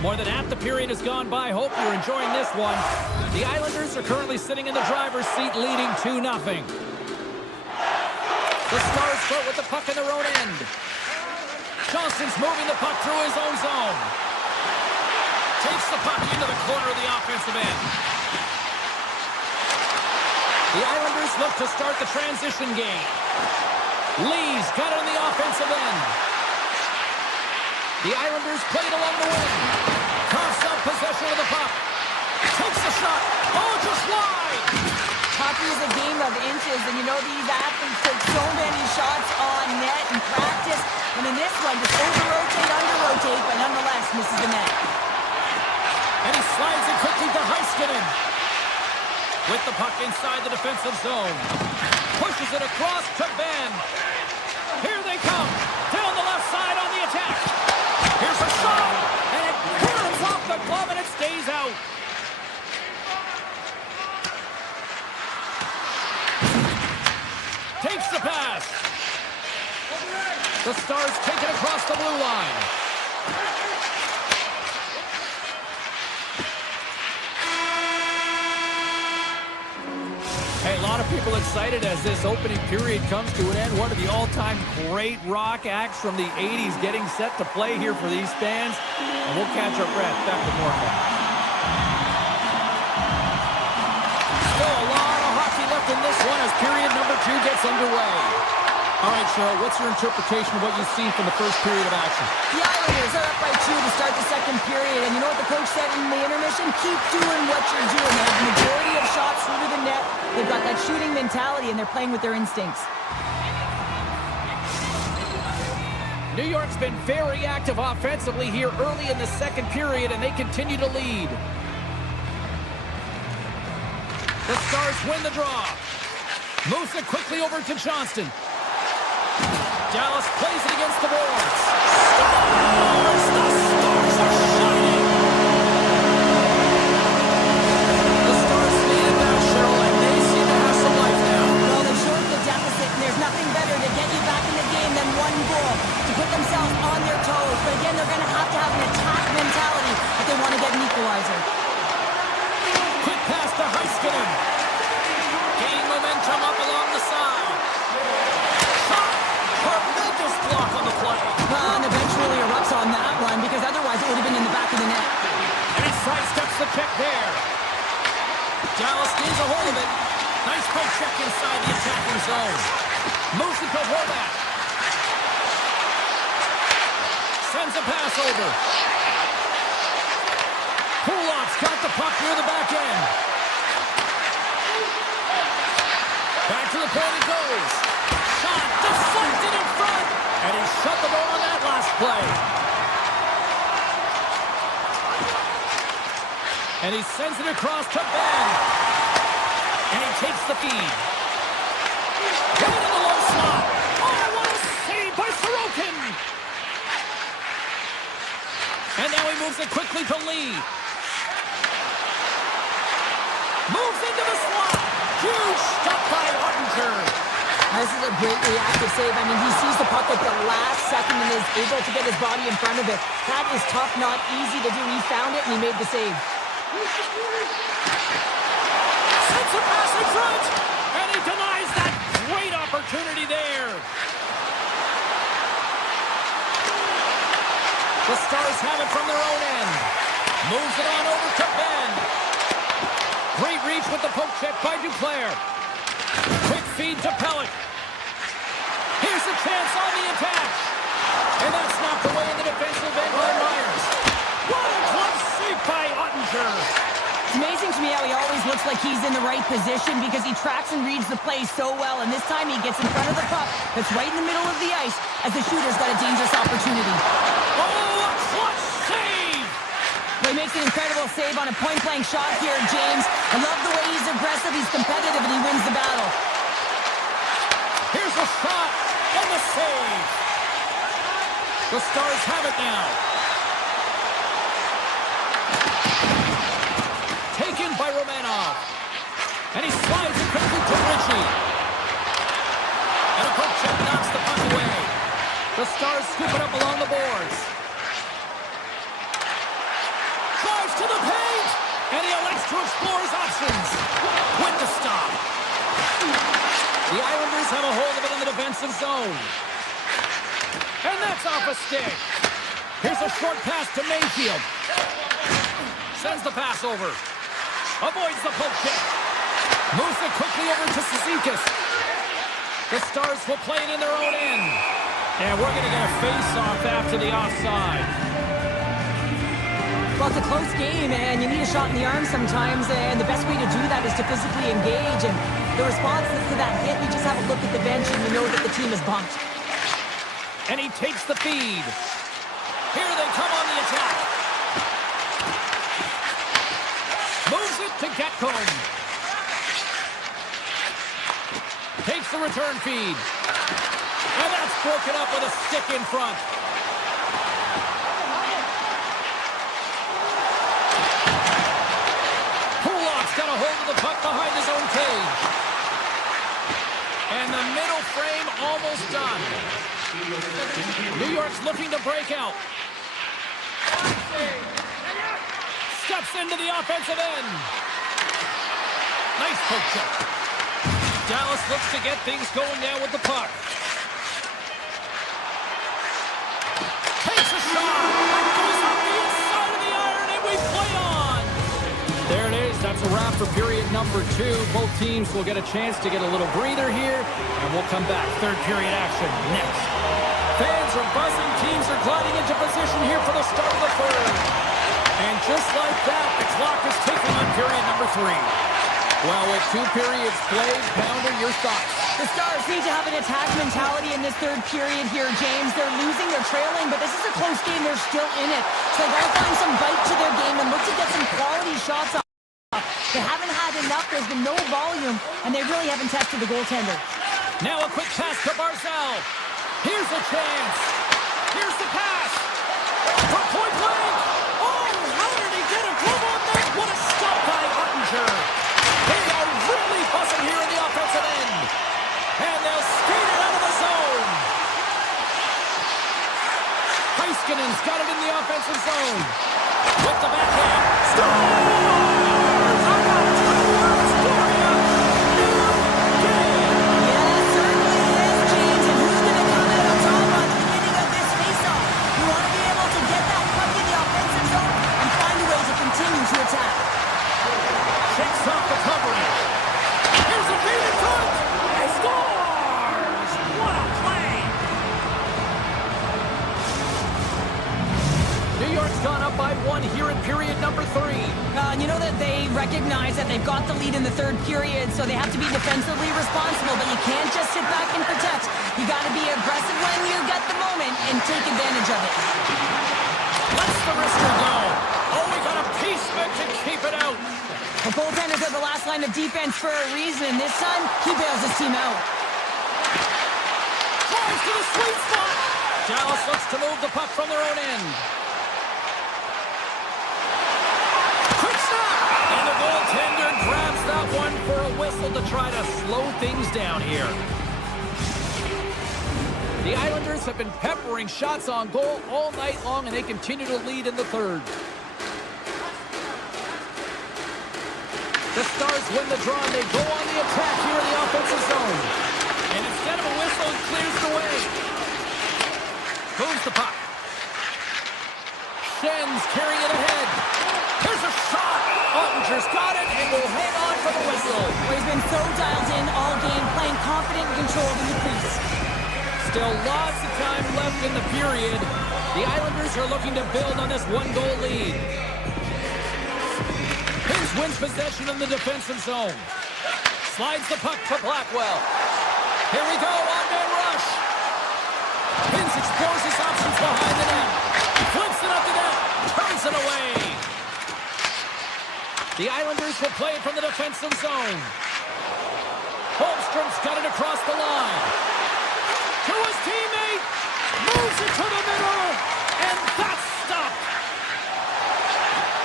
More than half the period has gone by. Hope you're enjoying this one. The Islanders are currently sitting in the driver's seat, leading 2-0. The Stars start with the puck in their own end. Johnson's moving the puck through his own zone. Takes the puck into the corner of the offensive end. The Islanders look to start the transition game. Lee's got it on the offensive end. The Islanders play it along the wing. Coughs up possession of the puck. Takes the shot. Oh, just wide. Hockey is a game of inches, and you know these athletes take so many shots on net in practice. And in this one, just over-rotate, under-rotate, but nonetheless misses the net. And he slides it quickly to Heiskanen. With the puck inside the defensive zone. Pushes it across to Ben. Here they come. Down the left side on the attack. Here's a shot. And it clears the pass. The Stars take it across the blue line. Hey, a lot of people excited as this opening period comes to an end. One of the all-time great rock acts from the 80s getting set to play here for these fans. And we'll catch our breath. Back to Morgan. Still a lot of hockey left in this one as period number 2 gets underway. All right, Cheryl, what's your interpretation of what you see from the first period of action? The Islanders are up by 2 to start the second period, and you know what the coach said in the intermission? Keep doing what you're doing. They have the majority of shots through to the net. They've got that shooting mentality, and they're playing with their instincts. New York's been very active offensively here early in the second period, and they continue to lead. The Stars win the draw. Moves it quickly over to Johnston. Dallas plays it against the boards. Stars! The Stars are shining! The Stars need it now, Cheryl, and they seem to have some life now. Well, they've shortened the deficit, and there's nothing better to get you back in the game than one goal to put themselves on their toes. But again, they're going to have an attack mentality if they want to get an equalizer. Quick pass to Heiskanen. Gain momentum up along the side. Shot! Tremendous block on the play. Well, and the bench really erupts on that one because otherwise it would have been in the back of the net. And he sidesteps the check there. Dallas gains a hold of it. Nice poke check inside the attacking zone. Moves it to Horvat. Sends a pass over. Pulov's got the puck near the back end. Back to the point it goes. Shot deflected in front. And he shut the door on that last play. And he sends it across to Ben. And he takes the feed. Right in the low slot. Oh, what a save by Sorokin. And now he moves it quickly to Lee. Moves into the slot. Huge stop by Ottinger. This is a great reactive save. I mean, he sees the puck at the last second and is able to get his body in front of it. That is tough, not easy to do. He found it and he made the save. Sends a pass in front. And he denies that great opportunity there. The Stars have it from their own end. Moves it on over to Ben. Great reach with the poke check by Duclair. Quick feed to Pellick. Here's a chance on the attack. And that's knocked away in the defensive end by Myers. What a glove save by Ottinger. It's amazing to me how he always looks like he's in the right position because he tracks and reads the play so well. And this time he gets in front of the puck that's right in the middle of the ice as the shooter's got a dangerous opportunity. Oh, a clutch save! He makes an incredible save on a point-blank shot here, James. I love the way he's aggressive, he's competitive, and he wins the battle. Here's a shot and the save. The Stars have it now. Taken by Romanov. And he slides it quickly to Ritchie. And a poke check knocks the puck away. The Stars scoop it up along the boards. Drives to the paint. And he elects to explore his options. With the stop. The Islanders have a hold of it in the defensive zone. And that's off a stick. Here's a short pass to Mayfield. Sends the pass over. Avoids the poke check. Moves it quickly over to Cizikas. The Stars will play it in their own end. And we're going to get a face-off after the offside. Well, it's a close game, and you need a shot in the arm sometimes, and the best way to do that is to physically engage. And the response to that hit, you just have a look at the bench, and you know that the team is bumped. And he takes the feed. Here they come on the attack. Moves it to Gatcomb. Takes the return feed. And that's broken up with a stick in front. Pulov's got a hold of the puck behind his own cage. And the middle frame almost done. New York's looking to break out. Steps into the offensive end. Nice poke check. Dallas looks to get things going now with the puck. Takes a shot. That goes on the inside of the iron, and we play on. There it is. That's a wrap for period number 2. Both teams will get a chance to get a little breather here, and we'll come back. Third period action next. Fans are buzzing. Teams are gliding into position here for the start of the third. And just like that, the clock is ticking on period number 3. Well, with 2 periods played, Pounder, your thoughts? The Stars need to have an attack mentality in this third period here, James. They're losing, they're trailing, but this is a close game. They're still in it. So they got to find some bite to their game and look to get some quality shots off. They haven't had enough. There's been no volume, and they really haven't tested the goaltender. Now a quick pass to Barzal. Here's a chance. Here's the pass. From point blank. Oh, how did he get a glove on that? What a stop by Ottinger. They are really buzzing here in the offensive end. And they'll skate it out of the zone. Heiskanen's got it in the offensive zone. With the backhand. Stars! Shakes off the covering. Here's a feed in front. He scores! What a play! New York's gone up by 1 here in period number 3. You know that they recognize that they've got the lead in the third period, so they have to be defensively responsible, but you can't just sit back and protect. You got to be aggressive when you get the moment and take advantage of it. Let's the wrister go. Oh, we got a piece of it to keep it out. The goaltenders are the last line of defense for a reason. This time, he bails his team out. Tries to the sweet spot. Dallas looks to move the puck from their own end. Quick snap. And the goaltender grabs that one for a whistle to try to slow things down here. The Islanders have been peppering shots on goal all night long, and they continue to lead in the third. The Stars win the draw, and they go on the attack here in the offensive zone. And instead of a whistle, it clears the way. Moves the puck. Schen's carrying it ahead. Here's a shot. Ottinger's got it and will hang on for the whistle. He's been so dialed in all game, playing confident and controlled in the crease. Still lots of time left in the period. The Islanders are looking to build on this 1-goal lead. Hins wins possession in the defensive zone. Slides the puck to Blackwell. Here we go, on-man rush. Hins explores his options behind the net. Flips it up the net. Turns it away. The Islanders will play it from the defensive zone. Holmstrom's got it across the line. To his teammate. Moves it to the middle. And that's stopped.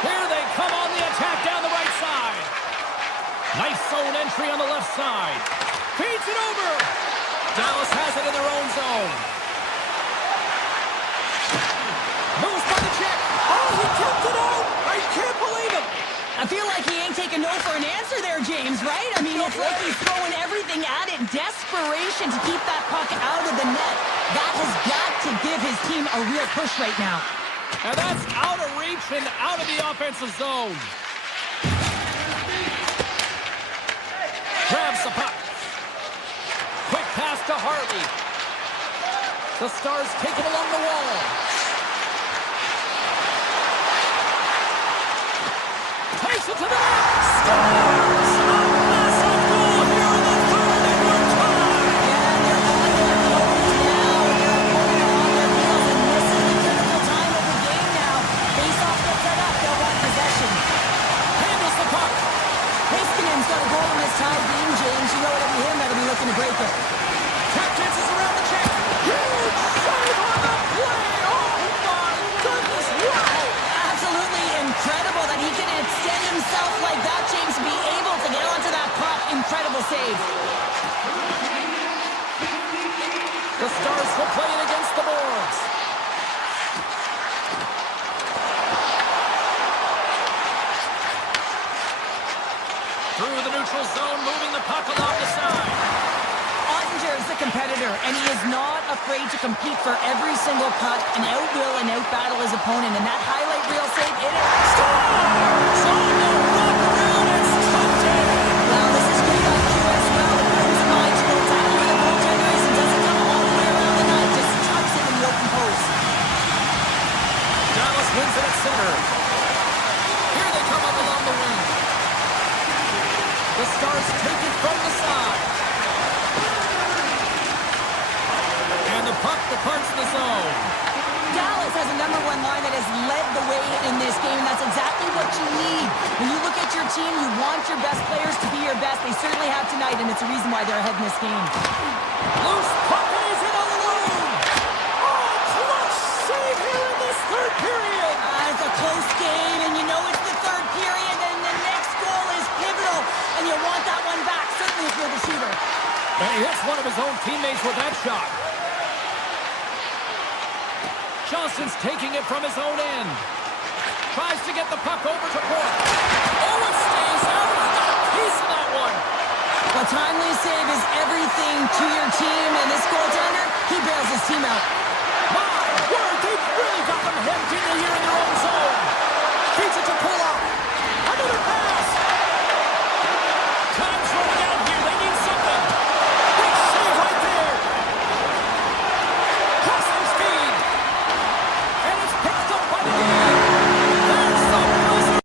Here they come on the attack down the right side. Nice zone entry on the left side. Feeds it over. Dallas has it in their own zone. Moves by the check. Oh, he tipped it out. I can't believe it. I feel like he ain't taking no for an answer there, James, right? I mean, it's like he's throwing everything at it. Desperation to keep that puck out of the net. That has got to give his team a real push right now. And that's out of reach and out of the offensive zone. Grabs the puck. Quick pass to Harley. The Stars take it along the wall. Takes it to the net. Scores! A massive goal here in the third, and we're tied. Yeah, they're on their toes now. They're opponent are on their heels, and this is the critical time of the game now. Face-off gets set up. They'll want possession. Handles the puck. Heiskanen's got a goal in this tied game, James. You know it'll be him that'll be looking to break it. Tap dances around the check. Huge save on the play. Oh, my goodness. Wow. Absolutely incredible that he can extend himself like that, James, to be able to will play it against the boards. Through the neutral zone, moving the puck along the side. Ottinger is the competitor, and he is not afraid to compete for every single puck and outwill and outbattle his opponent. And that highlight reel save, it is... Scores! On the wraparound, it's tucked in. Well, this is great IQ as well. It brings the mind to know exactly where the goaltender is and doesn't come all the way around the net. Just tucks it in the open post. Dallas wins it at center. Here they come up along the wing. The Stars take it from the side. And the puck departs the zone. Dallas has a number one line that has led the way in this game, and that's exactly what you need. When you look at your team, you want your best players to be your best. They certainly have tonight, and it's a reason why they're ahead in this game. Loose puck and he's in alone. Oh, clutch save here in this third period. It's a close game, and you know it's the third period, and the next goal is pivotal, and you want that one back, certainly if you're the shooter. And he hits one of his own teammates with that shot. Johnson's taking it from his own end. Tries to get the puck over to Bourque. Oh, it stays out. He got a piece of that one. A timely save is everything to your team, and this goaltender, he bails his team out. My word, they've really got them hemmed in here in their own zone. Feeds it to Pulock. Another pass. Time's running out here. They need something. Big save right there. Crossing speed. And it's picked up by the game. There's the buzzer.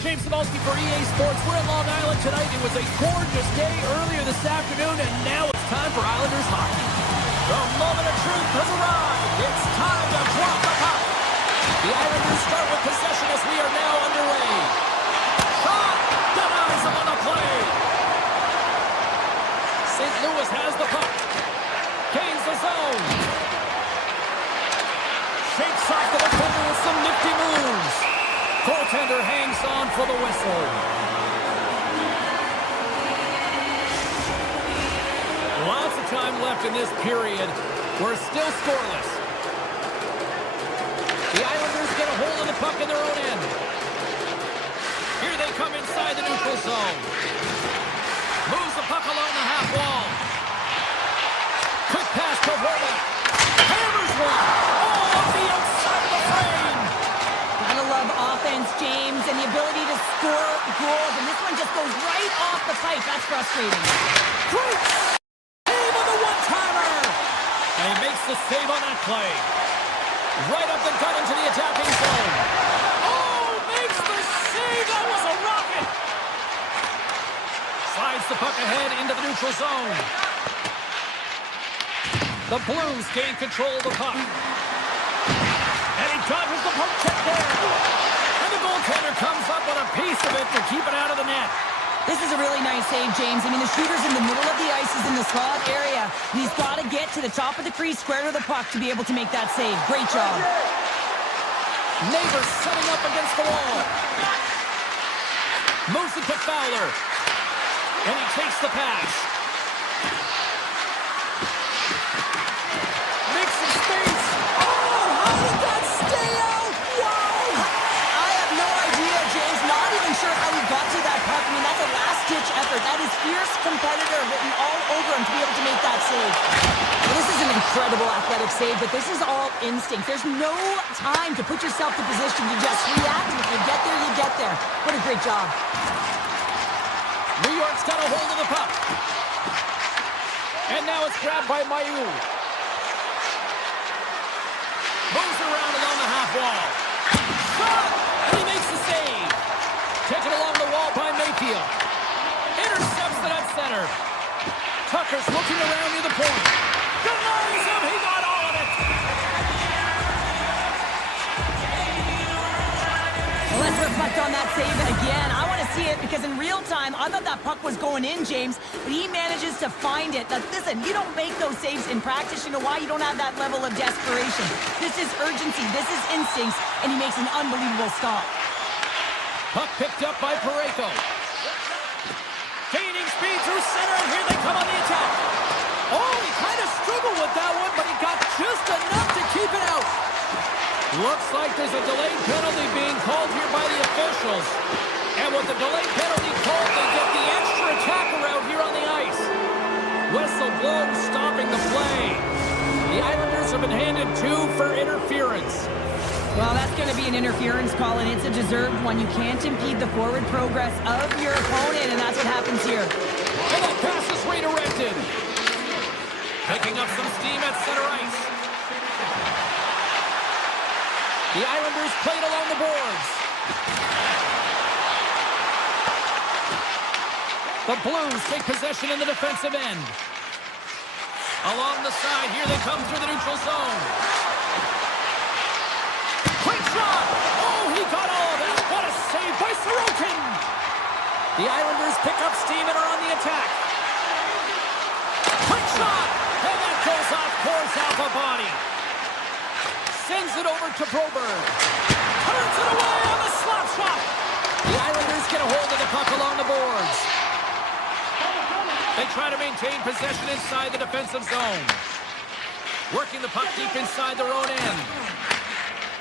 James Cybulski for EA Sports. We're in Long Island tonight. It was a gorgeous day earlier this afternoon, and now it's time for Islanders hockey. The moment of truth has arrived. It's time to drop the puck. The The Islanders start with possession as we are now underway. Shot! Denies him on the play. St. Louis has the puck. Gains the zone. Shakes off the defender with some nifty moves. Goaltender hangs on for the whistle. Lots of time left in this period. We're still scoreless. The Islanders get a hold of the puck in their own end. Here they come inside the neutral zone. Moves the puck along the half wall. Quick pass to Horvath. Hammers one. Oh, off the outside of the frame. Gotta love offense, James, and the ability to score goals. And this one just goes right off the pipe. That's frustrating. Great save on the one-timer. And he makes the save on that play. Right up the gut into the attacking zone. Oh, makes the save. That was a rocket. Slides the puck ahead into the neutral zone. The Blues gain control of the puck. And he dodges the puck check there. And the goaltender comes up with a piece of it to keep it out of the net. This is a really nice save, James. I mean, the shooter's in the middle of the ice. He's in the slot area. And he's got to get to the top of the crease, square to the puck, to be able to make that save. Great job. Neighbors setting up against the wall. Moves it to Fowler. And he takes the pass. Makes some space. Oh, how did that stay out? Wow! I have no idea, James. Not even sure how he got to that puck. I mean, that's a last-ditch effort. That is fierce competitor written all over him to be able to make that save. Well, this is an incredible athletic save, but this is all instinct. There's no time to put yourself in position to just react. And if you get there, you get there. What a great job. New York's got a hold of the puck. And now it's grabbed by Mailloux. Moves around along the half wall. Shot! And he makes the save. Taken along the wall by Mayfield. Intercepts it at center. Tucker's looking around near the point. Denies him. He got all of it. Well, let's reflect on that save again. I want to see it because in real time, I thought that puck was going in, James, but he manages to find it. Now, listen, you don't make those saves in practice. You know why? You don't have that level of desperation. This is urgency. This is instincts, and he makes an unbelievable stop. Puck picked up by Parayko. Gaining speed through center, and here they come on the attack. Oh, he kind of struggled with that one, but he got just enough to keep it out. Looks like there's a delayed penalty being called here by the officials. And with the delayed penalty called, they get the extra attacker out here on the ice. Whistle blown, stopping the play. The Islanders have been handed 2 for interference. Well, that's going to be an interference call, and it's a deserved one. You can't impede the forward progress of your opponent, and that's what happens here. And that pass is redirected. Picking up some steam at center ice. The Islanders played along the boards. The Blues take possession in the defensive end. Along the side, here they come through the neutral zone. Quick shot! Oh, he got all of that. What a save by Sorokin! The Islanders pick up steam and are on the attack. Quick shot! And that goes off Core's alpha body. Sends it over to Broberg. Turns it away on the slap shot. The Islanders get a hold of the puck along the boards. They try to maintain possession inside the defensive zone. Working the puck deep inside their own end.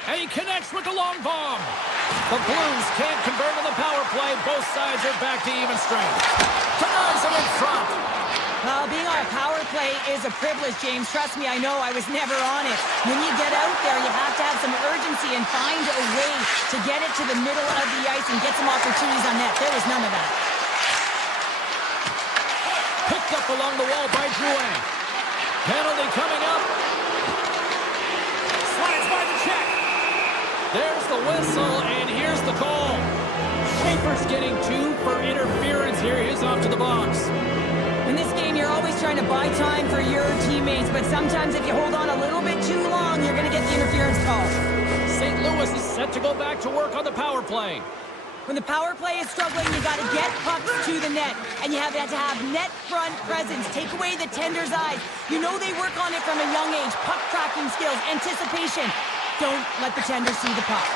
And he connects with the long bomb. The Blues can't convert on the power play. Both sides are back to even strength. Denies him in front. Well, being on a power play is a privilege, James. Trust me, I know. I was never on it. When you get out there, you have to have some urgency and find a way to get it to the middle of the ice and get some opportunities on net. There was none of that. Picked up along the wall by Drouin. Penalty coming up. Slides by the check. There's the whistle, and here's the call. Schaefer's getting 2 for interference here. He's off to the box. In this game, you're always trying to buy time for your teammates, but sometimes if you hold on a little bit too long, you're going to get the interference call. St. Louis is set to go back to work on the power play. When the power play is struggling, you got to get pucks to the net, and you have to have net front presence. Take away the tender's eyes. You know they work on it from a young age. Puck tracking skills, anticipation. Don't let the tender see the puck.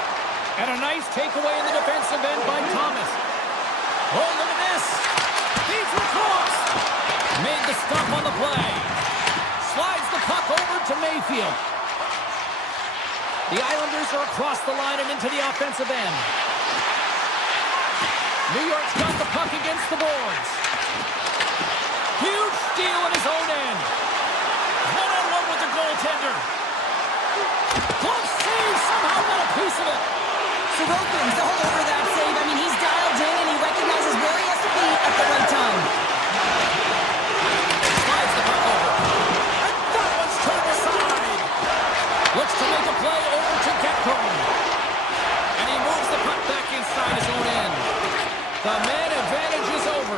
And a nice takeaway in the defensive end by Thomas. Oh, look at this. Feeds across. Made the stop on the play. Slides the puck over to Mayfield. The Islanders are across the line and into the offensive end. New York's got the puck against the boards. Huge steal at his own end. One-on-one with the goaltender. Glove save, somehow got a piece of it. Sorokin's all over that save. I mean, he's dialed in and he recognizes where he has to be at the right time. Slides the puck over. And that one's turned aside. Looks to make a play over to Getcomb. And he moves the puck back inside his own end. The man advantage is over.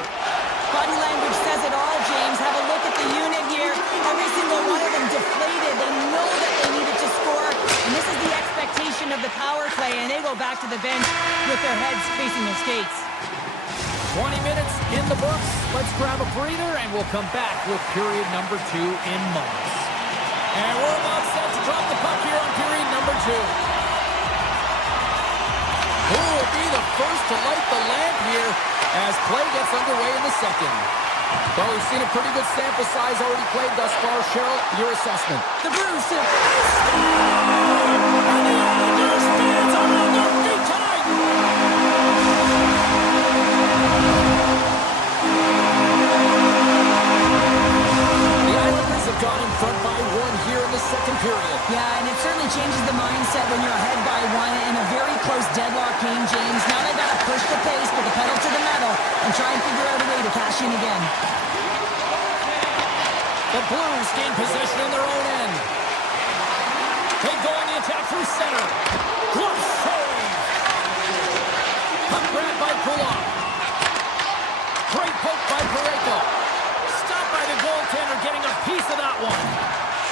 Body language says it all, James. Have a look at the unit here. Every single one of them deflated. They know that they needed to score. And this is the expectation of the power play. And they go back to the bench with their heads facing their skates. 20 minutes in the books. Let's grab a breather and we'll come back with period number 2 in moments. And we're about set to drop the puck here on period number 2. Who will be the first to light the lamp here as play gets underway in the second? Well, we've seen a pretty good sample size already played thus far. Cheryl, your assessment. The Bruce. And the Islanders fans are on their feet tonight. The Islanders have gone in front by 1 here in the second period. Yeah, and it certainly changes the mindset when you're ahead by 1 in a very close deadlock game, James. Now they got to push the pace, put the pedal to the metal, and try and figure out a way to cash in again. The Blues gain possession on their own end. They go on the attack through center. Glove save. Puck grab by Kulak. Great poke by Pareko. Stopped by the goaltender, getting a piece of that one.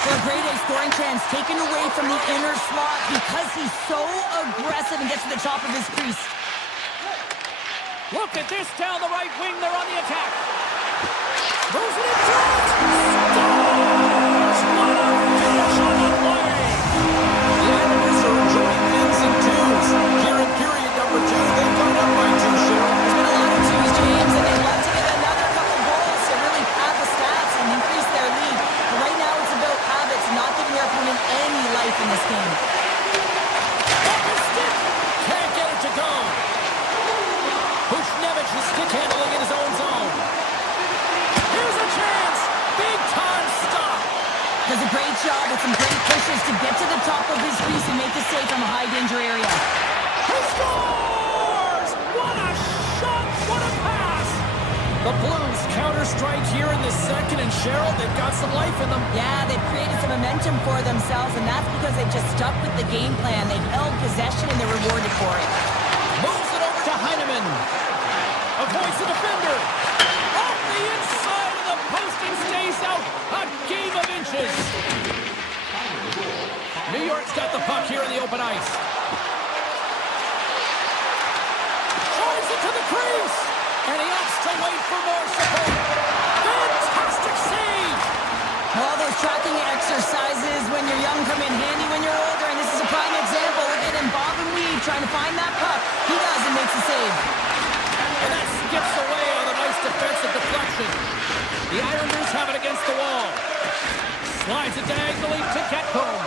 For a grade A scoring chance taken away from the inner slot because he's so aggressive and gets to the top of his crease. Look at this down the right wing. They're on the attack. Moves it in front. Scores! What a finish on the play. The Islanders are enjoying wins and twos. Here in period number 2, they've gone up by 2, Cheryl. There's been a lot of twos, James, and they'd love to get another couple goals to really pad the stats and increase their lead. But right now it's about habits, not giving their opponent any life in this game. Off his stick. Can't get it to go. Buchnevich is stick handling in his own zone. Here's a chance. Big time stop. Does a great job with some great pushes to get to the top of his crease and make the save from a high danger area. He scores! What a shot! What a pass! The Blues counter-strike here in the second, and Cheryl, they've got some life in them. Yeah, they've created some momentum for themselves, and that's because they've just stuck with the game plan. They've held possession, and they're rewarded for it. Moves it over to Heineman. Avoids the defender. Off the inside of the post and stays out. A game of inches. New York's got the puck here in the open ice. Drives it to the crease. And he opts to wait for more support. Fantastic save. All those tracking exercises when you're young come in handy when you're older, and this is a prime example. Look at him bob and weave trying to find that puck. He does and makes the save. And that skips away on a nice defensive deflection. The Islanders have it against the wall. Slides it diagonally to Getcomb.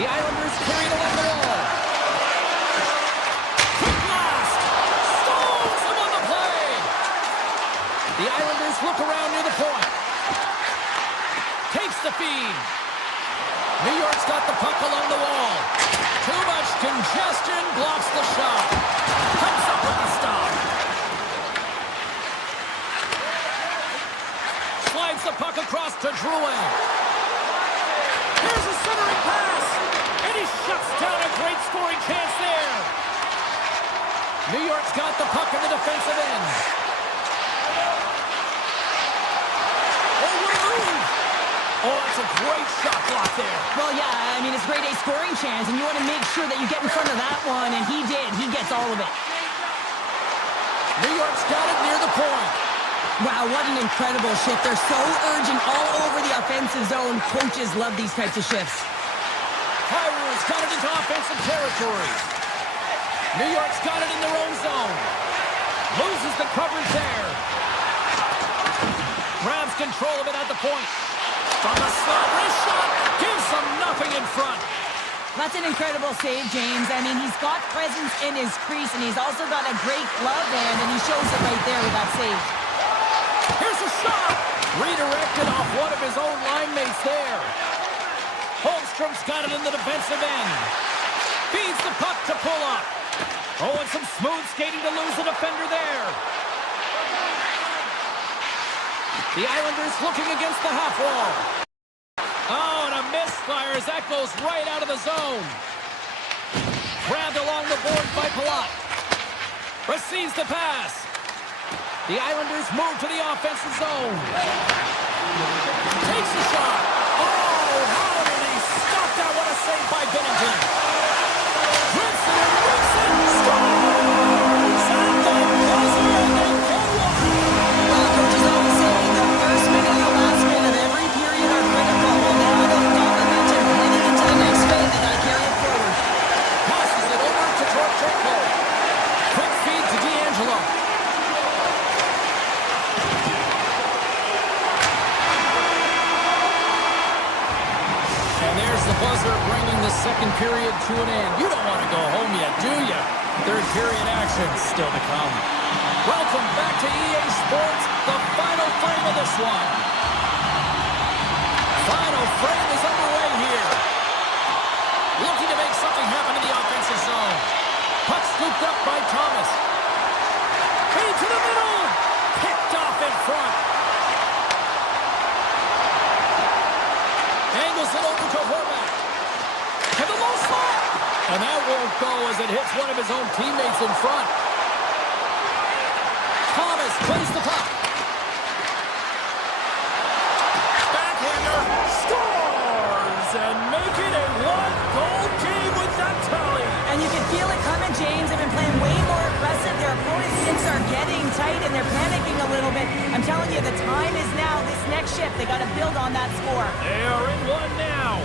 The Islanders carry it along the wall. Quick blast! Stalls him on the play! The Islanders look around near the point. Takes the feed. New York's got the puck along the wall. Too much congestion, blocks the shot. Comes up with the stop. Slides the puck across to Drouin. Here's a centering pass. And he shuts down a great scoring chance there. New York's got the puck in the defensive end. Oh, what a move! Oh, it's a great shot block there. Well, yeah, I mean, it's grade A scoring chance, and you want to make sure that you get in front of that one, and he did. He gets all of it. New York's got it near the point. Wow, what an incredible shift. They're so urgent all over the offensive zone. Coaches love these types of shifts. Kyrie's got it into offensive territory. New York's got it in their own zone. Loses the coverage there. Grabs control of it at the point. From the slot, wrist shot, gives them nothing in front. That's an incredible save, James. I mean, he's got presence in his crease, and he's also got a great glove hand, and he shows it right there with that save. Here's a shot. Redirected off one of his own line mates there. Holmstrom's got it in the defensive end. Feeds the puck to pull up. Oh, and some smooth skating to lose the defender there. The Islanders looking against the half wall. Oh, and a misfire as that goes right out of the zone. Grabbed along the boards by Palat. Receives the pass. The Islanders move to the offensive zone. Takes a shot. Oh, how did he stop that? What a save by Binnington. Drips it and whips it. Scores! At the buzzer, and they get one. Well, coaches always say the first minute and the last minute of every period are critical. Well, now they've got momentum heading into the next phase. They got to carry it forward. Passes it over to Torchenko. Quick feed to D'Angelo. And there's the buzzer bringing the second period to an end. You don't want to go home yet, do you? Third period action still to come. Welcome back to EA Sports, the final frame of this one. Final frame is underway here. Looking to make something happen in the offensive zone. Puck scooped up by Thomas. Feed to the middle. Picked off in front. Angles it over to Horvath. To the low slot. And that won't go as it hits one of his own teammates in front. Thomas plays the puck. Backhander scores and make it a one-goal game with that tally. And you can feel it coming, James. They've been playing way more aggressive. Their opponent's sticks are getting tight, and they're panicking a little bit. I'm telling you, the time is now. This next shift, they got to build on that score. They are in one now.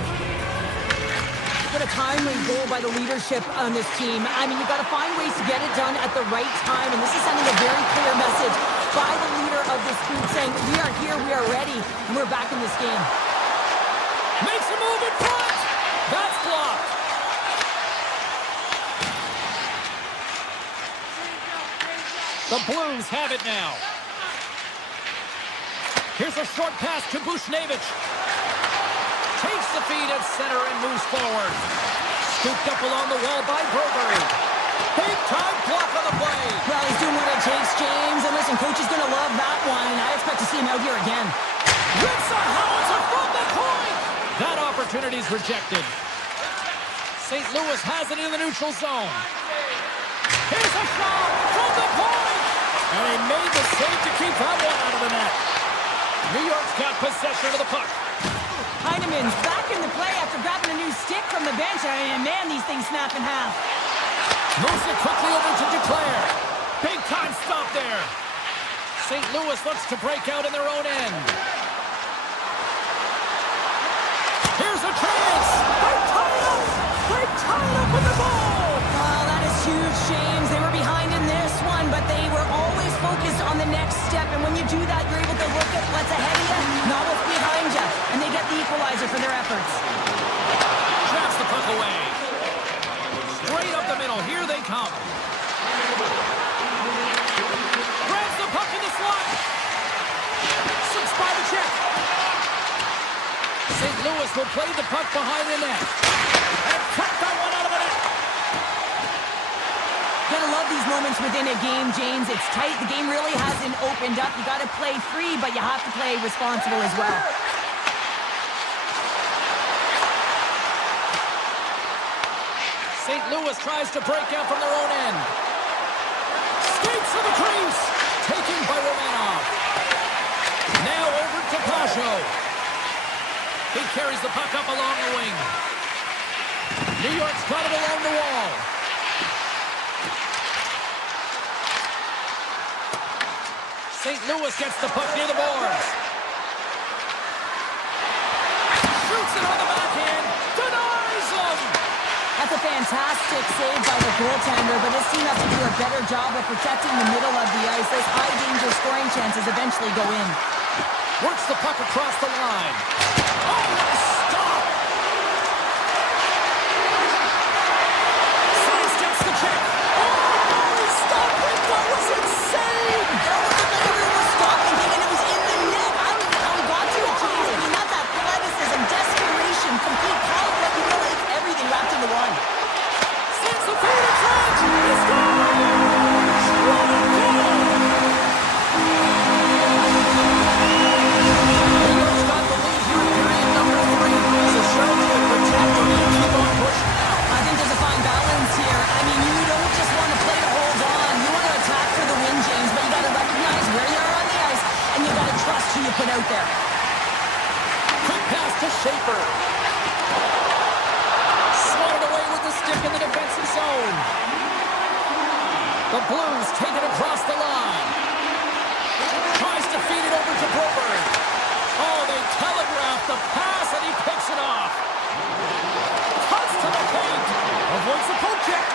What a timely goal by the leadership on this team. I mean, you've got to find ways to get it done at the right time, and this is sending a very clear message by the leader of this group saying, we are here, we are ready, and we're back in this game. Makes a move in front. That's blocked. The Blues have it now. Here's a short pass to Bushnevich. Takes the feed at center and moves forward. Scooped up along the wall by Burberry. Big time block on the play. Well, he's doing what it takes, James. And listen, coach is going to love that one. I expect to see him out here again. Rips a howitzer from the point. That opportunity's rejected. St. Louis has it in the neutral zone. Here's a shot from the point. And he made the save to keep that one out of the net. New York's got possession of the puck. Heineman's back in the play after grabbing a new stick from the bench. And man, these things snap in half. Moves it quickly over to Duclair. Big time stop there. St. Louis looks to break out in their own end. Here's a chance. They're tied up. They're tied up with the ball. Oh, that is huge, James. They were behind in this one, but they were always focused on the next step. And when you do that, you're able to look at what's ahead of you, not what's behind you. And they get the equalizer for their efforts. Traps the puck away. Straight up the middle. Here they come. Grabs the puck in the slot. Slips by the check. St. Louis will play the puck behind the net. And cut that one out of the net. Gotta love these moments within a game, James. It's tight. The game really hasn't opened up. You gotta play free, but you have to play responsible as well. St. Louis tries to break out from their own end. Skates to the crease. Taken by Romanov. Now over to Pasho. He carries the puck up along the wing. New York's got it along the wall. St. Louis gets the puck near the boards. Shoots it on the backhand. Denies him. That's a fantastic save by the goaltender, but his team has to do a better job of protecting the middle of the ice. Those high-danger scoring chances eventually go in. Works the puck across the line. Oh, what a stop! Sidesteps the check. Oh, he stopped it! That was insane! That was like everyone was stopping him, and it was in the net. I don't even know how he got to it, James. I mean, that's athleticism, desperation, complete call it what you will. It's everything wrapped into one. Sends the feed in front. He scores! What a goal! New York's got the lead here in period number 3. So show me and protect or you keep on pushing out. I think there's a fine balance here. I mean, you don't just want to play to hold on. You want to attack for the win, James, but you got to recognize where you are on the ice, and you got to trust who you put out there. Quick pass to Schaefer. Swatted away with the stick in the defensive zone. The Blues take it across the line. Tries to feed it over to Broberg. Oh, they telegraph the pass, and he picks it off. Cuts to the paint. Avoids the poke check.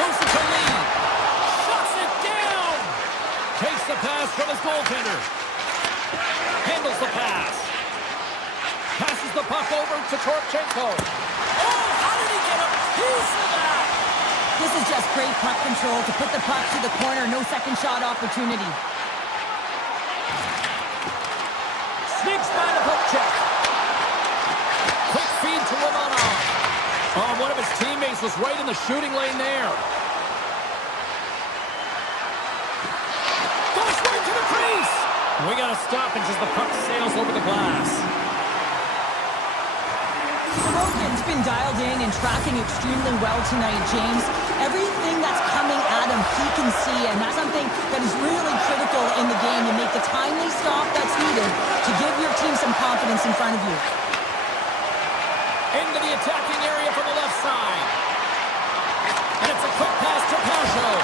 Moves it to lead. Shuts it down. Takes the pass from his goaltender. Handles the pass. Passes the puck over to Torchenko. Oh, how did he get a piece of that? This is just great puck control to put the puck to the corner. No second shot opportunity. Sneaks by the poke check. Quick feed to Romanov. Oh, one of his teammates was right in the shooting lane there. Goes right to the crease. We got a stoppage as the puck sails over the glass. Sorokin's been dialed in and tracking extremely well tonight, James. Everything that's coming at him, he can see, and that's something that is really critical in the game. You make the timely stop that's needed to give your team some confidence in front of you. Into the attacking area from the left side. And it's a quick pass to Pajot.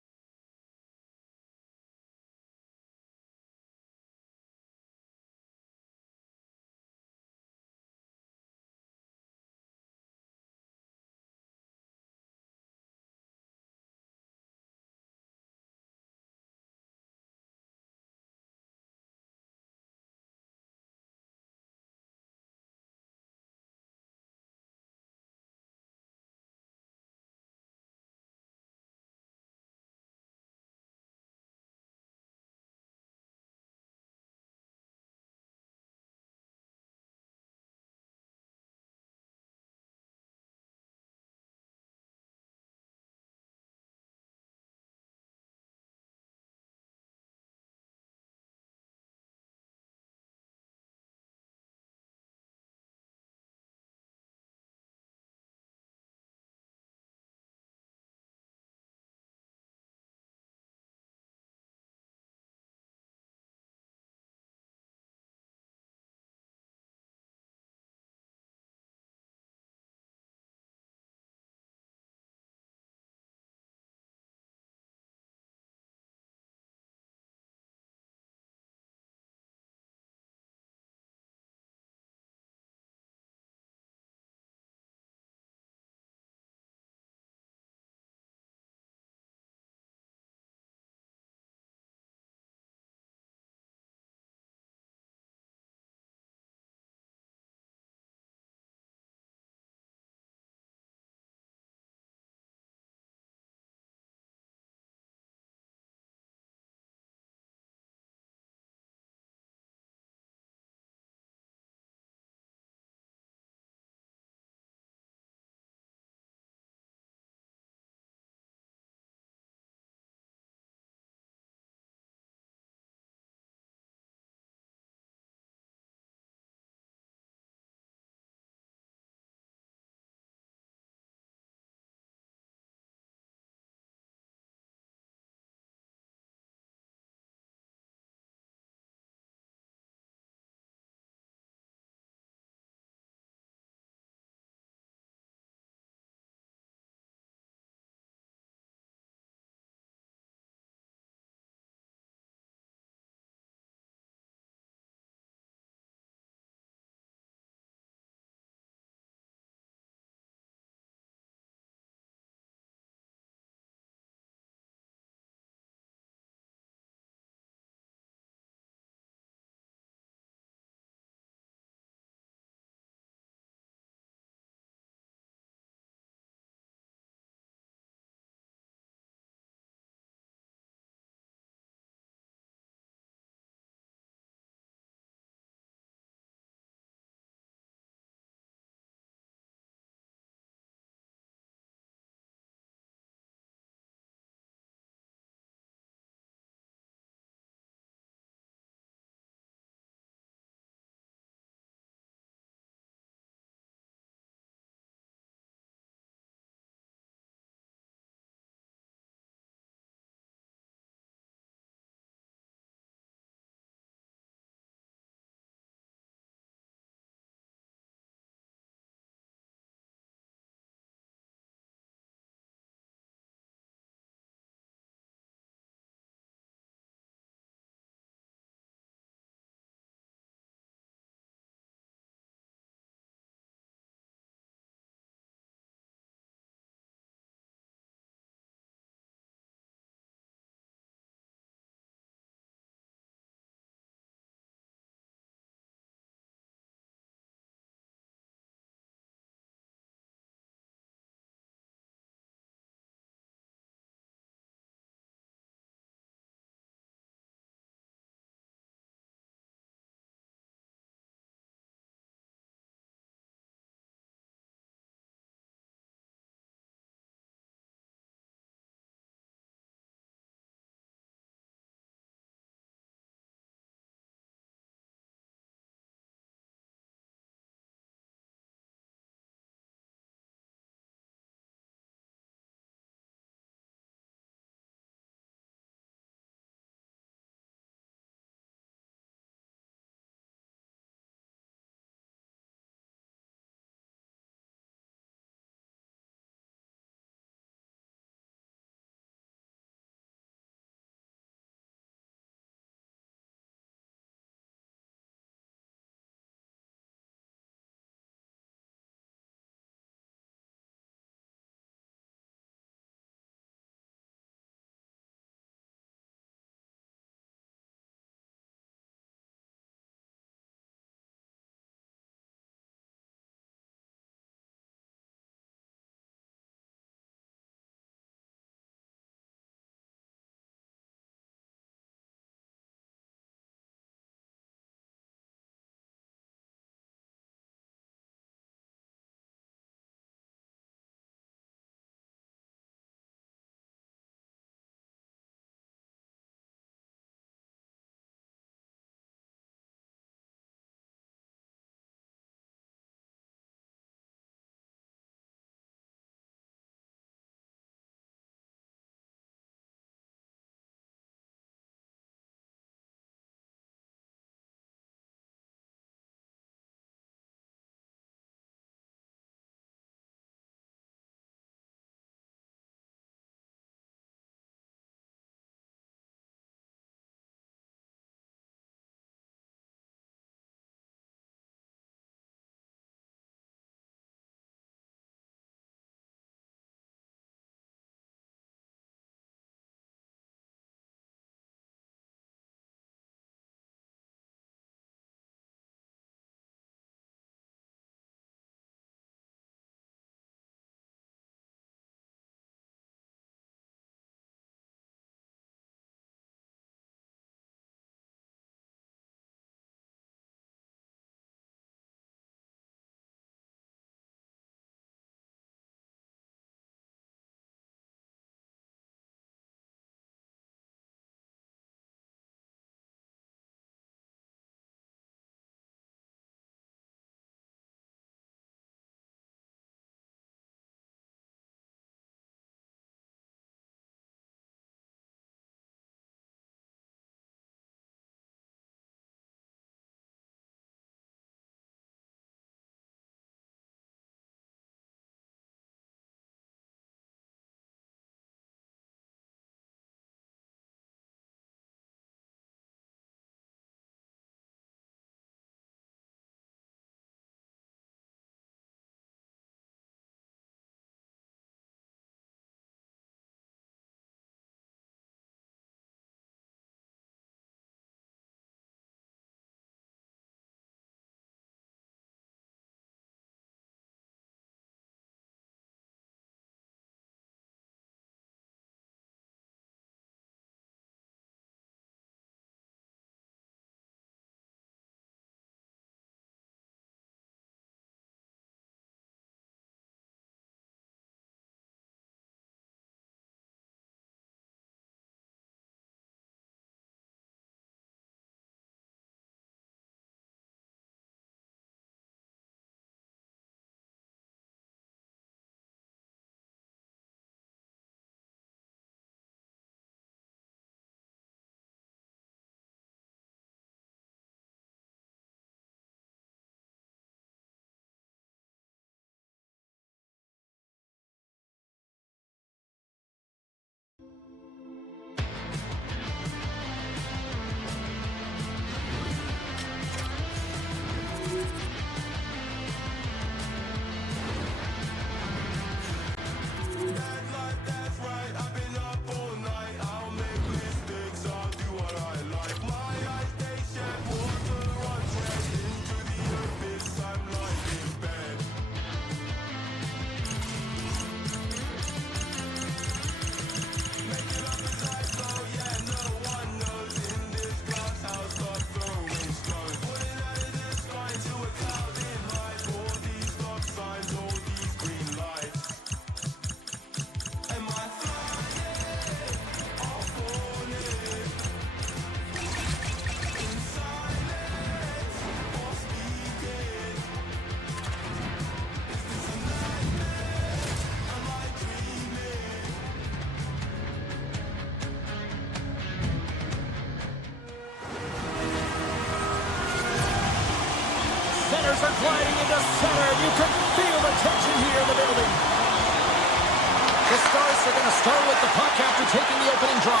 The Stars are going to start with the puck after taking the opening draw.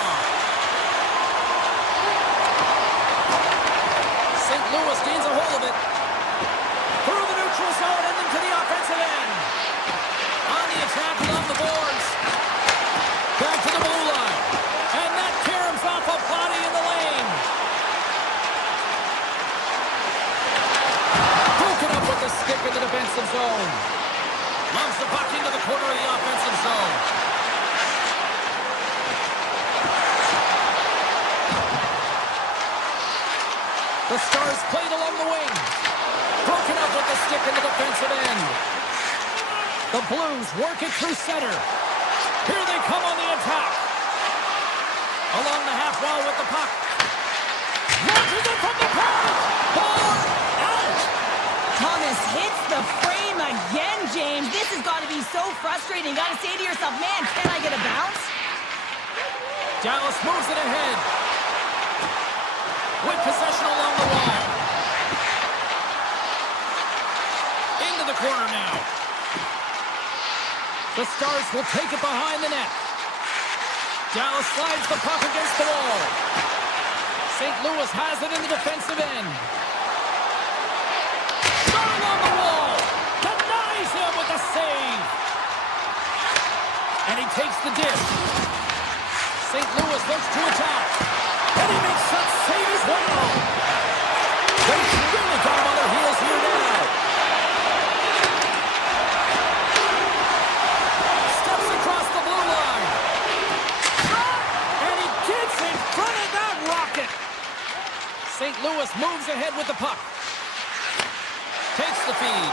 St. Louis gains a hold of it. Through the neutral zone and into the offensive end. On the attack along the boards. Back to the blue line. And that caroms off a body in the lane. Broken up with the stick in the defensive zone. Loves the puck into the corner of the offensive zone. The Stars played along the wing. Broken up with the stick in the defensive end. The Blues work it through center. Here they come on the attack. Along the half wall with the puck. Launching it from the point. Ball out. Thomas hits the frame again, James. This has got to be so frustrating. You got to say to yourself, man, can I get a bounce? Dallas moves it ahead. With possession along the wall. Into the corner now. The Stars will take it behind the net. Dallas slides the puck against the wall. St. Louis has it in the defensive end. Shot along the wall. Denies him with a save. And he takes the dish. St. Louis looks to attack. And he makes that save as well. They really got him on their heels here now. Steps across the blue line. Shot! And he gets in front of that rocket. St. Louis moves ahead with the puck. Takes the feed.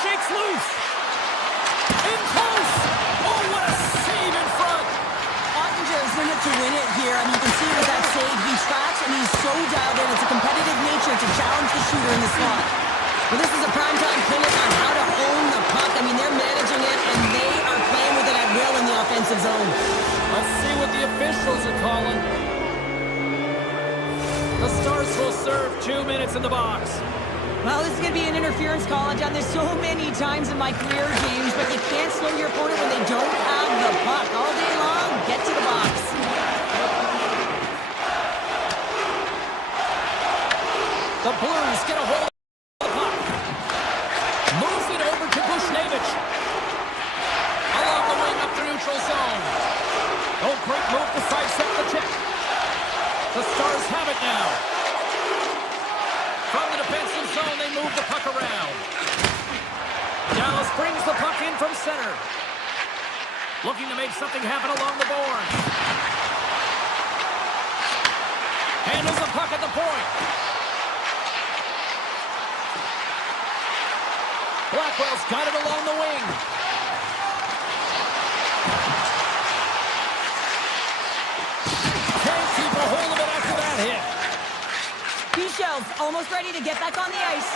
Shakes loose. In close. Oh, what a save in front. Ottinger's in it to win it here. I mean, you can see with that save, he tracks and he's so dialed in. It's a competitive nature to challenge the shooter in the slot. Well, this is a primetime clinic on how to own the puck. I mean, they're managing it and they are playing with it at will in the offensive zone. Let's see what the officials are calling. The Stars will serve 2 minutes in the box. Well, this is going to be an interference call. I've done this so many times in my career, James, but you can't slow your opponent when they don't have the puck. All day long, get to the box. The Blues get a hold of the puck. Moves it over to Bushnevich. Along the wing up the neutral zone. Oh, great move to sidestep the tip. The Stars have it now. From the defensive zone, they move the puck around. Dallas brings the puck in from center. Looking to make something happen along the board. Handles the puck at the point. Blackwell's got it along the wing. Can't keep a hold of it after that hit. Shells almost ready to get back on the ice.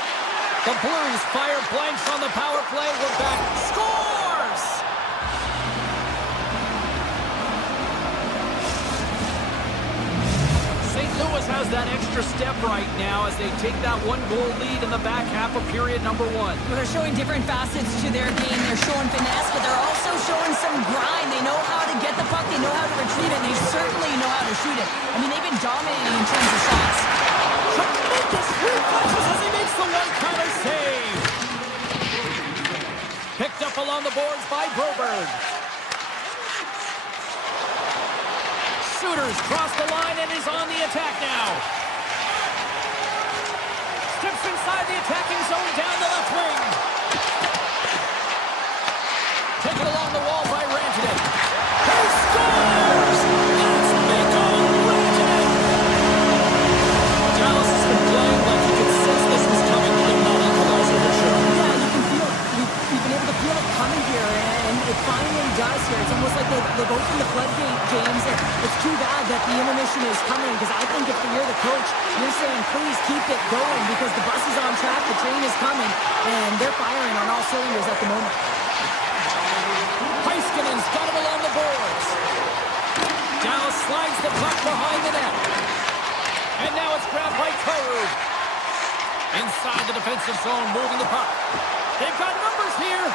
The Blues fire blanks on the power play. We're back. Scores! St. Louis has that extra step right now as they take that 1-goal lead in the back half of period number 1. Well, they're showing different facets to their game. They're showing finesse, but they're also showing some grind. They know how to get the puck. They know how to retrieve it. And they certainly know how to shoot it. I mean, they've been dominating in terms of shots. Tremendous reflexes as he makes the one-timer save. Picked up along the boards by Broberg. Suitors cross the line and is on the attack now. Steps inside the attacking zone down the left wing. Taken along the wall by Rantanen. He scores! Let's make all Rantanen! Dallas has been playing like he could sense this was coming. He did not equalize it for sure. Yeah, you can feel it. We've been able to feel it coming here, and it finally does here. It's almost like they've opened the floodgate, James. It's too bad that the intermission is coming, because I think if you're the coach, you're saying, please keep it going, because the bus is on track, the train is coming, and they're firing on all cylinders at the moment. Heiskanen's got him along the boards. Dallas slides the puck behind the net. And now it's grabbed by Toru. Inside the defensive zone, moving the puck. They've got numbers here.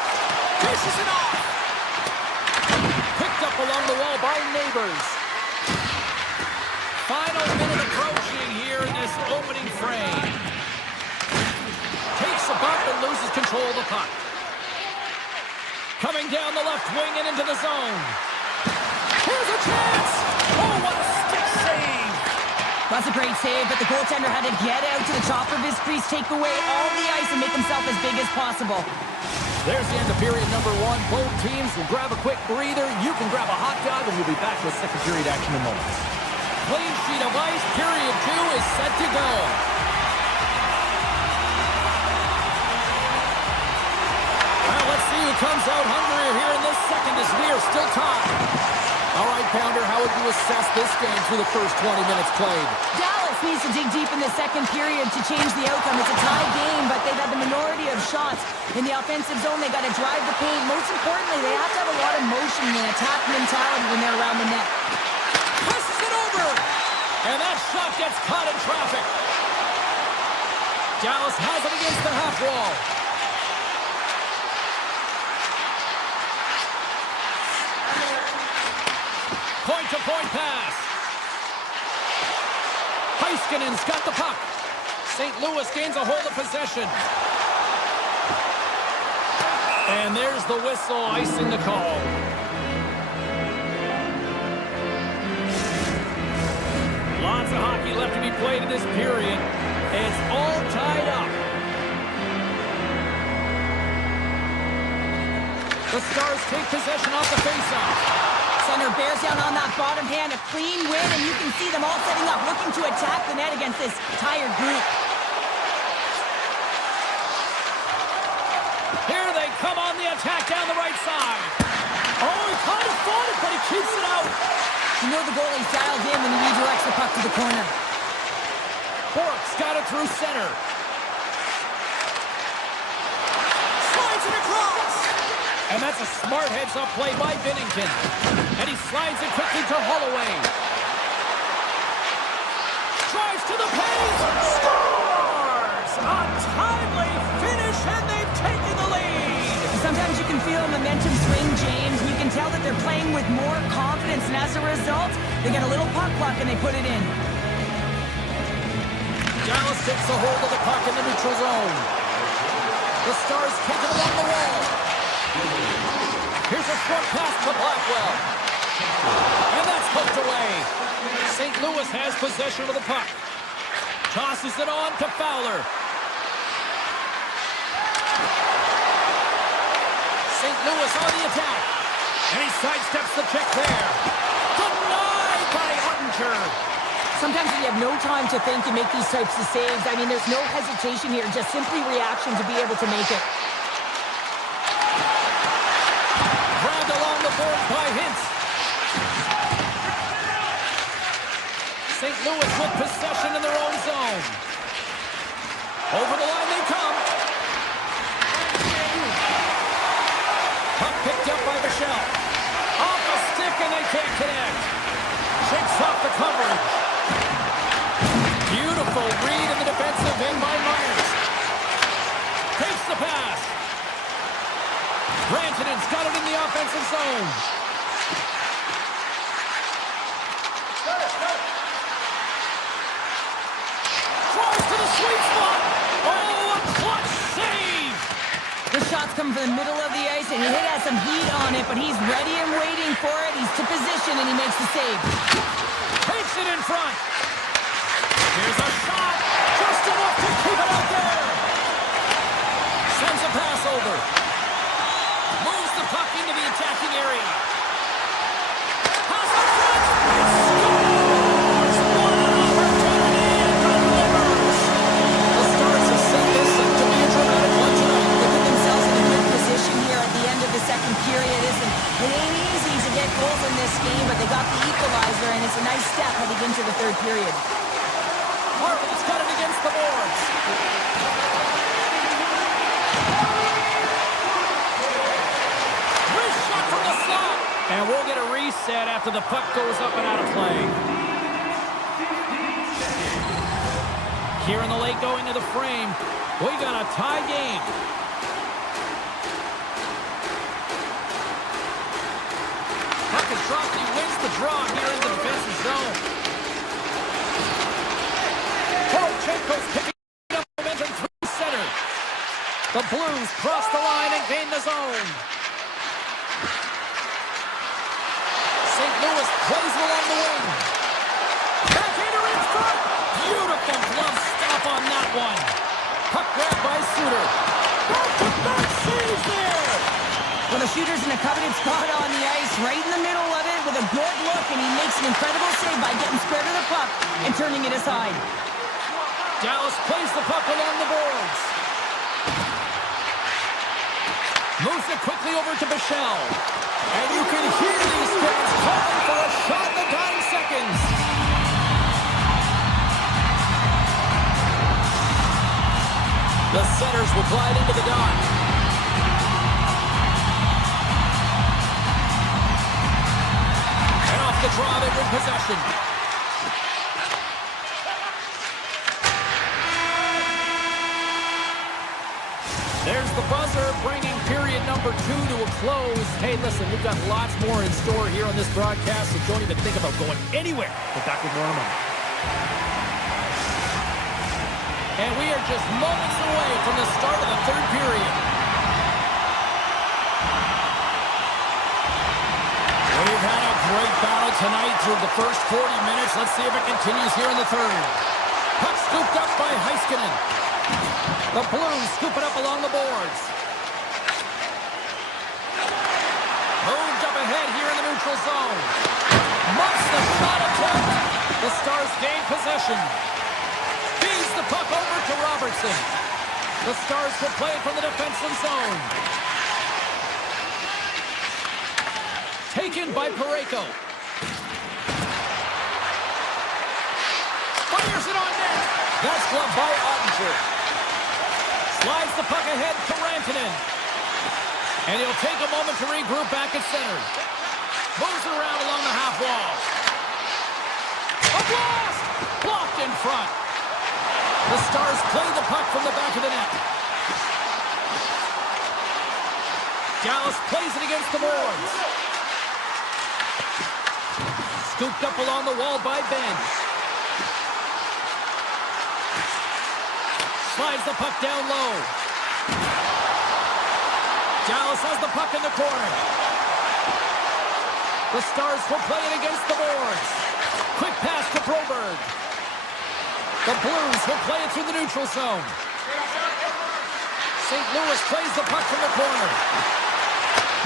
Dishes it off. along the wall by Neighbors. Final minute approaching here in this opening frame. Takes a bump and loses control of the puck. Coming down the left wing and into the zone. Here's a chance! Oh, what a stick save! That's a great save, but the goaltender had to get out to the top of his crease, take away all the ice, and make himself as big as possible. There's the end of period number 1. Both teams will grab a quick breather. You can grab a hot dog, and we'll be back with second period action in moments. Clean sheet of ice. Period 2 is set to go. Well, let's see who comes out hungrier here in this second as we are still tied. All right, Pounder, how would you assess this game through the first 20 minutes played? Dallas needs to dig deep in the second period to change the outcome. It's a tie game, but they've had the minority of shots. In the offensive zone, they got to drive the paint. Most importantly, they have to have a lot of motion and attack mentality when they're around the net. Passes it over! And that shot gets caught in traffic. Dallas has it against the half wall. Point-to-point pass. Heiskanen's got the puck. St. Louis gains a hold of possession. And there's the whistle, icing the call. Lots of hockey left to be played in this period. It's all tied up. The Stars take possession off the faceoff. Center bears down on that bottom hand, a clean win, and you can see them all setting up, looking to attack the net against this tired group. Here they come on the attack down the right side. Oh, he kind of fought it, but he keeps it out. You know the goalie's dialed in when he redirects the puck to the corner. Bork's got it through center. Slides it across. And that's a smart heads-up play by Binnington. And he slides it quickly to Holloway. Drives to the paint. Scores! A timely finish, and they've taken the lead. Sometimes you can feel momentum swing, James. You can tell that they're playing with more confidence, and as a result, they get a little puck luck and they put it in. Dallas takes a hold of the puck in the neutral zone. The Stars take it along the wall. Here's a short pass to Blackwell. And that's hooked away. St. Louis has possession of the puck. Tosses it on to Fowler. St. Louis on the attack. And he sidesteps the check there. Denied by Ottinger. Sometimes when you have no time to think, you make these types of saves. I mean, there's no hesitation here, just simply reaction to be able to make it. Grabbed along the boards by Hintz. St. Louis with possession in their own zone. Over the line they come. Puck picked up by Michel. Off the stick and they can't connect. Shakes off the coverage. Beautiful read in the defensive end by Myers. Takes the pass. Rantanen's got it in the offensive zone. Tries to the sweet spot. Oh, a clutch save. The shots come from the middle of the ice, and he has some heat on it, but he's ready and waiting for it. He's to position, and he makes the save. Takes it in front. Here's a shot. Just enough to keep it out there. Sends a pass over. Moves the puck into the attacking area. Pass in front. And scores. What an opportunity and delivers. The Stars have set this up to be a dramatic one tonight. They put themselves in a good position here at the end of the second period. It ain't easy to get goals in this game, but they got the equalizer, and it's a nice step heading into the third period. Harvey's got it against the boards. Wrist shot from the slot. And we'll get a reset after the puck goes up and out of play. Here in the late going to the frame, we got a tie game. Puck is dropped the draw here in the defensive zone. Poroshenko's picking up momentum through center. The Blues cross the line and gain the zone. St. Louis plays it along the wing. Backhander in front. Beautiful glove stop on that one. Puck grabbed by Suter. Back-to-back saves there. Well, the shooter's in a coveted spot on the ice, right in the middle of it with a good look, and he makes an incredible save by getting square to the puck and turning it aside. Dallas plays the puck along the boards. Moves it quickly over to Buffallo. And you can hear these fans calling for a shot in the dying seconds. The Senators will glide into the dot. And off the draw, they win possession. There's the buzzer, bringing period number 2 to a close. Hey, listen, we've got lots more in store here on this broadcast, so don't even think about going anywhere. We're back with more in a moment. And we are just moments away from the start of the third period. We've had a great battle tonight through the first 40 minutes. Let's see if it continues here in the third. Puck scooped up by Heiskanen. The Blues scoop it up along the boards. Moved up ahead here in the neutral zone. Muffs the shot attempt. The Stars gain possession. Feeds the puck over to Robertson. The Stars will play it from the defensive zone. Taken by Parayko. Fires it on net. That's gloved by Ottinger. Slides the puck ahead to Rantanen. And he'll take a moment to regroup back at center. Moves it around along the half wall. A blast! Blocked in front. The Stars play the puck from the back of the net. Dallas plays it against the boards. Scooped up along the wall by Ben. Slides the puck down low. Dallas has the puck in the corner. The Stars will play it against the boards. Quick pass to Broberg. The Blues will play it through the neutral zone. St. Louis plays the puck from the corner.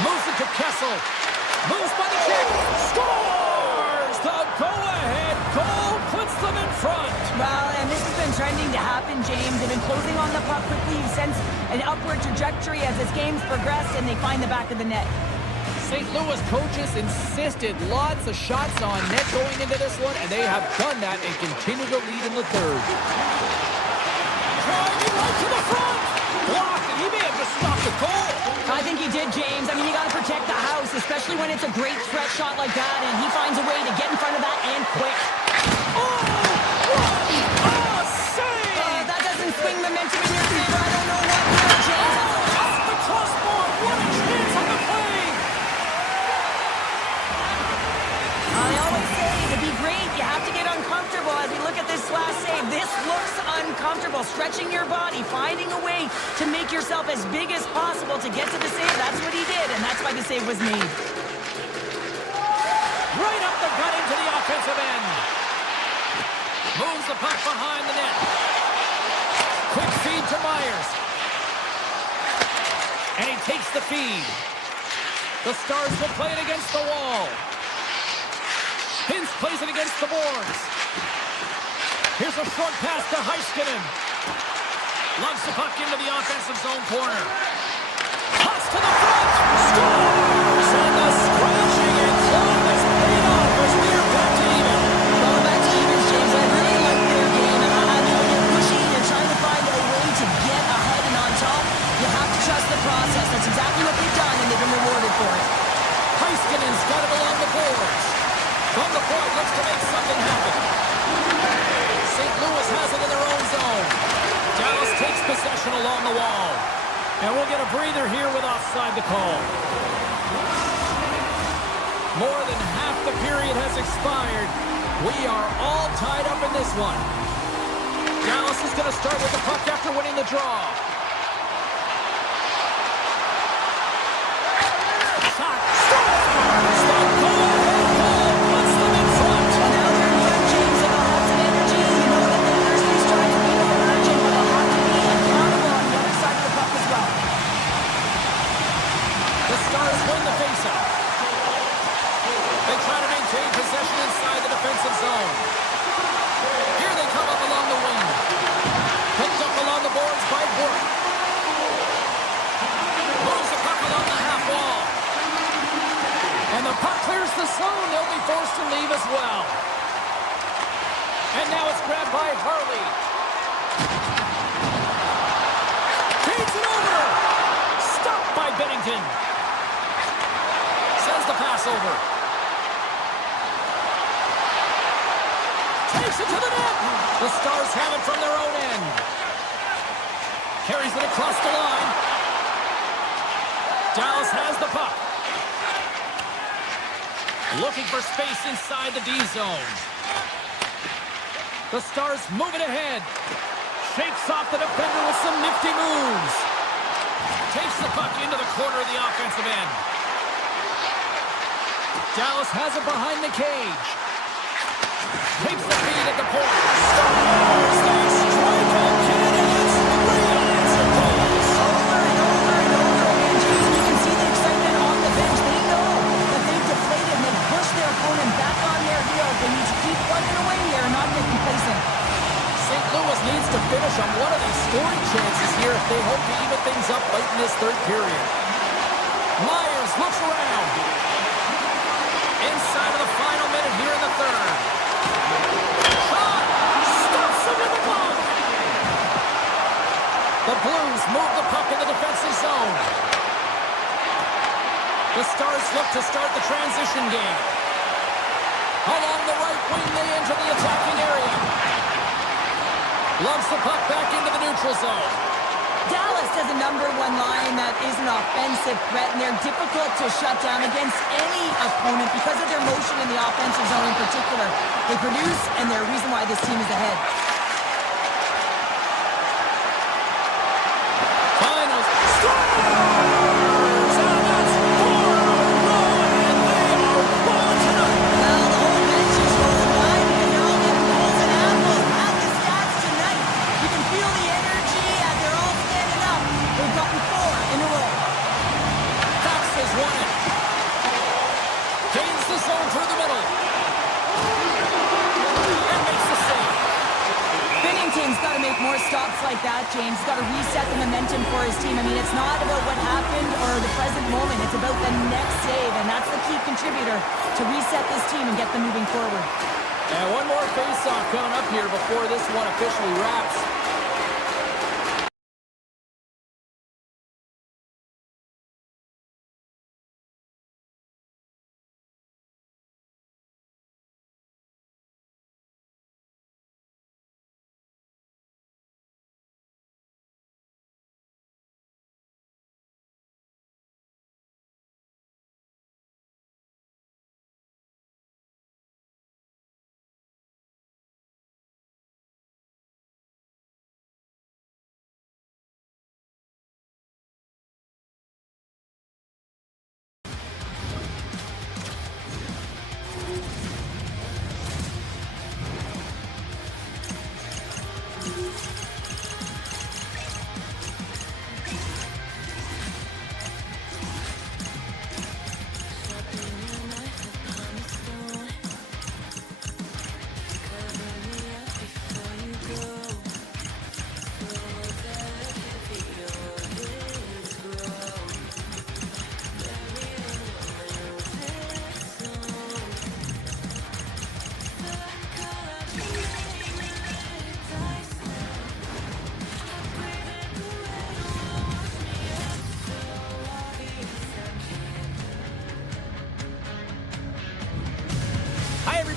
Moves it to Kessel. Moves by the check. Scores! The go-ahead goal puts them in front. Well, and this has been trending to happen, James. They've been closing on the puck quickly. You've sensed an upward trajectory as this game's progressed, and they find the back of the net. St. Louis coaches insisted lots of shots on net going into this one, and they have done that and continue to lead in the third. Driving right to the front. Blocked, and he may have just stopped the goal. I think he did, James. I mean, you got to protect the house, especially when it's a great threat shot like that, and he finds a way to get in front of that and quick. Oh, what a save! That doesn't swing momentum in your favor. I don't know what here, James. Off the crossbar. What a chance on the play! I always say, to be great, you have to get uncomfortable. As we look at this last save, this looks uncomfortable. Stretching your body, finding a way to make yourself as big as possible to get to the save. That's what he did, and that's why the save was made. Right up the gut into the offensive end. Moves the puck behind the net. Quick feed to Myers. And he takes the feed. The Stars will play it against the wall. Hintz plays it against the boards. Here's a short pass to Heiskanen. Loves the puck into the offensive zone corner. Toss to the front. Scores! And the scratching and clawing has paid off as we are back to even. Going back to evens, James. I really like their game. And you're pushing and trying to find a way to get ahead and on top. You have to trust the process. That's exactly what they've done, and they've been rewarded for it. Heiskanen's got it along the boards. From the point, looks to make something happen. St. Louis has it in their own zone. Dallas takes possession along the wall. And we'll get a breather here with offside to call. More than half the period has expired. We are all tied up in this one. Dallas is going to start with the puck after winning the draw. Shot. Scores! The go-ahead goal puts them in front. And now they're in front, James, and they'll have some energy. You know that the Thursdays try to be more urgent, but they'll have to be accountable on the other side of the puck as well. The Stars win the faceoff. They try to maintain possession inside the defensive zone. Here they come up along the wing. Picked up along the boards by Burke. Moves the puck along the half wall. And the puck clears the zone. They'll be forced to leave as well. And now it's grabbed by Harley. Feeds it over. Stopped by Bennington. Sends the pass over. Takes it to the net. The Stars have it from their own end. Carries it across the line. Dallas has the puck. Looking for space inside the D zone. The Stars move it ahead. Shakes off the defender with some nifty moves. Takes the puck into the corner of the offensive end. Dallas has it behind the cage. Takes the feed at the point. Stars! They strike out candidates. 3 unanswered goals. Over and over and over again, James. You can see the excitement on the bench. They know that they've deflated and they've pushed their opponent back on their heels. They need to keep plugging away here and not get complacent. St. Louis needs to finish on one of these scoring chances here if they hope to even things up late in this third period. Myers looks around. Inside of the final minute here in the third. Shot! Stops him in the glove! The Blues move the puck in the defensive zone. The Stars look to start the transition game. Along the right wing, they enter the attacking area. Lumps the puck back into the neutral zone. Dallas has a number one line that is an offensive threat, and they're difficult to shut down against any opponent because of their motion in the offensive zone in particular. They produce, and they're a reason why this team is ahead. Finals. Scores! And that's 4 in a row, and they are rolling tonight. Well, the whole bench is rolling by because they're all getting goals and apples at the stats tonight. You can feel the energy as they're all standing up. They've gotten 4 in a row. Fox has won it. Gains the zone through the middle. And makes the save. Bennington's got to make more stops like that, James. He's got to reset the momentum for his team. I mean, it's not about what happened or the present moment. It's about the next save, and that's the key contributor to reset this team and get them moving forward. And one more face-off coming up here before this one officially wraps.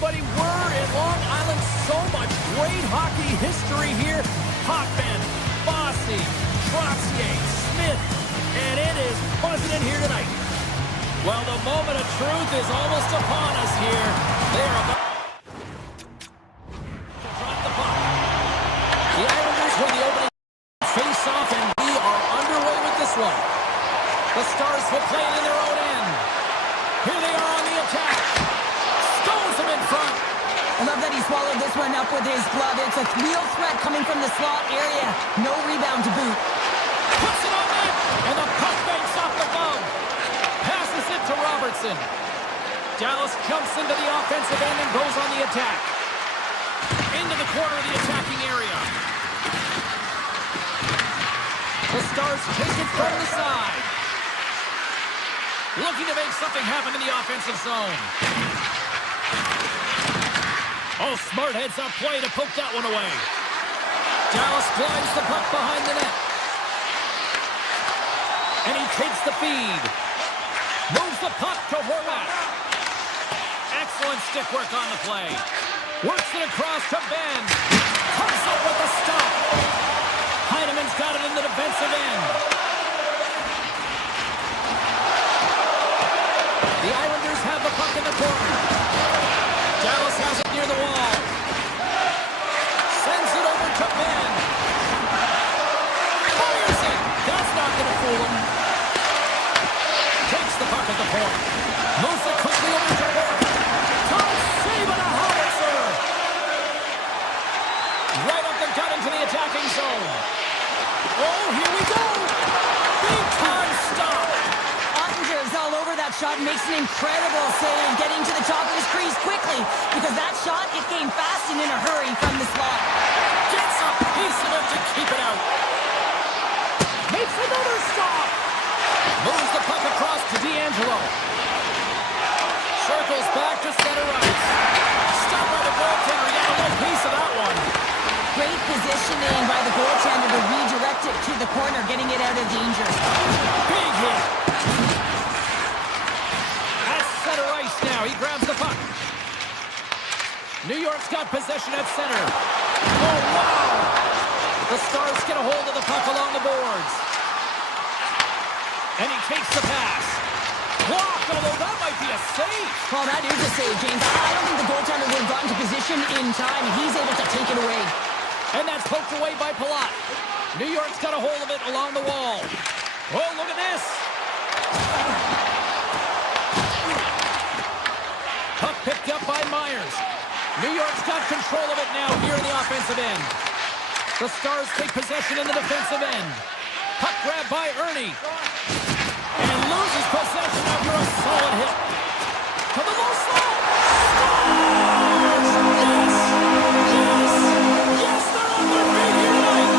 everybody. We're in Long Island. So much great hockey history here. Hoffman, Bossy, Trottier, Smith, and it is buzzing in here tonight. Well, the moment of truth is almost upon us here. They are about to drop the puck. The Islanders win the opening face-off, and we are underway with this one. The Stars will play it in their own end. Here they are on the attack. Stones them in front. I love that he swallowed this one up with his glove. It's a real threat coming from the slot area. No rebound to boot. Puts it on net, and the puck banks off the glove. Passes it to Robertson. Dallas jumps into the offensive end and goes on the attack. Into the corner of the attacking area. The Stars take it from the side. Looking to make something happen in the offensive zone. Oh, smart heads-up play to poke that one away. Dallas glides the puck behind the net. And he takes the feed. Moves the puck to Horvat. Excellent stick work on the play. Works it across to Ben. Comes up with a stop. Heineman's got it in the defensive end. The Islanders have the puck in the corner. Dallas has it near the wall. Sends it over to Ben. Fires it. That's not going to fool him. Takes the puck at the point. Moves it quickly over to Horvat. Top save and a howitzer. Right up the gut into the attacking zone. Oh, here we go. Big time stop. Ottinger's all over that shot, makes an incredible save, getting to the top of his crease quickly, because that shot, it came fast and in a hurry from the slot. Gets a piece of it to keep it out. Makes another stop. Moves the puck across to D'Angelo. Circles back to center ice. Stopped by the goaltender. He got a little piece of that one. Great positioning by the goaltender to redirect it to the corner, getting it out of danger. Big hit. At center ice now. He grabs the puck. New York's got possession at center. Oh, wow. The Stars get a hold of the puck along the boards. And he takes the pass. Blocked, although that might be a save. Well, that is a save, James. I don't think the goaltender would have gotten to position in time. He's able to take it away. And that's poked away by Palat. New York's got a hold of it along the wall. Oh, look at this. Puck picked up by Myers. New York's got control of it now here in the offensive end. The Stars take possession in the defensive end. Puck grab by Ernie. And loses possession after a solid hit. To the low slot. Stars! Yes! Yes! Yes, they're on their feet here tonight.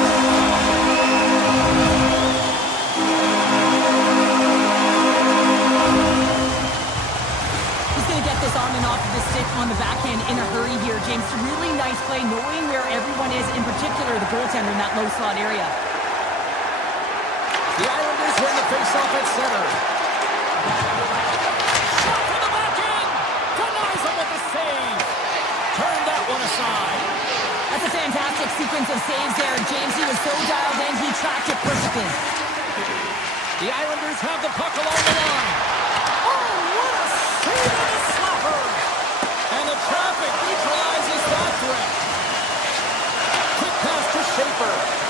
He's going to get this on and off of the stick on the backhand in a hurry here, James. Really nice play, knowing where everyone is, in particular the goaltender in that low slot area. The Islanders win the faceoff at center. Shot from the back end. Denies him with the save. Turn that one aside. That's a fantastic sequence of saves there, James. He was so dialed in, he tracked it perfectly. The Islanders have the puck along the line. Oh, what a save on the slapper. And the traffic neutralizes that threat. Quick pass to Schaefer.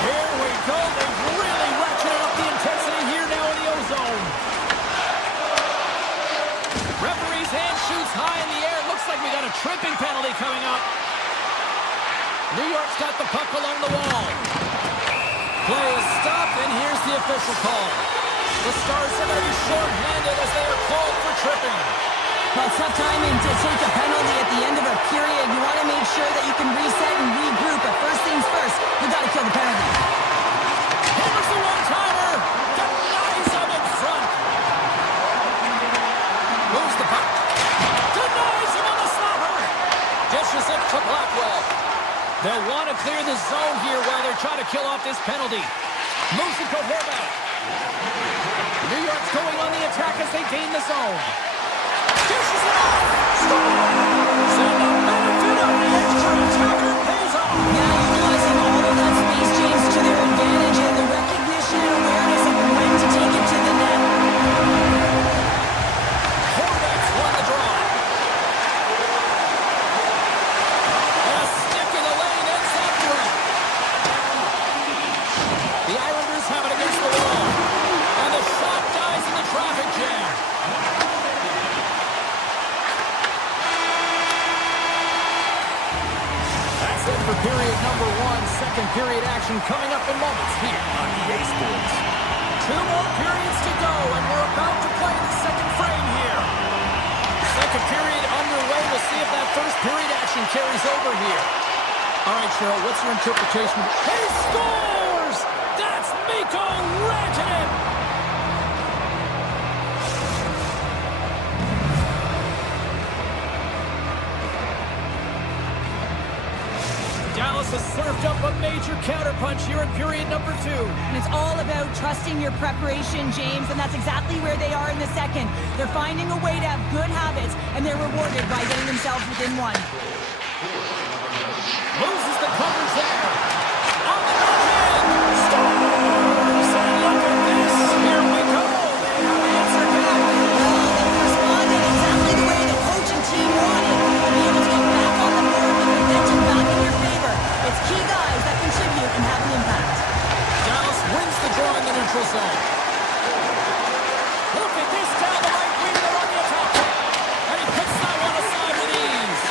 Here we go. They've really ratcheted up the intensity here now in the O-zone. Referee's hand shoots high in the air. Looks like we got a tripping penalty coming up. New York's got the puck along the wall. Play is stopped, and here's the official call. The Stars are going to be short-handed as they are called for tripping. Well, tough timing to take a penalty at the end of a period. You want to make sure that you can reset and regroup, but first things first, you got to kill the penalty. Here's the one-timer. Denies him in front. Moves the puck. Denies him on the slapper. Dishes it to Blackwell. They'll want to clear the zone here while they're trying to kill off this penalty. Moves it to Horvat. New York's going on the attack as they gain the zone. Dishes it off. Scores! And the benefit of the extra attacker pays off. Yeah, utilizing all of that space, James, to their advantage, and the recognition and awareness of that first period action carries over here. All right, Cheryl, what's your interpretation? He scores! That's Mikko Rantanen! Dallas has served up a major counterpunch here in period number 2. And it's all about trusting your preparation, James, and that's exactly where they are in the second. They're finding a way to have good habits, and they're rewarded by getting themselves within one. Loses the coverage there. On the backhand. Scores! And look at this. Here we go. They have answered back. Well, they responded exactly the way the coach and team wanted. To be able to get back on the board with momentum back in your favor. It's key guys that contribute and have an impact. Dallas wins the draw in the neutral zone. Look at this down the right wing. They're on the attack. And he puts that one aside with ease.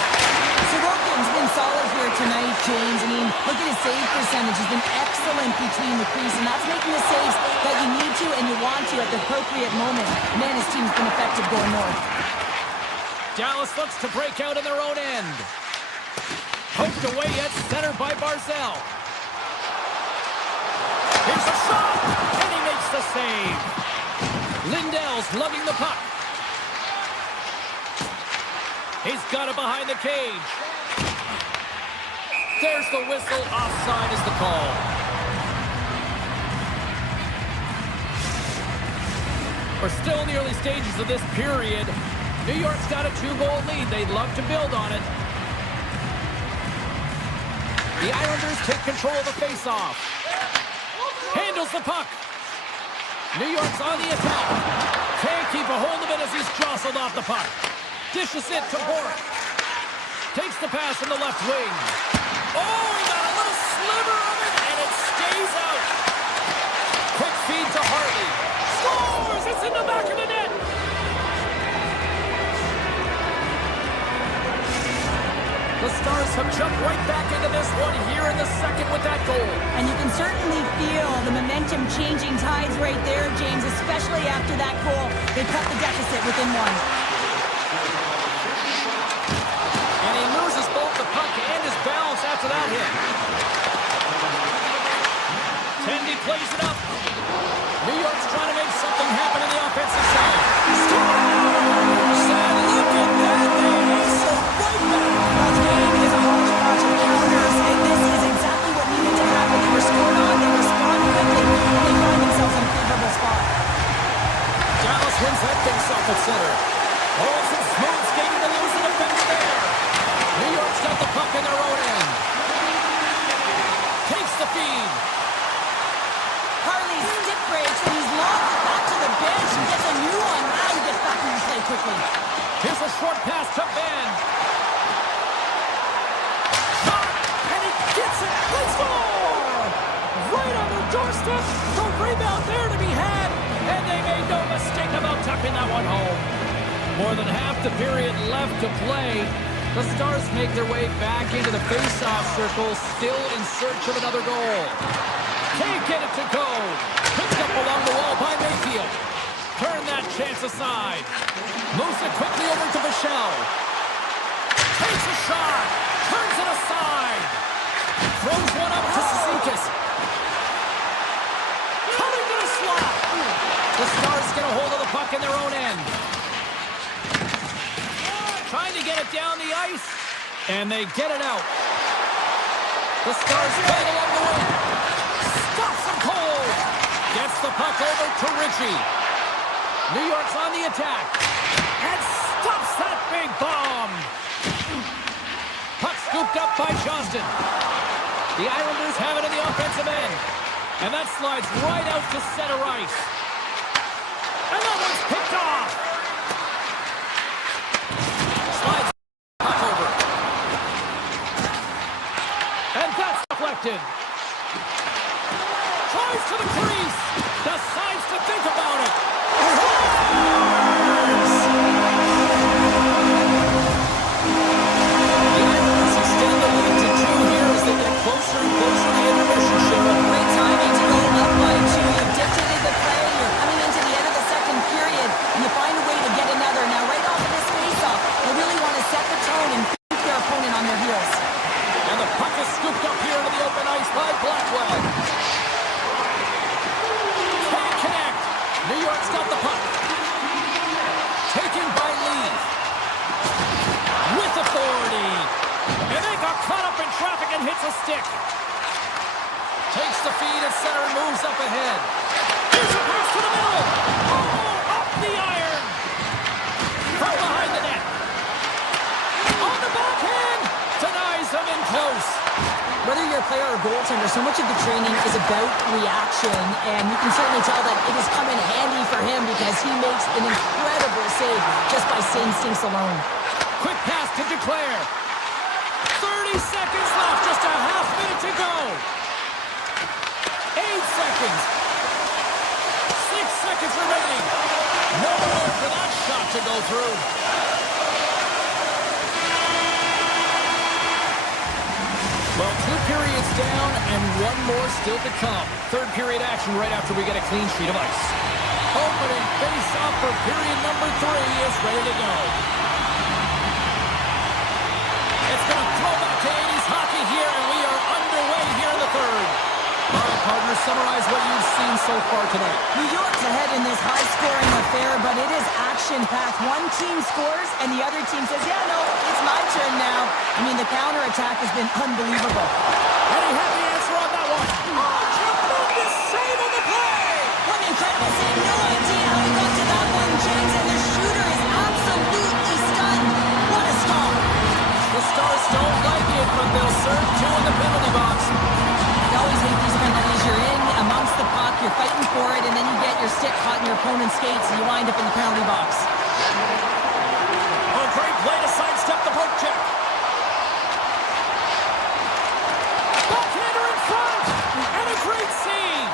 Sorokin's been solid here tonight, James. I mean, look at his save percentage. He's been excellent between the crease, and that's making the saves that you need to and you want to at the appropriate moment. Man, his team's been effective going north. Dallas looks to break out in their own end. Poked away at center by Barzal. Here's a shot, and he makes the save. Lindell's lugging the puck. He's got it behind the cage. There's the whistle. Offside is the call. We're still in the early stages of this period. New York's got a 2-goal lead. They'd love to build on it. The Islanders take control of the faceoff. Handles the puck. New York's on the attack. Can't keep a hold of it as he's jostled off the puck. Dishes it to Bourque. Takes the pass from the left wing. Oh, he got a little sliver of it, and it stays out. Quick feed to Hartley. Scores! It's in the back of the net. The Stars have jumped right back into this one here in the second with that goal. And you can certainly feel the momentum changing tides right there, James, especially after that goal. They cut the deficit within one. And he loses both the puck and his balance after that hit. Tendy plays it up. New York's trying to make something happen in the offensive side. Scores! And look at that. They ace it right back. Well, the game is a hodgepodge of counters, and this is exactly what needed to happen. They were scored on, they respond quickly, they find themselves in a favorable spot. Dallas wins that face-off at center. Oh, some smooth skating to lose the defender there. New York's got the puck in their own end. Takes the feed. Harley stick breaks, and he's lost it back to the bench and gets a new one. Now he gets back in the play quickly. Here's a short pass to Ben. Shot, and he gets it. They score! Right on their doorstep. The rebound there to be had, and they made no mistake about tucking that one home. More than half the period left to play. The Stars make their way back into the face-off circle, still in search of another goal. Can't get it to go. Picked up along the wall by Mayfield. Turn that chance aside. Moves it quickly over to Michelle. Takes a shot. Turns it aside. Throws one up to Cizikas. Coming to the slot. The Stars get a hold of the puck in their own end. Trying to get it down the ice. And they get it out. The Stars play along the wing. Stops him cold. Gets the puck over to Ritchie. New York's on the attack. And stops that big bomb. Puck scooped up by Johnston. The Islanders have it in the offensive end. And that slides right out to center ice. And that one's picked off. Slides puck over. And that's deflected. Tries to the crease. Decides to think about it. The Islanders extend the lead to 2 here as they get closer and closer to the intermission. Great timing to go up by 2. You've dictated the play. You're coming into the end of the second period, and you find a way to get another. Now, right off of this face-off, they really want to set the tone and gets a stick. Takes the feed at center and moves up ahead. Here's a pass to the middle. Oh, up the iron. From behind the net. On the backhand. Denies him in close. Whether you're a player or goaltender, so much of the training is about reaction, and you can certainly tell that it has come in handy for him because he makes an incredible save just by instincts alone. Quick pass to Declare. 30 seconds left, just a half minute to go. 8 seconds. 6 seconds remaining. Nowhere for that shot to go through. Well, 2 periods down and 1 more still to come. Third period action right after we get a clean sheet of ice. Opening face-off for period number 3 is ready to go. It's going to throw back to 80s hockey here, and we are underway here in the third. All right, partners, summarize what you've seen so far tonight. New York's ahead in this high-scoring affair, but it is action-packed. One team scores, and the other team says, yeah, no, it's my turn now. I mean, the counterattack has been unbelievable. And he had the answer on that one. Oh, tremendous save on the play! What an incredible save. No idea how he got to that one, James, and the shooter is absolutely stunned. What a stop. The Stars don't like it, but they'll serve 2 in the penalty box. You always hate these penalties. You're in amongst the puck, you're fighting for it, and then you get your stick caught in your opponent's skates, and you wind up in the penalty box. A great play to sidestep the poke check. Backhander in front, and a great save.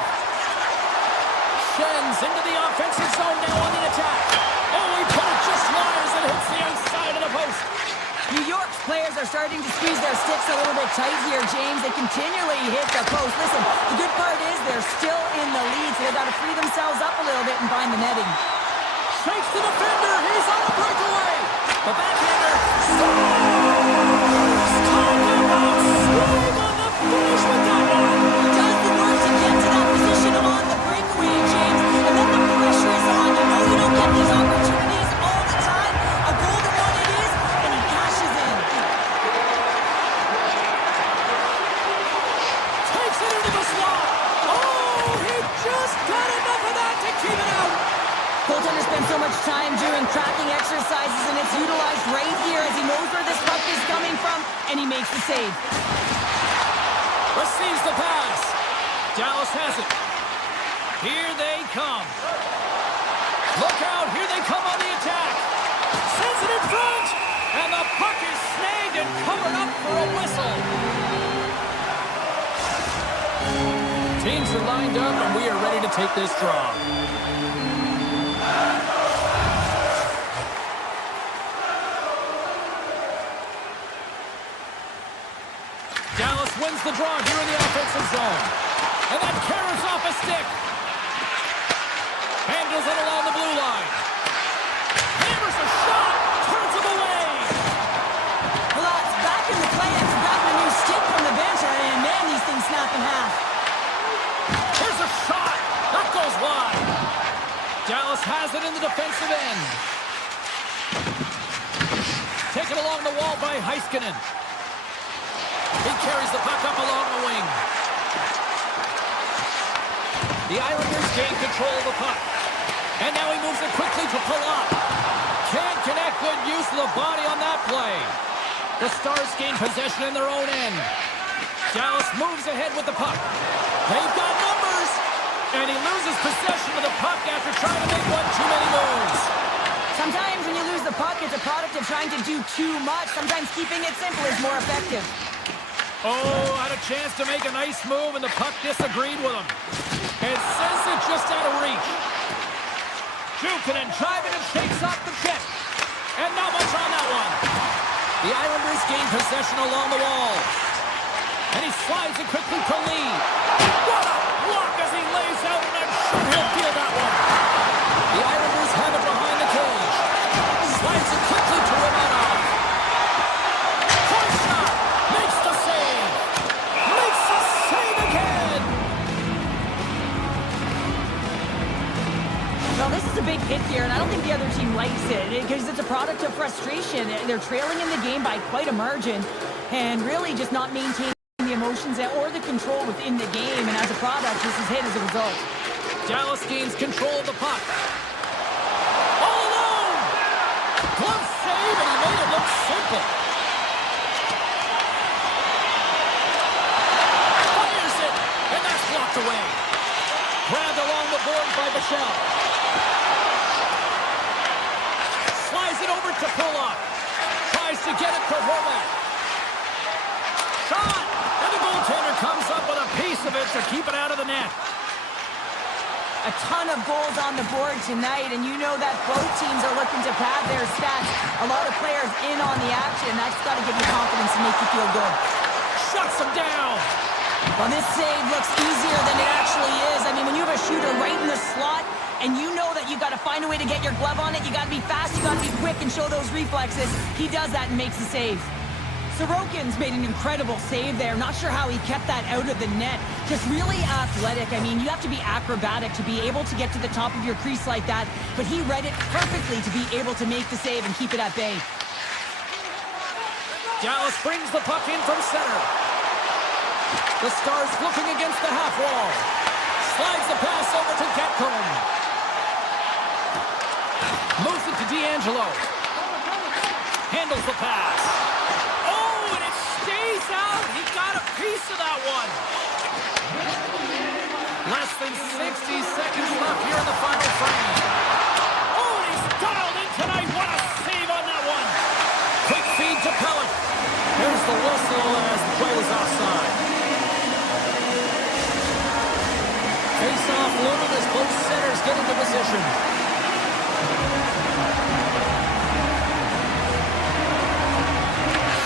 Schenns into the offensive zone now on the attack. Oh, he put it just wide as it hits the outside of the post. New York's players are starting to squeeze their sticks a little bit tight here, James. They continually hit the post. Listen, the good part is they're still in the lead, so they've got to free themselves up a little bit and find the netting. Shakes the defender. He's on the breakaway. The backhander. Talk about swing on the finish with that one. He does the work to get to that position on the breakaway, James, and then the pressure is on. You know you don't get these opportunities all the time. A golden one it is, and he cashes in. Takes it into the slot. Oh, he just got enough of that to keep it out. Goaltender spends so much time doing tracking exercises, and it's utilized right here as he knows where this puck is coming from, and he makes the save. Receives the pass. Dallas has it. Here they come. Look out. Here they come on the attack. Sends it in front. And the puck is snagged and covered up for a whistle. Teams are lined up, and we are ready to take this draw. Dallas wins the draw here in the offensive zone. And that carries off a stick. Handles it along the blue line. Hammers a shot. Turns him away. Well, it's back in the play after grabbing a new stick from the bench, and man, these things snap in half. Here's a shot. That goes wide. Dallas has it in the defensive end. Taken along the wall by Heiskanen. He carries the puck up along the wing. The Islanders gain control of the puck. And now he moves it quickly to pull up. Can't connect. Good use of the body on that play. The Stars gain possession in their own end. Dallas moves ahead with the puck. They've got numbers. And he loses possession of the puck after trying to make one too many moves. Sometimes when you lose the puck, it's a product of trying to do too much. Sometimes keeping it simple is more effective. Oh, had a chance to make a nice move, and the puck disagreed with him. It sends it just out of reach. Jukinen driving and shakes off the check. And not much on that one. The Islanders gain possession along the wall. And he slides it quickly to Lee. What a block as he lays out, and I'm sure he'll feel that one. The Islanders have it behind the cage. Slides it quickly to Romanov. Point shot. Makes the save. Makes the save again. Well, this is a big hit here, and I don't think the other team likes it because it's a product of frustration. They're trailing in the game by quite a margin and really just not maintaining the emotions or the control within the game, and as a product, this is hit as a result. Dallas gains control of the puck. All alone! Glove save, and he made it look simple. Fires it, and that's blocked away. Grabbed along the board by Buffallo. Slides it over to Pulock. Tries to get it to Horvath. Shot! And the goaltender comes up with a piece of it to keep it out of the net. A ton of goals on the board tonight, and you know that both teams are looking to pad their stats. A lot of players in on the action. That's got to give you confidence and make you feel good. Shuts him down. Well, this save looks easier than it actually is. I mean, when you have a shooter right in the slot, and you know that you got to find a way to get your glove on it, you got to be fast, you got to be quick and show those reflexes. He does that and makes the save. Sorokin's made an incredible save there. Not sure how he kept that out of the net. Just really athletic. I mean, you have to be acrobatic to be able to get to the top of your crease like that, but he read it perfectly to be able to make the save and keep it at bay. Dallas brings the puck in from center. The Stars looking against the half wall. Slides the pass over to Getcomb. Moves it to D'Angelo. Handles the pass. Oh, and it stays out. He got a piece of that one. Less than 60 seconds left here in the final frame. Oh, and he's dialed in tonight. What a save on that one. Quick feed to Pellet. Here's the whistle as the play was offside. Face-off looming as both centers get into position.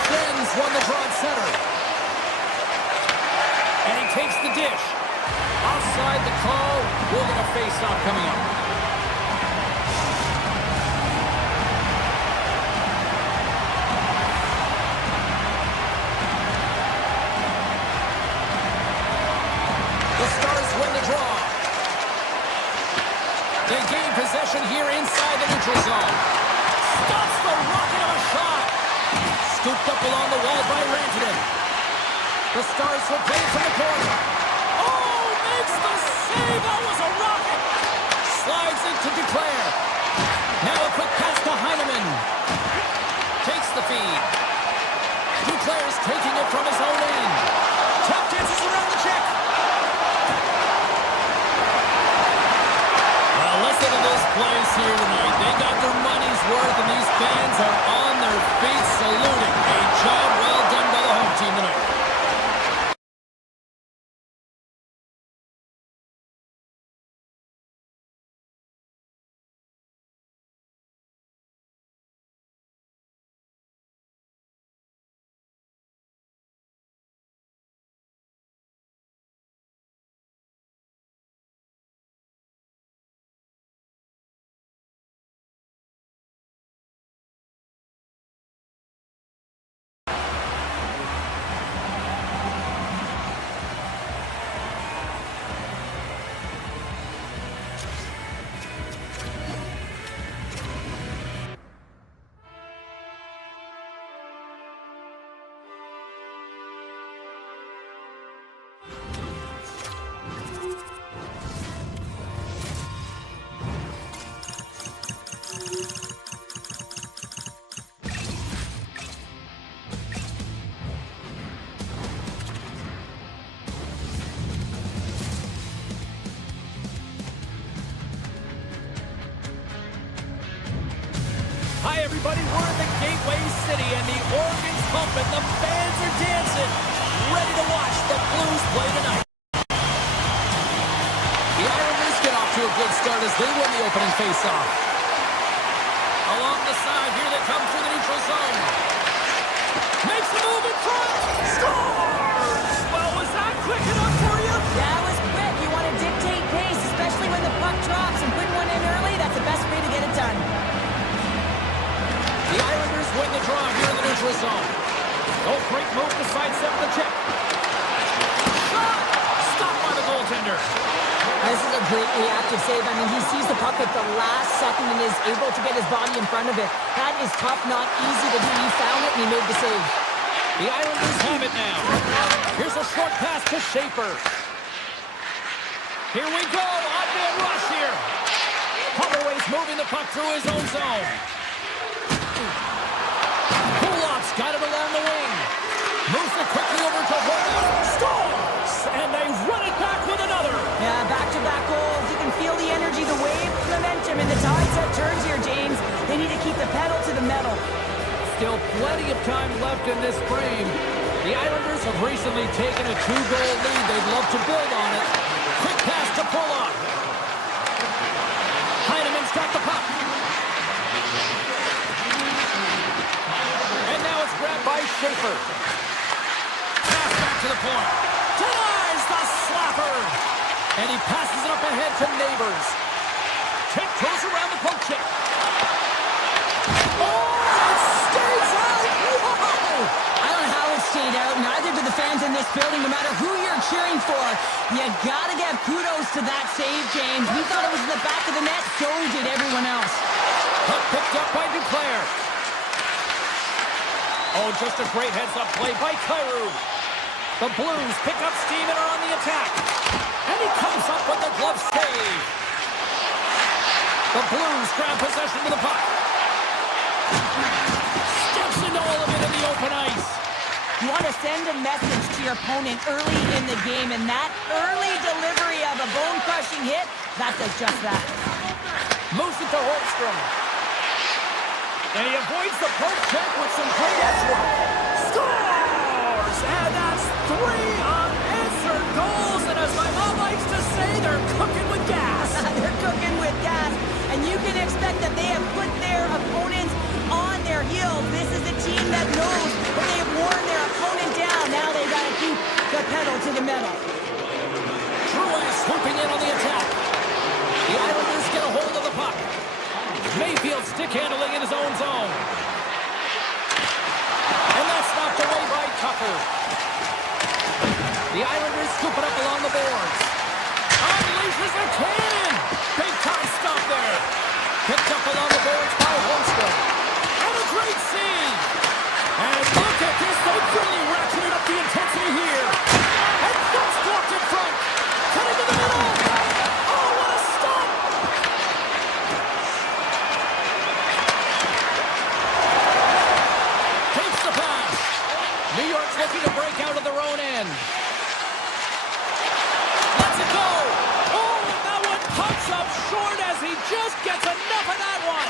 Sens won the draw at center. And he takes the dish. Offside the call. We'll get a face-off coming up. The Stars win the draw. They gain possession here inside the neutral zone. Stops the rocket of a shot. Scooped up along the wall by Rantanen. The Stars will play from the corner. Oh, makes the save. That was a rocket. Slides it to Duclair. Now a quick pass to Heineman. Takes the feed. Duclair is taking it from his own end. Tap dances around the check. Listen to this place here tonight. They got their money's worth, and these fans are on their feet saluting. A job well done by the home team tonight. Hi, everybody. We're in the Gateway City, and the organ's pumping, the fans are dancing, ready to watch the Blues play tonight. The Islanders get off to a good start as they win the opening faceoff. Along the side, here they come through the neutral zone. Makes the move in front. Scores! Well, was that quick enough for you? That was quick. You want to dictate pace, especially when the puck drops, and putting one in early, that's the best way to get it done. The Islanders win the draw here in the neutral zone. Oh, great move to sidestep the check. Shot! Stopped by the goaltender. This is a great reactive save. I mean, he sees the puck at the last second and is able to get his body in front of it. That is tough, not easy to do. He found it and he made the save. The Islanders have it now. Here's a short pass to Schaefer. Here we go. On-man rush here. Holloway's moving the puck through his own zone. Kulak's got it along the wing. Moves it quickly over to Holden. Scores! And they run it back with another. Yeah, back-to-back goals. You can feel the energy, the wave, the momentum, and the tide set turns here, James. They need to keep the pedal to the metal. Still plenty of time left in this frame. The Islanders have recently taken a 2-goal lead. They'd love to build on it. Quick pass to Bullock. Heineman's got the puck. And now it's grabbed by Schaefer. Pass back to the point. Denies the slapper. And he passes it up ahead to Neighbors. Tiptoes around the poke check. Stayed out, neither do the fans in this building, no matter who you're cheering for. You gotta give kudos to that save, James. We thought it was in the back of the net, so did everyone else. Puck picked up by Duclair. Oh, just a great heads-up play by Kyrou. The Blues pick up steam and are on the attack. And he comes up with the glove save. The Blues grab possession with the puck. Steps into all of it in the open ice. You want to send a message to your opponent early in the game, and that early delivery of a bone-crushing hit, that does just that. Moves it to Holmstrom. And he avoids the poke check with some great edge work. Scores! And that's 3 unanswered goals, and as my mom likes to say, they're cooking with gas. They're cooking with gas, and you can expect that they have put their opponents on their heels. This is a team that knows that they have worn their opponent down. Now they've got to keep the pedal to the metal. Drouin swooping in on the attack. The Islanders get a hold of the puck. Mayfield stick handling in his own zone. And that's knocked away by Tucker. The Islanders scoop it up along the boards. Unleashes a cannon. Big time stop there. Picked up along the boards by Holmstrom. And a great save. And look at this. They've really ratcheted up the intensity here. And that's blocked in front. Cutting to the middle. Oh, what a stop. Takes the pass. New York's looking to break out of their own end. Lets it go. Oh, that one pops up short as he just gets enough of that one.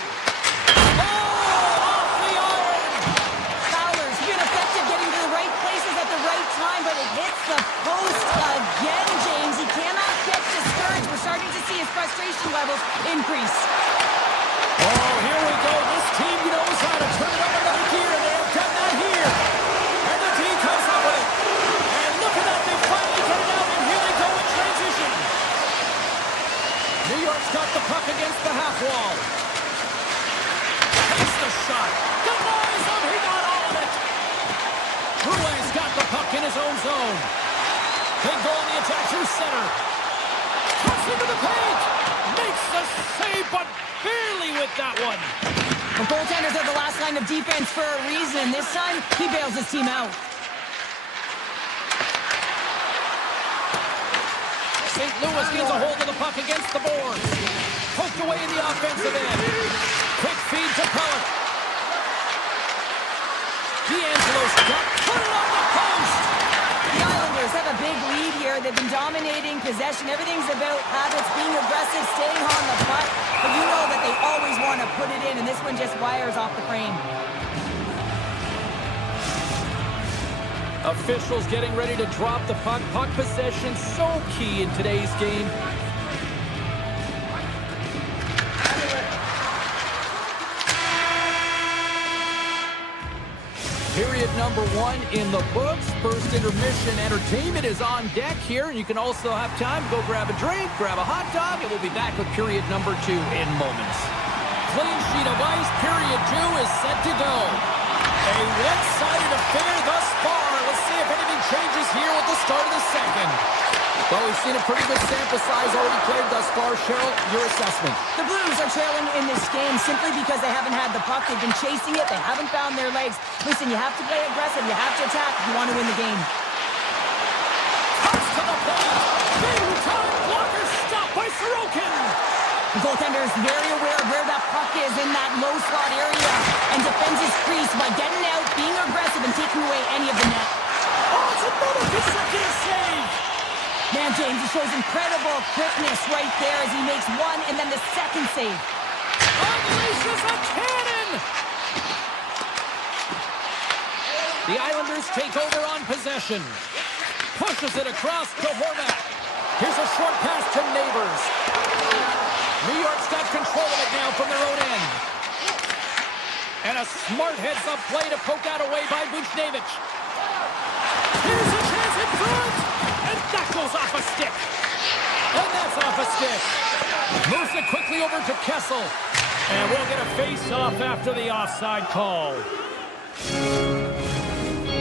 But it hits the post again, James. He cannot get discouraged. We're starting to see his frustration levels increase. Oh, here we go. This team knows how to turn it up another gear, and they have done that here. And the team comes up with it. And look at that. They finally get it out, and here they go in transition. New York's got the puck against the half wall. Takes the shot. Denies him. He got all of it. Drouin's got the puck in his own zone. Big goal on the attack through center. Cuts into the paint. Makes the save, but barely with that one. The goaltenders are the last line of defense for a reason. This time, he bails his team out. St. Louis gets a hold of the puck against the boards. Poked away in the offensive end. Quick feed to Pellet. D'Angelo's got put it on the post. The Islanders have a big lead here. They've been dominating possession. Everything's about habits, being aggressive, staying on the puck. But you know that they always want to put it in, and this one just wires off the frame. Officials getting ready to drop the puck. Puck possession so key in today's game. Period number 1 in the books. First intermission entertainment is on deck here. And you can also have time to go grab a drink, grab a hot dog, and we'll be back with period number 2 in moments. Clean sheet of ice. Period 2 is set to go. A one-sided affair thus far. Let's see if anything changes here with the start of the second. Well, we've seen a pretty good sample size already played thus far. Cheryl, your assessment. The Blues are trailing in this game simply because they haven't had the puck. They've been chasing it. They haven't found their legs. Listen, you have to play aggressive. You have to attack if you want to win the game. Cuts to the point. Big time blocker stopped by Sorokin. The goaltender is very aware of where that puck is in that low slot area and defends his crease by getting out, being aggressive, and taking away any of the net. Oh, it's another consecutive save. Man, James, he shows incredible quickness right there as he makes one and then the second save. Unleashes a cannon. The Islanders take over on possession. Pushes it across to Horvat. Here's a short pass to Neighbors. New York's got control of it now from their own end. And a smart heads-up play to poke out away by Buchnevich. Here's a chance in front. And that goes off a stick. And that's off a stick. Moves it quickly over to Kessel. And we'll get a face-off after the offside call.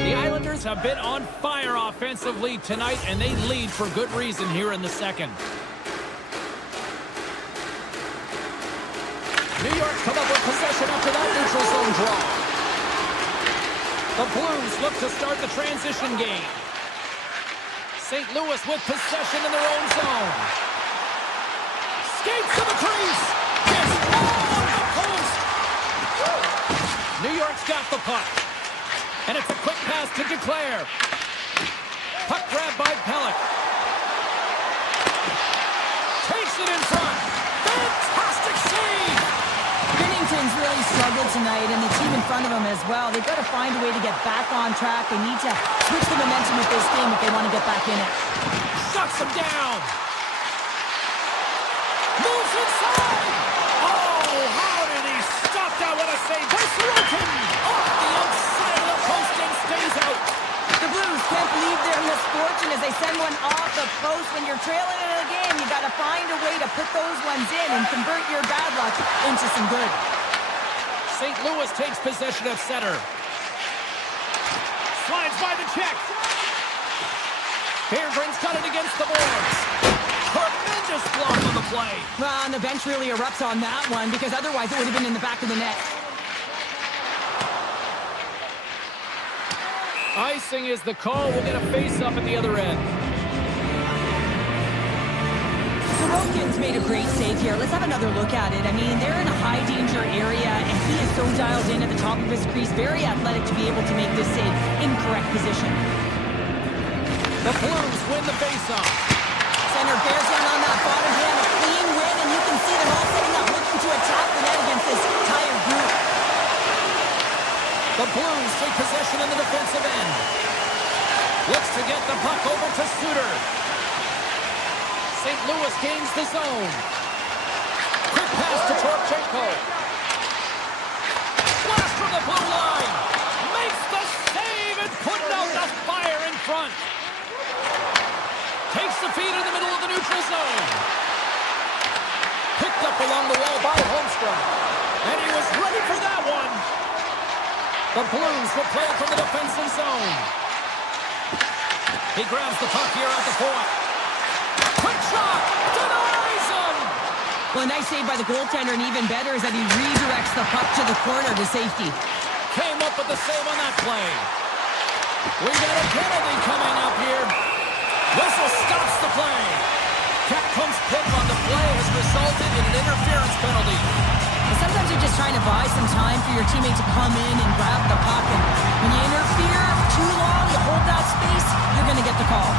The Islanders have been on fire offensively tonight, and they lead for good reason here in the second. New York's come up with possession after that neutral zone draw. The Blues look to start the transition game. St. Louis with possession in their own zone. Skates to the crease. Yes, on the post. New York's got the puck. And it's a quick pass to Declare. Puck grab by Pellick. Takes it in front. Fantastic save. Binnington's really struggled tonight, and the team in front of him as well. They've got to find a way to get back on track. They need to switch the momentum with this game if they want to get back in it. Shuts him down. Moves inside. Oh, how did he stop that? What a save by Sorokin. Off the outside of the post and stays out. The Blues can't believe their misfortune as they send one off the post. When you're trailing in a game, you got to find a way to put those ones in and convert your bad luck into some good. St. Louis takes possession at center. Slides by the check. Berggren's got it against the boards. Tremendous block on the play. Well, and the bench really erupts on that one because otherwise it would have been in the back of the net. Icing is the call. We'll get a face-up at the other end. Sorokin's made a great save here. Let's have another look at it. I mean, they're in a high-danger area, and he is so dialed in at the top of his crease. Very athletic to be able to make this save in correct position. The Blues win the face-off. Center bears down on that bottom hand. A clean win, and you can see them all setting up, looking to attack the net against this tired group. The Blues take possession in the defensive end. Looks to get the puck over to Suter. St. Louis gains the zone. Quick pass to Torchenko. Blast from the blue line. Makes the save and putting out the fire in front. Takes the feed in the middle of the neutral zone. Picked up along the wall by Holmstrom. And he was ready for that one. The Blues will play it from the defensive zone. He grabs the puck here at the point. Quick shot! Denies him! Well, a nice save by the goaltender, and even better is that he redirects the puck to the corner to safety. Came up with the save on that play. We got a penalty coming up here. Whistle stops the play. Capcom's pick on the play has resulted in an interference penalty. Sometimes you're just trying to buy some time for your teammate to come in and grab the puck. And when you interfere too long, you hold that space, you're going to get the call.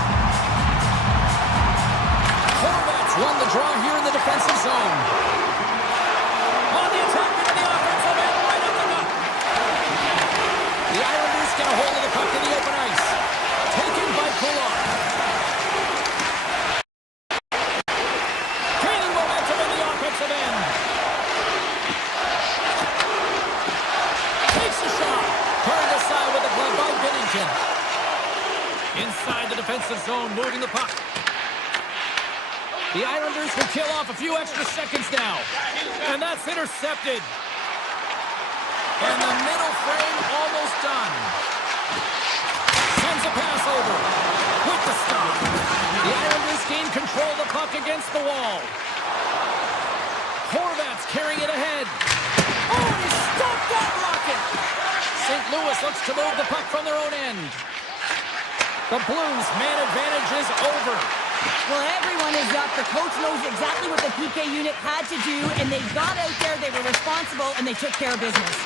Horvats won the draw here in the defensive zone. On the attack into the offensive end, right up the gut. The Islanders get a hold of the puck in the open ice. Taken by Kulak. Gaining momentum in the offensive end. Takes a shot. Turned aside with the glove by Binnington. Inside the defensive zone, moving the puck. The Islanders will kill off a few extra seconds now. And that's intercepted. And the middle frame almost done. Sends a pass over. With the stop. The Islanders gain control of the puck against the wall. Horvat's carrying it ahead. Oh, and he stopped that rocket. St. Louis looks to move the puck from their own end. The Blues' man advantage is over. Well, everyone is up. The coach knows exactly what the PK unit had to do, and they got out there, they were responsible, and they took care of business.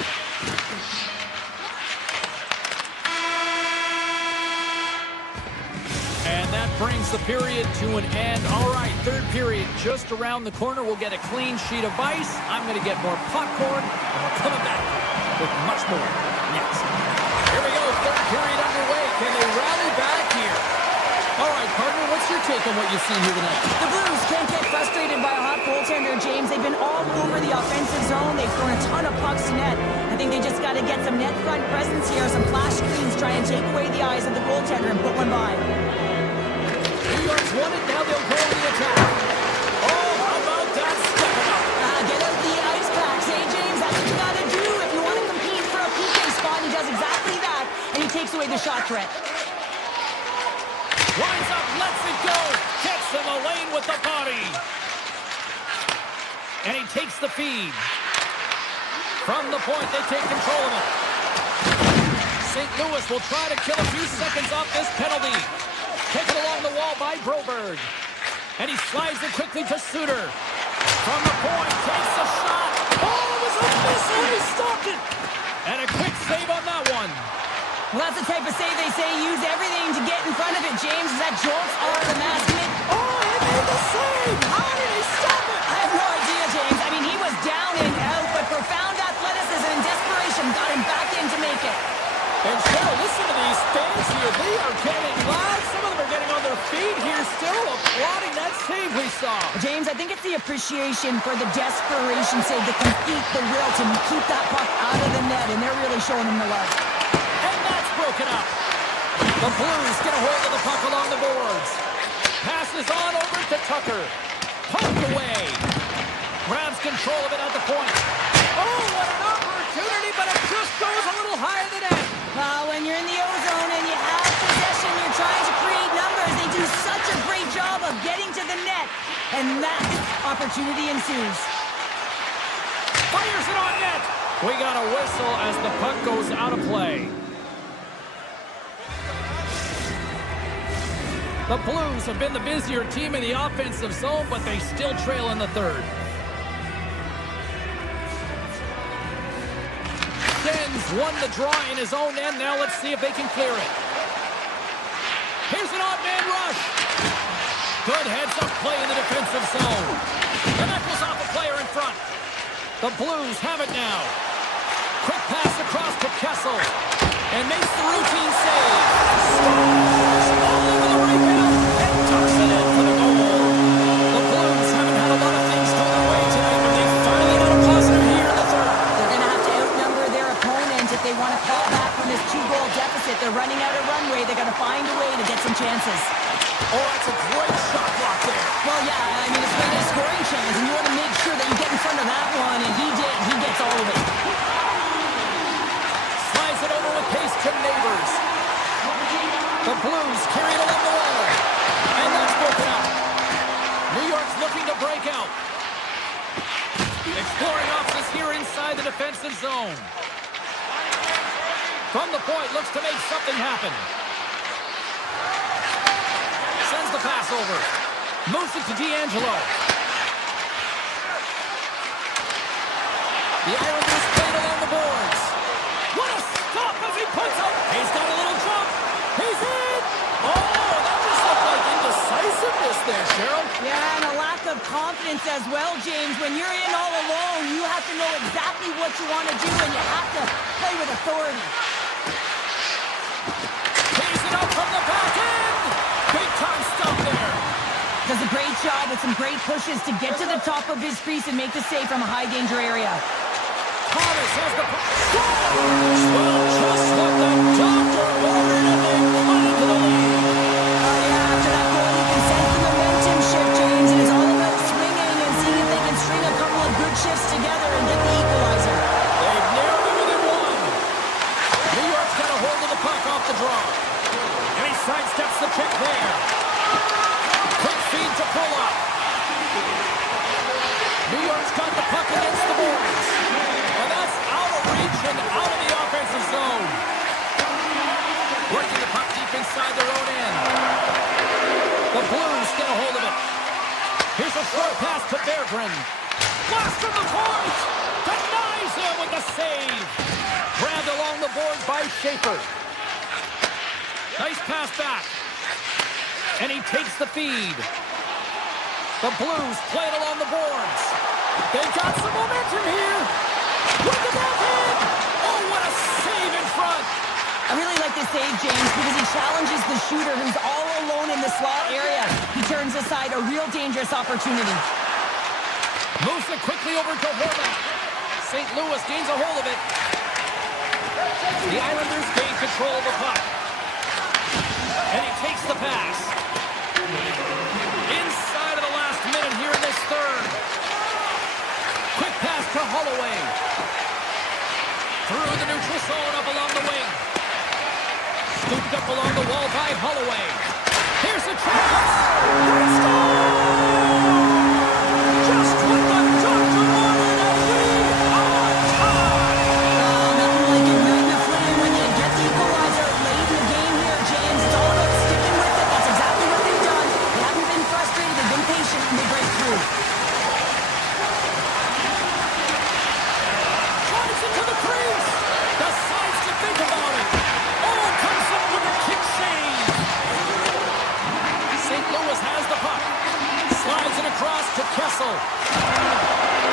And that brings the period to an end. All right, third period just around the corner. We'll get a clean sheet of ice. I'm going to get more popcorn, and we're coming back with much more next. Here we go, third period underway. Can they rally back here? All right, partner, what's your take on what you've seen here tonight? The Blues can't get frustrated by a hot goaltender, James. They've been all over the offensive zone. They've thrown a ton of pucks to net. I think they just got to get some net front presence here, some flash screens, try and take away the eyes of the goaltender and put one by. New York's won it, now they'll go on the attack. Oh, how about that stepping up? Get out the ice packs, hey, James? That's what you got to do if you want to compete for a PK spot. He does exactly that, and he takes away the shot threat. Lines up, lets it go. Gets in the lane with the body. And he takes the feed. From the point, they take control of it. St. Louis will try to kill a few seconds off this penalty. Taken along the wall by Broberg. And he slides it quickly to Suter. From the point, takes a shot. Oh, it was a miss, and he stopped it. And a quick save on that one. Well, that's the type of save they say use everything to get in front of it, James. That jolts are the masking. Oh, he made the save. How did he stop it? I have no idea, James. I mean, he was down and out, but profound athleticism and desperation got him back in to make it. And Cheryl, listen to these fans here. They are getting loud. Some of them are getting on their feet here, still applauding that save we saw. James, I think it's the appreciation for the desperation save, the complete, the will to keep that puck out of the net, and they're really showing him the love. And that's broken up. The Blues get a hold of the puck along the boards. Passes on over to Tucker. Pumped away. Grabs control of it at the point. Oh, what an opportunity, but it just goes a little higher than that. When you're in the O-zone and you have possession, you're trying to create numbers. They do such a great job of getting to the net, and that opportunity ensues. Fires it on net. We got a whistle as the puck goes out of play. The Blues have been the busier team in the offensive zone, but they still trail in the third. Sens won the draw in his own end. Now let's see if they can clear it. Here's an odd man rush. Good heads-up play in the defensive zone. And that goes off a player in front. The Blues have it now. Quick pass across to Kessel. And makes the routine save. Scores all over the rebound. And tucks it in for the goal. The Blues haven't had a lot of things go their way tonight, but they finally got a positive here in the third. They're going to have to outnumber their opponent if they want to claw back from this 2-goal deficit. They're running out of runway. They got to find a way to get some chances. Oh, that's a great shot block there. Well, yeah, I mean, it's been a scoring chance, and you want to make sure that you get in front of that one, and he did. He gets all of it. Slides it over with pace to Neighbors. The Blues carry it along the wall. And that's broken up. New York's looking to break out. Exploring options here inside the defensive zone. From the point, looks to make something happen. Sends the pass over. Moves it to D'Angelo. The Islanders played along the boards. What a stop as he puts up. He's got a little jump. He's in. Oh, that just looked like indecisiveness there, Cheryl. Yeah, and a lack of confidence as well, James. When you're in all alone, you have to know exactly what you want to do, and you have to play with authority. Tees it up from the back end. Big time stop there. Does a great job with some great pushes to get to the top of his crease and make the save from a high-danger area. Thomas has the puck. Scores! Well, just what the doctor ordered, and they run into the lead. Yeah, after that goal, you can sense the momentum shift, James, and it's all about swinging and seeing if they can string a couple of good shifts together and get the equalizer. They've narrowed it within one. New York's got a hold of the puck off the draw. And he sidesteps the check there. short pass to Berggren. Blast from the point! Denies him with the save! Grabbed along the board by Schaefer. Nice pass back. And he takes the feed. The Blues play it along the boards. They've got some momentum here. With the backhand! Oh, what a save in front! I really like this save, James, because he challenges the shooter who's all alone in the slot area. He turns aside a real dangerous opportunity. Moves it quickly over to Horvath. St. Louis gains a hold of it. The Islanders gain control of the puck. And he takes the pass. Inside of the last minute here in this third. Quick pass to Holloway. Through the neutral zone up along the wing. Scooped up along the wall by Holloway. Here's a chance. They score! Just when the doctor wanted a lead on time! Nothing like igniting the flame when you get the equalizer late in the game here, James. It's all about sticking with it. That's exactly what they've done. They haven't been frustrated. They've been patient, and they break through. Drives into the crease. Decides to think about it. Oh, comes up with a kick save. St. Louis has the puck. Slides it across to Kessel.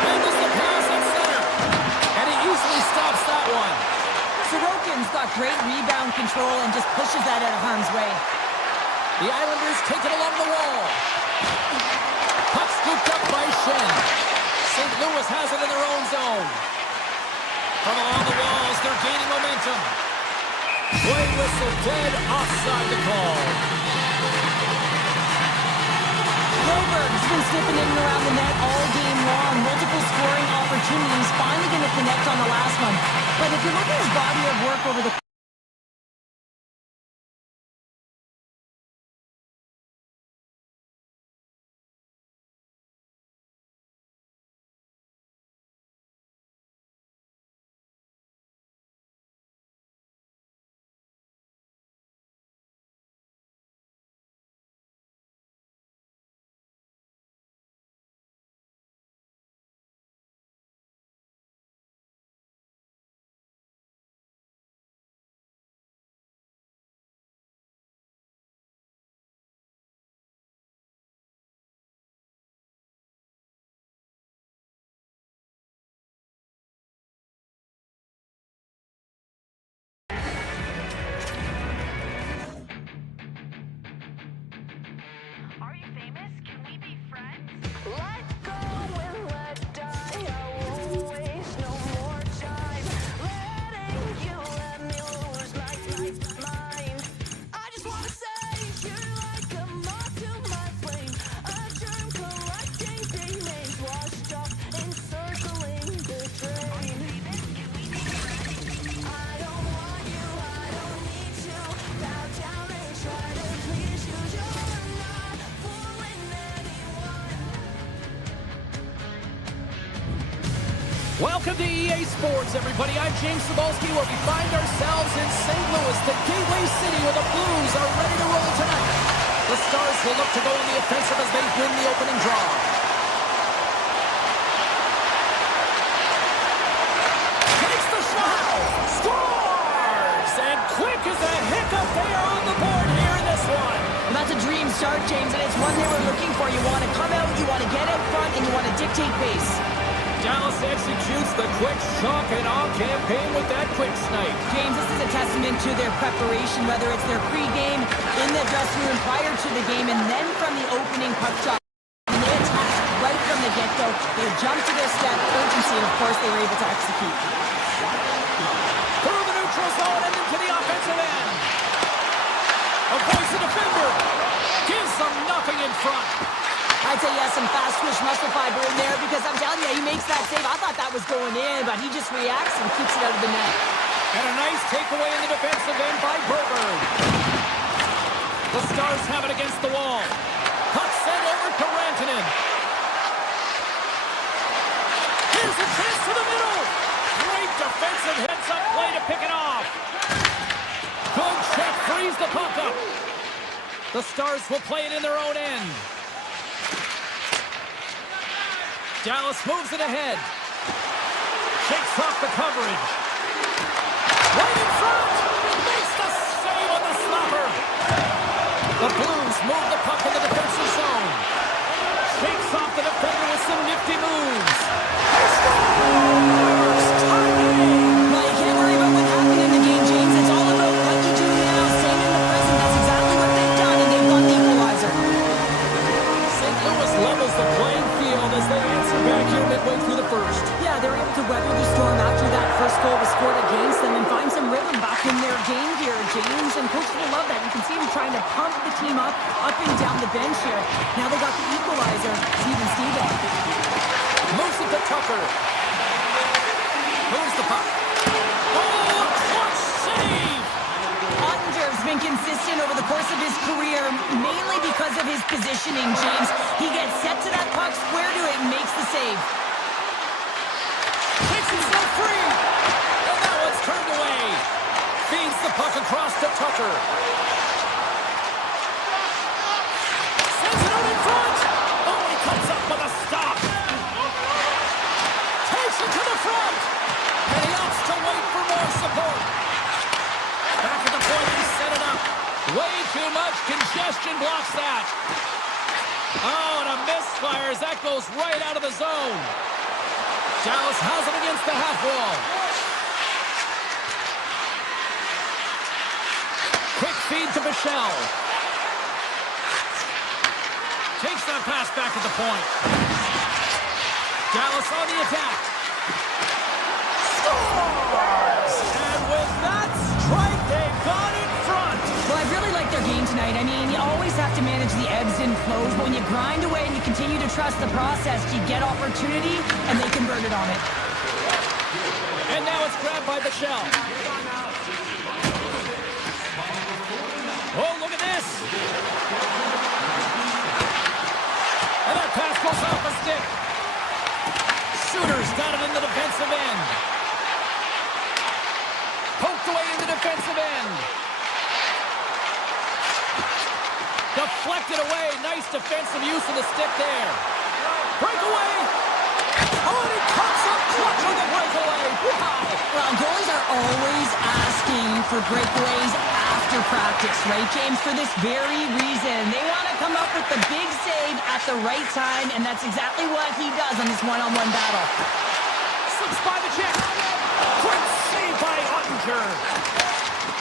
Handles the pass at center. And he easily stops that one. Sorokin's got great rebound control and just pushes that out of harm's way. The Islanders take it along the wall. Puck scooped up by Shen. St. Louis has it in their own zone. From along the walls, they're gaining momentum. Play whistle dead, offside the call. Broberg's been sniffing in and around the net all game long. Multiple scoring opportunities. Finally going to connect on the last one. But if you look at his body of work over the Are you famous? Can we be friends? Let go and let die. I won't waste no more time. Letting you let me lose my mind. I just wanna say you're like a moth to my flame. A germ collecting demons washed up and circling the drain. Are you famous? Can we be friends? I don't want you, I don't need to. Bow down and try to please you. You're not fooling anyone. Welcome to EA Sports, everybody. I'm James Cybulski, where we find ourselves in St. Louis, the gateway city where the Blues are ready to roll tonight. The Stars will look to go in the offensive as they win the opening draw. Takes the shot! Scores! And quick as a hiccup, they are on the board here in this one. Well, that's a dream start, James, and it's one they were looking for. You want to come out, you want to get out front, and you want to dictate pace. Dallas executes the quick shock and awe campaign with that quick snipe. James, this is a testament to their preparation, whether it's their pregame, in the dressing room prior to the game, and then from the opening puck shot. And they attacked right from the get-go. They jumped to their step, urgency, and of course they were able to execute. Through the neutral zone and into the offensive end. Avoids the defender. Gives them nothing in front. I'd say he has some fast twitch muscle fiber in there because I'm telling you, he makes that save. I thought that was going in, but he just reacts and keeps it out of the net. And a nice takeaway in the defensive end by Broberg. The Stars have it against the wall. Puck sent over to Rantanen. Here's a chance to the middle. Great defensive heads-up play to pick it off. Good check, frees the puck up. The Stars will play it in their own end. Dallas moves it ahead. Shakes off the coverage. Right in front. Makes the save on the slapper. The Blues move the puck in the defensive zone. Shakes off the defender with some nifty moves. He scores! Tie game! Well, you can't worry about what happened in the game, James. It's all about what you do now. Staying in the present. That's exactly what they've done, and they've got the equalizer. St. Louis levels the playing field as they answer back here midway through the first. Yeah, they were able to weather the storm after that first goal was scored against them and find some rhythm back in their game here, James. And Coach will love that. You can see him trying to pump the team up and down the bench here. Now they got the equalizer, Steven. Moves it to Tucker. Moves the puck. Oh, clutch save! Ottinger's been consistent over the course of his career, mainly because of his positioning, James. He gets set to that puck, square to it, and makes the save. Takes himself free. And now it's turned away. Feeds the puck across to Tucker. Sends it out in front. Oh, he comes up with a stop. Takes it to the front. And he opts to wait for more support. Back at the point, he set it up. Way too much congestion blocks that. Oh, and a misfire as that goes right out of the zone. Dallas has it against the half wall. Quick feed to Michelle. Takes that pass back at the point. Dallas on the attack. Scores! And with that strike, they got in front. Well, I really like their game tonight. I mean, you always have to manage the ebbs and flows, but when you grind away and you continue to trust the process, you get opportunity, and they converted on it. And now it's grabbed by Michelle. Oh, look at this. And that pass goes off a stick. Sooners got it in the defensive end. Poked away in the defensive end. Deflected away. Nice defensive use of the stick there. Breakaway. Oh, and he comes up clutch on the breakaway. Wow. Well, goalies are always asking for breakaways after practice, right, James? For this very reason. They want to come up with the big save at the right time, and that's exactly what he does on this one-on-one battle. Slips by the check. Quick save by Ottinger.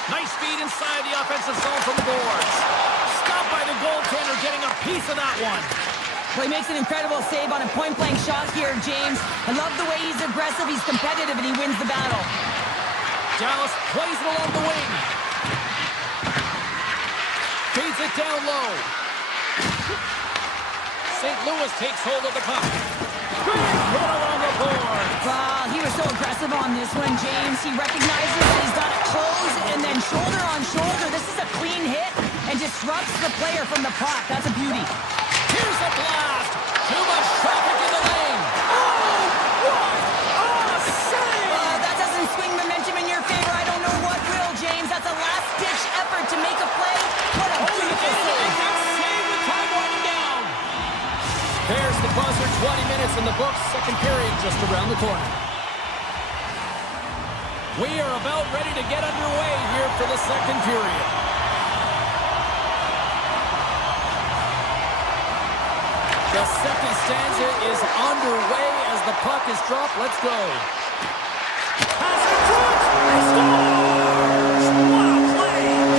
Nice feed inside the offensive zone from the boards. Stopped by the goaltender getting a piece of that one. Well, he makes an incredible save on a point-blank shot here, James. I love the way he's aggressive, he's competitive, and he wins the battle. Dallas plays it along the wing. Feeds it down low. St. Louis takes hold of the puck. Big hit along the board. Wow, he was so aggressive on this one, James. He recognizes that he's got to close and then shoulder on shoulder. This is a clean hit and disrupts the player from the puck. That's a beauty. Here's a blast. Too much traffic in the lane. Oh, what a save! That doesn't swing momentum in your favor. I don't know what will, James. That's a last-ditch effort to make a play. What a beautiful save. Save with time winding down. There's the buzzer. 20 minutes in the books. Second period just around the corner. We are about ready to get underway here for the second period. The second stanza is underway as the puck is dropped. Let's go. Pass in front. He scores! What a play!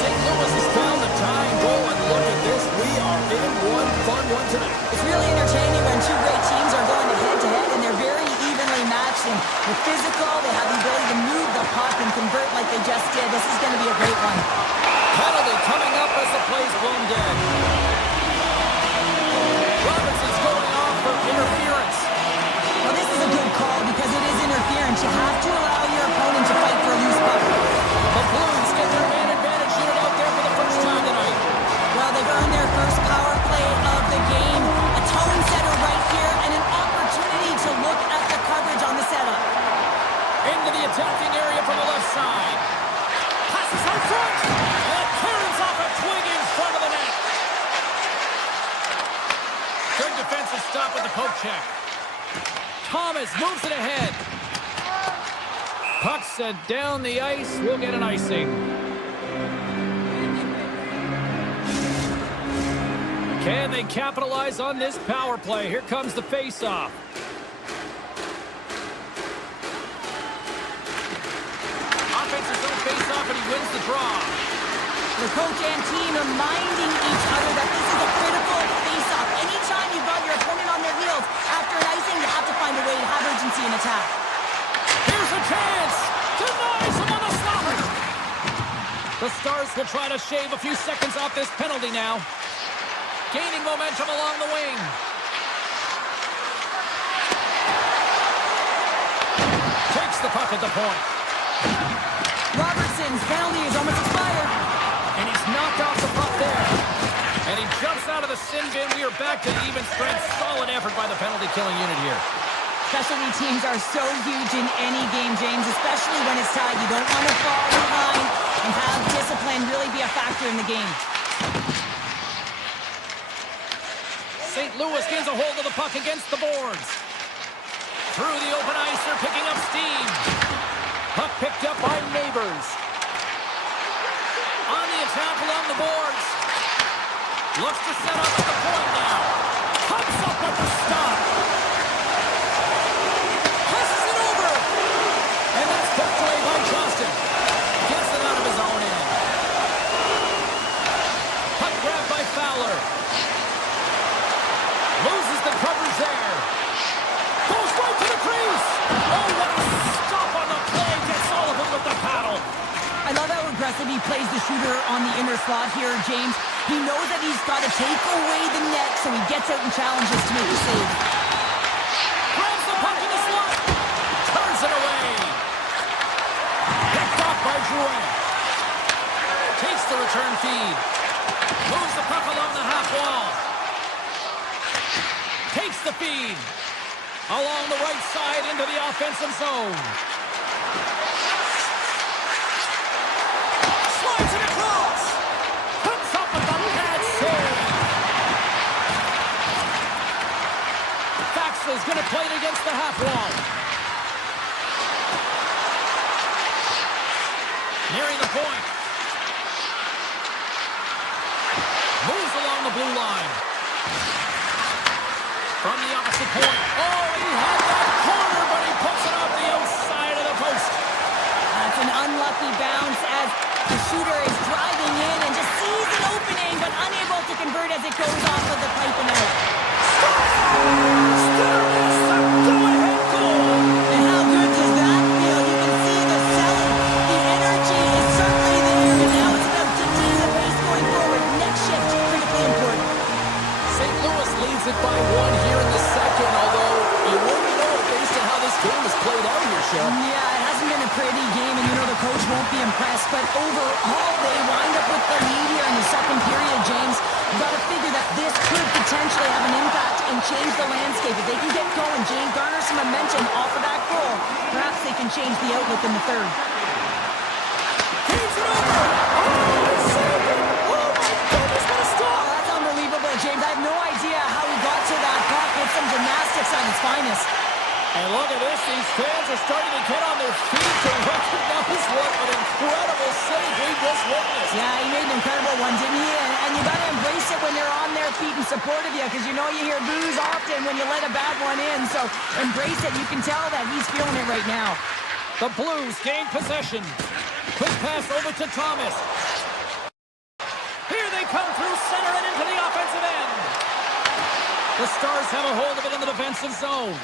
St. Louis has found the tying goal, and look at this. We are in one fun one tonight. It's really entertaining when two great teams are going head-to-head, and they're very evenly matched. And they're physical. They have the ability to move the puck and convert like they just did. This is going to be a great one. Penalty coming up as the play's blown dead. Robinson's going off for interference. Well, this is a good call because it is interference. You have to allow your opponent to fight for a loose puck. The Blues get their man advantage unit out there for the first time tonight. Well, they've earned their first power play of the game. A tone setter right here and an opportunity to look at the coverage on the setup. Into the attacking area from the left side. Passes out front. up with the poke check. Thomas moves it ahead. Puck set down the ice. We'll get an icing. Can they capitalize on this power play? Here comes the face-off. Offensive zone face-off, and he wins the draw. The coach and team reminding each other that this is a critical face-off. Anytime you've got your opponent on their heels after an icing, you have to find a way to have urgency in attack. Here's a chance. Denies him on the slapper. The Stars will try to shave a few seconds off this penalty now. Gaining momentum along the wing. Takes the puck at the point. Robertson's penalty is almost expired. And he's knocked off the puck there. And he jumps out of the sin bin. We are back to even strength. Solid effort by the penalty-killing unit here. Specialty teams are so huge in any game, James, especially when it's tied. You don't want to fall behind and have discipline really be a factor in the game. St. Louis gains a hold of the puck against the boards. Through the open ice, they're picking up steam. Puck picked up by Neighbors. On the attack along the boards. Looks to set up at the point now. Comes up with the stop. Passes it over. And that's poked away by Johnston. Gets it out of his own end. Puck grabbed by Fowler. Loses the coverage there. Goes right to the crease. Oh, what a stop on the play. Gets all of it with the paddle. I love how aggressive he plays the shooter on the inner slot here, James. He knows that he's got to take away the net, so he gets out and challenges to make the save. Grabs the puck in the slot. Turns it away. Picked off by Drouin. Takes the return feed. Moves the puck along the half wall. Takes the feed. Along the right side into the offensive zone. Slides it across. Puts up with the bad save. Faxley's going to play it against the half wall. Nearing the point. Moves along the blue line. From the opposite point. Oh, he had that corner, but he puts it off the outside of the post. That's an unlucky bounce as the shooter is driving in and just sees an opening, but unable to convert as it goes off of the pipe and out. Still is the go-ahead goal. And how good does that feel? You can see the selling. The energy is certainly there, and now it's about dictating the pace going forward. Next shift, critically important. St. Louis leads it by one here in the second, although you wouldn't know it based on how this game has played out here, Shep. Yeah, it hasn't been a pretty game, and you know the coach won't be impressed, but overall, they wind up with the lead here in the second period, James. You've got to figure that this could potentially have an impact and change the landscape. If they can get going, James, garner some momentum off of that goal, perhaps they can change the outlook in the third. Keeps it over. Oh, saved it. Oh, my goodness, what a Oh, stop. that's unbelievable, James. I have no idea how he got to that puck. It's some gymnastics at its finest. And look at this. These fans are starting to get on their feet to recognize what an incredible save we just witnessed. Yeah, he made an incredible one, didn't he? And you got to embrace it when they're on their feet in support of you, because you know you hear boos often when you let a bad one in. So embrace it. You can tell that he's feeling it right now. The Blues gain possession. Quick pass over to Thomas. Here they come through center and into the offensive end. The Stars have a hold of it in the defensive zone.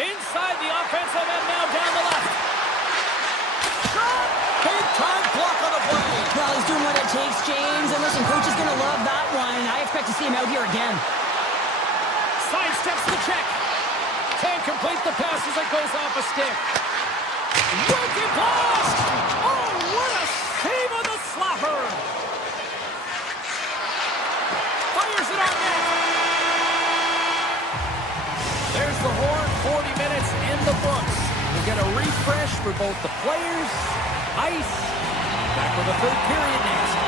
Inside the offensive end now down the left. Shot! Big time block on the play. Well, he's doing what it takes, James. And listen, coach is going to love that one. I expect to see him out here again. Sidesteps the check. Can't complete the pass as it goes off a stick. Wicked blast! Oh, what a save on the slapper! Fires it on net. There's the horn. 40 minutes in the books. We'll get a refresh for both the players, ice. Back for the third period next.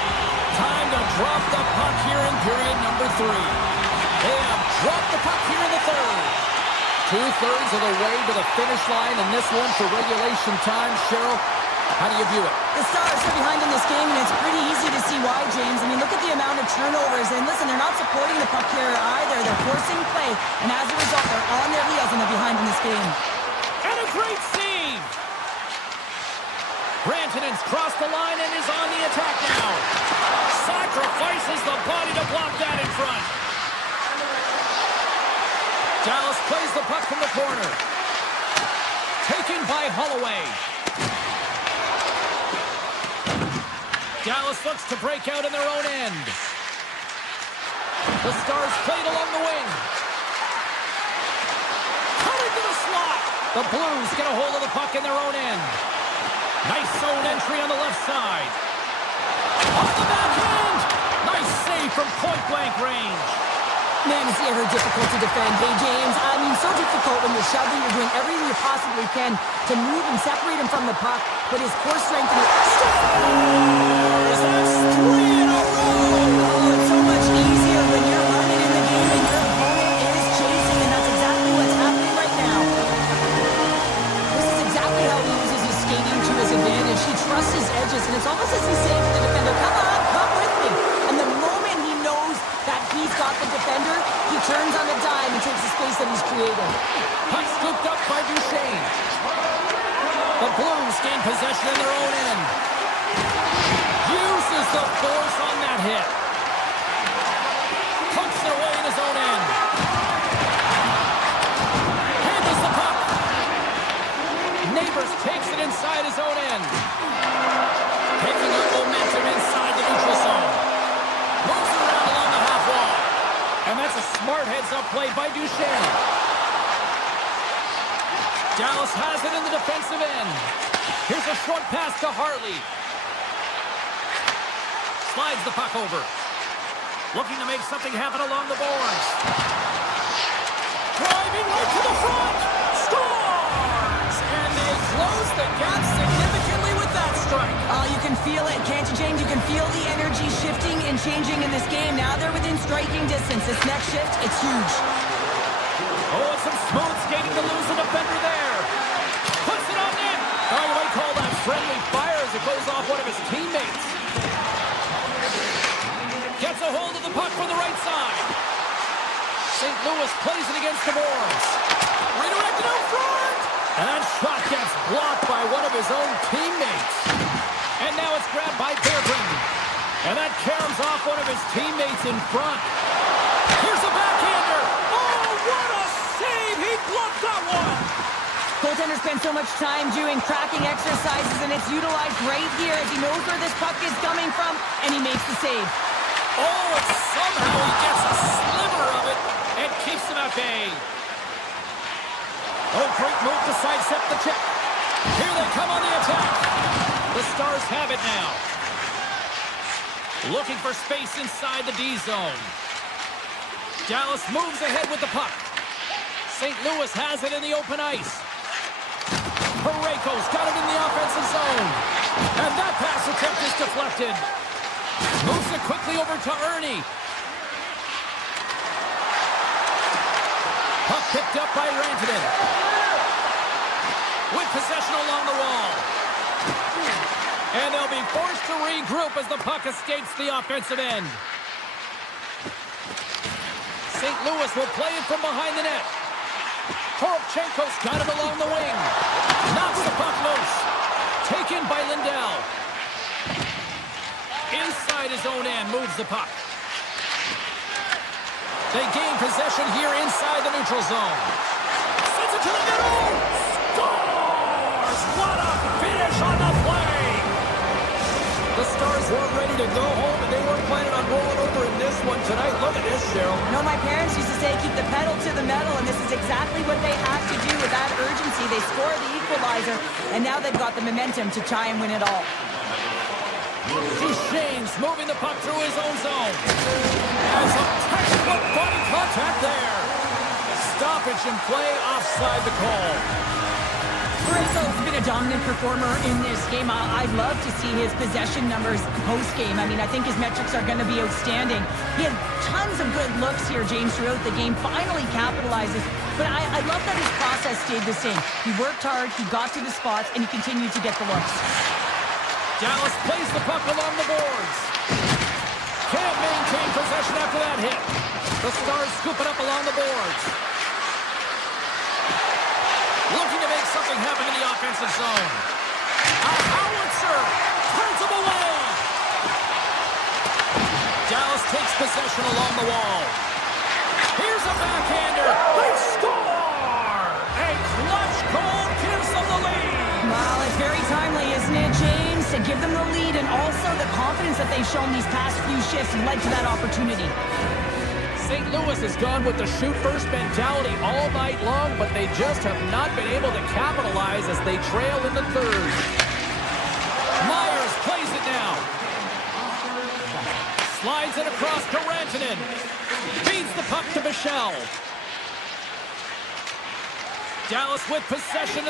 Time to drop the puck here in period number 3. They have drop the puck here in the third. Two-thirds of the way to the finish line in this one for regulation time. Cheryl, how do you view it? The Stars are behind in this game, and it's pretty easy to see why, James. I mean, look at the amount of turnovers. And listen, they're not supporting the puck here either. They're forcing play, and as a result, they're on their heels and they're behind in this game. And a great save! Rantanen's crossed the line and is on the attack now. Sacrifices the body to block that in front. Dallas plays the puck from the corner. Taken by Holloway. Dallas looks to break out in their own end. The Stars played along the wing. Cut into the slot. The Blues get a hold of the puck in their own end. Nice zone entry on the left side. On the backhand. Nice save from point-blank range. Man, is he ever difficult to defend. Hey, James, I mean, so difficult when you're shoving. You're doing everything you possibly can to move and separate him from the puck. But his core strength and Scores! That's 3 in a row! Oh, it's so much easier when you're running in the game and your opponent is chasing, and that's exactly what's happening right now. This is exactly how he uses his skating to his advantage. He trusts his edges, and it's almost as he's saying to the defender, come on, come with me. And the moment he knows that he's got the defender, he turns on a dime and takes the space that he's created. Puck scooped up by Duchesne. The Blues gain possession in their own end. Uses the force on that hit. Pumps their way in his own end. Handles the puck. Neighbors takes it inside his own end. Picking up momentum inside the neutral zone. Moves it around along the half wall. And that's a smart heads-up play by Duchesne. Dallas has it in the defensive end. Here's a short pass to Hartley. Slides the puck over. Looking to make something happen along the boards. Driving right to the front. Scores! And they close the gap significantly with that strike. Oh, you can feel it, can't you, James? You can feel the energy shifting and changing in this game. Now they're within striking distance. This next shift, it's huge. Oh, and some smooth skating to lose the defender there. Puts it on net. Oh, you might call that friendly fire as it goes off one of his teammates. Gets a hold of the puck from the right side. St. Louis plays it against the boards. Redirected out front. And that shot gets blocked by one of his own teammates. And now it's grabbed by Berggren. And that caroms off one of his teammates in front. Here's a backhander. Oh, what a save! He blocked that one! Goaltender spends so much time doing tracking exercises, and it's utilized right here as he knows where this puck is coming from, and he makes the save. Oh, and somehow he gets a sliver of it and keeps him at bay. Oh, great move to sidestep the check. Here they come on the attack. The Stars have it now. Looking for space inside the D zone. Dallas moves ahead with the puck. St. Louis has it in the open ice. Parayko's got it in the offensive zone. And that pass attempt is deflected. Moves it quickly over to Ernie. Puck picked up by Rantanen. With possession along the wall. And they'll be forced to regroup as the puck escapes the offensive end. St. Louis will play it from behind the net. Toropchenko's got it along the wing. Knocks the puck loose. Taken by Lindell. Inside his own end, moves the puck. They gain possession here inside the neutral zone. Sends it to the middle. Scores! What a finish on the play! The Stars weren't ready to go home, and they weren't planning on rolling over in this one tonight. Look at this, Cheryl. You know, my parents used to say, keep the pedal to the metal, and this is exactly what they have to do with that urgency. They score the equalizer, and now they've got the momentum to try and win it all. Duchesne's moving the puck through his own zone. Has a textbook body contact there. Stoppage in play, offside the call. Subzero's been a dominant performer in this game. I'd love to see his possession numbers post-game. I mean, I think his metrics are going to be outstanding. He had tons of good looks here, James, throughout the game. Finally capitalizes. But I love that his process stayed the same. He worked hard, he got to the spots, and he continued to get the looks. Dallas plays the puck along the boards. Can't maintain possession after that hit. The Stars scoop it up along the boards. Looking to make something happen in the offensive zone. A howitzer turns him away. Dallas takes possession along the wall. Here's a backhander. They score! A clutch goal gives them the lead. Well, it's very timely, isn't it, James? To give them the lead, and also the confidence that they've shown these past few shifts led to that opportunity. St. Louis has gone with the shoot-first mentality all night long, but they just have not been able to capitalize as they trail in the third. Myers plays it now. Slides it across to Rantanen. Feeds the puck to Michel. Dallas with possession.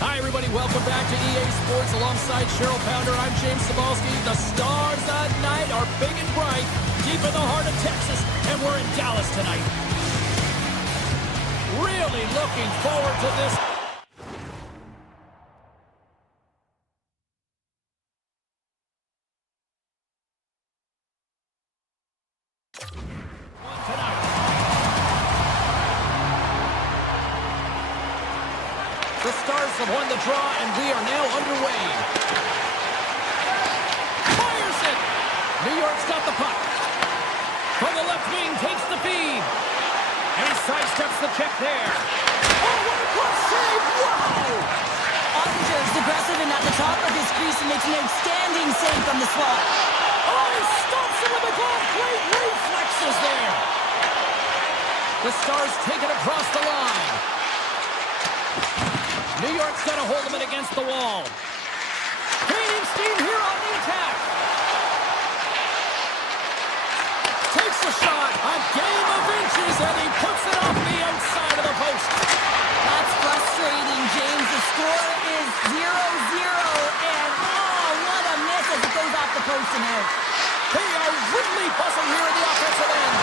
Hi, everybody. Welcome back to EA Sports alongside Cheryl Pounder. I'm James Cebulski. The Stars tonight are big and bright, deep in the heart of Texas, and we're in Dallas tonight. Really looking forward to this. The Stars have won the draw, and we are now underway. Fires it! New York's got the puck. From the left wing, takes the feed. And he sidesteps the check there. Oh, what a glove save! Wow! Ottinger's aggressive and at the top of his crease and makes an outstanding save from the slot. Oh, he stops him with the glove. Great reflexes there. The Stars take it across the line. New York's got a hold of it against the wall. Gaining steam here on the attack. Takes a shot. A game of inches, and he puts it off the outside of the post. That's frustrating, James. The score is 0-0, and oh, what a miss as it goes off the post and out. They are really buzzing here in the offensive end.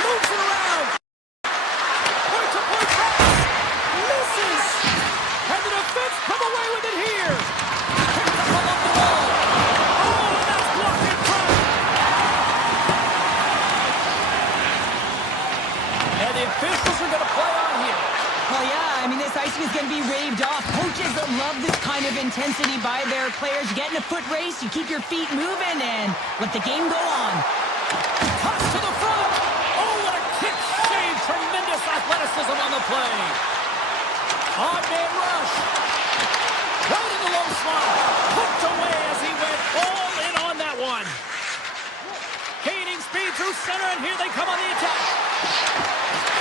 Moves it around. Point-to-point pass. Misses. And the defense come away with it here. Picked up along the wall. Oh, and that's blocked in front. And the officials are going to play on here. Well, yeah, I mean, this icing is going to be raved off. Coaches that love this kind of intensity by their players. You get in a foot race, you keep your feet moving, and let the game go on. Cuts to the front. Oh, what a kick save. Tremendous athleticism on the play. Odd man rush. Right in the low slot. Hooked away as he went all in on that one. through center, and here they come on the attack.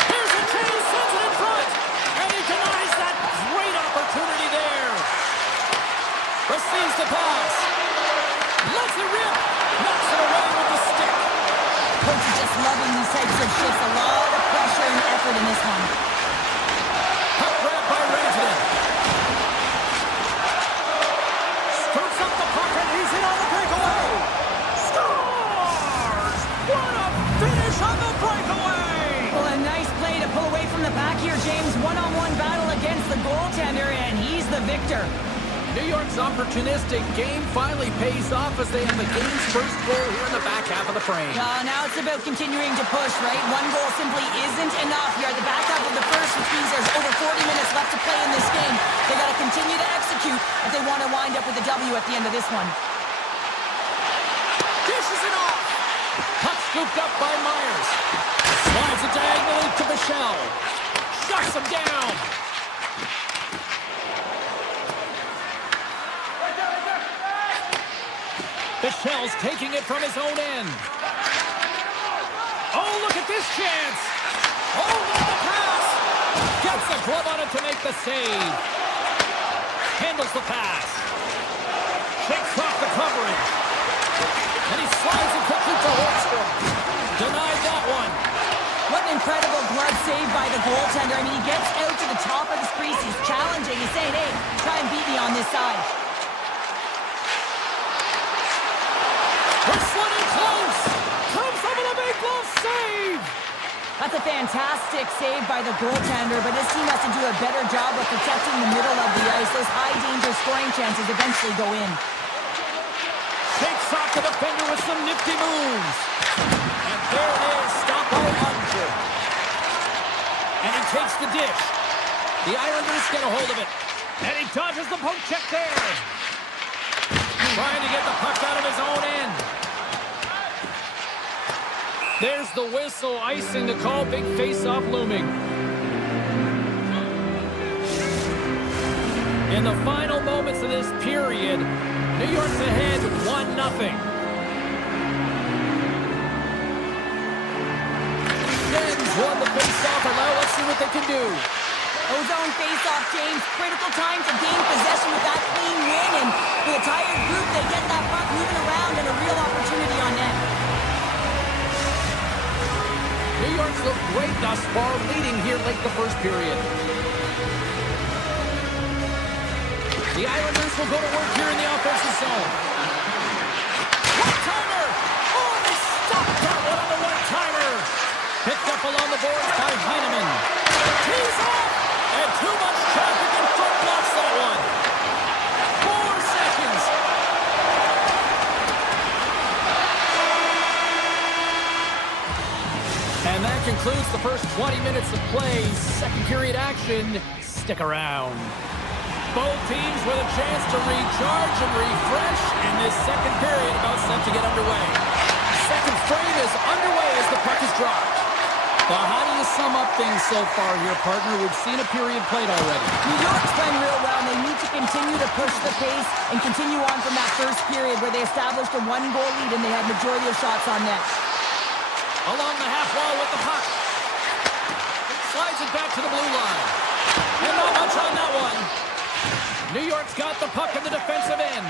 Here's a chance, sends it in front, and he denies that great opportunity there. Receives the pass. Lets it rip. Knocks it away with the stick. Coach is just loving these types of shifts. A lot of pressure and effort in this one. Puck grab by Rantanen. Scoops up the puck, and he's in on the breakaway. Scores! What a finish on the breakaway! Well, a nice play to pull away from the pack here, James. One-on-one battle against the goaltender, and he's the victor. New York's opportunistic game finally pays off as they have the game's first goal here in the back half of the frame. Now it's about continuing to push, right? One goal simply isn't enough. You're at the back half of the first, which means there's over 40 minutes left to play in this game. They got to continue to execute if they want to wind up with a W at the end of this one. Dishes it off. Puck scooped up by Myers. Slides it diagonally to Buffallo. Shuts him down. Buffallo's taking it from his own end. Oh, look at this chance. Oh, look at the pass. Gets a glove on it to make the save. Handles the pass. Shakes off the coverage. And he slides it quickly to Holmstrom. Denied that one. What an incredible glove save by the goaltender. I mean, he gets out to the top of his crease. He's challenging. He's saying, hey, try and beat me on this side. This one in close. Comes up with a big glove save. That's a fantastic save by the goaltender, but his team has to do a better job of protecting the middle of the ice. Those high-danger scoring chances eventually go in. Shakes off the defender with some nifty moves. And there it is, stop by Untitled. And he takes the dish. The Islanders get a hold of it. And he dodges the poke check there. Trying to get the puck out of his own end. There's the whistle, icing the call, big face-off looming. In the final moments of this period, New York's ahead 1-0. Sens won the face-off, and now let's see what they can do. Ozone face-off, James. Critical time to gain possession with that clean win, and with a tired group, they get that puck moving around and a real opportunity on net. New York's looked great thus far, leading here late the first period. The Islanders will go to work here in the offensive zone. One-timer! Oh, they stopped that one on the one-timer! Picked up along the boards by Heineman. He's off! And too much traffic in front blocks that one. 4 seconds. And that concludes the first 20 minutes of play. Second period action. Stick around. Both teams with a chance to recharge and refresh, and this second period about set to get underway. Second frame is underway as the puck is dropped. Well, how do you sum up things so far here, partner? We've seen a period played already. New York's playing real well, and they need to continue to push the pace and continue on from that first period where they established a 1-goal lead and they had majority of shots on net. Along the half wall with the puck. Slides it back to the blue line. And not much on that one. New York's got the puck in the defensive end.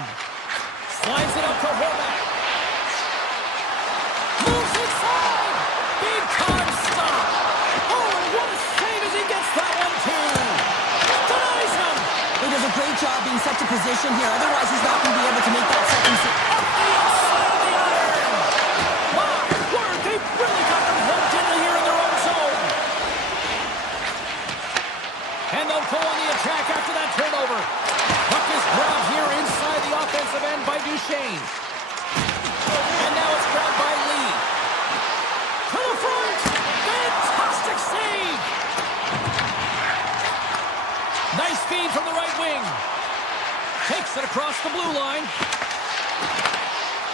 Slides it up to Horvath. Moves inside. Big time stop. Oh, and what a save as he gets that one too. Denies him. He does a great job being such a position here. Otherwise, he's not going to be able to make that second save. Up the inside of the iron. My word, they've really got them hooked into here in their own zone. And they'll go on the attack after that turnover. Puck is grabbed here inside the offensive end by Duchesne. And now it's grabbed by Lee. To the front. Fantastic save. Nice feed from the right wing. Takes it across the blue line.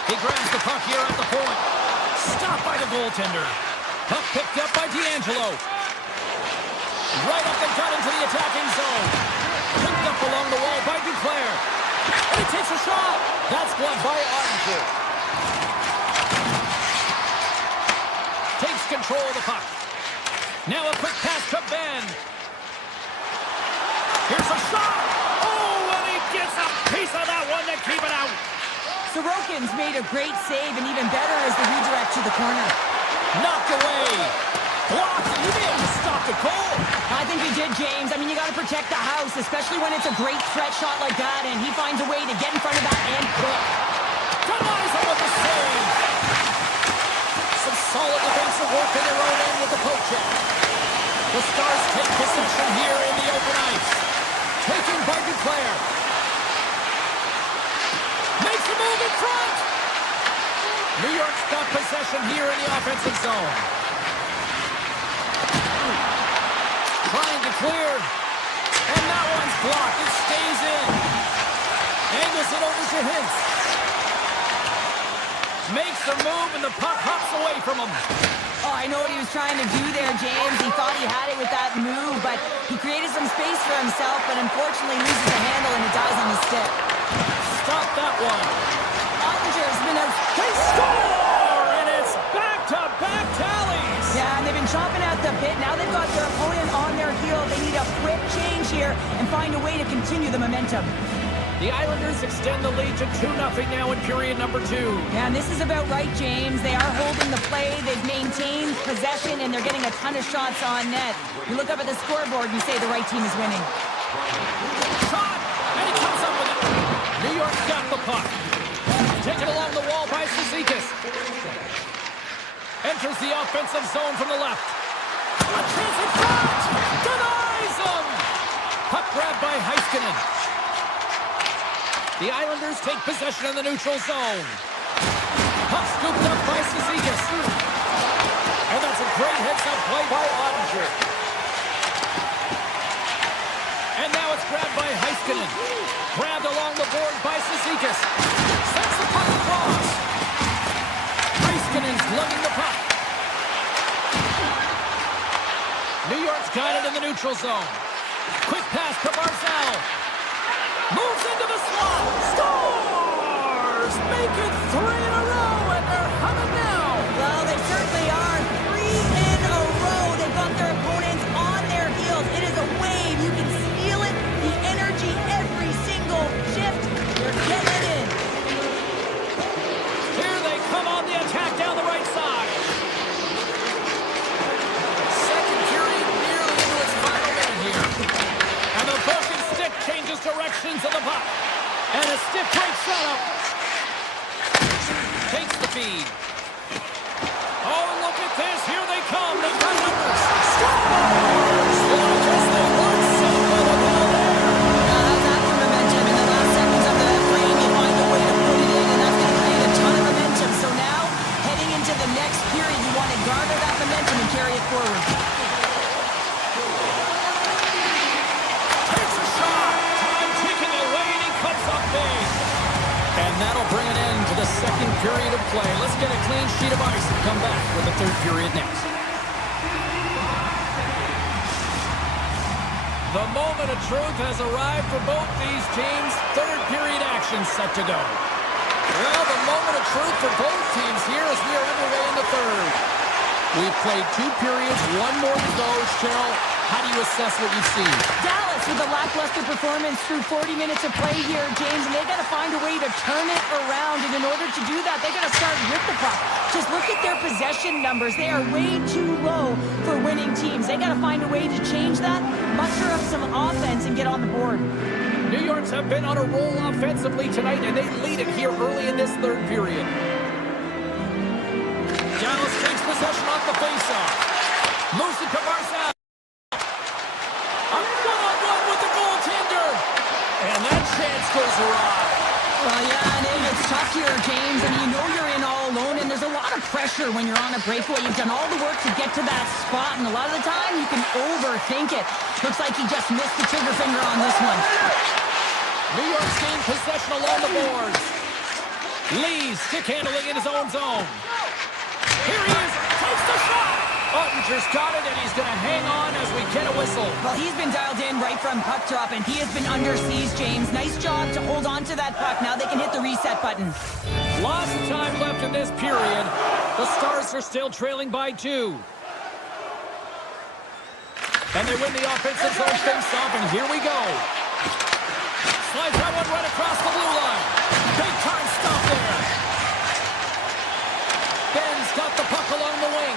He grabs the puck here at the point. Stopped by the goaltender. Puck picked up by D'Angelo. Right up and cut into the attacking zone. Picked up along the wall by Duclair. And he takes a shot. That's blocked by Ottinger. control of the puck. Now a quick pass to Ben. Here's a shot. Oh, and he gets a piece of that one to keep it out. Sorokin's made a great save, and even better is the redirect to the corner. Knocked away. Blocked. You didn't stop the goal. I think he did, James. I mean, you got to protect the house, especially when it's a great threat shot like that, and he finds a way to get in front of that and quick. Denies him with the save. Some solid defensive work in their own end with the poke check. The Stars take possession here in the open ice. Taken by Duclair. Makes a move in front. New York's got possession here in the offensive zone. Trying to clear. And that one's blocked. It stays in. Angles it over to Hintz. Makes the move, and the puck hops away from him. Oh, I know what he was trying to do there, James. He thought he had it with that move, but he created some space for himself, but unfortunately loses the handle, and it dies on the stick. Stop that one. Ottinger's been a... They score! And it's back-to-back tallies. Yeah, and they've been chomping at the bit. Now they've got their opponent on their heel. They need a quick change here and find a way to continue the momentum. The Islanders extend the lead to 2-0 now in period number 2. Yeah, and this is about right, James. They are holding the play. They've maintained possession, and they're getting a ton of shots on net. You look up at the scoreboard and you say the right team is winning. Shot! And he comes up with it. New York's got the puck. Taken along the wall by Cizikas. Enters the offensive zone from the left. A chance in front! Denies him! Puck grabbed by Heiskanen. The Islanders take possession in the neutral zone. Puck scooped up by Cizikas. And that's a great heads-up play by Ottinger. And now it's grabbed by Heiskanen. Grabbed along the board by Cizikas. Sends the puck across. Heiskanen's lugging the puck. New York's got it in the neutral zone. Quick pass to Barzal. Moves into the slot. Stars make it 3 in a row, and they're humming now. Well, they certainly are. 3 in a row. They've got their opponents on their heels. It is a wave. You can feel it. The energy every single shift. They're getting it in. Here they come on the attack down the right side. Second period nearly into its final minute here. And the broken stick changes directions of the puck. And a stiff break setup. Takes the feed. Oh, look at this. Here they come. They've got numbers. Scores! Well, I guess they weren't so good at all there. How's that for momentum? In the last seconds of that frame, you find a way to put it in, and that's going to create a ton of momentum. So now, heading into the next period, you want to garner that momentum and carry it forward. Takes a shot. Time ticking away, and he comes up big. And that'll bring an end to the second period of play. Let's get a clean sheet of ice and come back with the third period next. The moment of truth has arrived for both these teams. Third period action set to go. Well, the moment of truth for both teams here as we are underway in the third. We've played 2 periods, 1 more to go. Cheryl, how do you assess what you've seen? Dallas with a lackluster performance through 40 minutes of play here, James, and they got to find a way to turn it around. And in order to do that, they got to start with the puck. Just look at their possession numbers. They are way too low for winning teams. They got to find a way to change that, muster up some offense, and get on the board. New York's have been on a roll offensively tonight, and they lead it here early in this third period. Dallas takes possession off the faceoff. Moves it to Barzal. A one-on-one with the goaltender. And that chance goes awry. Well, yeah, and it's tough here, James. I mean, you know you're in all alone, and there's a lot of pressure when you're on a breakaway. You've done all the work to get to that spot, and a lot of the time you can overthink it. Looks like he just missed the trigger finger on this one. New York's gained possession along the boards. Lee stick handling in his own zone. Here he is, takes the shot. Ottinger's got it, and he's going to hang on as we get a whistle. Well, he's been dialed in right from puck drop, and he has been under siege, James. Nice job to hold on to that puck. Now they can hit the reset button. Lots of time left in this period. The Stars are still trailing by 2. And they win the offensive zone face-off, and here we go. Slides that one right across the blue line. Big time stop there. Ben's got the puck along the wing.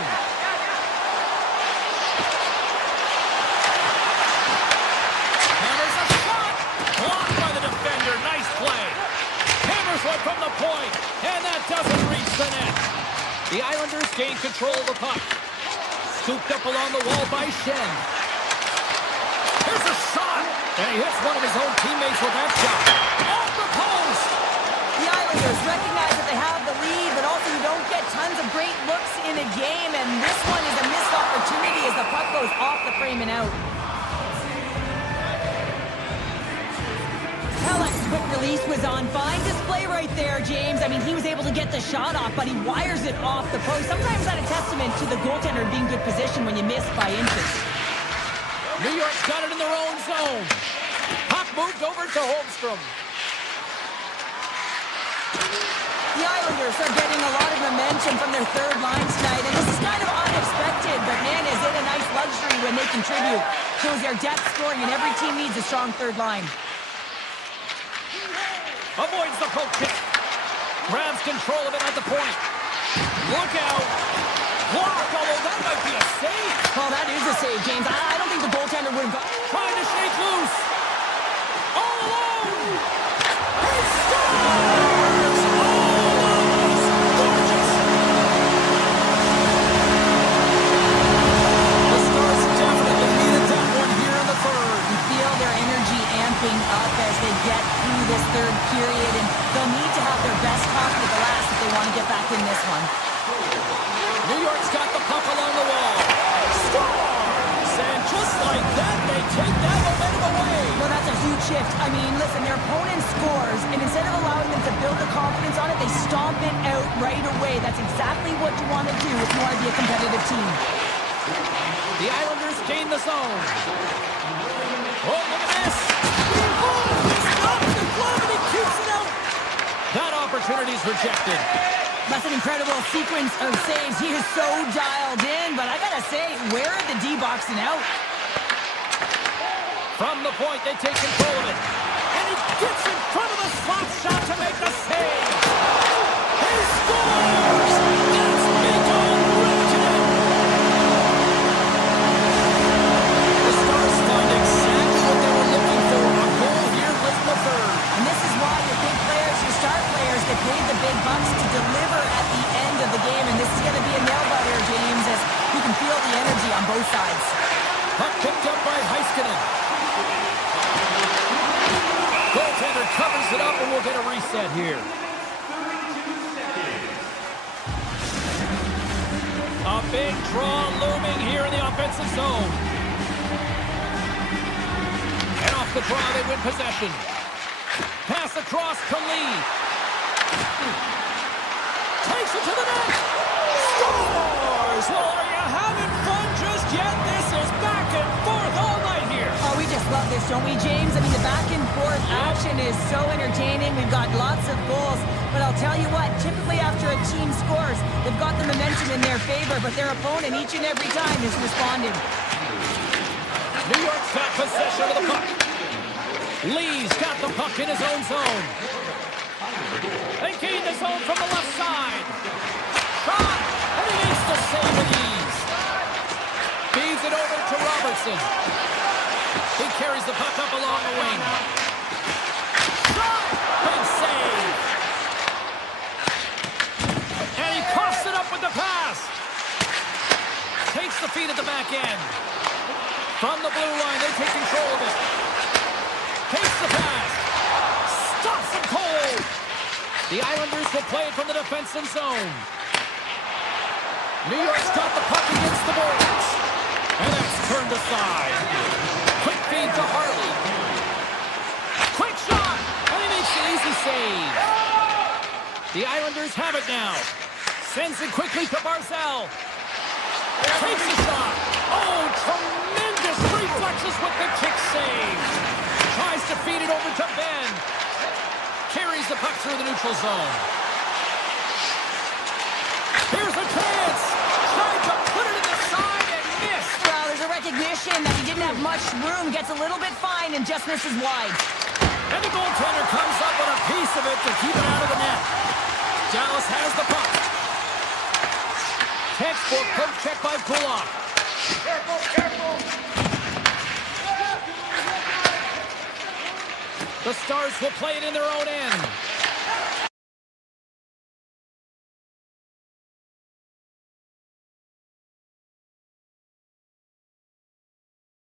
Hammers a shot. Blocked by the defender. Nice play. Hammers one from the point, and that doesn't reach the net. The Islanders gain control of the puck. Scooped up along the wall by Shen. Here's a shot, and he hits one of his own teammates with that shot. Off the post! The Islanders recognize that they have the lead, but also you don't get tons of great looks in a game, and this one is a missed opportunity as the puck goes off the frame and out. Pellet's quick release was on. Fine display right there, James. I mean, he was able to get the shot off, but he wires it off the post. Sometimes that's a testament to the goaltender being good position when you miss by inches. New York's got it in their own zone. Puck moved over to Holmstrom. The Islanders are getting a lot of momentum from their third line tonight, and this is kind of unexpected, but man, is it a nice luxury when they contribute. Shows their depth scoring, and every team needs a strong third line. Avoids the poke kick. Grabs control of it at the point. Look out. Block, although that might be a save. Well, that is a save, James. I don't think the goaltender would have got... Trying to shake loose. All alone. He scores! Oh, it's gorgeous. The Stars definitely needed that one here in the third. You feel their energy amping up as they get through this third period, and they'll need to have their best talk with the last if they want to get back in this one. New York's got the puck along the wall. Scores! And just like that, they take that momentum away. Well, that's a huge shift. I mean, listen, their opponent scores, and instead of allowing them to build the confidence on it, they stomp it out right away. That's exactly what you want to do if you want to be a competitive team. The Islanders gain the zone. Oh, look at this. Oh, he's got the glove and he keeps it out. That opportunity's rejected. That's an incredible sequence of saves. He is so dialed in, but I gotta say, where are the D-boxing out? From the point, they take control of it. And he gets in front of the slot shot to make the save. He scores! It's become Richard. The Stars find exactly what they were looking for. A goal here late in the third. And this is why your big players, your star players, get paid the big bucks to deliver at the end of the game. And this is going to be a nail-biter, James, as you can feel the energy on both sides. Puck picked up by Heiskanen. Goaltender covers it up, and we'll get a reset here. A big draw looming here in the offensive zone. And off the draw, they win possession. Pass across to Lee. Takes it to the net. Scores! Well, are you having fun just yet? This is back and forth all night here. Oh, we just love this, don't we, James? I mean, the back-and-forth action is so entertaining. We've got lots of goals. But I'll tell you what, typically after a team scores, they've got the momentum in their favor, but their opponent each and every time is responding. New York's got possession of the puck. Lee's got the puck in his own zone. They gain the zone from the left side. Shot! And he makes the save with ease. Feeds it over to Robertson. He carries the puck up along the wing. Shot! Big save. And he coughs it up with the pass. Takes the feed at the back end. From the blue line, they take control of it. Takes the pass. Stops him cold. The Islanders will play it from the defensive zone. New York's got the puck against the boards. And that's turned aside. Quick feed to Harley. Quick shot. And he makes an easy save. The Islanders have it now. Sends it quickly to Barzal. Takes a shot. Oh, tremendous reflexes with the kick save. Tries to feed it over to Ben. Carries the puck through the neutral zone. Here's a possession that he didn't have much room, gets a little bit fine and just misses wide. And the goaltender comes up with a piece of it to keep it out of the net. Dallas has the puck. Textbook poke check by Kulak. Careful! The Stars will play it in their own end.